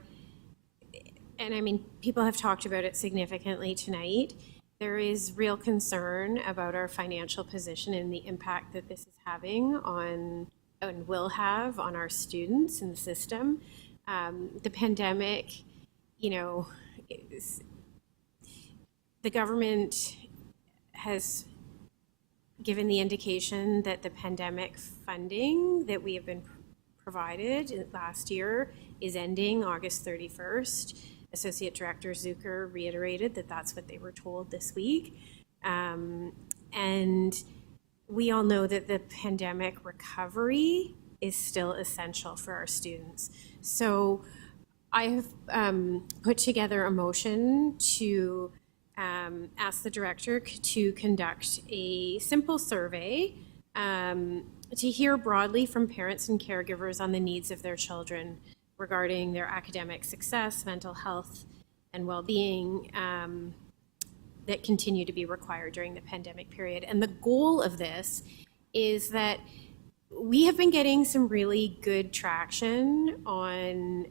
and I mean, people have talked about it significantly tonight. There is real concern about our financial position and the impact that this is having on, and will have on our students in the system. The pandemic, you know, the government has given the indication that the pandemic funding that we have been provided last year is ending August 31st. Associate Director Zucker reiterated that that's what they were told this week. And we all know that the pandemic recovery is still essential for our students. So I have put together a motion to ask the director to conduct a simple survey to hear broadly from parents and caregivers on the needs of their children regarding their academic success, mental health, and well-being that continue to be required during the pandemic period. And the goal of this is that we have been getting some really good traction on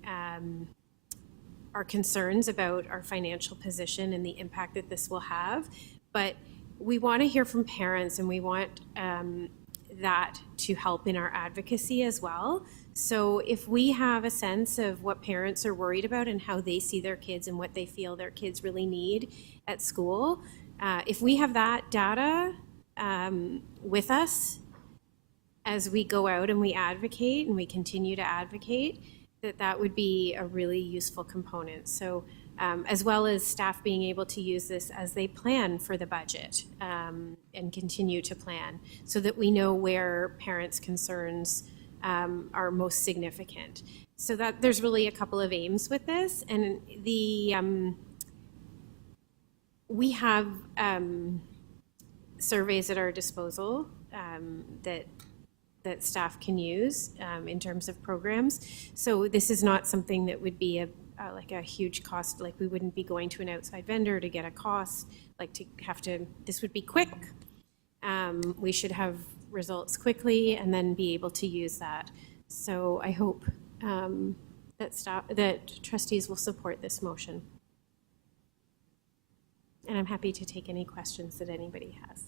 our concerns about our financial position and the impact that this will have. But we want to hear from parents, and we want that to help in our advocacy as well. So if we have a sense of what parents are worried about and how they see their kids and what they feel their kids really need at school, if we have that data with us as we go out and we advocate and we continue to advocate, that would be a really useful component. So as well as staff being able to use this as they plan for the budget and continue to plan so that we know where parents' concerns are most significant. So that there's really a couple of aims with this, and the we have surveys at our disposal that staff can use in terms of programs. So this is not something that would be like a huge cost, like we wouldn't be going to an outside vendor to get a cost, like to have to, this would be quick. We should have results quickly and then be able to use that. So I hope that trustees will support this motion. And I'm happy to take any questions that anybody has.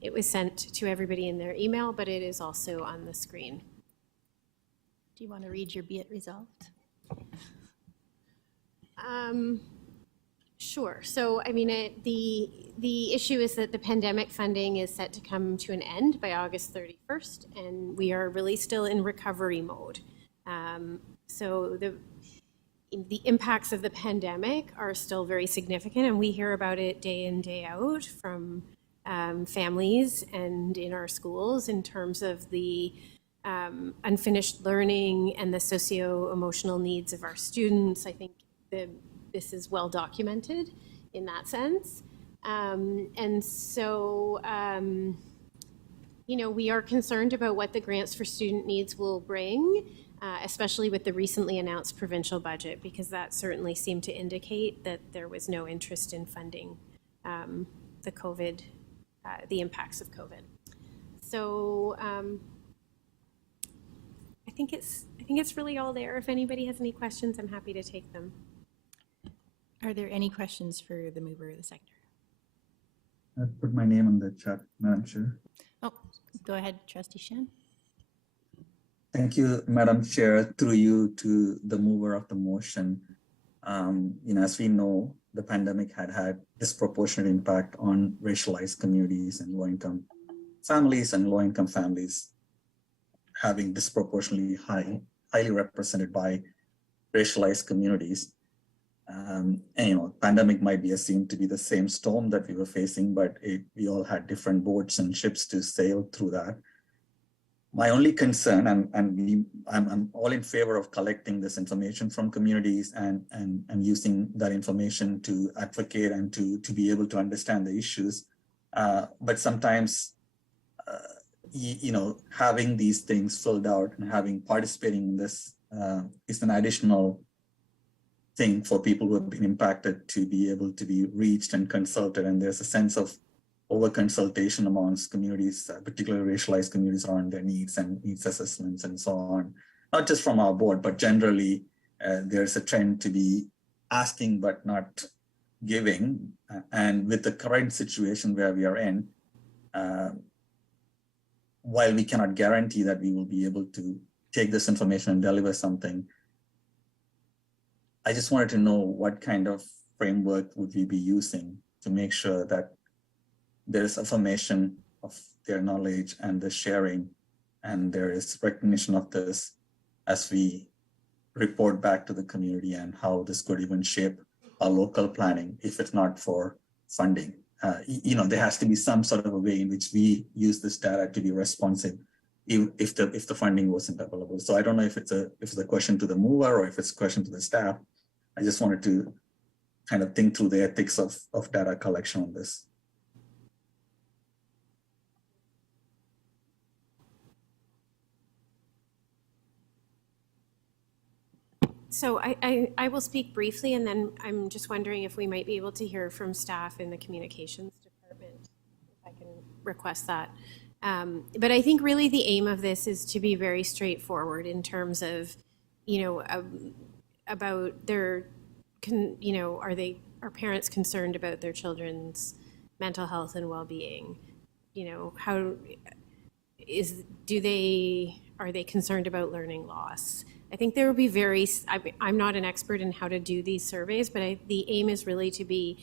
It was sent to everybody in their email, but it is also on the screen. Do you want to read your be it resolved? Sure. So, I mean, the issue is that the pandemic funding is set to come to an end by August 31st, and we are really still in recovery mode. So the impacts of the pandemic are still very significant, and we hear about it day in, day out from families and in our schools in terms of the unfinished learning and the socio-emotional needs of our students. I think this is well documented in that sense. And so, you know, we are concerned about what the grants for student needs will bring, especially with the recently announced provincial budget, because that certainly seemed to indicate that there was no interest in funding the COVID, the impacts of COVID. So I think it's really all there. If anybody has any questions, I'm happy to take them. Are there any questions for the mover or the seconder? I put my name in the chat, Madam Chair. Oh, go ahead, Trustee Shen. Thank you, Madam Chair, through you to the mover of the motion. You know, as we know, the pandemic had disproportionate impact on racialized communities and low-income families, and low-income families having disproportionately highly represented by racialized communities. And you know, pandemic might be assumed to be the same storm that we were facing, but we all had different boats and ships to sail through that. My only concern, I'm all in favor of collecting this information from communities and using that information to advocate and to be able to understand the issues. But sometimes, having these things filled out and participating in this is an additional thing for people who have been impacted to be able to be reached and consulted. And there's a sense of over-consultation amongst communities, particularly racialized communities, around their needs and needs assessments and so on. Not just from our board, but generally there's a trend to be asking but not giving. And with the current situation where we are in, while we cannot guarantee that we will be able to take this information and deliver something, I just wanted to know what kind of framework would we be using to make sure that there is affirmation of their knowledge and the sharing, and there is recognition of this as we report back to the community, and how this could even shape our local planning if it's not for funding. There has to be some sort of a way in which we use this data to be responsive if the funding wasn't available. So I don't know if it's a question to the mover or if it's a question to the staff. I just wanted to kind of think through the ethics of data collection on this. So I will speak briefly, and then I'm just wondering if we might be able to hear from staff in the communications department, if I can request that. But I think really the aim of this is to be very straightforward in terms of, about their, are parents concerned about their children's mental health and well-being? Are they concerned about learning loss? I think there will be I'm not an expert in how to do these surveys, but the aim is really to be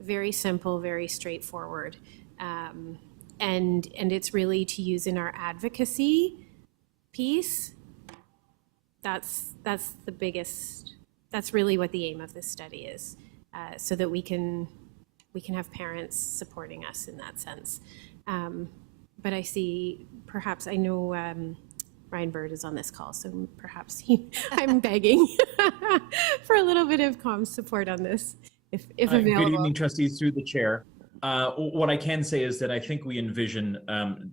very simple, very straightforward. And it's really to use in our advocacy piece. That's the biggest, that's really what the aim of this study is, so that we can have parents supporting us in that sense. But I know Ryan Bird is on this call, so perhaps I'm begging for a little bit of comm support on this, if available. Good evening, trustees, through the chair. What I can say is that I think we envision,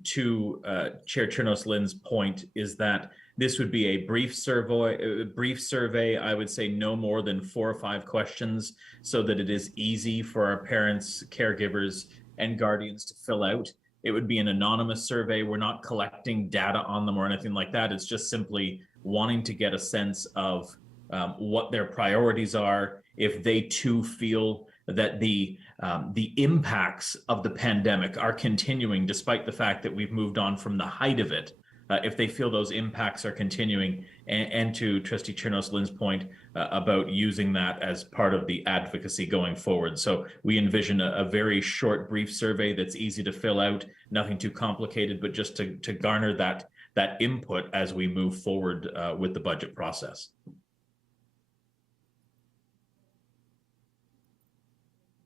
to Chair Chernos-Lynn's point, is that this would be a brief survey. I would say no more than 4 or 5 questions, so that it is easy for our parents, caregivers, and guardians to fill out. It would be an anonymous survey. We're not collecting data on them or anything like that. It's just simply wanting to get a sense of what their priorities are, if they too feel that the impacts of the pandemic are continuing, despite the fact that we've moved on from the height of it. If they feel those impacts are continuing, and to Trustee Chernos-Lynn's point about using that as part of the advocacy going forward. So we envision a very short, brief survey that's easy to fill out, nothing too complicated, but just to garner that input as we move forward with the budget process.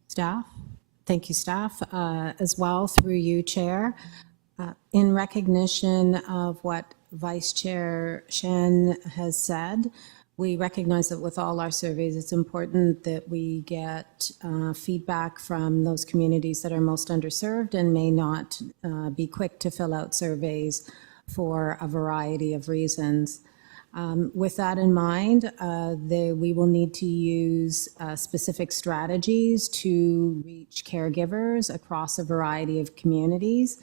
Staff, thank you, staff, as well, through you, Chair. In recognition of what Vice Chair Shen has said, we recognize that with all our surveys, it's important that we get feedback from those communities that are most underserved and may not be quick to fill out surveys for a variety of reasons. With that in mind, we will need to use specific strategies to reach caregivers across a variety of communities,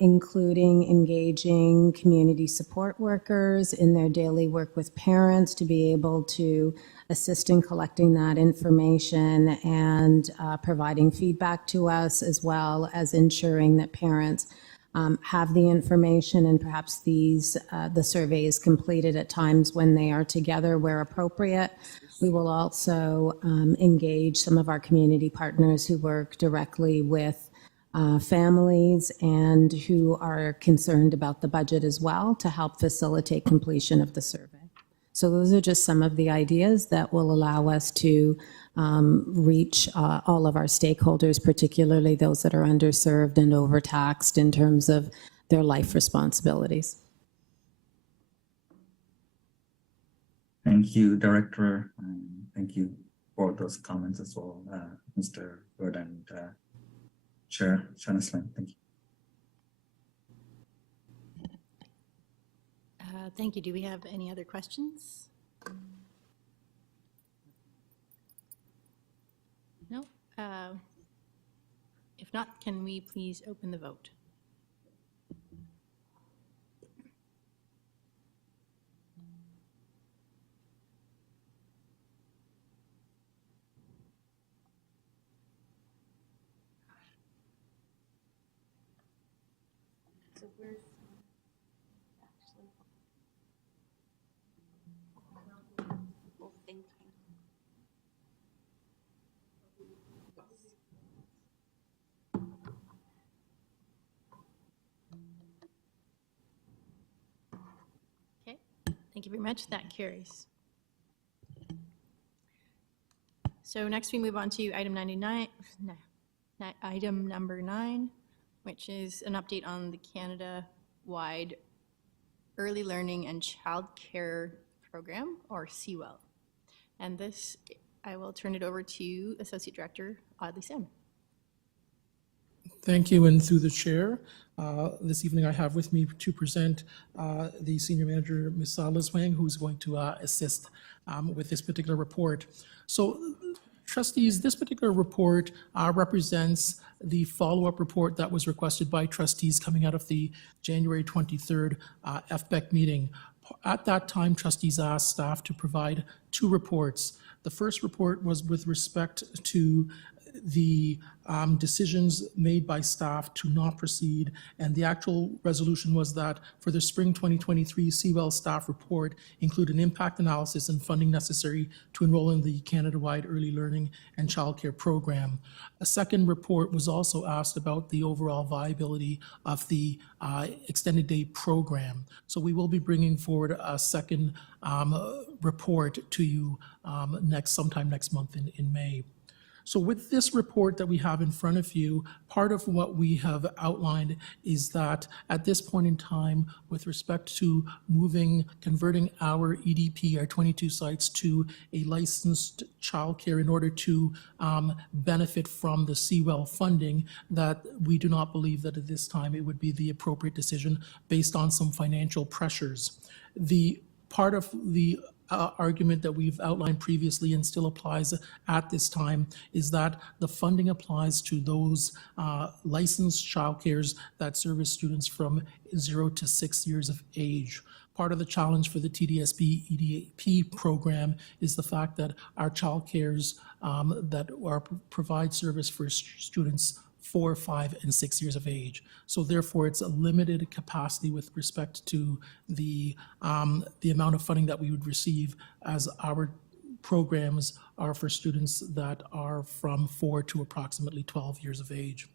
including engaging community support workers in their daily work with parents to be able to assist in collecting that information and providing feedback to us, as well as ensuring that parents have the information, and perhaps the survey is completed at times when they are together where appropriate. We will also engage some of our community partners who work directly with families and who are concerned about the budget as well, to help facilitate completion of the survey. So those are just some of the ideas that will allow us to reach all of our stakeholders, particularly those that are underserved and overtaxed in terms of their life responsibilities. Thank you, Director, and thank you for those comments as well, Mr. Good and Chair Shanaslan. Thank you. Thank you. Do we have any other questions? No? If not, can we please open the vote? Okay, thank you very much. That carries. So next we move on to item 99, item number 9, which is an update on the Canada-wide Early Learning and Childcare Program, or CWEL. And this, I will turn it over to Associate Director Audley Sim. Thank you, and through the chair, this evening I have with me to present the Senior Manager, Ms. Liz Wang, who's going to assist with this particular report. So, trustees, this particular report represents the follow-up report that was requested by trustees coming out of the January 23rd FBEC meeting. At that time, trustees asked staff to provide 2 reports. The first report was with respect to the decisions made by staff to not proceed, and the actual resolution was that for the spring 2023 CWEL staff report include an impact analysis and funding necessary to enroll in the Canada-wide Early Learning and Childcare Program. A second report was also asked about the overall viability of the extended day program. So we will be bringing forward a second report to you sometime next month in May. So with this report that we have in front of you, part of what we have outlined is that at this point in time, with respect to converting our EDP, our 22 sites, to a licensed childcare in order to benefit from the CWEL funding, that we do not believe that at this time it would be the appropriate decision based on some financial pressures. The part of the argument that we've outlined previously and still applies at this time is that the funding applies to those licensed childcares that service students from 0 to 6 years of age. Part of the challenge for the TDSB EDP program is the fact that our childcares that provide service for students 4, 5, and 6 years of age. So therefore, it's a limited capacity with respect to the amount of funding that we would receive, as our programs are for students that are from 4 to approximately 12 years of age.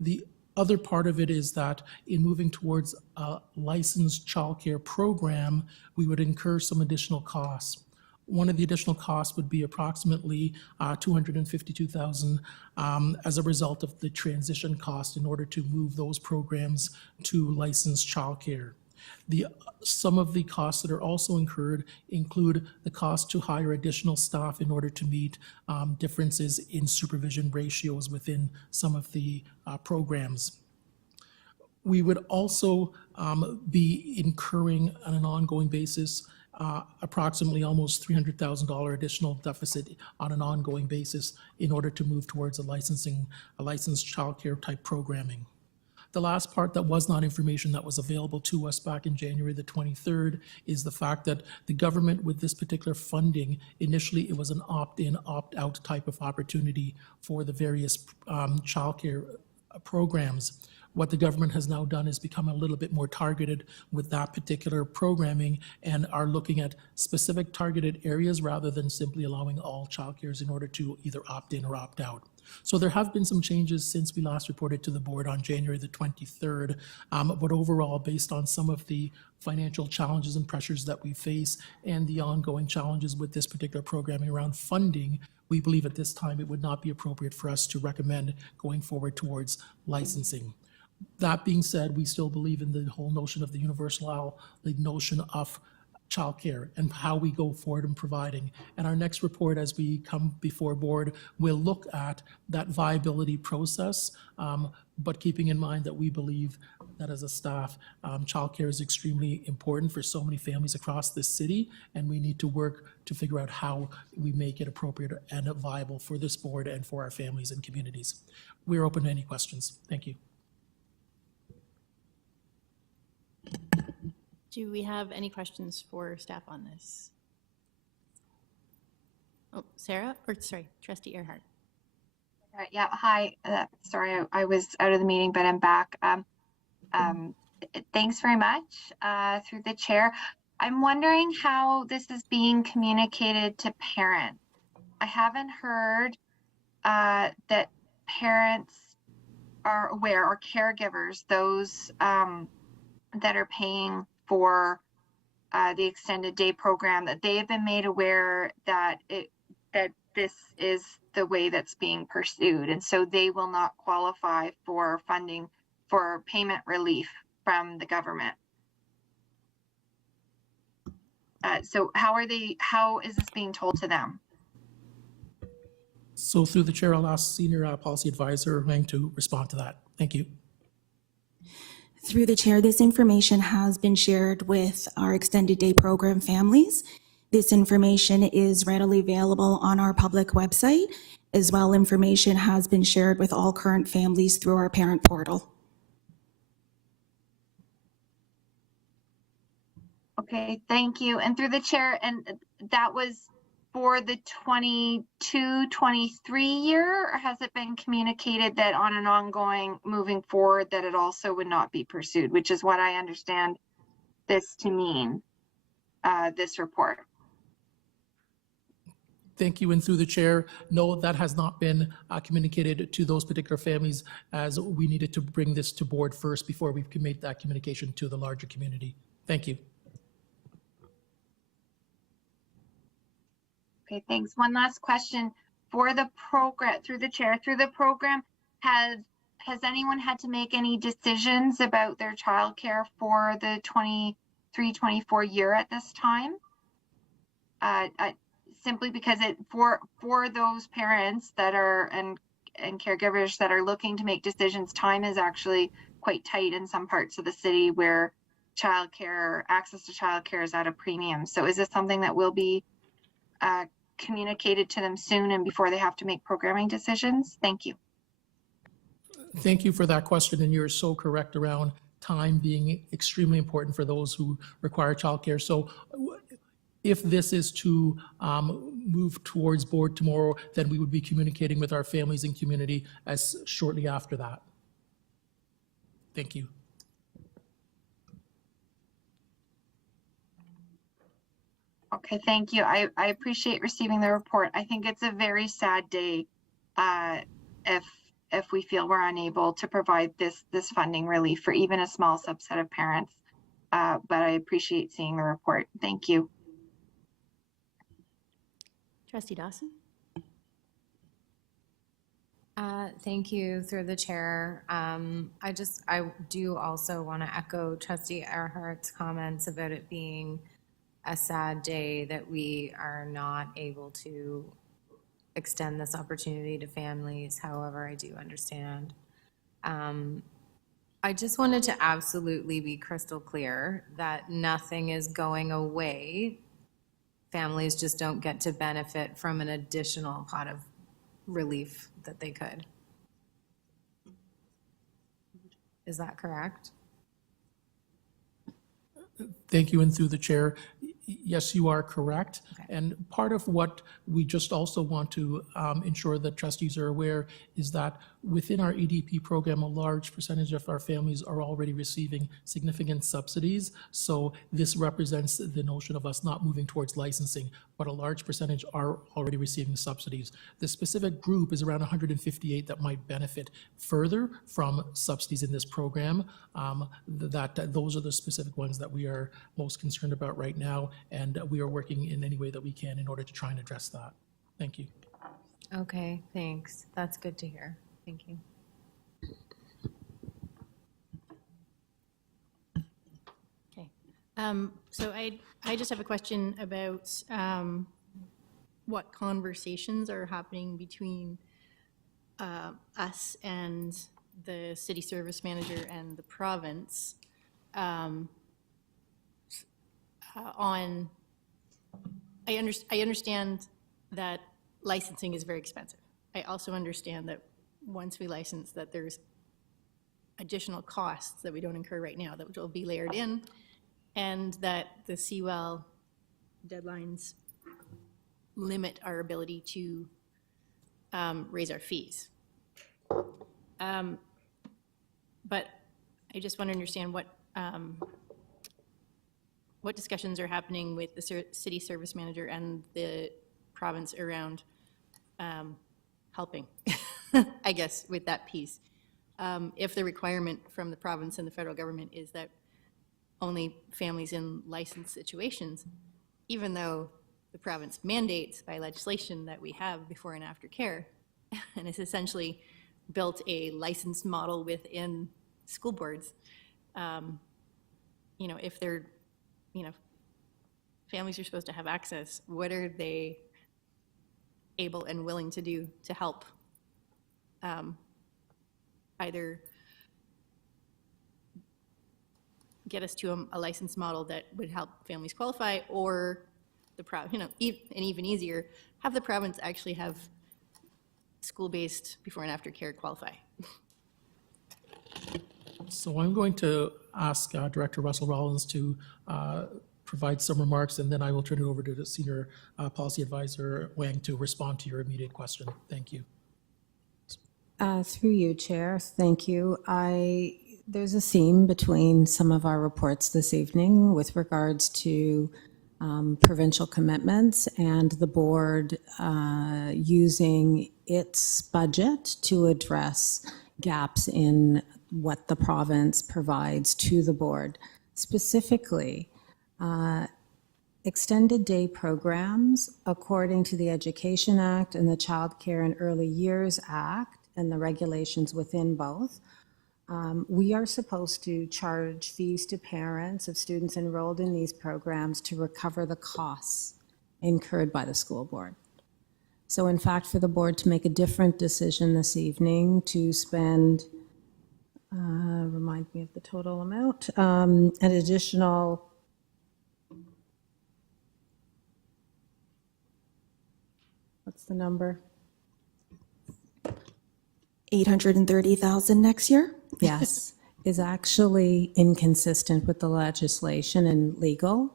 The other part of it is that in moving towards a licensed childcare program, we would incur some additional costs. One of the additional costs would be approximately $252,000 as a result of the transition cost in order to move those programs to licensed childcare. Some of the costs that are also incurred include the cost to hire additional staff in order to meet differences in supervision ratios within some of the programs. We would also be incurring on an ongoing basis approximately almost $300,000 additional deficit on an ongoing basis in order to move towards a licensed childcare type programming. The last part that was not information that was available to us back in January the 23rd is the fact that the government, with this particular funding, initially it was an opt-in, opt-out type of opportunity for the various childcare programs. What the government has now done is become a little bit more targeted with that particular programming and are looking at specific targeted areas rather than simply allowing all childcares in order to either opt in or opt out. So there have been some changes since we last reported to the board on January the 23rd, but overall, based on some of the financial challenges and pressures that we face and the ongoing challenges with this particular programming around funding, we believe at this time it would not be appropriate for us to recommend going forward towards licensing. That being said, we still believe in the whole notion of the universal, the notion of childcare and how we go forward in providing. And our next report, as we come before board, will look at that viability process, but keeping in mind that we believe that as a staff, childcare is extremely important for so many families across this city, and we need to work to figure out how we make it appropriate and viable for this board and for our families and communities. We're open to any questions. Thank you. Do we have any questions for staff on this? Oh, Sarah, or sorry, Trustee Earhart. Yeah, hi. Sorry, I was out of the meeting, but I'm back. Thanks very much, through the chair. I'm wondering how this is being communicated to parents. I haven't heard that parents are aware, or caregivers, those that are paying for the extended day program, that they have been made aware that this is the way that's being pursued, and so they will not qualify for funding for payment relief from the government. So how is this being told to them? So through the chair, I'll ask Senior Policy Advisor Meng to respond to that. Thank you. Through the chair, this information has been shared with our extended day program families. This information is readily available on our public website. As well, information has been shared with all current families through our parent portal. Okay, thank you. And through the chair, and that was for the 22-23 year, or has it been communicated that on an ongoing moving forward that it also would not be pursued, which is what I understand this to mean, this report? Thank you. And through the chair, no, that has not been communicated to those particular families, as we needed to bring this to board first before we can make that communication to the larger community. Thank you. Okay, thanks. One last question for the program, through the chair, through the program, has anyone had to make any decisions about their childcare for the 23-24 year at this time? Simply because for those parents that are and caregivers that are looking to make decisions, time is actually quite tight in some parts of the city where childcare, access to childcare is at a premium. So is this something that will be communicated to them soon and before they have to make programming decisions? Thank you. Thank you for that question, and you're so correct around time being extremely important for those who require childcare. So if this is to move towards board tomorrow, then we would be communicating with our families and community as shortly after that. Thank you. Okay, thank you. I appreciate receiving the report. I think it's a very sad day if we feel we're unable to provide this funding relief for even a small subset of parents. But I appreciate seeing the report. Thank you. Trustee Dawson? Thank you, through the chair. I do also want to echo Trustee Earhart's comments about it being a sad day that we are not able to extend this opportunity to families. However, I do understand. I just wanted to absolutely be crystal clear that nothing is going away. Families just don't get to benefit from an additional pot of relief that they could. Is that correct? Thank you, and through the chair, yes, you are correct. Okay. And part of what we just also want to ensure that trustees are aware is that within our EDP program, a large percentage of our families are already receiving significant subsidies. So this represents the notion of us not moving towards licensing, but a large percentage are already receiving subsidies. The specific group is around 158 that might benefit further from subsidies in this program. Those are the specific ones that we are most concerned about right now, and we are working in any way that we can in order to try and address that. Thank you. Okay, thanks. That's good to hear. Thank you. Okay. So I just have a question about what conversations are happening between us and the city service manager and the province on, I understand that licensing is very expensive. I also understand that once we license, that there's additional costs that we don't incur right now that will be layered in, and that the CWEL deadlines limit our ability to raise our fees. But I just want to understand what discussions are happening with the city service manager and the province around helping, I guess, with that piece. If the requirement from the province and the federal government is that only families in licensed situations, even though the province mandates by legislation that we have before and after care, and it's essentially built a licensed model within school boards. You know, if they're, you know, families are supposed to have access, what are they able and willing to do to help either get us to a licensed model that would help families qualify, or the and even easier, have the province actually have school-based before and after care qualify. So I'm going to ask Director Russell Rollins to provide some remarks, and then I will turn it over to the Senior Policy Advisor Wang to respond to your immediate question. Thank you. Through you, Chair. Thank you. There's a theme between some of our reports this evening with regards to provincial commitments and the board using its budget to address gaps in what the province provides to the board. Specifically, extended day programs, according to the Education Act and the Child Care and Early Years Act and the regulations within both, we are supposed to charge fees to parents of students enrolled in these programs to recover the costs incurred by the school board. So in fact, for the board to make a different decision this evening to spend, remind me of the total amount, an additional what's the number? 830,000 next year? Yes, is actually inconsistent with the legislation and legal.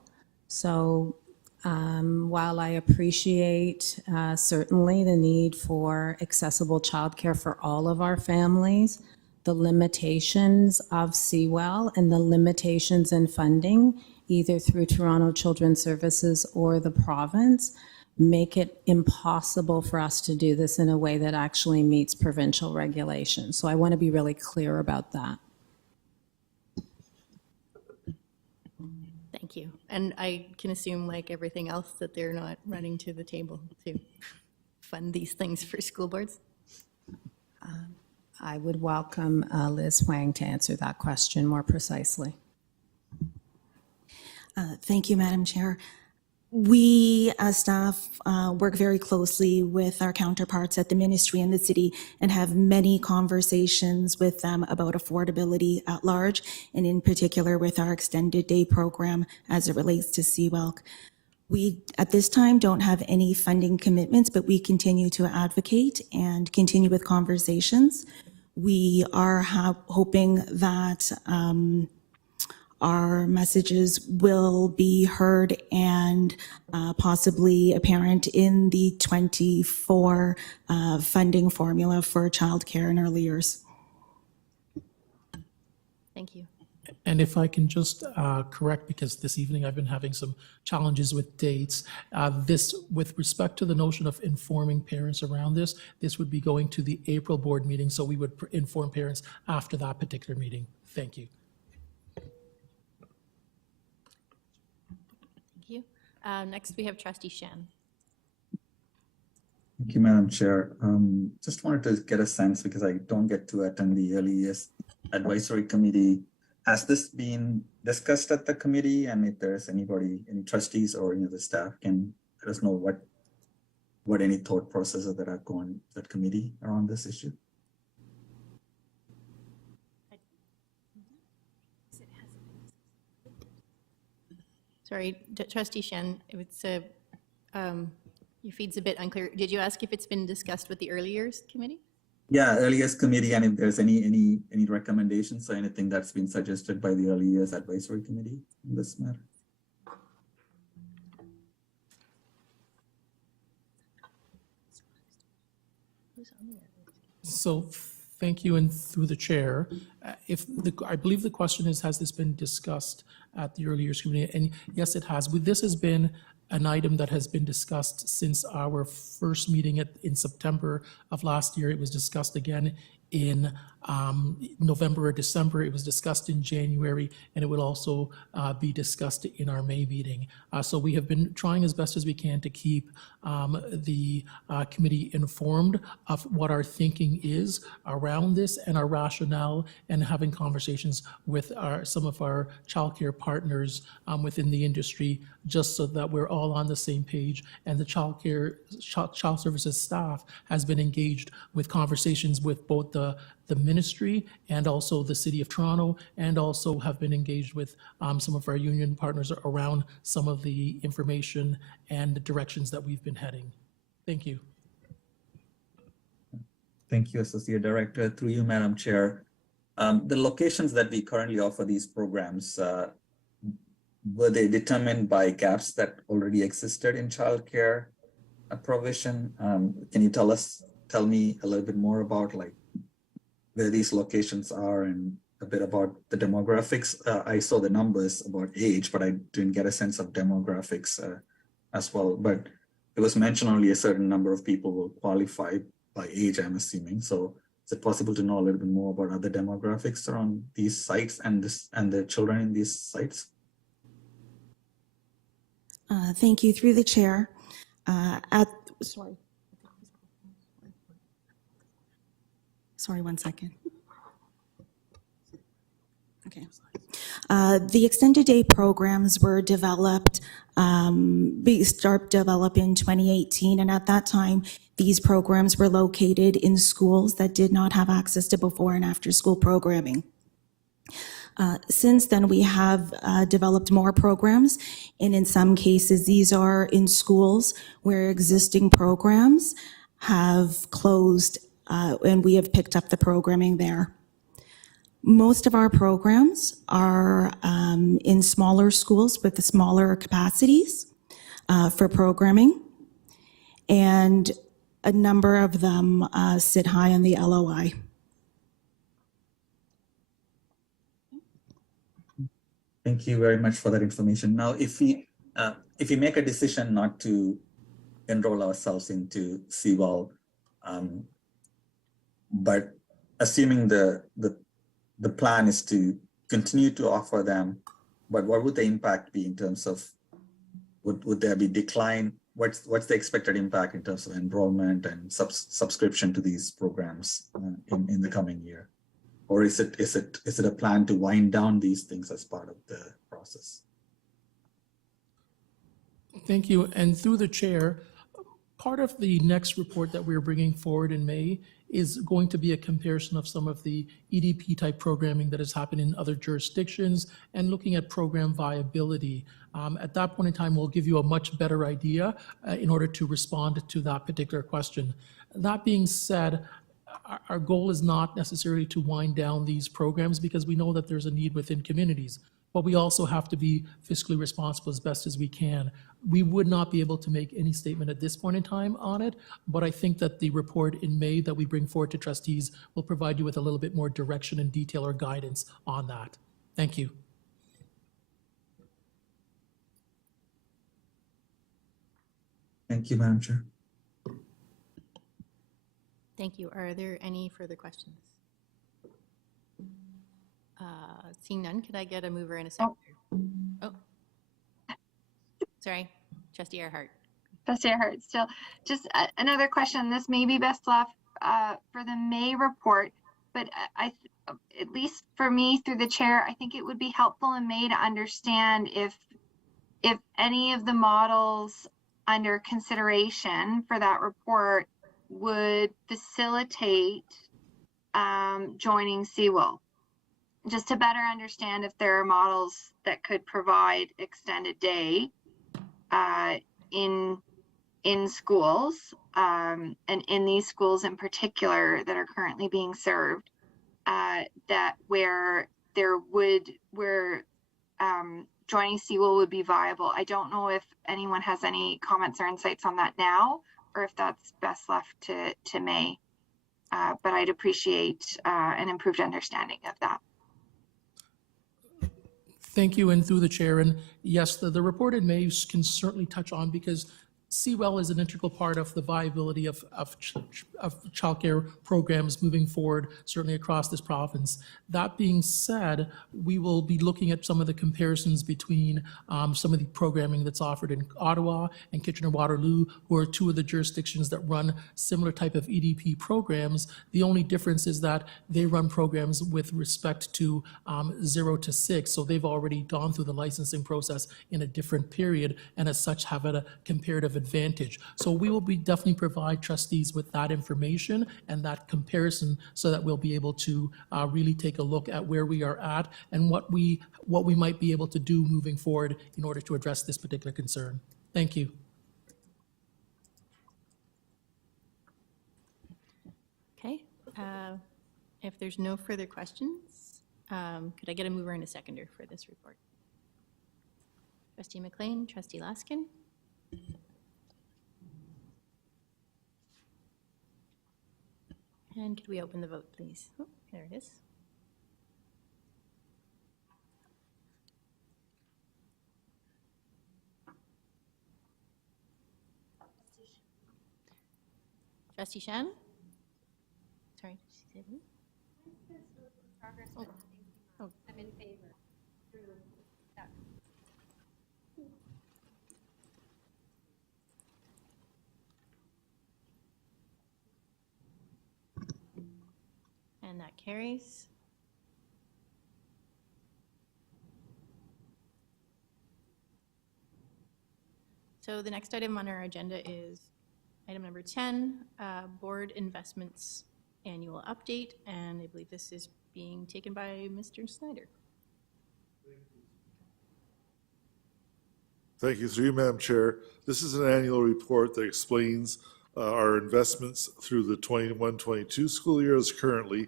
So while I appreciate certainly the need for accessible childcare for all of our families, the limitations of CWEL and the limitations in funding, either through Toronto Children's Services or the province, make it impossible for us to do this in a way that actually meets provincial regulations. So I want to be really clear about that. Thank you. And I can assume, like everything else, that they're not running to the table to fund these things for school boards? I would welcome Liz Wang to answer that question more precisely. Thank you, Madam Chair. We, as staff, work very closely with our counterparts at the ministry and the city and have many conversations with them about affordability at large, and in particular with our extended day program as it relates to CWELC. We, at this time, don't have any funding commitments, but we continue to advocate and continue with conversations. We are hoping that our messages will be heard and possibly apparent in the 24 funding formula for childcare in early years. Thank you. And if I can just correct, because this evening I've been having some challenges with dates, this, with respect to the notion of informing parents around this, this would be going to the April board meeting, so we would inform parents after that particular meeting. Thank you. Next, we have Trustee Shan. Thank you, Madam Chair. Just wanted to get a sense, because I don't get to attend the Early Years Advisory Committee has this been discussed at the committee? And if there's anybody, any trustees or any of the staff can let us know what any thought processes that are going to that committee around this issue? Sorry, Trustee Shen, it's your feed's a bit unclear. Did you ask if it's been discussed with the early years committee? Yeah, early years committee, and if there's any recommendations or anything that's been suggested by the early years advisory committee in this matter. So thank you, and through the chair, I believe the question is, has this been discussed at the early years committee? And yes, it has. This has been an item that has been discussed since our first meeting in September of last year. It was discussed again in November or December. It was discussed in January, and it will also be discussed in our May meeting. So we have been trying as best as we can to keep the committee informed of what our thinking is around this and our rationale, and having conversations with some of our childcare partners within the industry, just so that we're all on the same page. And the child services staff has been engaged with conversations with both the ministry and also the City of Toronto, and also have been engaged with some of our union partners around some of the information and the directions that we've been heading. Thank you. Thank you, Associate Director. Through you, Madam Chair. The locations that we currently offer these programs, were they determined by gaps that already existed in childcare provision? Can you tell me a little bit more about like where these locations are and a bit about the demographics? I saw the numbers about age, but I didn't get a sense of demographics as well. But it was mentioned only a certain number of people will qualify by age, I'm assuming. So is it possible to know a little bit more about other demographics around these sites and the children in these sites? Thank you. Through the chair. Sorry, 1 second. Okay. The extended day programs were developed, developed in 2018, and at that time, these programs were located in schools that did not have access to before and after school programming. Since then, we have developed more programs, and in some cases, these are in schools where existing programs have closed, and we have picked up the programming there. Most of our programs are in smaller schools with the smaller capacities for programming, and a number of them sit high on the LOI. Thank you very much for that information. Now, if we make a decision not to enroll ourselves into CWAL, but assuming the plan is to continue to offer them, but what would the impact be in terms of, would there be decline? What's the expected impact in terms of enrollment and subscription to these programs in the coming year? Or is it a plan to wind down these things as part of the process? Thank you. And through the chair, part of the next report that we're bringing forward in May is going to be a comparison of some of the EDP type programming that has happened in other jurisdictions and looking at program viability. At that point in time, we'll give you a much better idea in order to respond to that particular question. That being said, our goal is not necessarily to wind down these programs, because we know that there's a need within communities, but we also have to be fiscally responsible as best as we can. We would not be able to make any statement at this point in time on it, but I think that the report in May that we bring forward to trustees will provide you with a little bit more direction and detail or guidance on that. Thank you. Thank you, Madam Chair. Thank you. Are there any further questions? Seeing none, could I get a mover and a seconder? Oh. Sorry, Trustee Earhart. Trustee Earhart, still, just another question. This may be best left for the May report, but at least for me through the chair, I think it would be helpful in May to understand if any of the models under consideration for that report would facilitate joining CWIL. Just to better understand if there are models that could provide extended day in schools, and in these schools in particular that are currently being served, that where joining CWIL would be viable. I don't know if anyone has any comments or insights on that now, or if that's best left to May. But I'd appreciate an improved understanding of that. Thank you, and through the chair, and yes, the report in May can certainly touch on, because CWEL is an integral part of the viability of childcare programs moving forward, certainly across this province. That being said, we will be looking at some of the comparisons between some of the programming that's offered in Ottawa and Kitchener-Waterloo, who are two of the jurisdictions that run similar type of EDP programs. The only difference is that they run programs with respect to 0 to 6, so they've already gone through the licensing process in a different period, and as such have a comparative advantage. So we will be definitely provide trustees with that information and that comparison, so that we'll be able to really take a look at where we are at and what we might be able to do moving forward in order to address this particular concern. Thank you. Okay, if there's no further questions, could I get a mover and a seconder for this report? Trustee McLean, Trustee Laskin. And could we open the vote, please? Oh, there it is. Trustee Shan? Sorry, did she say who? Oh. I'm in favor. And that carries. So the next item on our agenda is item number 10, Board Investments Annual Update, and I believe this is being taken by Mr. Snyder. Thank you, through you, Madam Chair. This is an annual report that explains our investments through the 21-22 school year as currently,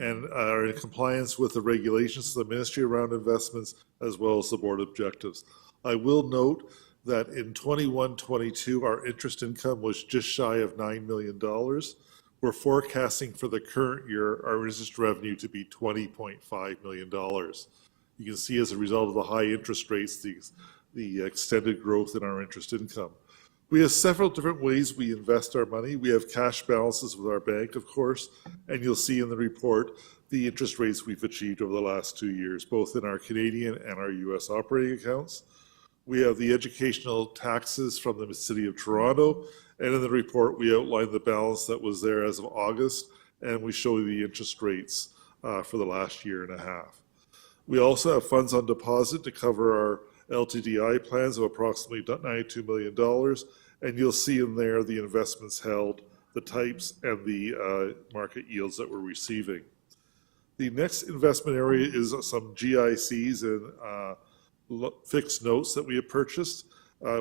and are in compliance with the regulations of the Ministry around investments, as well as the board objectives. I will note that in 21-22, our interest income was just shy of $9 million. We're forecasting for the current year our interest revenue to be $20.5 million. You can see as a result of the high interest rates, the extended growth in our interest income. We have several different ways we invest our money. We have cash balances with our bank, of course, and you'll see in the report the interest rates we've achieved over the last 2 years, both in our Canadian and our US operating accounts. We have the educational taxes from the City of Toronto, and in the report we outline the balance that was there as of August, and we show you the interest rates for the last year and a half. We also have funds on deposit to cover our LTDI plans of approximately $92 million, and you'll see in there the investments held, the types, and the market yields that we're receiving. The next investment area is some GICs and fixed notes that we have purchased.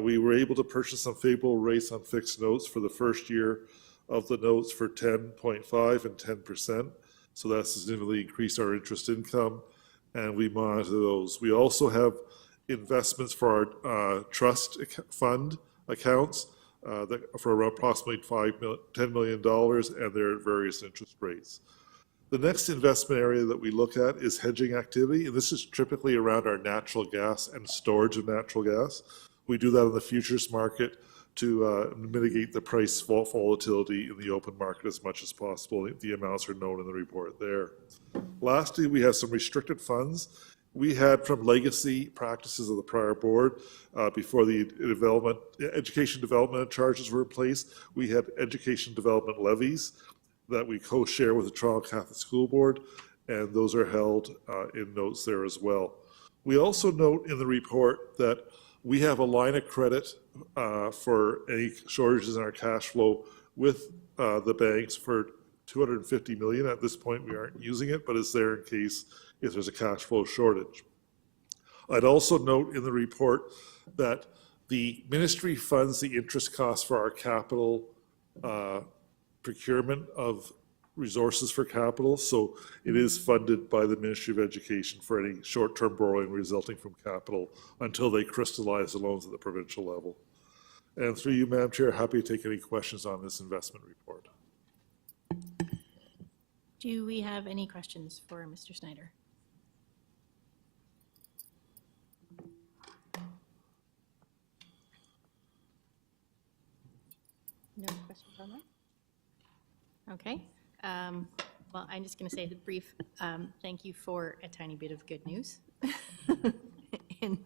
We were able to purchase some favorable rates on fixed notes for the first year of the notes for 10.5 and 10%. So that significantly increased our interest income, and we monitor those. We also have investments for our trust fund accounts for around approximately $10 million, and they're at various interest rates. The next investment area that we look at is hedging activity, and this is typically around our natural gas and storage of natural gas. We do that in the futures market to mitigate the price volatility in the open market as much as possible. The amounts are known in the report there. Lastly, we have some restricted funds. We had from legacy practices of the prior board, before the education development charges were in place, we had education development levies that we co-share with the Toronto Catholic School Board, and those are held in notes there as well. We also note in the report that we have a line of credit for any shortages in our cash flow with the banks for 250 million. At this point, we aren't using it, but it's there in case if there's a cash flow shortage. I'd also note in the report that the ministry funds the interest costs for our capital procurement of resources for capital. So it is funded by the Ministry of Education for any short-term borrowing resulting from capital until they crystallize the loans at the provincial level. And through you, Madam Chair, happy to take any questions on this investment report. Do we have any questions for Mr. Snyder? No questions on that? Okay. Well, I'm just going to say a brief thank you for a tiny bit of good news. And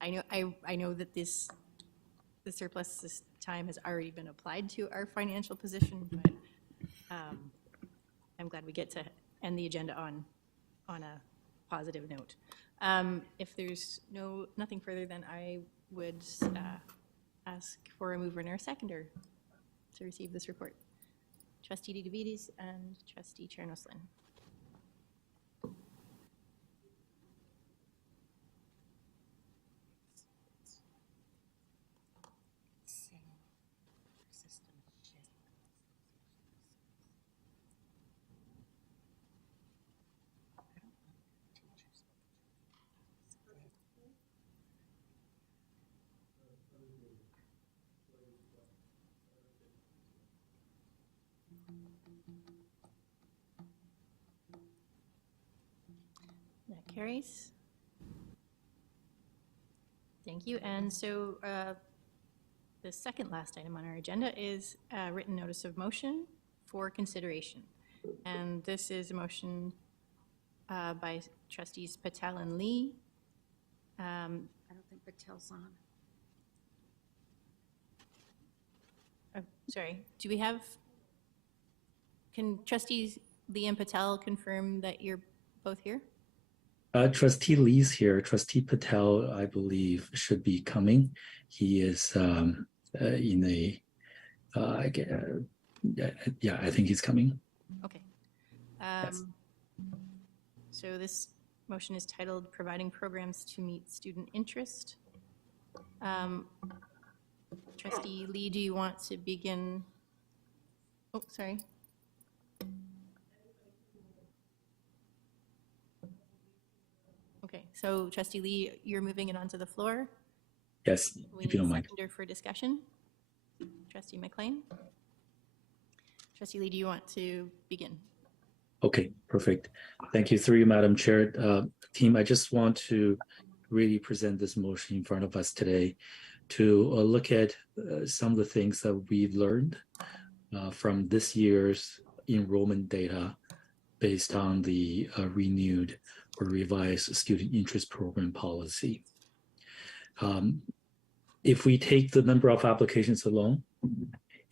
I know that the surplus this time has already been applied to our financial position, but I'm glad we get to end the agenda on a positive note. If there's nothing further, then I would ask for a mover and a seconder to receive this report. Trustee DeVitis and Trustee Chernoslin. That carries. Thank you. And so the second last item on our agenda is a written notice of motion for consideration. And this is a motion by Trustees Patel and Lee. I don't think Patel's on. Oh, sorry. Do we have, can Trustees Lee and Patel confirm that you're both here? Trustee Lee's here. Trustee Patel, I believe, should be coming. He is in a, yeah, I think he's coming. Okay. Yes. So this motion is titled Providing Programs to Meet Student Interest. Trustee Lee, do you want to begin? Oh, sorry. Okay, so Trustee Lee, you're moving it onto the floor. Yes, We if you need don't a mind. seconder for discussion. Trustee McLean. Trustee Lee, do you want to begin? Okay, perfect. Thank you. Through you, Madam Chair. Team, I just want to really present this motion in front of us today to look at some of the things that we've learned from this year's enrollment data based on the renewed or revised student interest program policy. If we take the number of applications alone,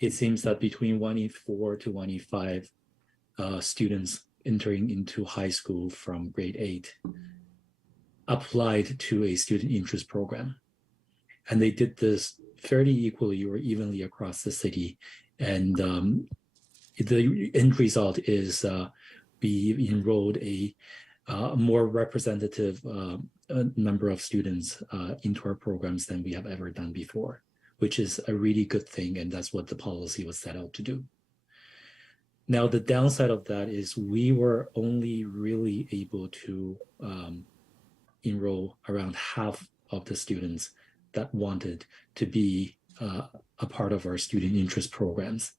it seems that between 1E4 to 1E5 students entering into high school from grade 8 applied to a student interest program. And they did this fairly equally or evenly across the city. And the end result is we enrolled a more representative number of students into our programs than we have ever done before, which is a really good thing. And that's what the policy was set out to do. Now, the downside of that is we were only really able to enroll around half of the students that wanted to be a part of our student interest programs.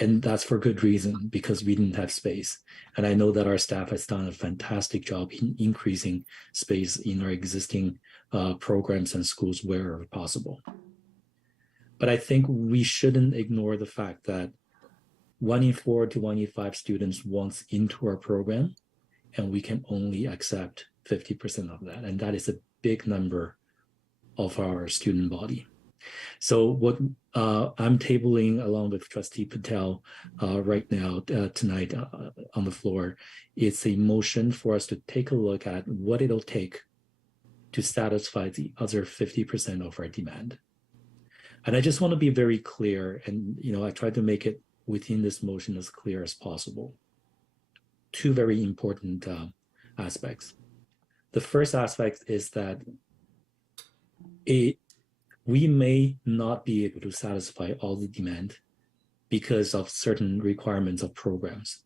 And that's for good reason, because we didn't have space. And I know that our staff has done a fantastic job in increasing space in our existing programs and schools wherever possible. But I think we shouldn't ignore the fact that 1E4 to 1E5 students wants into our program, and we can only accept 50% of that. And that is a big number of our student body. So what I'm tabling along with Trustee Patel right now, tonight on the floor, it's a motion for us to take a look at what it'll take to satisfy the other 50% of our demand. And I just want to be very clear, and I tried to make it within this motion as clear as possible. Two very important aspects. The first aspect is that we may not be able to satisfy all the demand because of certain requirements of programs.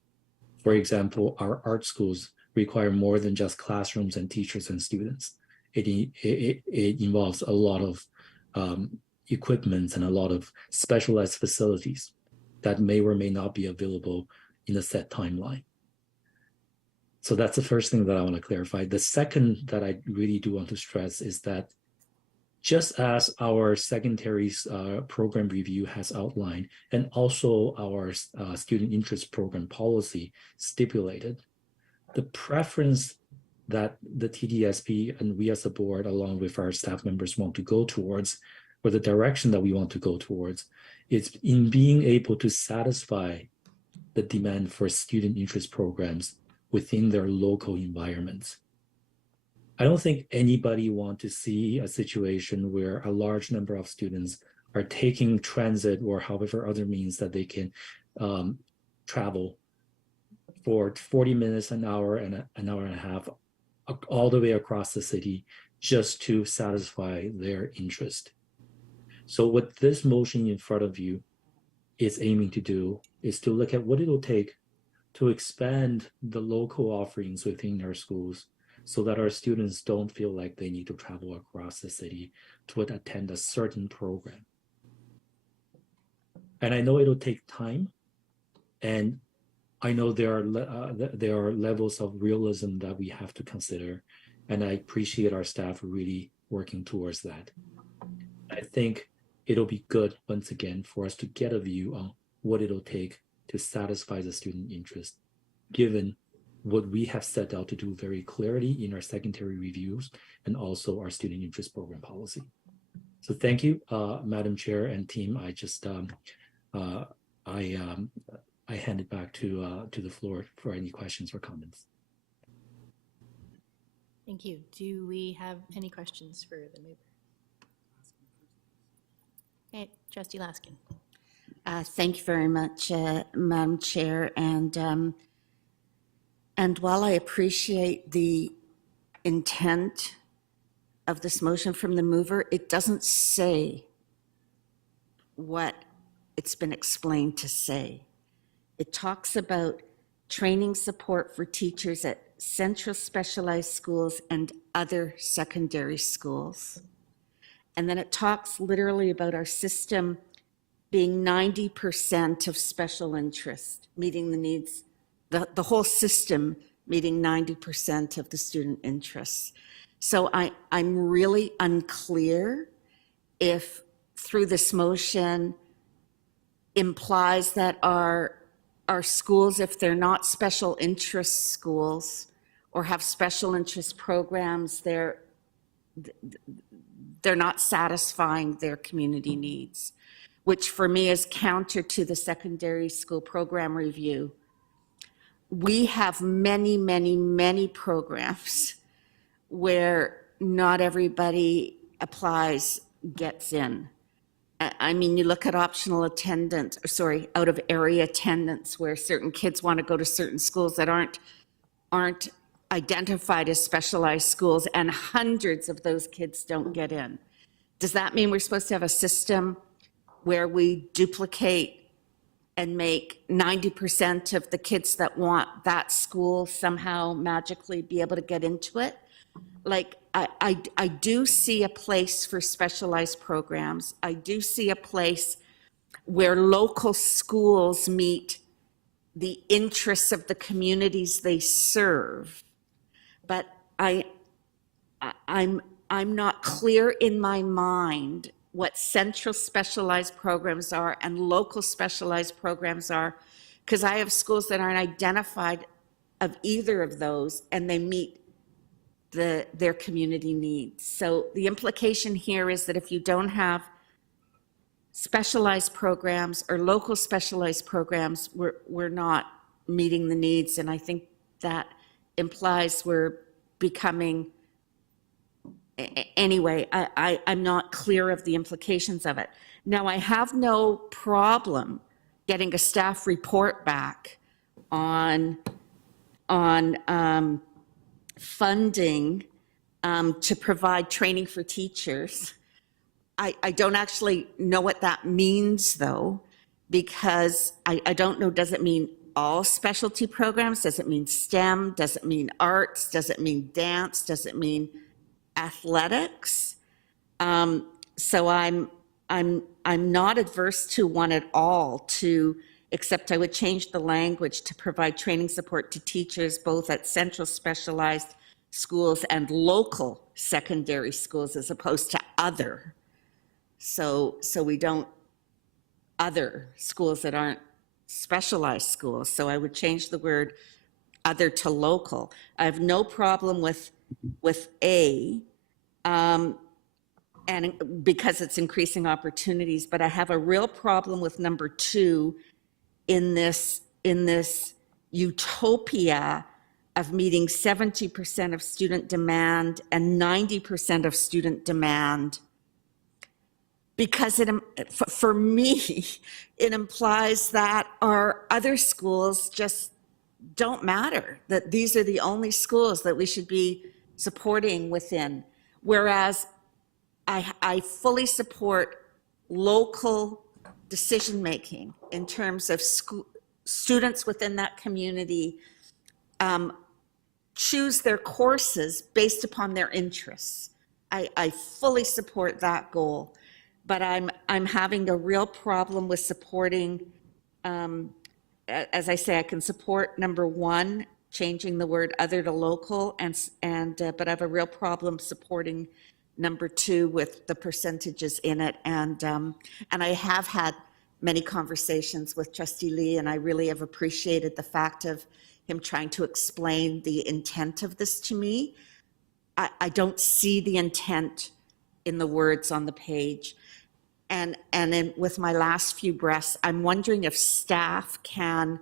For example, our art schools require more than just classrooms and teachers and students. It involves a lot of equipment and a lot of specialized facilities that may or may not be available in a set timeline. So that's the first thing that I want to clarify. The second that I really do want to stress is that just as our secondary program review has outlined, and also our student interest program policy stipulated, the preference that the TDSP and we as a board, along with our staff members, want to go towards, or the direction that we want to go towards, is in being able to satisfy the demand for student interest programs within their local environments. I don't think anybody wants to see a situation where a large number of students are taking transit or however other means that they can travel for 40 minutes, an hour, and an hour and a half all the way across the city just to satisfy their interest. So what this motion in front of you is aiming to do is to look at what it'll take to expand the local offerings within our schools so that our students don't feel like they need to travel across the city to attend a certain program. And I know it'll take time, and I know there are levels of realism that we have to consider, and I appreciate our staff really working towards that. I think it'll be good, once again, for us to get a view on what it'll take to satisfy the student interest, given what we have set out to do very clearly in our secondary reviews and also our student interest program policy. So thank you, Madam Chair and team. I just I hand it back to the floor for any questions or comments. Thank you. Do we have any questions for the mover? Okay, Trustee Laskin. Thank you very much, Madam Chair. And while I appreciate the intent of this motion from the mover, it doesn't say what it's been explained to say. It talks about training support for teachers at central specialized schools and other secondary schools. And then it talks literally about our system being 90% of special interest, meeting the needs, the whole system meeting 90% of the student interests. So I'm really unclear if through this motion implies that our schools, if they're not special interest schools or have special interest programs, they're not satisfying their community needs, which for me is counter to the secondary school program review. We have many, many, many programs where not everybody applies, gets in. I mean, you look at optional attendance, out of area attendance, where certain kids want to go to certain schools that aren't identified as specialized schools, and hundreds of those kids don't get in. Does that mean we're supposed to have a system where we duplicate and make 90% of the kids that want that school somehow magically be able to get into it? Like, I do see a place for specialized programs. I do see a place where local schools meet the interests of the communities they serve. But I'm not clear in my mind what central specialized programs are and local specialized programs are, because I have schools that aren't identified of either of those, and they meet their community needs. So the implication here is that if you don't have specialized programs or local specialized programs, we're not meeting the needs. And I think that implies we're becoming, anyway, I'm not clear of the implications of it. Now, I have no problem getting a staff report back on funding to provide training for teachers. I don't actually know what that means, though, because I don't know, does it mean all specialty programs? Does it mean STEM? Does it mean arts? Does it mean dance? Does it mean athletics? So I'm not adverse to one at all, except I would change the language to provide training support to teachers both at central specialized schools and local secondary schools as opposed to other. So we don't, other schools that aren't specialized schools. So I would change the word other to local. I have no problem with A, and because it's increasing opportunities, but I have a real problem with number 2 in this utopia of meeting 70% of student demand and 90% of student demand, because for me, it implies that our other schools just don't matter, that these are the only schools that we should be supporting within. Whereas I fully support local decision-making in terms of students within that community choose their courses based upon their interests. I fully support that goal, but I'm having a real problem with supporting, as I say, I can support number 1, changing the word other to local, but I have a real problem supporting number 2 with the percentages in it. And I have had many conversations with Trustee Lee, and I really have appreciated the fact of him trying to explain the intent of this to me. I don't see the intent in the words on the page. And with my last few breaths, I'm wondering if staff can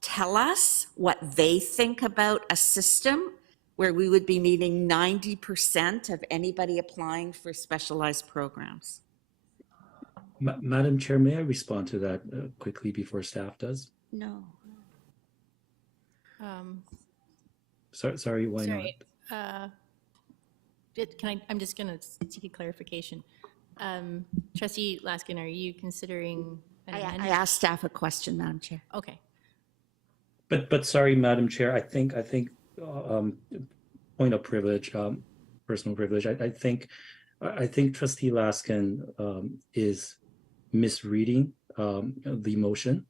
tell us what they think about a system where we would be meeting 90% of anybody applying for specialized programs. Madam Chair, may I respond to that quickly before staff does? No. Sorry, why Sorry. not? I'm just going to seek a clarification. Trustee Laskin, are you considering an I amendment? asked staff a question, Madam Chair. Okay. But sorry, Madam Chair, I think point of privilege, personal privilege. I think Trustee Laskin is misreading the motion,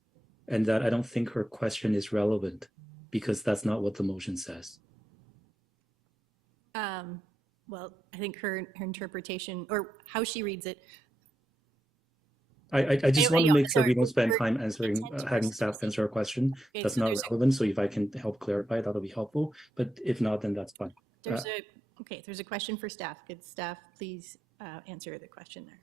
and that I don't think her question is relevant because that's not what the motion says. Well, I think her interpretation, or how she reads it. I just want to make sure we don't spend her time answering, having staff answer a question. Okay, That's so not there's relevant. So if I can help clarify, that'll be helpful. But if not, then that's fine. There's a question for staff. Could staff please answer the question there?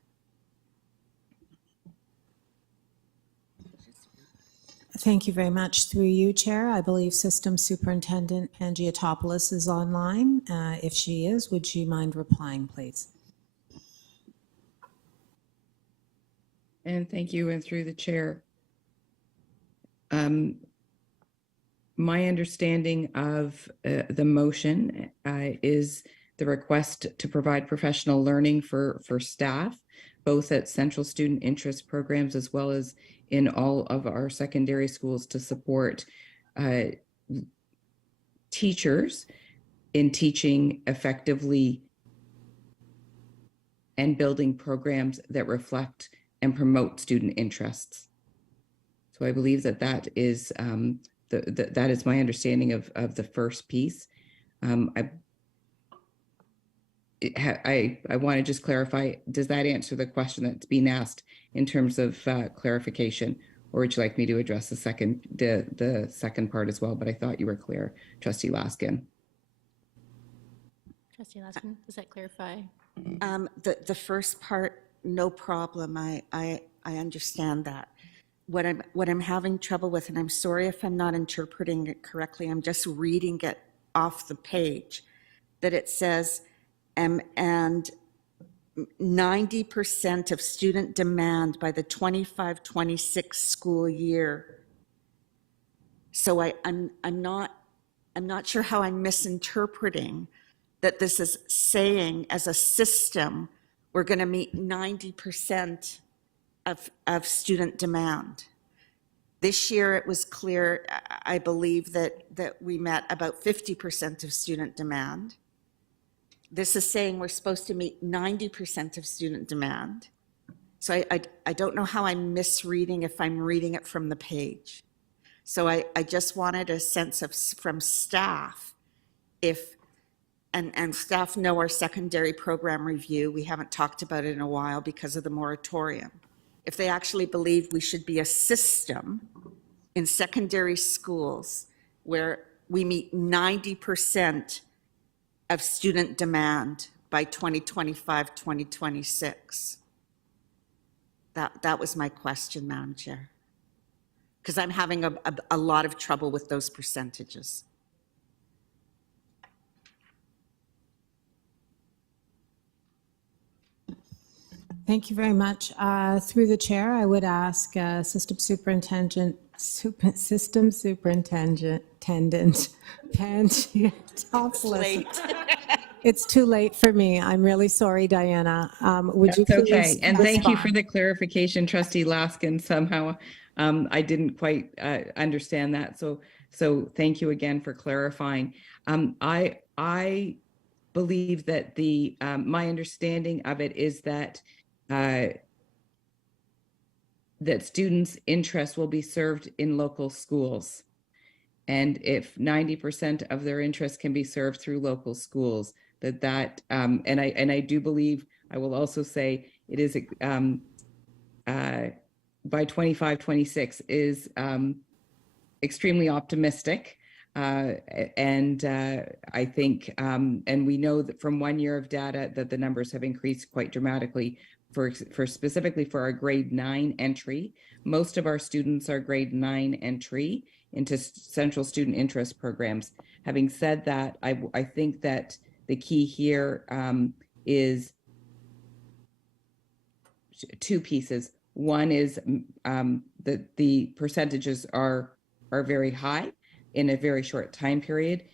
Thank you very much. Through you, Chair, I believe System Superintendent Pangiotopoulos is online. If she is, would you mind replying, please? And thank you, and through the chair. My understanding of the motion is the request to provide professional learning for staff, both at central student interest programs as well as in all of our secondary schools, to support teachers in teaching effectively and building programs that reflect and promote student interests. So I believe that is that is my understanding of the first piece. I want to just clarify, does that answer the question that's being asked in terms of clarification, or would you like me to address the second part as well? But I thought you were clear, Trustee Laskin. Trustee Laskin, does that clarify? The first part, no problem. I understand that. What I'm having trouble with, and I'm sorry if I'm not interpreting it correctly, I'm just reading it off the page, that it says, and 90% of student demand by the 25-26 school year. So I'm not sure how I'm misinterpreting that this is saying as a system, we're going to meet 90% of student demand. This year, it was clear, I believe, that we met about 50% of student demand. This is saying we're supposed to meet 90% of student demand. So I don't know how I'm misreading if I'm reading it from the page. So I just wanted a sense of, from staff, if, and staff know our secondary program review, we haven't talked about it in a while because of the moratorium. If they actually believe we should be a system in secondary schools where we meet 90% of student demand by 2025, 2026. That was my question, Madam Chair. Because I'm having a lot of trouble with those percentages. Thank you very much. Through the chair, I would ask System Superintendent Pangia. It's too late for me. I'm really sorry, Diana. Would you That's please okay. And thank you for respond? the clarification, Trustee Laskin. Somehow I didn't quite understand that. So thank you again for clarifying. I believe that my understanding of it is that that students' interests will be served in local schools. And if 90% of their interests can be served through local schools, and I do believe, I will also say it is by 25, 26 is extremely optimistic. And I think, and we know that from 1 year of data that the numbers have increased quite dramatically for specifically for our grade 9 entry. Most of our students are grade 9 entry into central student interest programs. Having said that, I think that the key here is two pieces. One is that the percentages are very high in a very short time period.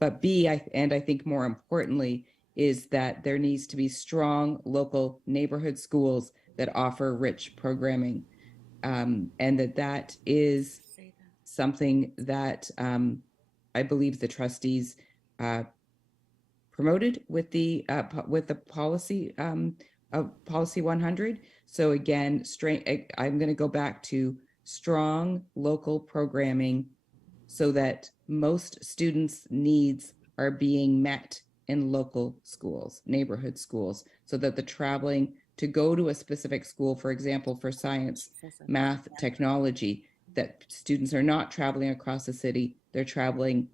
But B, and I think more importantly, is that there needs to be strong local neighborhood schools that offer rich programming. And that is something that I believe the trustees promoted with the policy of policy 100. So again, I'm going to go back to strong local programming so that most students' needs are being met in local schools, neighborhood schools, so that the traveling to go to a specific school, for example, for science, math, technology, that students are not traveling across the city, they're traveling,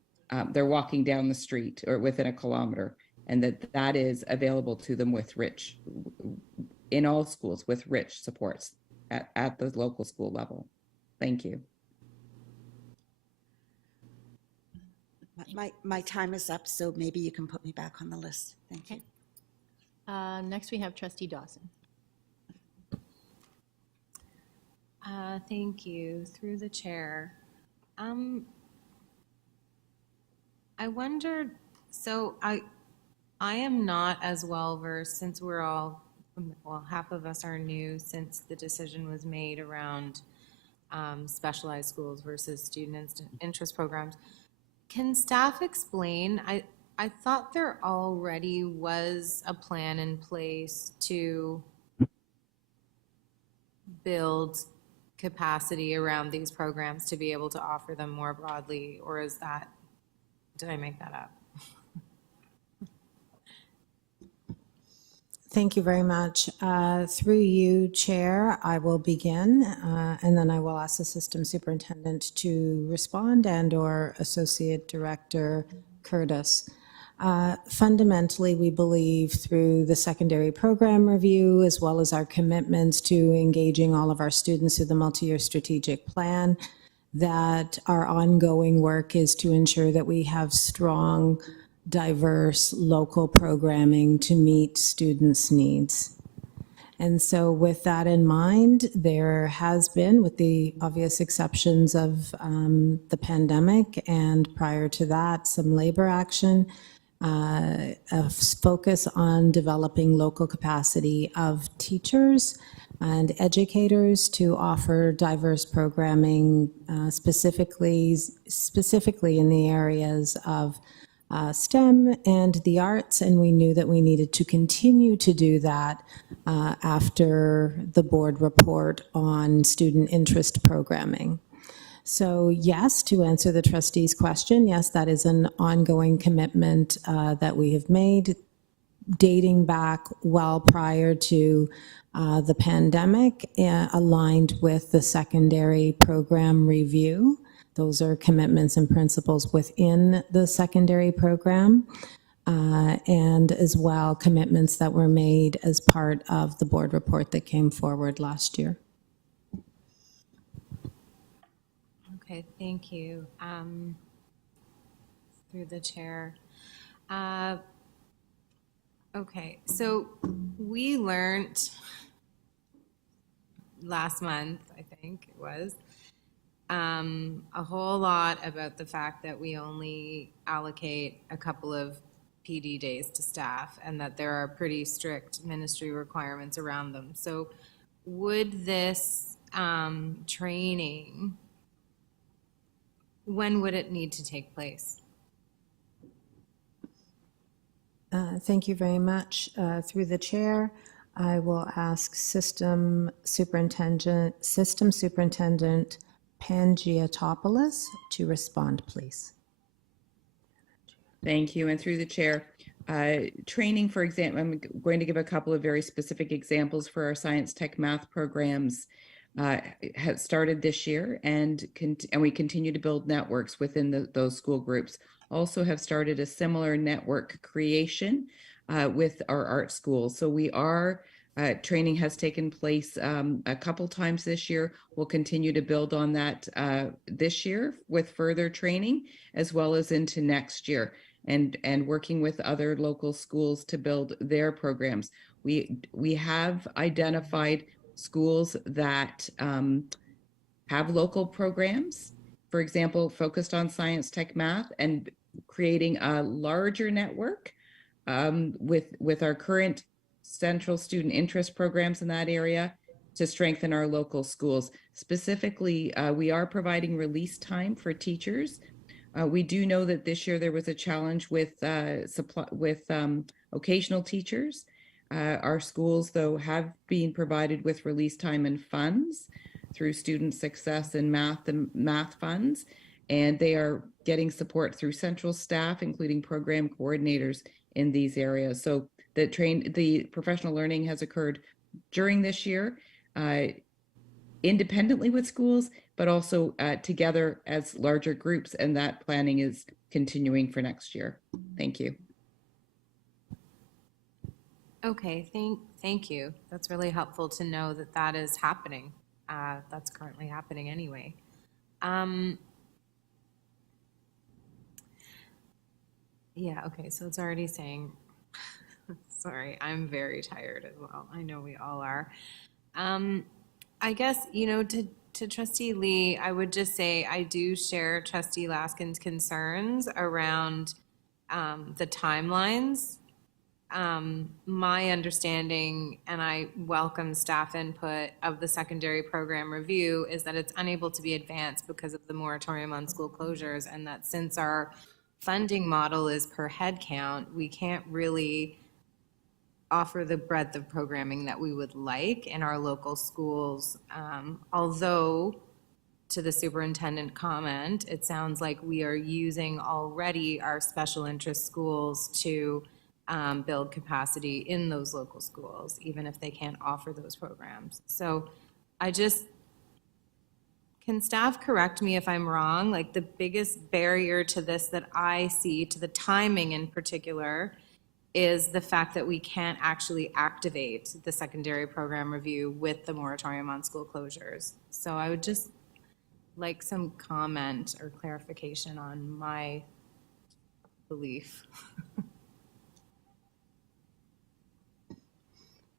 they're walking down the street or within a kilometer, and that is available to them with in all schools with rich supports at the local school level. Thank you. My time is up, so maybe you can put me back on the list. Thank you. Next, we have Trustee Dawson. Thank you. Through the chair. I wondered, so I am not as well versed since we're all, well, half of us are new since the decision was made around specialized schools versus student interest programs. Can staff explain? I thought there already was a plan in place to build capacity around these programs to be able to offer them more broadly, or did I make that up? Thank you very much. Through you, Chair, I will begin, and then I will ask the System Superintendent to respond and/or Associate Director Curtis. Fundamentally, we believe through the secondary program review, as well as our commitments to engaging all of our students through the multi-year strategic plan, that our ongoing work is to ensure that we have strong, diverse local programming to meet students' needs. And so with that in mind, there has been, with the obvious exceptions of the pandemic and prior to that, some labor action, a focus on developing local capacity of teachers and educators to offer diverse programming, specifically in the areas of STEM and the arts, and we knew that we needed to continue to do that after the board report on student interest programming. So yes, to answer the trustee's question, yes, that is an ongoing commitment that we have made dating back well prior to the pandemic, aligned with the secondary program review. Those are commitments and principles within the secondary program, and as well commitments that were made as part of the board report that came forward last year. Okay, thank you. Through the chair. Okay, so we learned last month, I think it was, a whole lot about the fact that we only allocate a couple of PD days to staff and that there are pretty strict ministry requirements around them. So would this training, when would it need to take place? Thank you very much. Through the chair, I will ask System Superintendent Pangiotopoulos to respond, please. Thank you. And through the chair, training, for example, I'm going to give a couple of very specific examples for our science, tech, math programs. Has started this year, and we continue to build networks within those school groups. Also have started a similar network creation with our art schools. So we are, training has taken place a couple times this year. We'll continue to build on that this year with further training, as well as into next year, and working with other local schools to build their programs. We have identified schools that have local programs, for example, focused on science, tech, math, and creating a larger network with our current central student interest programs in that area to strengthen our local schools. Specifically, we are providing release time for teachers. We do know that this year there was a challenge with occasional teachers. Our schools, though, have been provided with release time and funds through student success and math funds, and they are getting support through central staff, including program coordinators in these areas. So the professional learning has occurred during this year, independently with schools, but also together as larger groups, and that planning is continuing for next year. Thank you. Okay, thank you. That's really helpful to know that that is happening. That's currently happening anyway. Yeah, okay, so it's already saying, sorry, I'm very tired as well. I know we all are. I guess, to Trustee Lee, I would just say I do share Trustee Laskin's concerns around the timelines. My understanding, and I welcome staff input of the secondary program review, is that it's unable to be advanced because of the moratorium on school closures, and that since our funding model is per head count, we can't really offer the breadth of programming that we would like in our local schools. Although, to the superintendent comment, it sounds like we are using already our special interest schools to build capacity in those local schools, even if they can't offer those programs. So can staff correct me if I'm wrong? Like the biggest barrier to this that I see, to the timing in particular, is the fact that we can't actually activate the secondary program review with the moratorium on school closures. So I would just like some comment or clarification on my belief.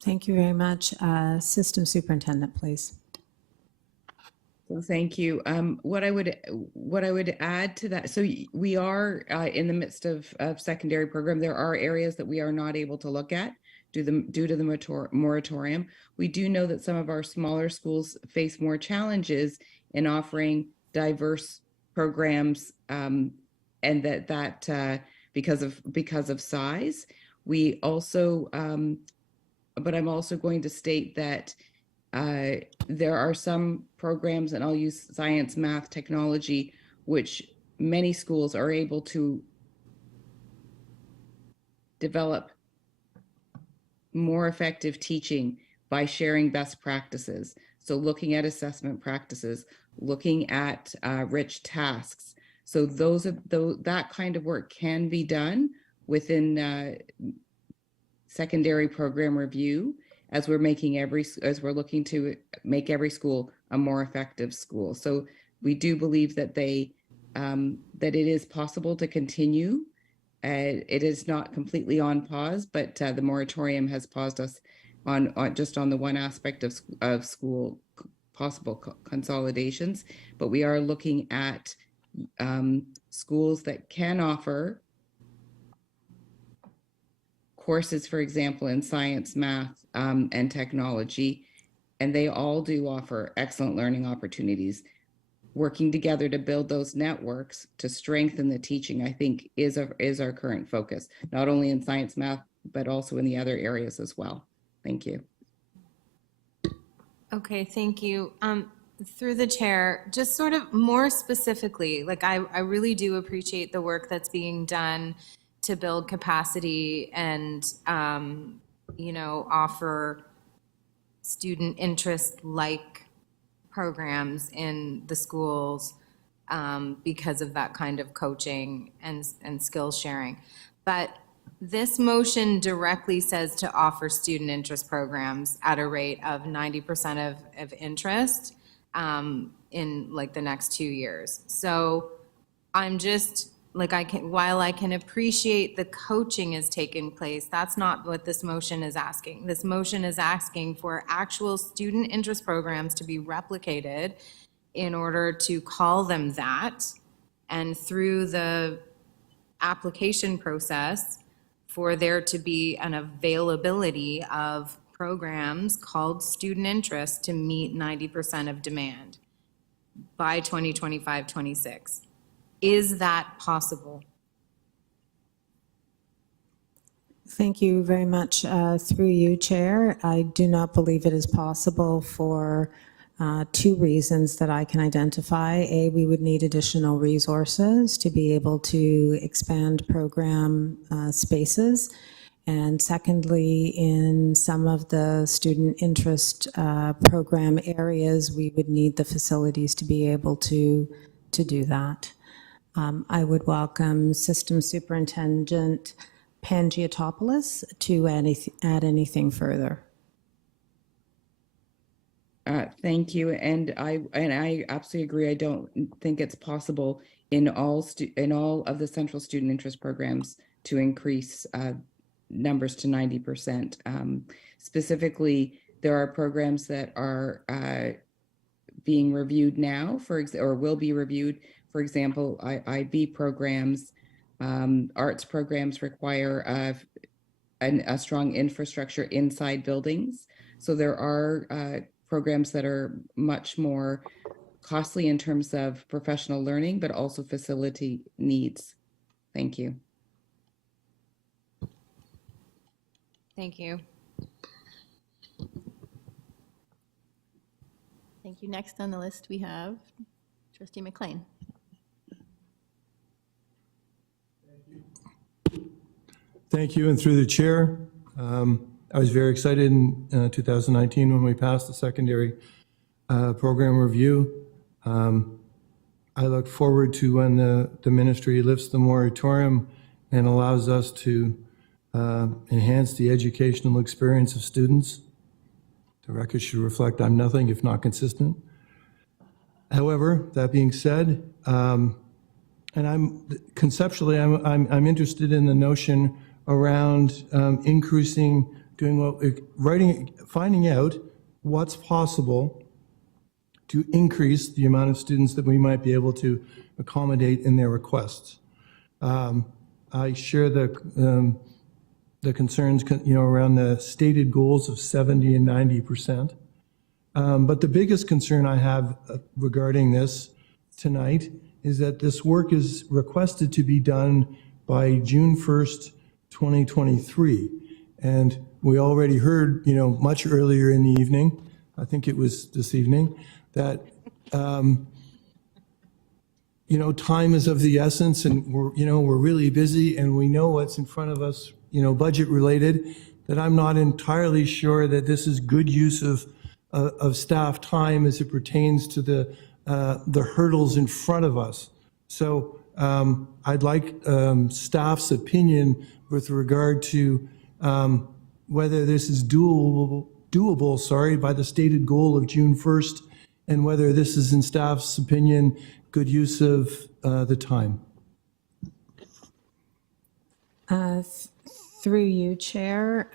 Thank you very much. System Superintendent, please. So thank you. What I would add to that, so we are in the midst of secondary program. There are areas that we are not able to look at due to the moratorium. We do know that some of our smaller schools face more challenges in offering diverse programs, and that because of size. We also, but I'm also going to state that there are some programs, and I'll use science, math, technology, which many schools are able to develop more effective teaching by sharing best practices. So looking at assessment practices, looking at rich tasks. So that kind of work can be done within secondary program review, as we're looking to make every school a more effective school. So we do believe that that it is possible to continue. It is not completely on pause, but the moratorium has paused us on just on the one aspect of school possible consolidations. But we are looking at schools that can offer courses, for example, in science, math, and technology, and they all do offer excellent learning opportunities. Working together to build those networks to strengthen the teaching, I think, is our current focus, not only in science, math, but also in the other areas as well. Thank you. Okay, thank you. Through the chair, just sort of more specifically, like I really do appreciate the work that's being done to build capacity and, offer student interest-like programs in the schools because of that kind of coaching and skill sharing. But this motion directly says to offer student interest programs at a rate of 90% of interest in like the next 2 years. So I'm just, while I can appreciate the coaching is taking place, that's not what this motion is asking. This motion is asking for actual student interest programs to be replicated in order to call them that, and through the application process for there to be an availability of programs called student interest to meet 90% of demand by 2025-26. Is that possible? Thank you very much. Through you, Chair, I do not believe it is possible for two reasons that I can identify. A, we would need additional resources to be able to expand program spaces. And secondly, in some of the student interest program areas, we would need the facilities to be able to do that. I would welcome System Superintendent Pangiotopoulos to add anything further. Thank you, and I absolutely agree. I don't think it's possible in all of the central student interest programs to increase numbers to 90%. Specifically, there are programs that are being reviewed now, or will be reviewed. For example, IB programs, arts programs require a strong infrastructure inside buildings. So there are programs that are much more costly in terms of professional learning, but also facility needs. Thank you. Thank you. Thank you. Next on the list, we have Trustee McLean. Thank you, and through the chair, I was very excited in 2019 when we passed the secondary program review. I look forward to when the ministry lifts the moratorium and allows us to enhance the educational experience of students. The record should reflect I'm nothing if not consistent. However, that being said, and I'm conceptually, I'm interested in the notion around increasing, finding out what's possible to increase the amount of students that we might be able to accommodate in their requests. I share the concerns, around the stated goals of 70 and 90%. But the biggest concern I have regarding this tonight is that this work is requested to be done by June 1st, 2023. And we already heard, much earlier in the evening, I think it was this evening, that, time is of the essence, and we're really busy, and we know what's in front of us, budget related, that I'm not entirely sure that this is good use of staff time as it pertains to the hurdles in front of us. So I'd like staff's opinion with regard to whether this is doable, by the stated goal of June 1st, and whether this is, in staff's opinion, good use of the time. Through you, Chair,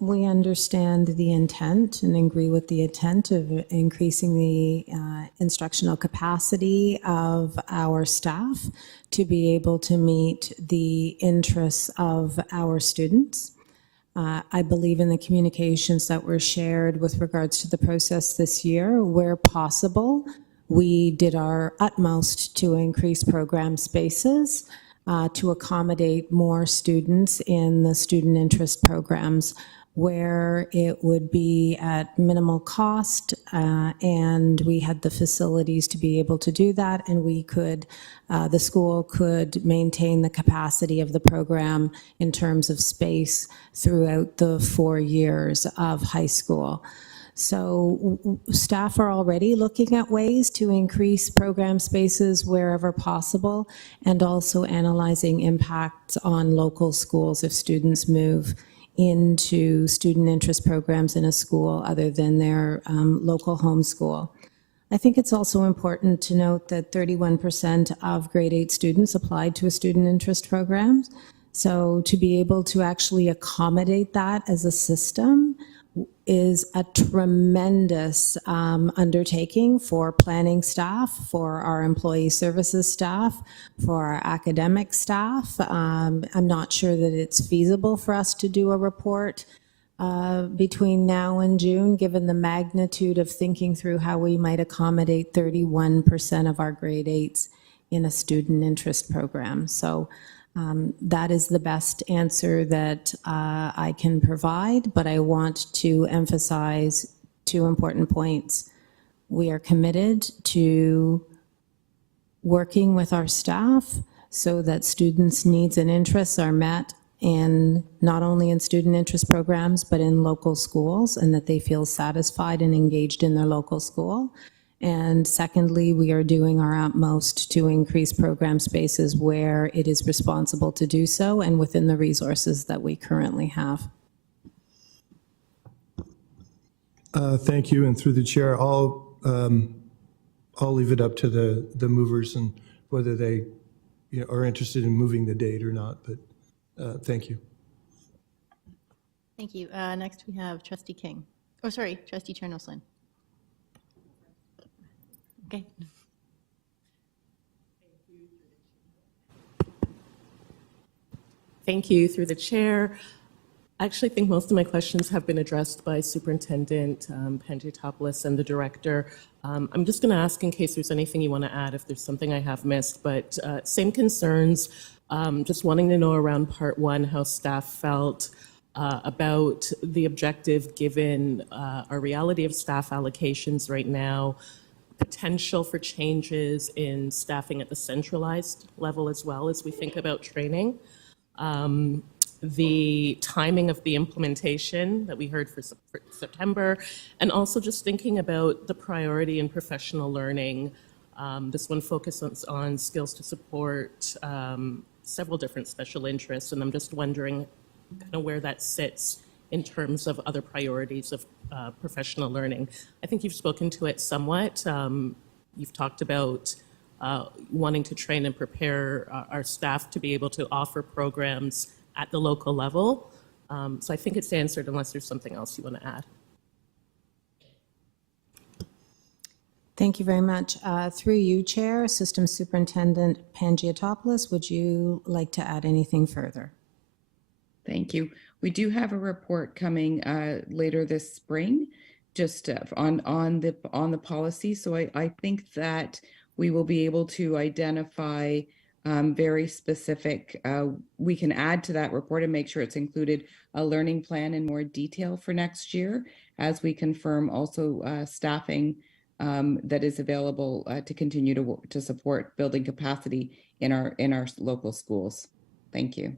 we understand the intent and agree with the intent of increasing the instructional capacity of our staff to be able to meet the interests of our students. I believe in the communications that were shared with regards to the process this year. Where possible, we did our utmost to increase program spaces to accommodate more students in the student interest programs where it would be at minimal cost, and we had the facilities to be able to do that, and we could, the school could maintain the capacity of the program in terms of space throughout the 4 years of high school. So staff are already looking at ways to increase program spaces wherever possible, and also analyzing impacts on local schools if students move into student interest programs in a school other than their local home school. I think it's also important to note that 31% of grade 8 students applied to a student interest program. So to be able to actually accommodate that as a system is a tremendous undertaking for planning staff, for our employee services staff, for our academic staff. I'm not sure that it's feasible for us to do a report between now and June, given the magnitude of thinking through how we might accommodate 31% of our grade 8s in a student interest program. So that is the best answer that I can provide, but I want to emphasize 2 important points. We are committed to working with our staff so that students' needs and interests are met in not only in student interest programs, but in local schools, and that they feel satisfied and engaged in their local school. And secondly, we are doing our utmost to increase program spaces where it is responsible to do so and within the resources that we currently have. Thank you, and through the chair, I'll leave it up to the movers and whether they are interested in moving the date or not, but thank you. Thank you. Next we have Trustee King. Oh, sorry, Trustee Chernoslin. Okay. Thank you. Through the chair, I actually think most of my questions have been addressed by Superintendent Panjatopoulos and the director. I'm just going to ask in case there's anything you want to add, if there's something I have missed, but same concerns, just wanting to know around part 1 how staff felt about the objective given our reality of staff allocations right now, potential for changes in staffing at the centralized level as well as we think about training. the timing of the implementation that we heard for September, and also just thinking about the priority in professional learning. This one focuses on skills to support several different special interests, and I'm just wondering kind of where that sits in terms of other priorities of professional learning. I think you've spoken to it somewhat. You've talked about wanting to train and prepare our staff to be able to offer programs at the local level. So I think it's answered unless there's something else you want to add. Thank you very much. Through you, Chair, System Superintendent Pangiotopoulos, would you like to add anything further? Thank you. We do have a report coming later this spring, just on the policy. So I think that we will be able to identify very specific. We can add to that report and make sure it's included a learning plan in more detail for next year, as we confirm also staffing that is available to continue to support building capacity in our local schools. Thank you.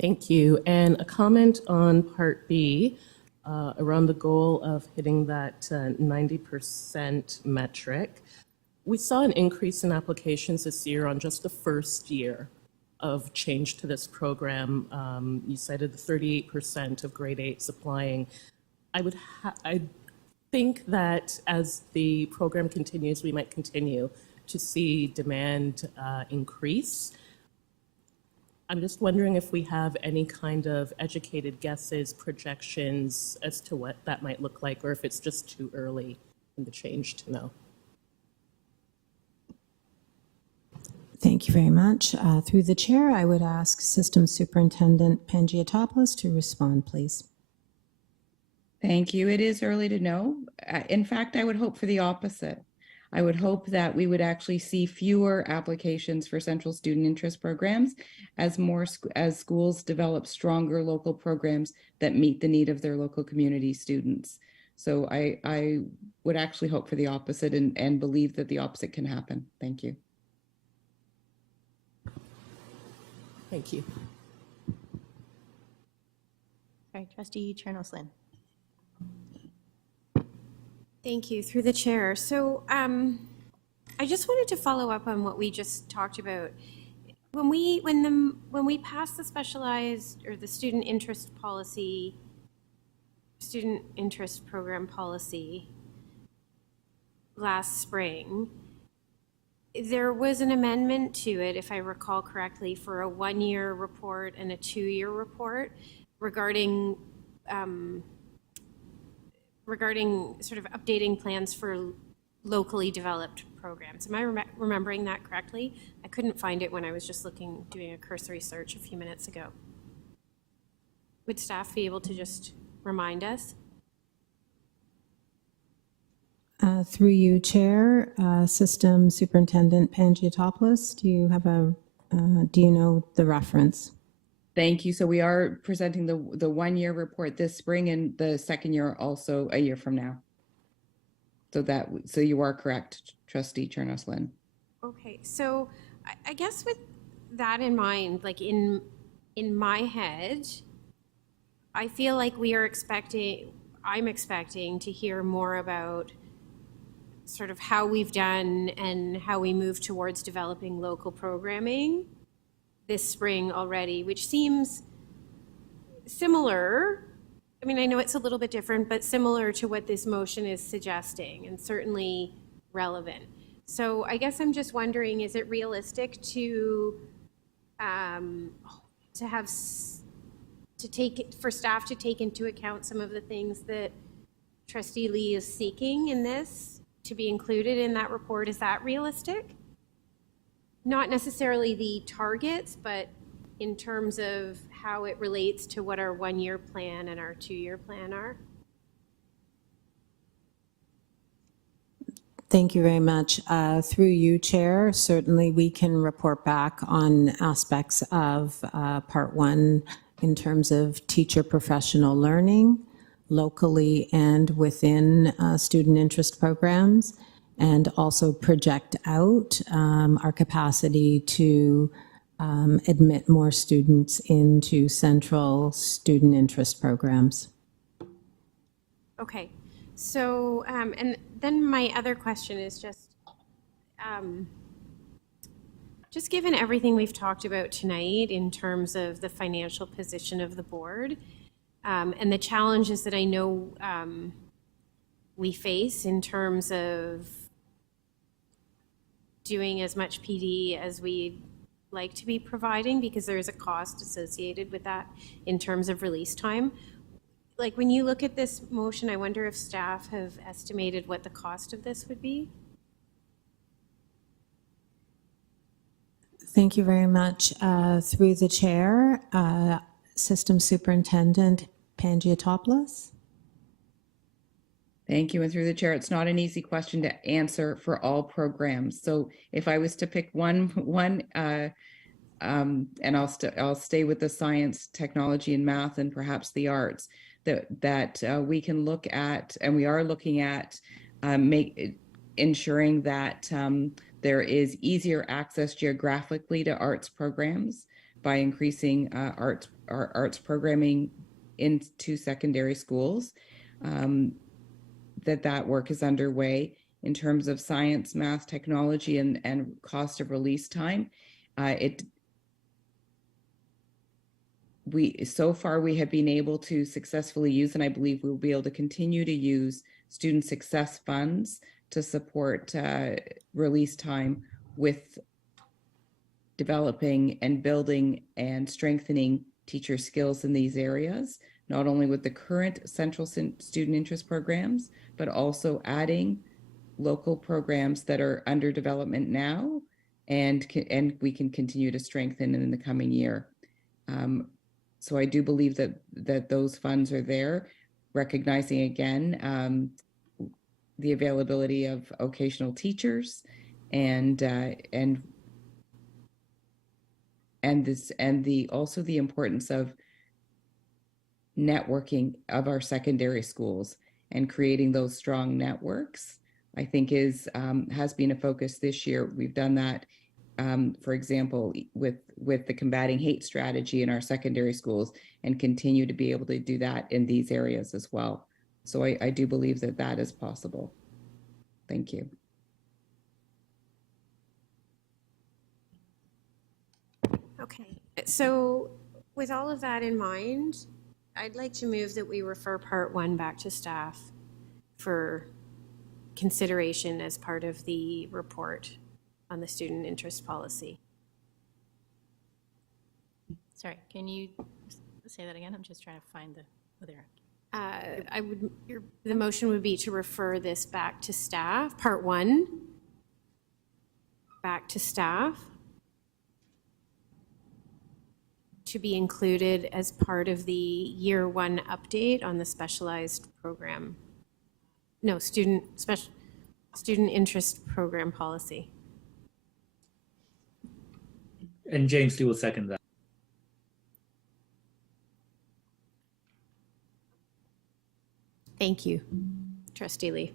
Thank you. And a comment on Part B around the goal of hitting that 90% metric. We saw an increase in applications this year on just the first year of change to this program. You cited the 38% of grade 8s applying. I think that as the program continues, we might continue to see demand increase. I'm just wondering if we have any kind of educated guesses, projections as to what that might look like, or if it's just too early in the change to know. Thank you very much. Through the chair, I would ask System Superintendent Pangiotopoulos to respond, please. Thank you. It is early to know. In fact, I would hope for the opposite. I would hope that we would actually see fewer applications for central student interest programs as schools develop stronger local programs that meet the need of their local community students. So I would actually hope for the opposite and believe that the opposite can happen. Thank you. Thank you. Sorry, Trustee Chernos-Lynn. Thank you. Through the chair. So I just wanted to follow up on what we just talked about. When we passed the specialized or the student interest program policy last spring, there was an amendment to it, if I recall correctly, for a 1-year report and a 2-year report regarding sort of updating plans for locally developed programs. Am I remembering that correctly? I couldn't find it when I was just doing a cursory search a few minutes ago. Would staff be able to just remind us? Through you, Chair, System Superintendent Pangiotopoulos, do you know the reference? Thank you. So we are presenting the 1-year report this spring, and the 2nd year also a year from now. So you are correct, Trustee Chernos-Lynn. Okay, so I guess with that in mind, like in my head, I feel like I'm expecting to hear more about sort of how we've done and how we move towards developing local programming this spring already, which seems similar. I mean, I know it's a little bit different, but similar to what this motion is suggesting, and certainly relevant. So I guess I'm just wondering, is it realistic for staff to take into account some of the things that Trustee Lee is seeking in this to be included in that report? Is that realistic? Not necessarily the targets, but in terms of how it relates to what our 1-year plan and our 2-year plan are? Thank you very much. Through you, Chair, certainly we can report back on aspects of Part 1 in terms of teacher professional learning locally and within student interest programs, and also project out our capacity to admit more students into central student interest programs. Okay, so, and then my other question is just given everything we've talked about tonight in terms of the financial position of the board, and the challenges that I know we face in terms of doing as much PD as we'd like to be providing, because there is a cost associated with that in terms of release time. Like, when you look at this motion, I wonder if staff have estimated what the cost of this would be? Thank you very much. Through the chair, System Superintendent Pangiotopoulos. Thank you. And through the chair, it's not an easy question to answer for all programs. So if I was to pick one, and I'll stay with the science, technology, and math, and perhaps the arts, that we can look at, and we are looking at, ensuring that there is easier access geographically to arts programs by increasing arts programming into secondary schools. That work is underway. In terms of science, math, technology, and cost of release time, so far we have been able to successfully use, and I believe we'll be able to continue to use, student success funds to support release time with developing and building and strengthening teacher skills in these areas, not only with the current central student interest programs, but also adding local programs that are under development now, and we can continue to strengthen in the coming year. So I do believe that those funds are there, recognizing again the availability of vocational teachers and also the importance of networking of our secondary schools and creating those strong networks, I think has been a focus this year. We've done that, for example, with the combating hate strategy in our secondary schools, and continue to be able to do that in these areas as well. So I do believe that is possible. Thank you. Okay, so with all of that in mind, I'd like to move that we refer part 1 back to staff for consideration as part of the report on the student interest policy. Sorry, can you say that again? I'm just trying to find the, there. The motion would be to refer this back to staff, part 1, back to staff, to be included as part of the year 1 update on the specialized program. No, student interest program policy. And James, you will second that. Thank you, Trustee Lee.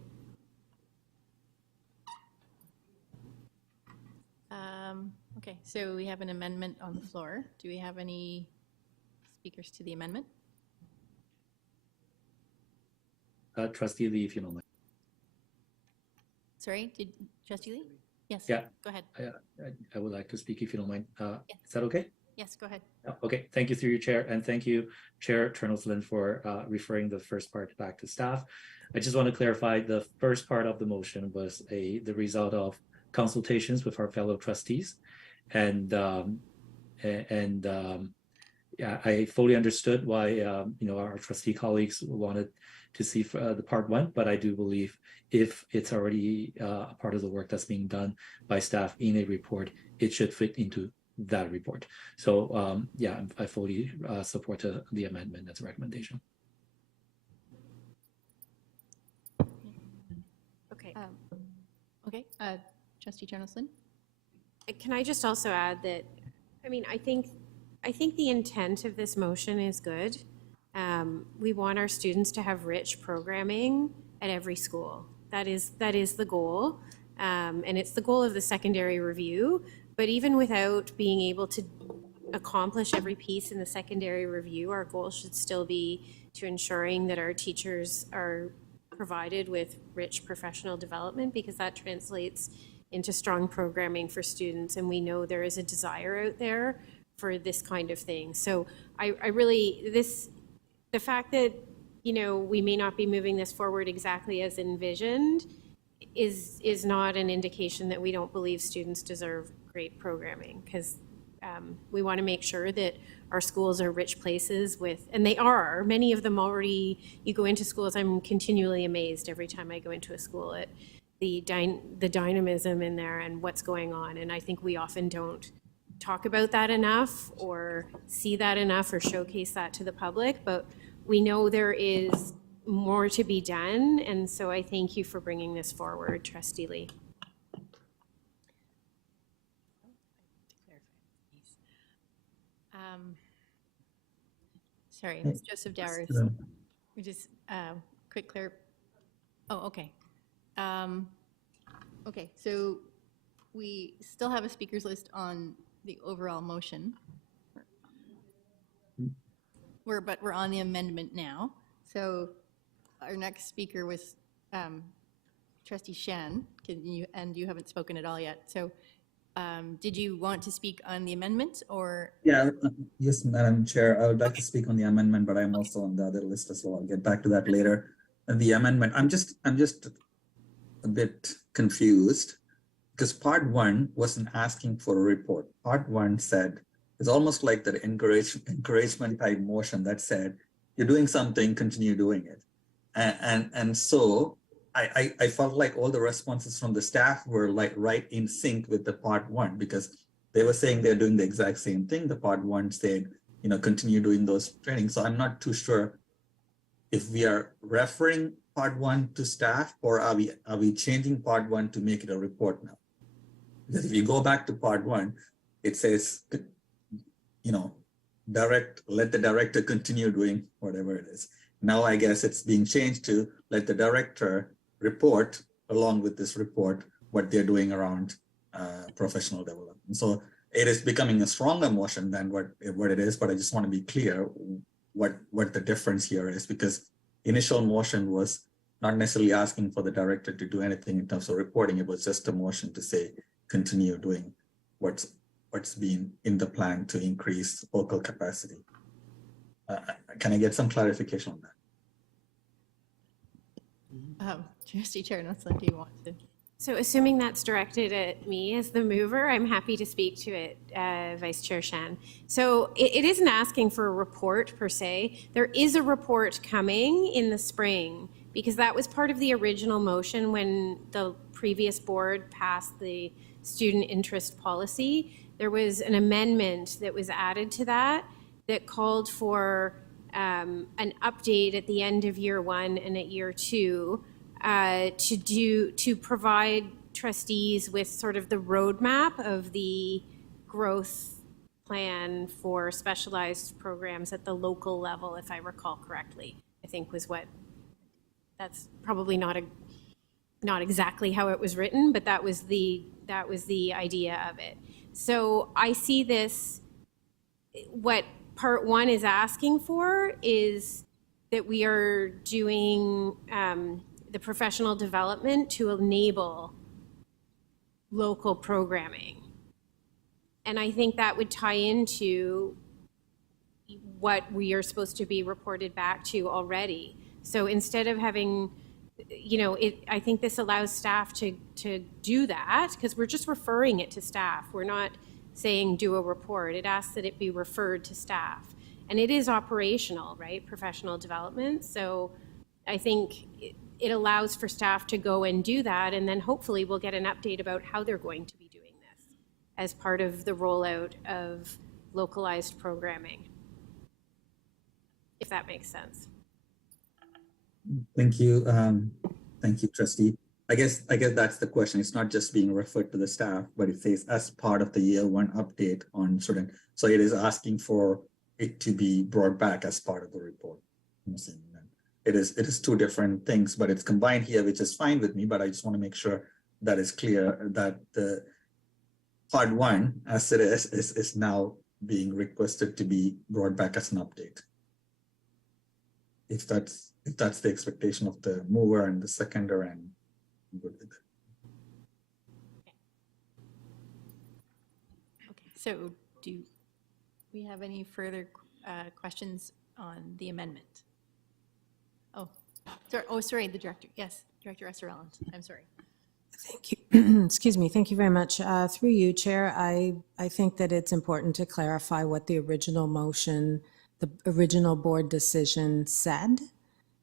Okay, so we have an amendment on the floor. Do we have any speakers to the amendment? Trustee Lee, if you don't mind. Sorry, did Trustee Lee? Yes. Yeah. Go ahead. I would like to speak if you don't mind. Is that okay? Yes, go ahead. Okay, thank you through your chair, and thank you, Chair Turner-Flynn, for referring the first part back to staff. I just want to clarify, the first part of the motion was the result of consultations with our fellow trustees, and yeah, I fully understood why our trustee colleagues wanted to see the part 1, but I do believe if it's already a part of the work that's being done by staff in a report, it should fit into that report. So yeah, I fully support the amendment as a recommendation. Okay. Okay, Trustee Turner-Flynn? Can I just also add that, I mean, I think the intent of this motion is good. We want our students to have rich programming at every school. That is the goal. And it's the goal of the secondary review, But even without being able to accomplish every piece in the secondary review, our goal should still be to ensuring that our teachers are provided with rich professional development, because that translates into strong programming for students. And we know there is a desire out there for this kind of thing. So I really, the fact that, you know, we may not be moving this forward exactly as envisioned is not an indication that we don't believe students deserve great programming, because we want to make sure that our schools are rich places with, and they are, many of them already, you go into schools, I'm continually amazed every time I go into a school at the dynamism in there and what's going on. And I think we often don't talk about that enough or see that enough or showcase that to the public, but we know there is more to be done. And so I thank you for bringing this forward, Trustee Lee. Sorry, Ms. Joseph Dowers. We just, quick clear. Oh, okay. Okay, so we still have a speakers list on the overall motion. But we're on the amendment now. So our next speaker was Trustee Shan, and you haven't spoken at all yet. So did you want to speak on the amendment or? Yeah, yes, Madam Chair, I would like to speak on the amendment, but I'm also on the other list as well. I'll get back to that later. And the amendment, I'm just a bit confused, because part one wasn't asking for a report. Part one said, it's almost like that encouragement type motion that said, you're doing something, continue doing it. And so I felt like all the responses from the staff were like right in sync with the part one, because they were saying they're doing the exact same thing. The part one said, you know, continue doing those trainings. So I'm not too sure if we are referring part one to staff, or are we changing part one to make it a report now? Because if you go back to part one, it says, you know, let the director continue doing whatever it is. Now I guess it's being changed to let the director report along with this report what they're doing around professional development. So it is becoming a stronger motion than what it is, but I just want to be clear what the difference here is, because initial motion was not necessarily asking for the director to do anything in terms of reporting. It was just a motion to say, continue doing what's been in the plan to increase vocal capacity. Can I get some clarification on that? Trustee Chair Nelson, do you want to? So assuming that's directed at me as the mover, I'm happy to speak to it, Vice Chair Shan. So it isn't asking for a report per se. There is a report coming in the spring, because that was part of the original motion when the previous board passed the student interest policy. There was an amendment that was added to that called for an update at the end of year one and at year two to provide trustees with sort of the roadmap of the growth plan for specialized programs at the local level, if I recall correctly, I think was what, that's probably not exactly how it was written, but that was the idea of it. So I see this, what part one is asking for is that we are doing the professional development to enable local programming. And I think that would tie into what we are supposed to be reported back to already. So instead of having, you know, I think this allows staff to do that, because we're just referring it to staff. We're not saying do a report. It asks that it be referred to staff. And it is operational, right? Professional development. So I think it allows for staff to go and do that, and then hopefully we'll get an update about how they're going to be doing this as part of the rollout of localized programming, if that makes sense. Thank you. Thank you, Trustee. I guess that's the question. It's not just being referred to the staff, but it says as part of the year one update on student. So it is asking for it to be brought back as part of the report. It is two different things, but it's combined here, which is fine with me, but I just want to make sure that it's clear that part one, as it is now being requested to be brought back as an update. If that's the expectation of the mover and the seconder, and I'm good with it. Okay, so do we have any further questions on the amendment? Sorry, the director. Yes, Director Esther-Elland. I'm sorry. Thank you. Excuse me. Thank you very much. Through you, Chair, I think that it's important to clarify what the original motion, the original board decision said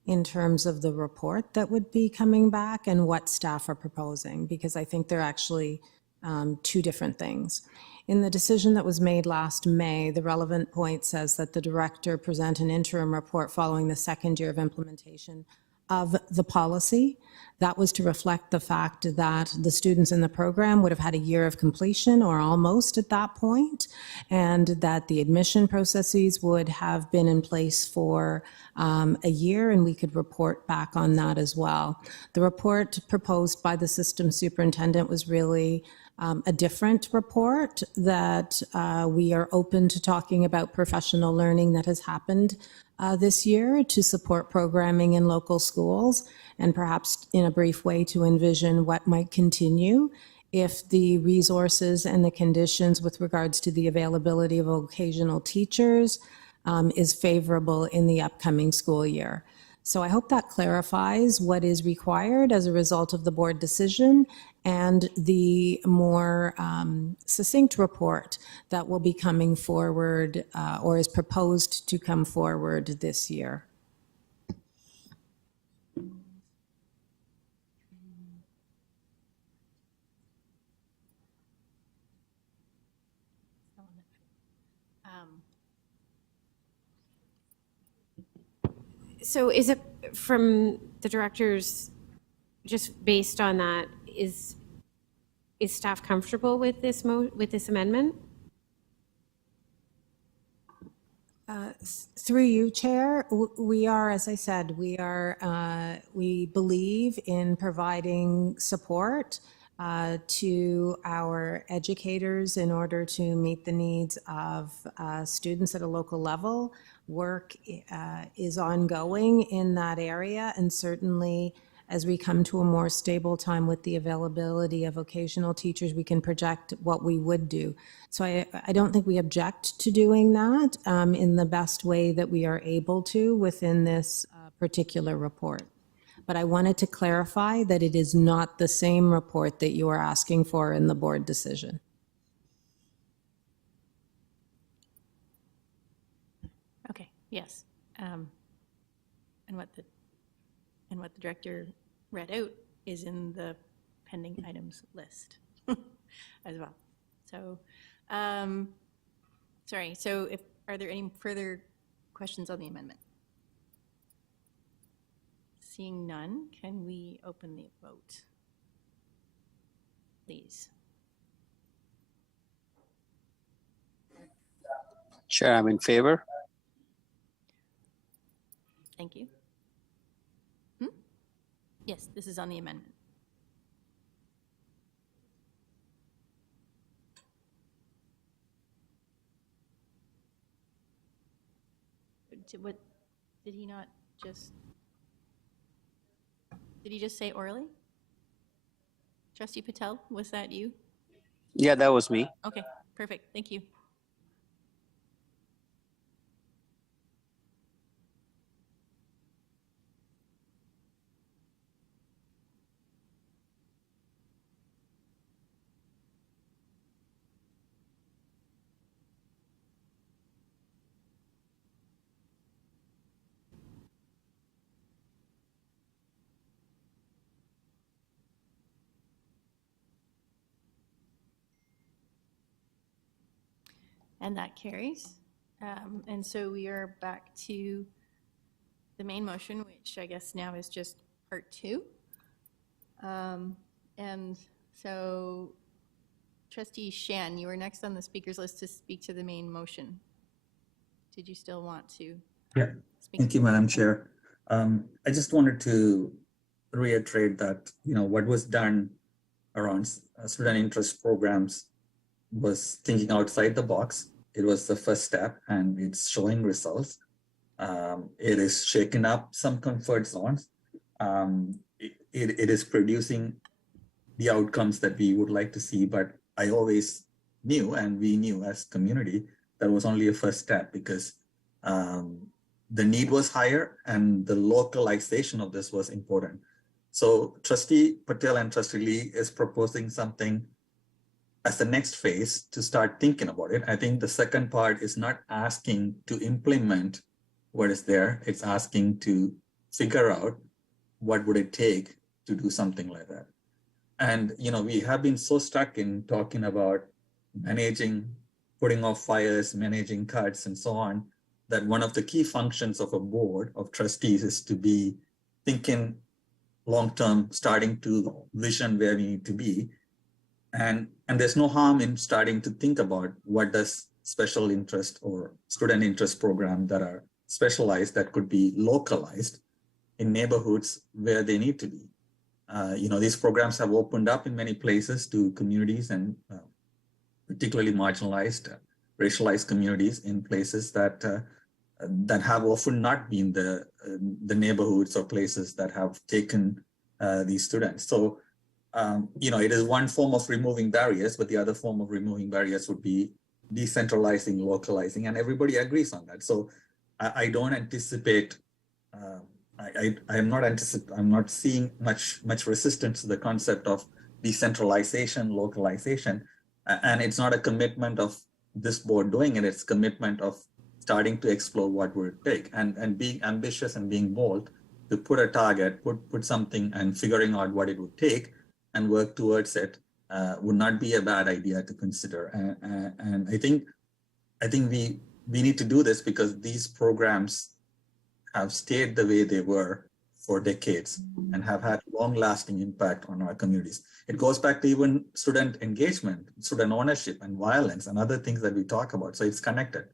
in terms of the report that would be coming back and what staff are proposing, because I think they're actually two different things. In the decision that was made last May, the relevant point says that the director present an interim report following the second year of implementation of the policy. That was to reflect the fact that the students in the program would have had a year of completion or almost at that point, and that the admission processes would have been in place for a year, and we could report back on that as well. The report proposed by the system superintendent was really a different report, that we are open to talking about professional learning that has happened this year to support programming in local schools, and perhaps in a brief way to envision what might continue if the resources and the conditions with regards to the availability of occasional teachers is favorable in the upcoming school year. So I hope that clarifies what is required as a result of the board decision and the more succinct report that will be coming forward or is proposed to come forward this year. So is it from the directors, just based on that, is staff comfortable with this amendment? Through you, Chair, we are, as I said, we believe in providing support to our educators in order to meet the needs of students at a local level. Work is ongoing in that area, and certainly as we come to a more stable time with the availability of vocational teachers, we can project what we would do. So I don't think we object to doing that in the best way that we are able to within this particular report. But I wanted to clarify that it is not the same report that you are asking for in the board decision. Okay, yes. And what the director read out is in the pending items list as well. So, sorry, so are there any further questions on the amendment? Seeing none, can we open the vote, please? Chair, I'm in favor. Thank you. Yes, this is on the amendment. What, did he not just, did he just say orally? Trustee Patel, was that you? Yeah, that was me. Okay, perfect, thank you. And that carries. And so we are back to the main motion, which I guess now is just part two. And so Trustee Shan, you were next on the speakers list to speak to the main motion. Did you still want to? Yeah, thank you, Madam Chair. I just wanted to reiterate that, what was done around student interest programs was thinking outside the box. It was the first step, and it's showing results. It is shaking up some comfort zones. It is producing the outcomes that we would like to see, but I always knew, and we knew as community, that was only a first step, because the need was higher and the localization of this was important. So Trustee Patel and Trustee Lee is proposing something as the next phase to start thinking about it. I think the second part is not asking to implement what is there, it's asking to figure out what would it take to do something like that. And we have been so stuck in talking about managing, putting off fires, managing cuts, and so on, that one of the key functions of a board of trustees is to be thinking long-term, starting to vision where we need to be. And there's no harm in starting to think about what does special interest or student interest program that are specialized, that could be localized in neighborhoods where they need to be. These programs have opened up in many places to communities, and particularly marginalized, racialized communities in places that have often not been the neighborhoods or places that have taken these students. So, it is one form of removing barriers, but the other form of removing barriers would be decentralizing, localizing, and everybody agrees on that. So I don't anticipate, I'm not seeing much resistance to the concept of decentralization, localization, and it's not a commitment of this board doing it. It's commitment of starting to explore what would it take, and being ambitious and being bold to put a target, put something, and figuring out what it would take and work towards it would not be a bad idea to consider. And I think we need to do this because these programs have stayed the way they were for decades and have had long-lasting impact on our communities. It goes back to even student engagement, student ownership, and violence, and other things that we talk about. So it's connected.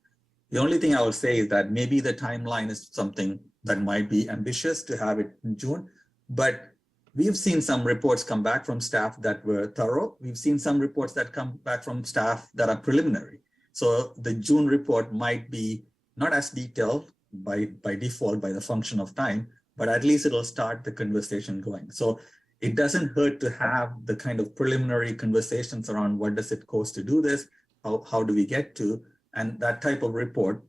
The only thing I will say is that maybe the timeline is something that might be ambitious to have it in June, but we've seen some reports come back from staff that were thorough. We've seen some reports that come back from staff that are preliminary. So the June report might be not as detailed by default, by the function of time, but at least it'll start the conversation going. So it doesn't hurt to have the kind of preliminary conversations around what does it cost to do this, how do we get to, and that type of report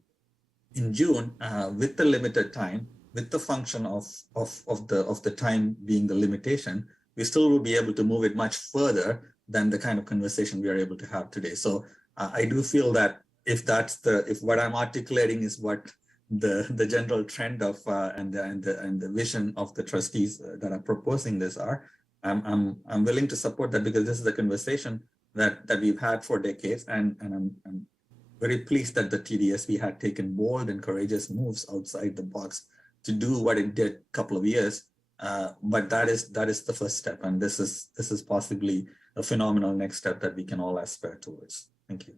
in June with the limited time, with the function of the time being the limitation, we still will be able to move it much further than the kind of conversation we are able to have today. So I do feel that if what I'm articulating is what the general trend of and the vision of the trustees that are proposing this are, I'm willing to support that, because this is a conversation that we've had for decades, and I'm very pleased that the TDSB had taken bold and courageous moves outside the box to do what it did a couple of years. But that is the first step, and this is possibly a phenomenal next step that we can all aspire towards. Thank you.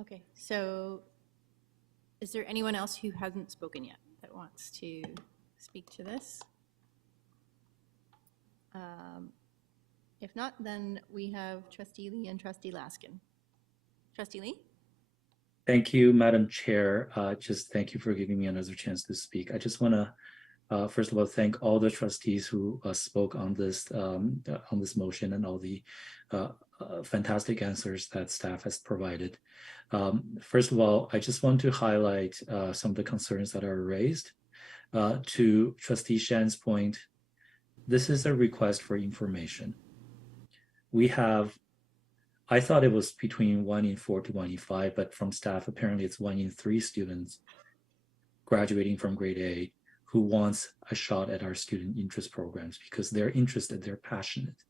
Okay, so is there anyone else who hasn't spoken yet that wants to speak to this? If not, then we have Trustee Lee and Trustee Laskin. Trustee Lee? Thank you, Madam Chair. Just thank you for giving me another chance to speak. I just want to, first of all, thank all the trustees who spoke on this motion, and all the fantastic answers that staff has provided. First of all, I just want to highlight some of the concerns that are raised. To Trustee Shan's point, this is a request for information. I thought it was between 1 in 4 to 1 in 5, but from staff, apparently it's 1 in 3 students graduating from grade A who wants a shot at our student interest programs because they're interested, they're passionate.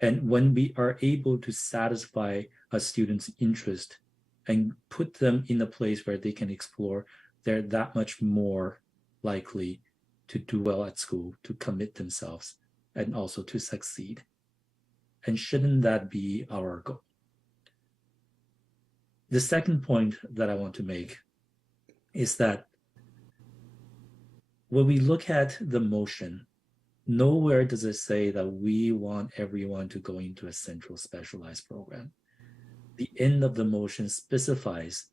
And when we are able to satisfy a student's interest and put them in a place where they can explore, they're that much more likely to do well at school, to commit themselves, and also to succeed. And shouldn't that be our goal? The second point that I want to make is that when we look at the motion, nowhere does it say that we want everyone to go into a central specialized program. The end of the motion specifies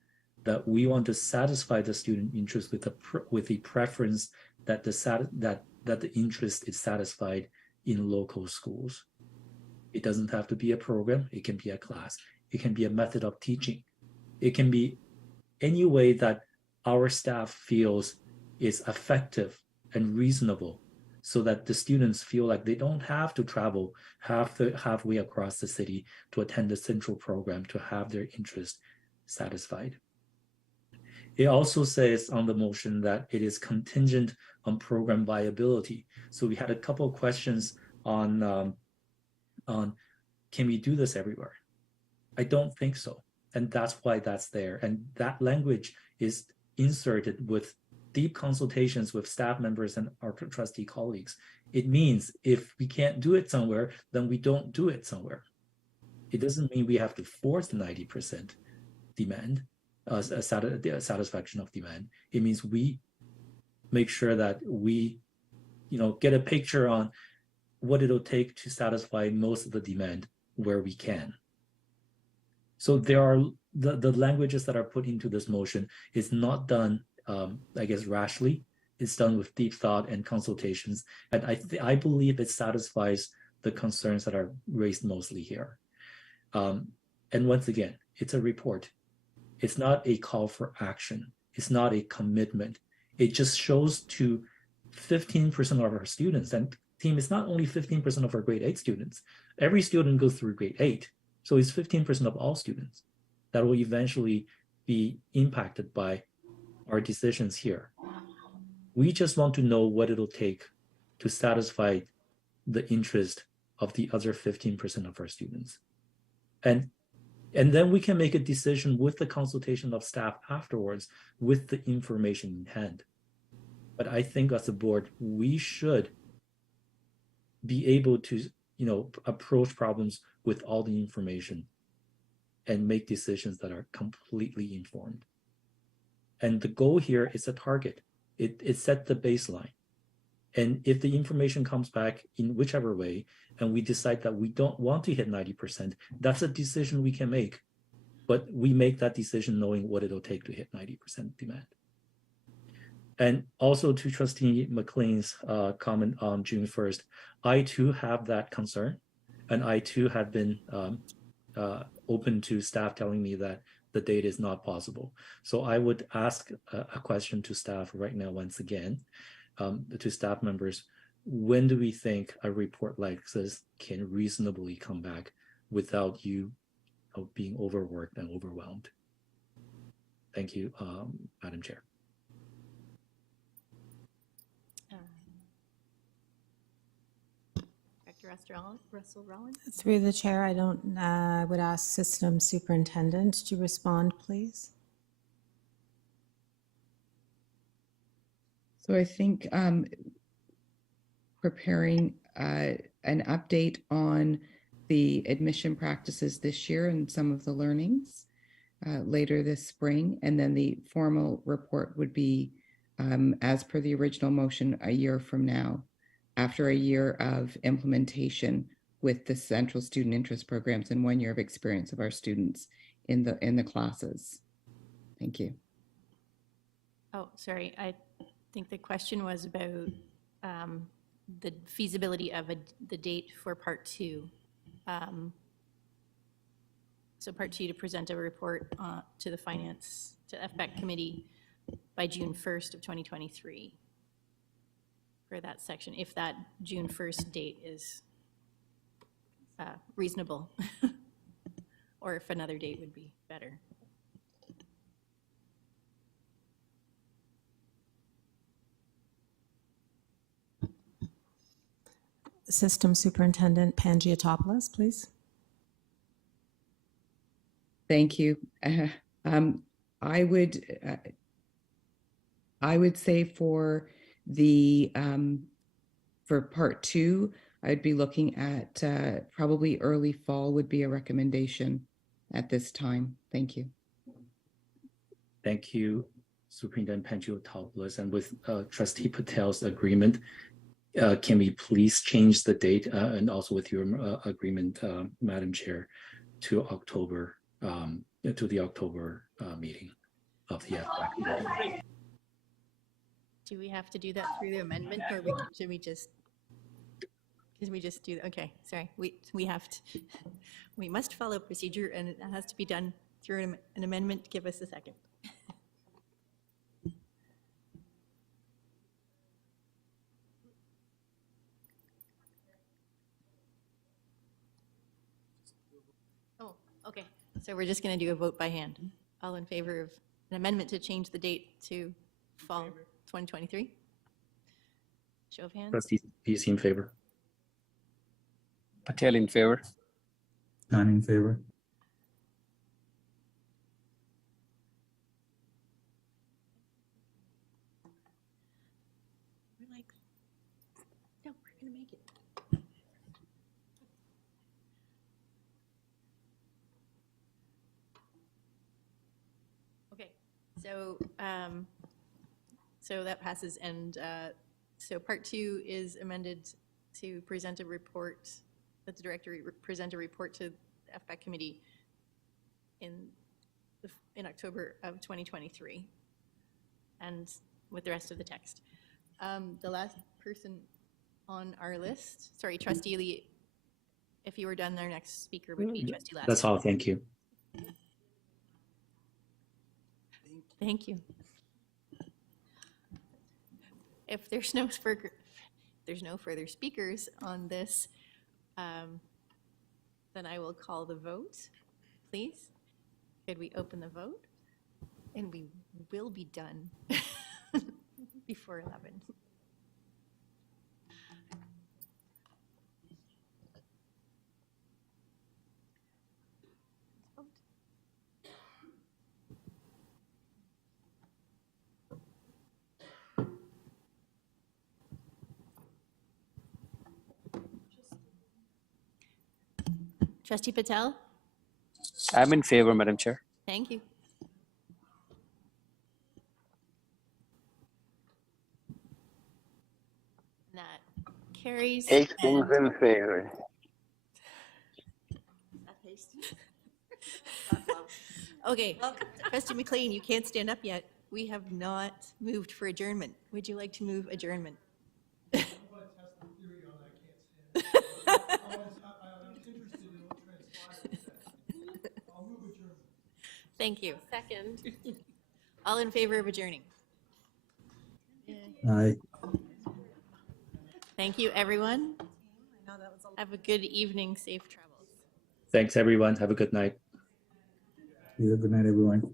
that we want to satisfy the student interest with the preference that the interest is satisfied in local schools. It doesn't have to be a program. It can be a class. It can be a method of teaching. It can be any way that our staff feels is effective and reasonable, so that the students feel like they don't have to travel halfway across the city to attend the central program to have their interest satisfied. It also says on the motion that it is contingent on program viability. So we had a couple of questions on can we do this everywhere? I don't think so. And that's why that's there. And that language is inserted with deep consultations with staff members and our trustee colleagues. It means if we can't do it somewhere, then we don't do it somewhere. It doesn't mean we have to force 90% demand, satisfaction of demand. It means we make sure that we, get a picture on what it'll take to satisfy most of the demand where we can. So there are the languages that are put into this motion is not done, rashly. It's done with deep thought and consultations. And I believe it satisfies the concerns that are raised mostly here. And once again, it's a report. It's not a call for action. It's not a commitment. It just shows to 15% of our students, and team is not only 15% of our grade 8 students. Every student goes through grade 8. So it's 15% of all students that will eventually be impacted by our decisions here. We just want to know what it'll take to satisfy the interest of the other 15% of our students. And then we can make a decision with the consultation of staff afterwards with the information in hand. But I think as a board, we should be able to, approach problems with all the information and make decisions that are completely informed. And the goal here is a target. It sets the baseline. And if the information comes back in whichever way, and we decide that we don't want to hit 90%, that's a decision we can make. But we make that decision knowing what it'll take to hit 90% demand. And also to Trustee McLean's comment on June 1st, I too have that concern. And I too have been open to staff telling me that the date is not possible. So I would ask a question to staff right now, once again, to staff members, when do we think a report like this can reasonably come back without you being overworked and overwhelmed? Thank you, Madam Chair. Director Russell Rollins? Through the chair, I would ask System Superintendent to respond, please. So I think preparing an update on the admission practices this year and some of the learnings later this spring, and then the formal report would be, as per the original motion, a year from now, after a year of implementation with the central student interest programs and 1 year of experience of our students in the classes. Thank you. Oh, sorry. I think the question was about the feasibility of the date for part 2. So part 2 to present a report to the finance, to FBAC committee by June 1st of 2023 for that section, if that June 1st date is reasonable, or if another date would be better. System Superintendent Pangiotopoulos, please. Thank you. I would say for the for part 2, I'd be looking at probably early fall would be a recommendation at this time. Thank you. Thank you, Superintendent Panjotopoulos, and with Trustee Patel's agreement, can we please change the date and also with your agreement, Madam Chair, to October, to the October meeting of the FAC? Do we have to do that through the amendment, or should we just? Can we just do? Okay, sorry. We have to. We must follow procedure, and it has to be done through an amendment. Give us a second. Oh, okay. So we're just going to do a vote by hand. All in favor of an amendment to change the date to fall 2023? Show of hands. Trustee PC in favor. Patel in favor. I'm in favor. We're like, no, we're going to make it. Okay, so that passes, and so part 2 is amended to present a report, that the director present a report to the FPAC committee in October of 2023, and with the rest of the text. The last person on our list, sorry, Trustee Lee, if you were done, our next speaker would be Trustee Lassiter. That's all. Thank you. Thank you. If there's no further speakers on this, then I will call the vote, please. Could we open the vote? And we will be done before 11. Trustee Patel? I'm in favor, Madam Chair. Thank you. That carries. Hastings in favor. Okay, Trustee McLean, you can't stand up yet. We have not moved for adjournment. Would you like to move adjournment? Thank you. Second. All in favor of adjourning? Aye. Thank you, everyone. Have a good evening, safe travels. Thanks, everyone. Have a good night. Yeah, good night, everyone.